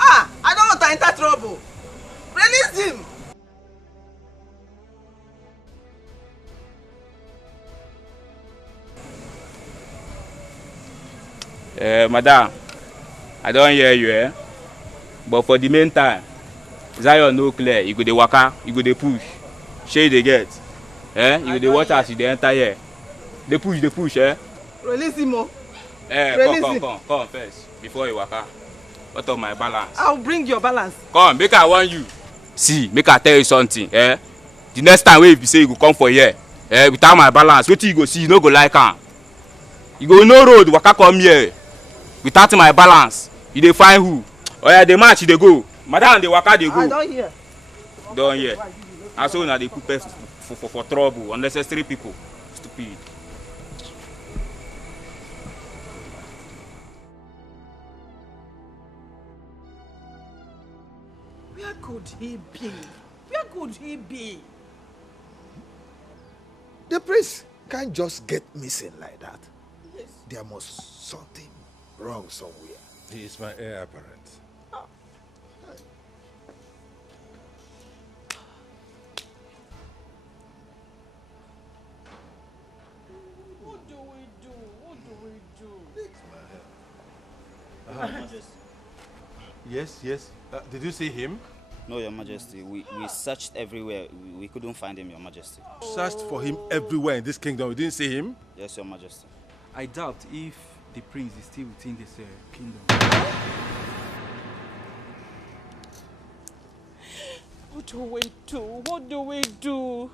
Ah, I don't want to enter trouble. Release him. Madam, I don't hear you, but for the meantime, Zion no clear, you go dey waka, you go dey push. Shey dey get. You go dey watch as you dey enter here. Dey push, Release him, oh. Come first, before you waka. What of my balance? I'll bring your balance. Come, make I warn you. See, make I tell you something, The next time wey you say you go come for here, without my balance, wetin you go see, you no go like am. You go no road, waka come here. Without my balance, you dey find who? Oya, dey match, you dey go. Madam, dey waka, dey go. I don't hear. Don't hear. And so now they put person for trouble, unnecessary people. Stupid. Where could he be? Where could he be? The prince can't just get missing like that. Yes. There must something wrong somewhere. He is my heir apparent. What do we do? What do we do? Yes. Did you see him? No, Your Majesty. We searched everywhere. We couldn't find him, Your Majesty. Searched for him everywhere in this kingdom. We didn't see him? Yes, Your Majesty. I doubt if the prince is still within this kingdom. What do we do? What do we do?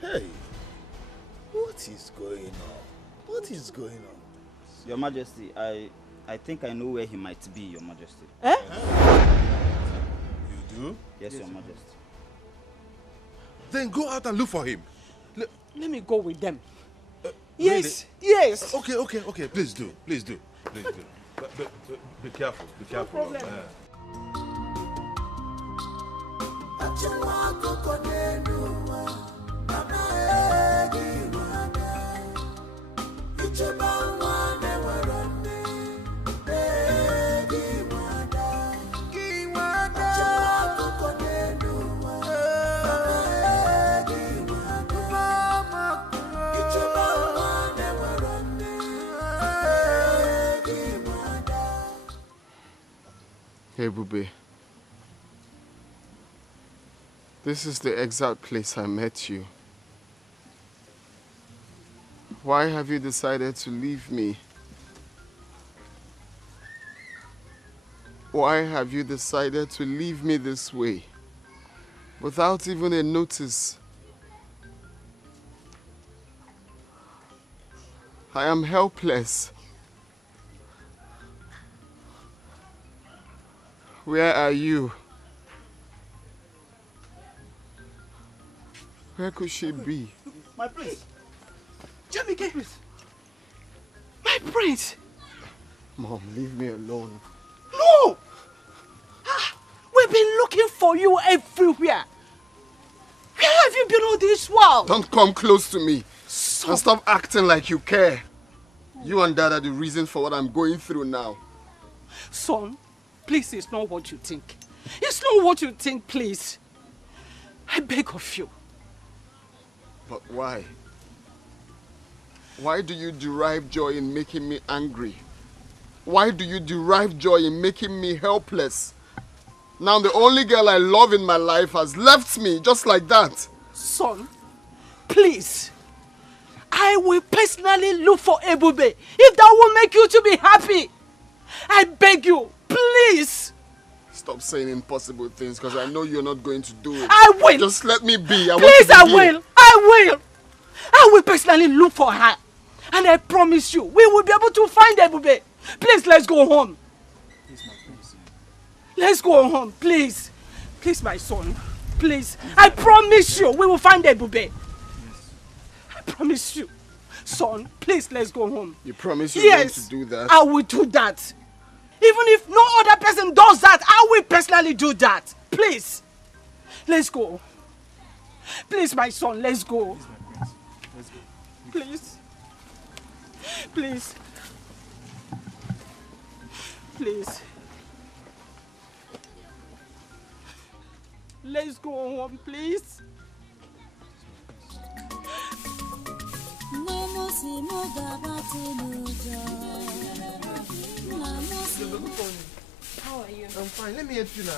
Hey, what is going on? What is going on? Your Majesty, I think I know where he might be, Your Majesty. You do? Yes, Your Majesty. Then go out and look for him. Let me go with them. Yes. Okay. Please do. But be careful. No problem. Hey, Bube. This is the exact place I met you. Why have you decided to leave me? Why have you decided to leave me this way? Without even a notice. I am helpless. Where are you? Where could she be? My prince! Jamike! My prince! Mom, leave me alone. No! We've been looking for you everywhere. build all this wall. Don't come close to me. And stop acting like you care. You and Dad are the reason for what I'm going through now. Son, please, it's not what you think. It's not what you think, please. I beg of you. But why? Why do you derive joy in making me angry? Why do you derive joy in making me helpless? Now the only girl I love in my life has left me just like that. Son, please. I will personally look for Ebube if that will make you to be happy. I beg you, please. Stop saying impossible things because I know you're not going to do it. I will. Just let me be. Please, I will. I will personally look for her. And I promise you, we will be able to find Ebube. Please, let's go home. Let's go home, please. Please, my son. Please. I promise you, we will find Ebube. I promise you. Son, please, let's go home. You promise you're going to do that? I will do that. Even if no other person does that, I will personally do that. Please. Let's go. Please, my son, let's go. Please. Please. Please. Let's go home, please. How are you? I'm fine. Let me help you now.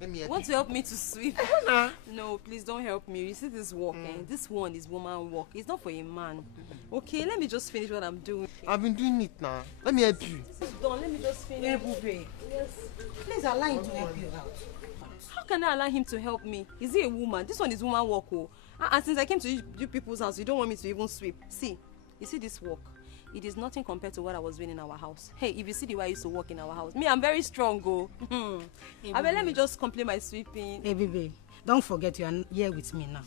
Let me help Want you. to help me to sweep? Nah. No, please don't help me. You see this work, this one is woman work. It's not for a man. Okay, let me just finish what I'm doing. I've been doing it now. Let me help you. This is done. Let me just finish. Ebube. Yes. Please allow him to help you out. How can I allow him to help me? Is he a woman? This one is woman work. Oh. And since I came to you people's house, you don't want me to even sweep. See, you see this work? It is nothing compared to what I was doing in our house. Hey, if you see the way I used to work in our house, me, I'm very strong, go. I mean, let me just complete my sweeping. Hey, baby, don't forget you are here with me now.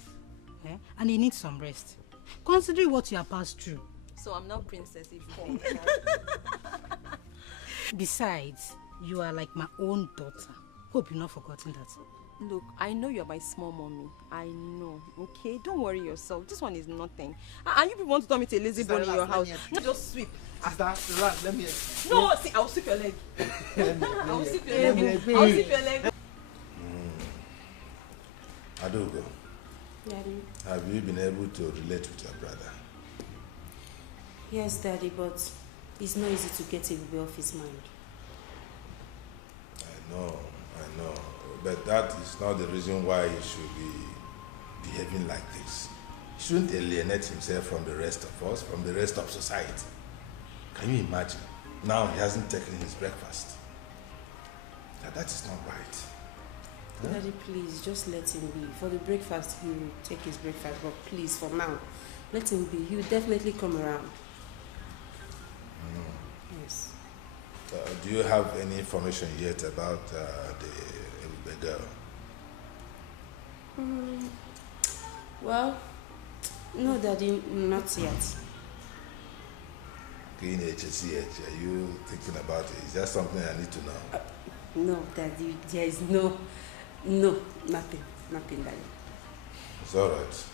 Eh? And you need some rest. Considering what you have passed through. So I'm not princess if Besides, you are like my own daughter. Hope you've not forgotten that. Look, I know you're my small mommy. I know, okay? Don't worry yourself. This one is nothing. And you people want to tell me to a lazy bone in your house. No, just sweep. Sister, relax. Let me help you. No, see, I will sweep your leg. I will sweep your leg. I will sweep your leg. Adogo, Daddy. have you been able to relate with your brother? Yes, Daddy, but it's not easy to get Ebube off his mind. I know. But that is not the reason why he should be behaving like this. He shouldn't alienate himself from the rest of us, from the rest of society. Can you imagine? Now he hasn't taken his breakfast. Now that is not right. Huh? Daddy, please, just let him be. For the breakfast, he will take his breakfast, but please, for now, let him be. He will definitely come around. Yes. Do you have any information yet about the girl? Well, no, Daddy, not yet. Are you thinking about it? Is that something I need to know? No, Daddy, there is nothing, Daddy. It's all right.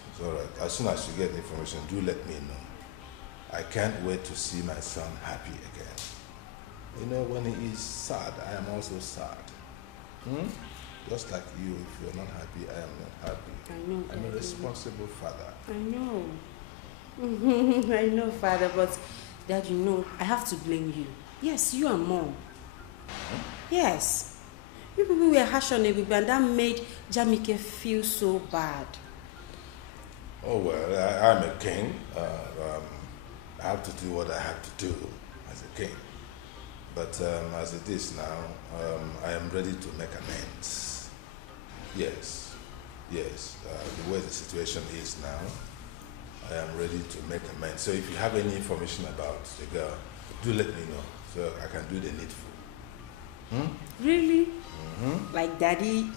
As soon as you get information, do let me know. I can't wait to see my son happy again. You know, when he is sad, I am also sad. Just like you, if you're not happy, I am not happy. I know, I'm a Daddy. responsible father. I know. I know, Father, but Dad, you know, I have to blame you. Yes, you and Mom. Yes. You people were harsh on Ebube and that made Jamike feel so bad. Oh, well, I'm a king. I have to do what I have to do as a king. But as it is now, I am ready to make amends. Yes. The way the situation is now, I am ready to make amends. So if you have any information about the girl, do let me know so I can do the needful. Really? Like Daddy?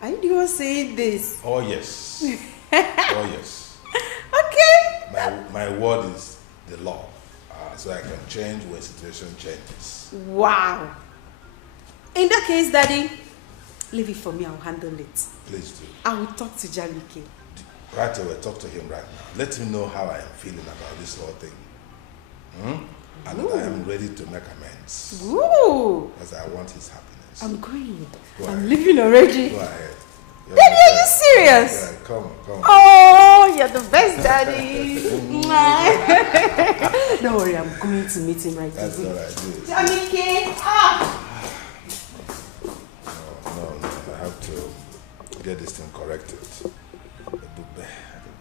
Are you the one saying this? Oh, yes. Oh, yes. Okay. My word is the law. So I can change when situation changes. Wow. In that case, Daddy, leave it for me. I'll handle it. Please do. I will talk to Jamike. Right away, talk to him right now. Let him know how I am feeling about this whole thing. And that I am ready to make amends. Ooh. Because I want his happiness. I'm going. Go I'm ahead. leaving already. Go ahead. Daddy, are you serious? Yeah, come on. Oh, you're the best, Daddy. Don't worry, I'm going to meet him right away. That's all right, do it. Jamike, No, I have to get this thing corrected. The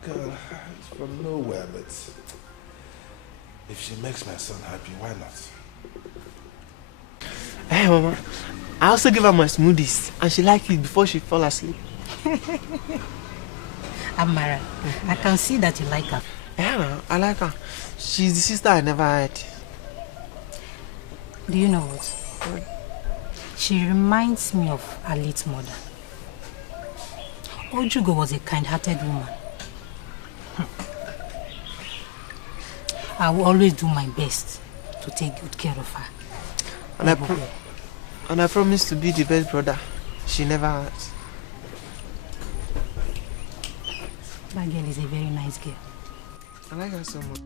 girl is from nowhere, but if she makes my son happy, why not? Hey, Mama. I also give her my smoothies, and she liked it before she fell asleep. Amara, I can see that you like her. Yeah, I like her. She's the sister I never had. Do you know what? She reminds me of her late mother. Ojugo was a kind-hearted woman. I will always do my best to take good care of her. And I promise to be the best brother she never had. That girl is a very nice girl. I like her so much.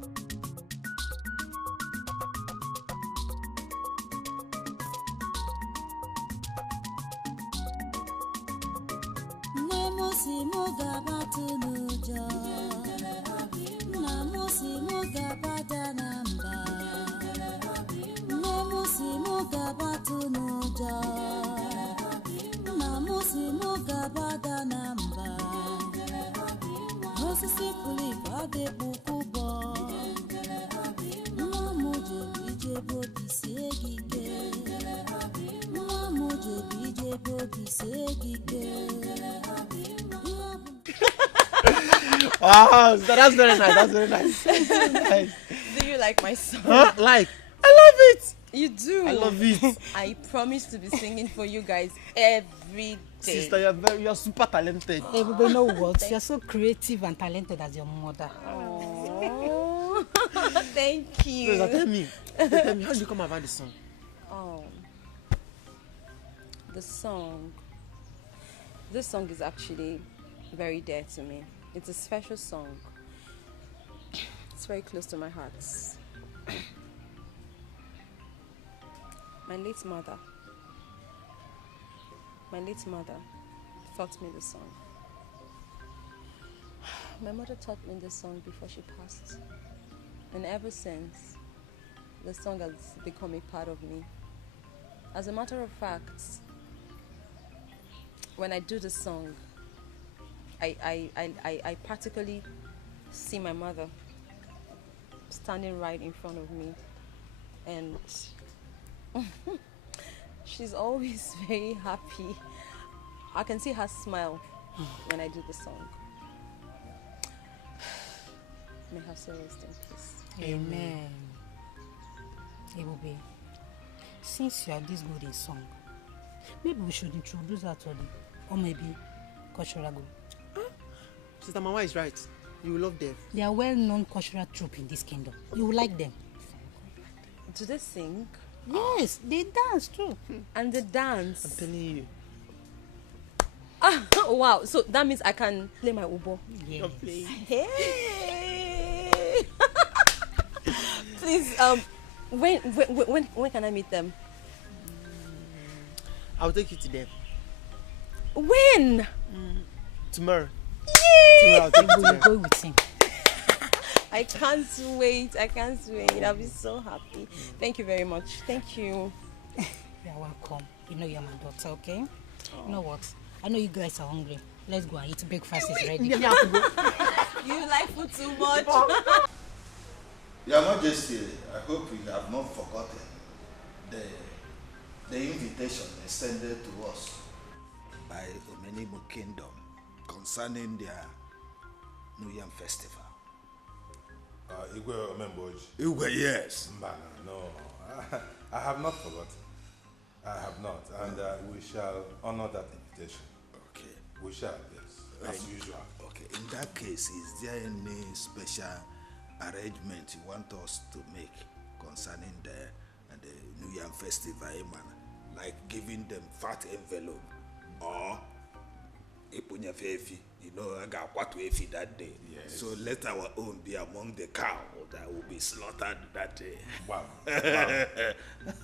Wow, that's very nice. That's very nice. Nice. Do you like my song? Huh? Like? I love it. You do? I love it. I promise to be singing for you guys every day. Sister, you're super talented. Hey, but you know what? You're so creative and talented as your mother. Oh, thank you. So, tell me, how did you come about this song? Oh, the song. This song is actually very dear to me. It's a special song. It's very close to my heart. My late mother taught me this song. My mother taught me this song before she passed. And ever since, the song has become a part of me. As a matter of fact, when I do the song, I practically see my mother standing right in front of me, and she's always very happy. I can see her smile when I do the song. May her soul rest in peace. Amen. Ebube, since you are this good in song, maybe we should introduce her to them, or maybe cultural group. Sister Mama is right. You will love them. They are well-known cultural troupe in this kingdom. You will like them. Do they sing? Yes, they dance too. And they dance. I'm telling you. Wow, so that means I can play my ubo. Yes. Hey. Please, when can I meet them? I'll take you to them. When? Tomorrow. Yay! Tomorrow I'll take you go with him. I can't wait. I'll be so happy. Thank you very much. Thank you. You're welcome. You know you're my daughter, okay? You know what? I know you guys are hungry. Let's go and eat. Breakfast is ready. You like food too much. Your Majesty, I hope you have not forgotten the invitation extended to us by Omenimo Kingdom concerning their New Yam Festival. Igwe Omemboji. Igwe, yes. No, I have not forgotten. I have not, and we shall honor that invitation. Okay. We shall, yes, as usual. Okay, in that case, is there any special arrangement you want us to make concerning the New Yam Festival, like giving them fat envelope or Ipunya Fefi? You know, I got what we feed that day. Yes. So let our own be among the cow that will be slaughtered that day. Wow.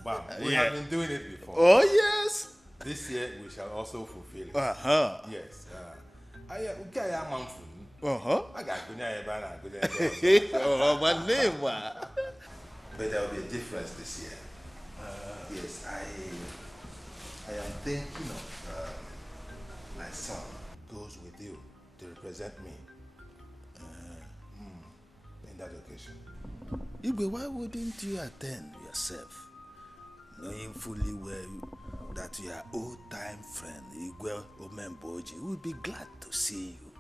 Wow. We have been doing it before. Oh, yes. This year we shall also fulfill it. Uh-huh. Yes. I got Oh, my name. But there will be a difference this year. Yes, I am thinking of my son goes with you to represent me in that occasion. Igwe, why wouldn't you attend yourself, knowing fully well that your old-time friend Igwe Omemboji will be glad to see you?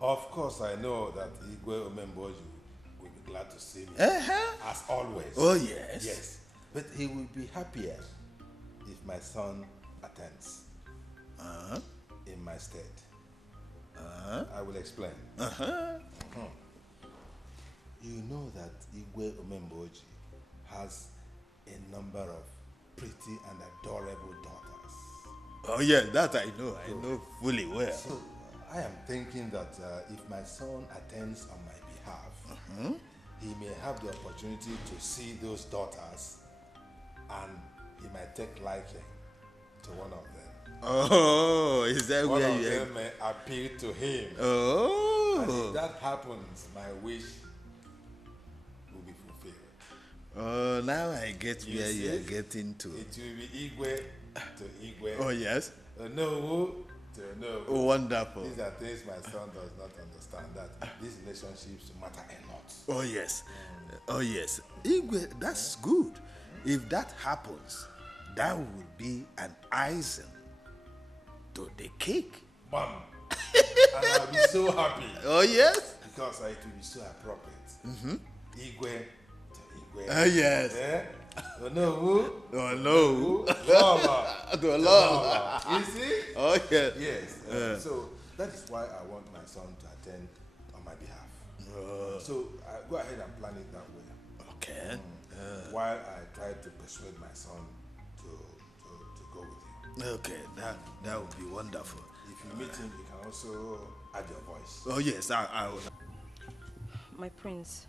Of course, I know that Igwe Omemboji will be glad to see me, as always. Oh, yes. Yes, but he will be happier if my son attends in my stead. I will explain. You know that Igwe Omemboji has a number of pretty and adorable daughters. Oh, yeah, that I know. I know fully well. So, I am thinking that if my son attends on my behalf, he may have the opportunity to see those daughters and he might take liking to one of them. Oh, is that one where of you them may appeal to him. Oh. And if that happens, my wish will be fulfilled. Oh, now I get You where see? you are getting to. It will be Igwe to Igwe. Oh, yes. No to no. Oh, wonderful. These are things my son does not understand, that these relationships matter a lot. Oh, yes. Oh, yes. Igwe, that's good. If that happens, that would be an icing to the cake. Bam. And I'll be so happy. Oh, yes. Because it will be so appropriate. Igwe to Igwe. Oh, yes. Yeah? Oh, no. Oh, no. Lola. Lola. You see? Oh, yes. Yes. So that is why I want my son to attend on my behalf. So go ahead and plan it that way. Okay. While I try to persuade my son to go with you. Okay, that would be wonderful. If you meet him, you can also add your voice. Oh, yes, I will. My prince,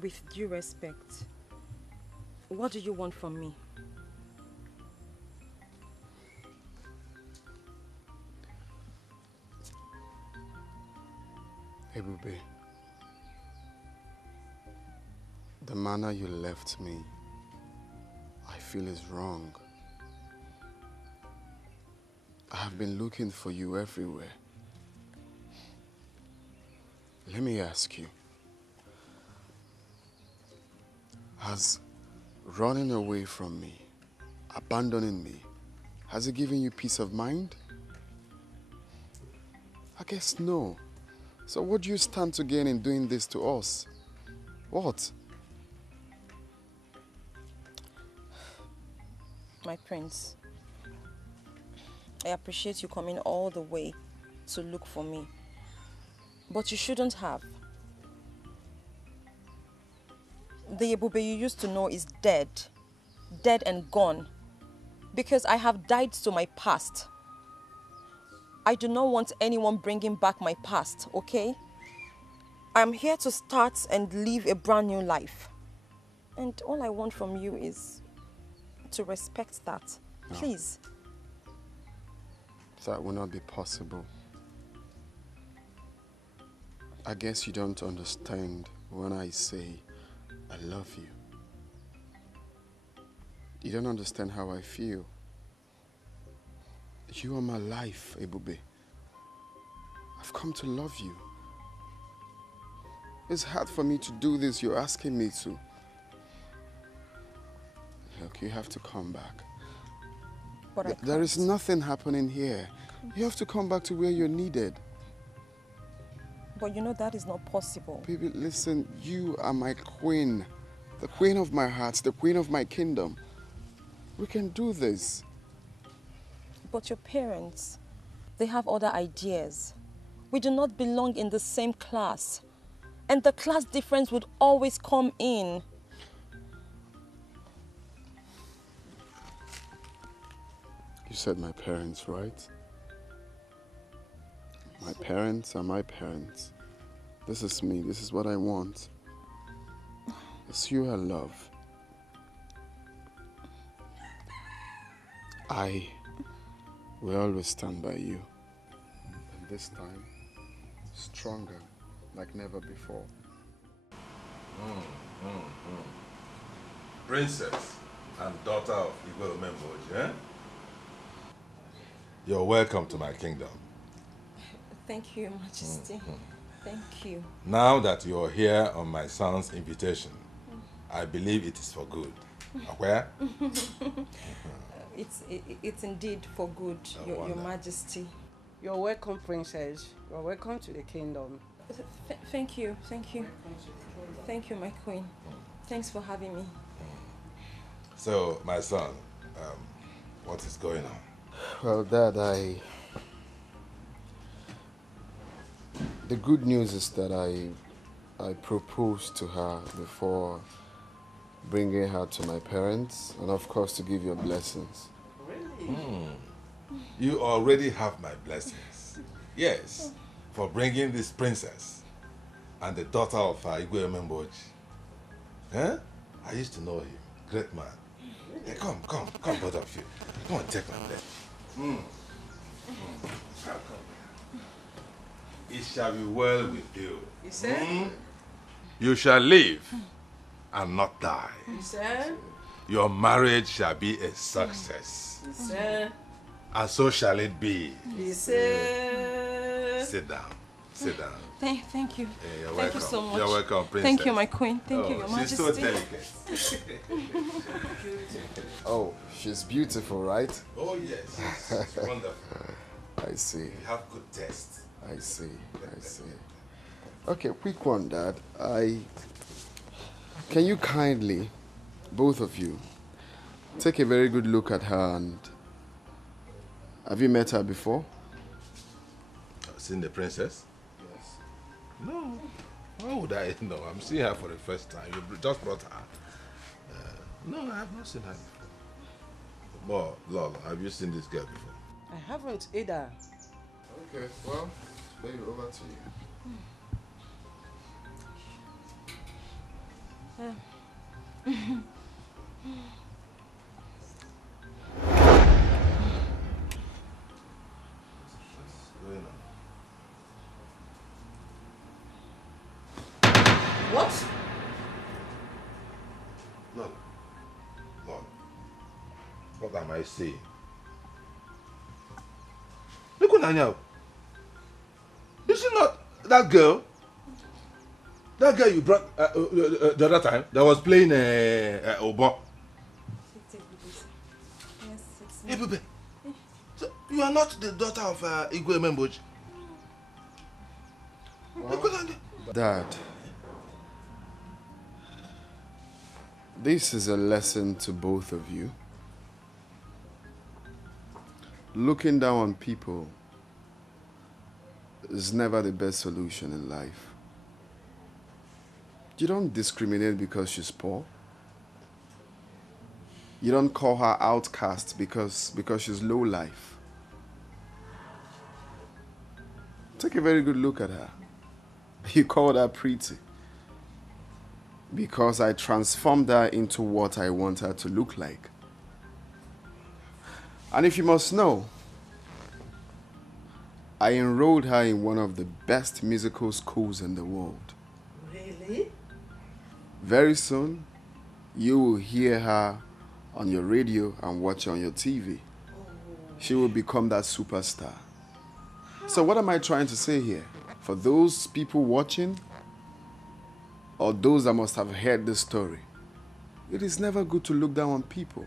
with due respect, what do you want from me? Ebube, the manner you left me, I feel is wrong. I have been looking for you everywhere. Let me ask you, has running away from me, abandoning me, has it given you peace of mind? I guess no. So what do you stand to gain in doing this to us? What? My prince, I appreciate you coming all the way to look for me. But you shouldn't have. The Ebube you used to know is dead. Dead and gone. Because I have died to my past. I do not want anyone bringing back my past, okay? I'm here to start and live a brand new life. And all I want from you is to respect that. No. Please. That will not be possible. I guess you don't understand when I say I love you. You don't understand how I feel. You are my life, Ebube. I've come to love you. It's hard for me to do this you're asking me to. Look, you have to come back. But There is nothing happening here. You have to come back to where you're needed. But you know that is not possible. Baby, listen, you are my queen. The queen of my heart, the queen of my kingdom. We can do this. But your parents, they have other ideas. We do not belong in the same class. And the class difference would always come in. You said my parents, right? My parents are my parents. This is me. This is what I want. It's you I love. I will always stand by you. And this time, stronger, like never before. Princess and daughter of Igwe Omemboji, eh? You're welcome to my kingdom. Thank you, Your Majesty. Thank you. Now that you're here on my son's invitation, I believe it is for good. Where? It's indeed for good, Your Majesty. You're welcome, Princess. You're welcome to the kingdom. Thank you. Thank you, my queen. Thanks for having me. So, my son, what is going on? Well, Dad, the good news is that I proposed to her before bringing her to my parents, and of course to give your blessings. Really? You already have my blessings. Yes, for bringing this princess and the daughter of Igwe Omemboji. Huh? I used to know him. Great man. Hey, come, both of you. Come on, take my blessing. It shall be well with you. You said? You shall live and not die. You said? Your marriage shall be a success. You said? And so shall it be. You said? Sit down. Sit down. Thank you. Hey, you're Thank welcome. you so much. You're welcome, princess. Thank you, my queen. Thank you, Your She's Majesty. so delicate. Oh, she's beautiful, right? Oh, yes. She's wonderful. I see. You have good taste. I see. Okay, quick one, Dad. Can you kindly, both of you, take a very good look at her and... Have you met her before? Seen the princess? Yes. No. How would I know? I'm seeing her for the first time. You just brought her. No, I have not seen her before. Well, Lolo, have you seen this girl before? I haven't either. Okay, well, baby, over to you. What? Look. What am I saying? Look at Anya. Is she not that girl? That girl you brought the other time that was playing Obo. Yes, it's Hey, baby. So you are not the daughter of Igwe Omemboji? Look at Anya. Dad, this is a lesson to both of you. Looking down on people is never the best solution in life. You don't discriminate because she's poor. You don't call her outcast because she's low life. Take a very good look at her. You called her pretty because I transformed her into what I want her to look like. And if you must know, I enrolled her in one of the best musical schools in the world. Really? Very soon, you will hear her on your radio and watch her on your TV. She will become that superstar. So what am I trying to say here? For those people watching, or those that must have heard this story, it is never good to look down on people.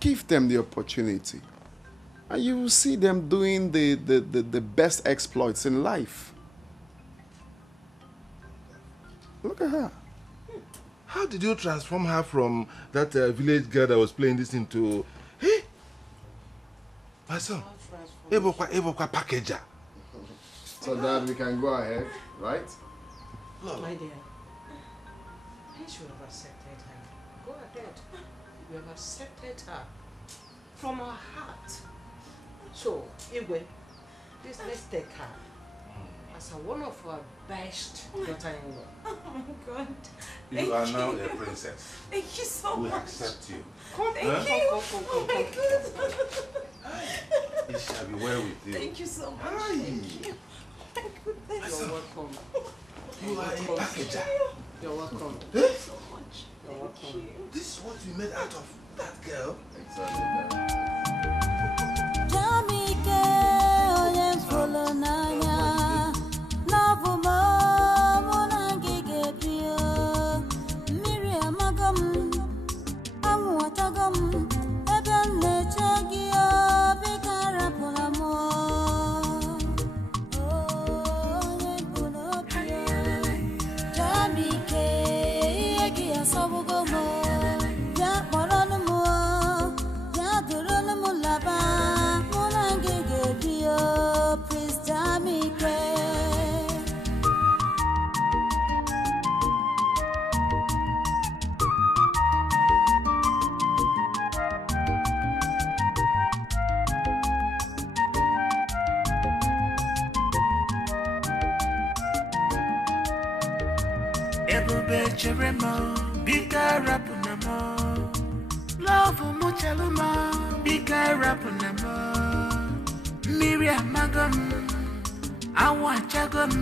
Give them the opportunity, and you will see them doing the best exploits in life. Look at her. How did you transform her from that village girl that was playing this into... Hey! My son, Ebokwa packager. So Dad, we can go ahead, right? My dear, I should have accepted her. Go ahead. You have accepted her from our heart. So, Igwe, Please, let's take her as one of our best daughter-in-law. Oh my God. You are now a princess. Thank you so much. We accept you. Thank you. Oh my God. It shall be well with you. Thank you so much. Aye. Thank you. My goodness. You're welcome. You are a packager. You're welcome. Thank you so much. You're welcome. This is what you made out of that girl? Cheremo, bika rapunamo. Love muchaluma, bika rapunamo. Miriam magam, awa chagam,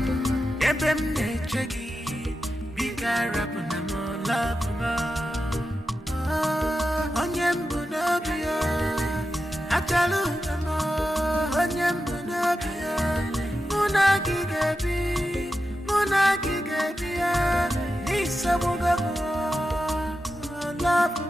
ebem nechegi, bika rapunamo, love mo. Onyembu nobia, atalu namo, onyembu nobia, munagigabi, ya. Love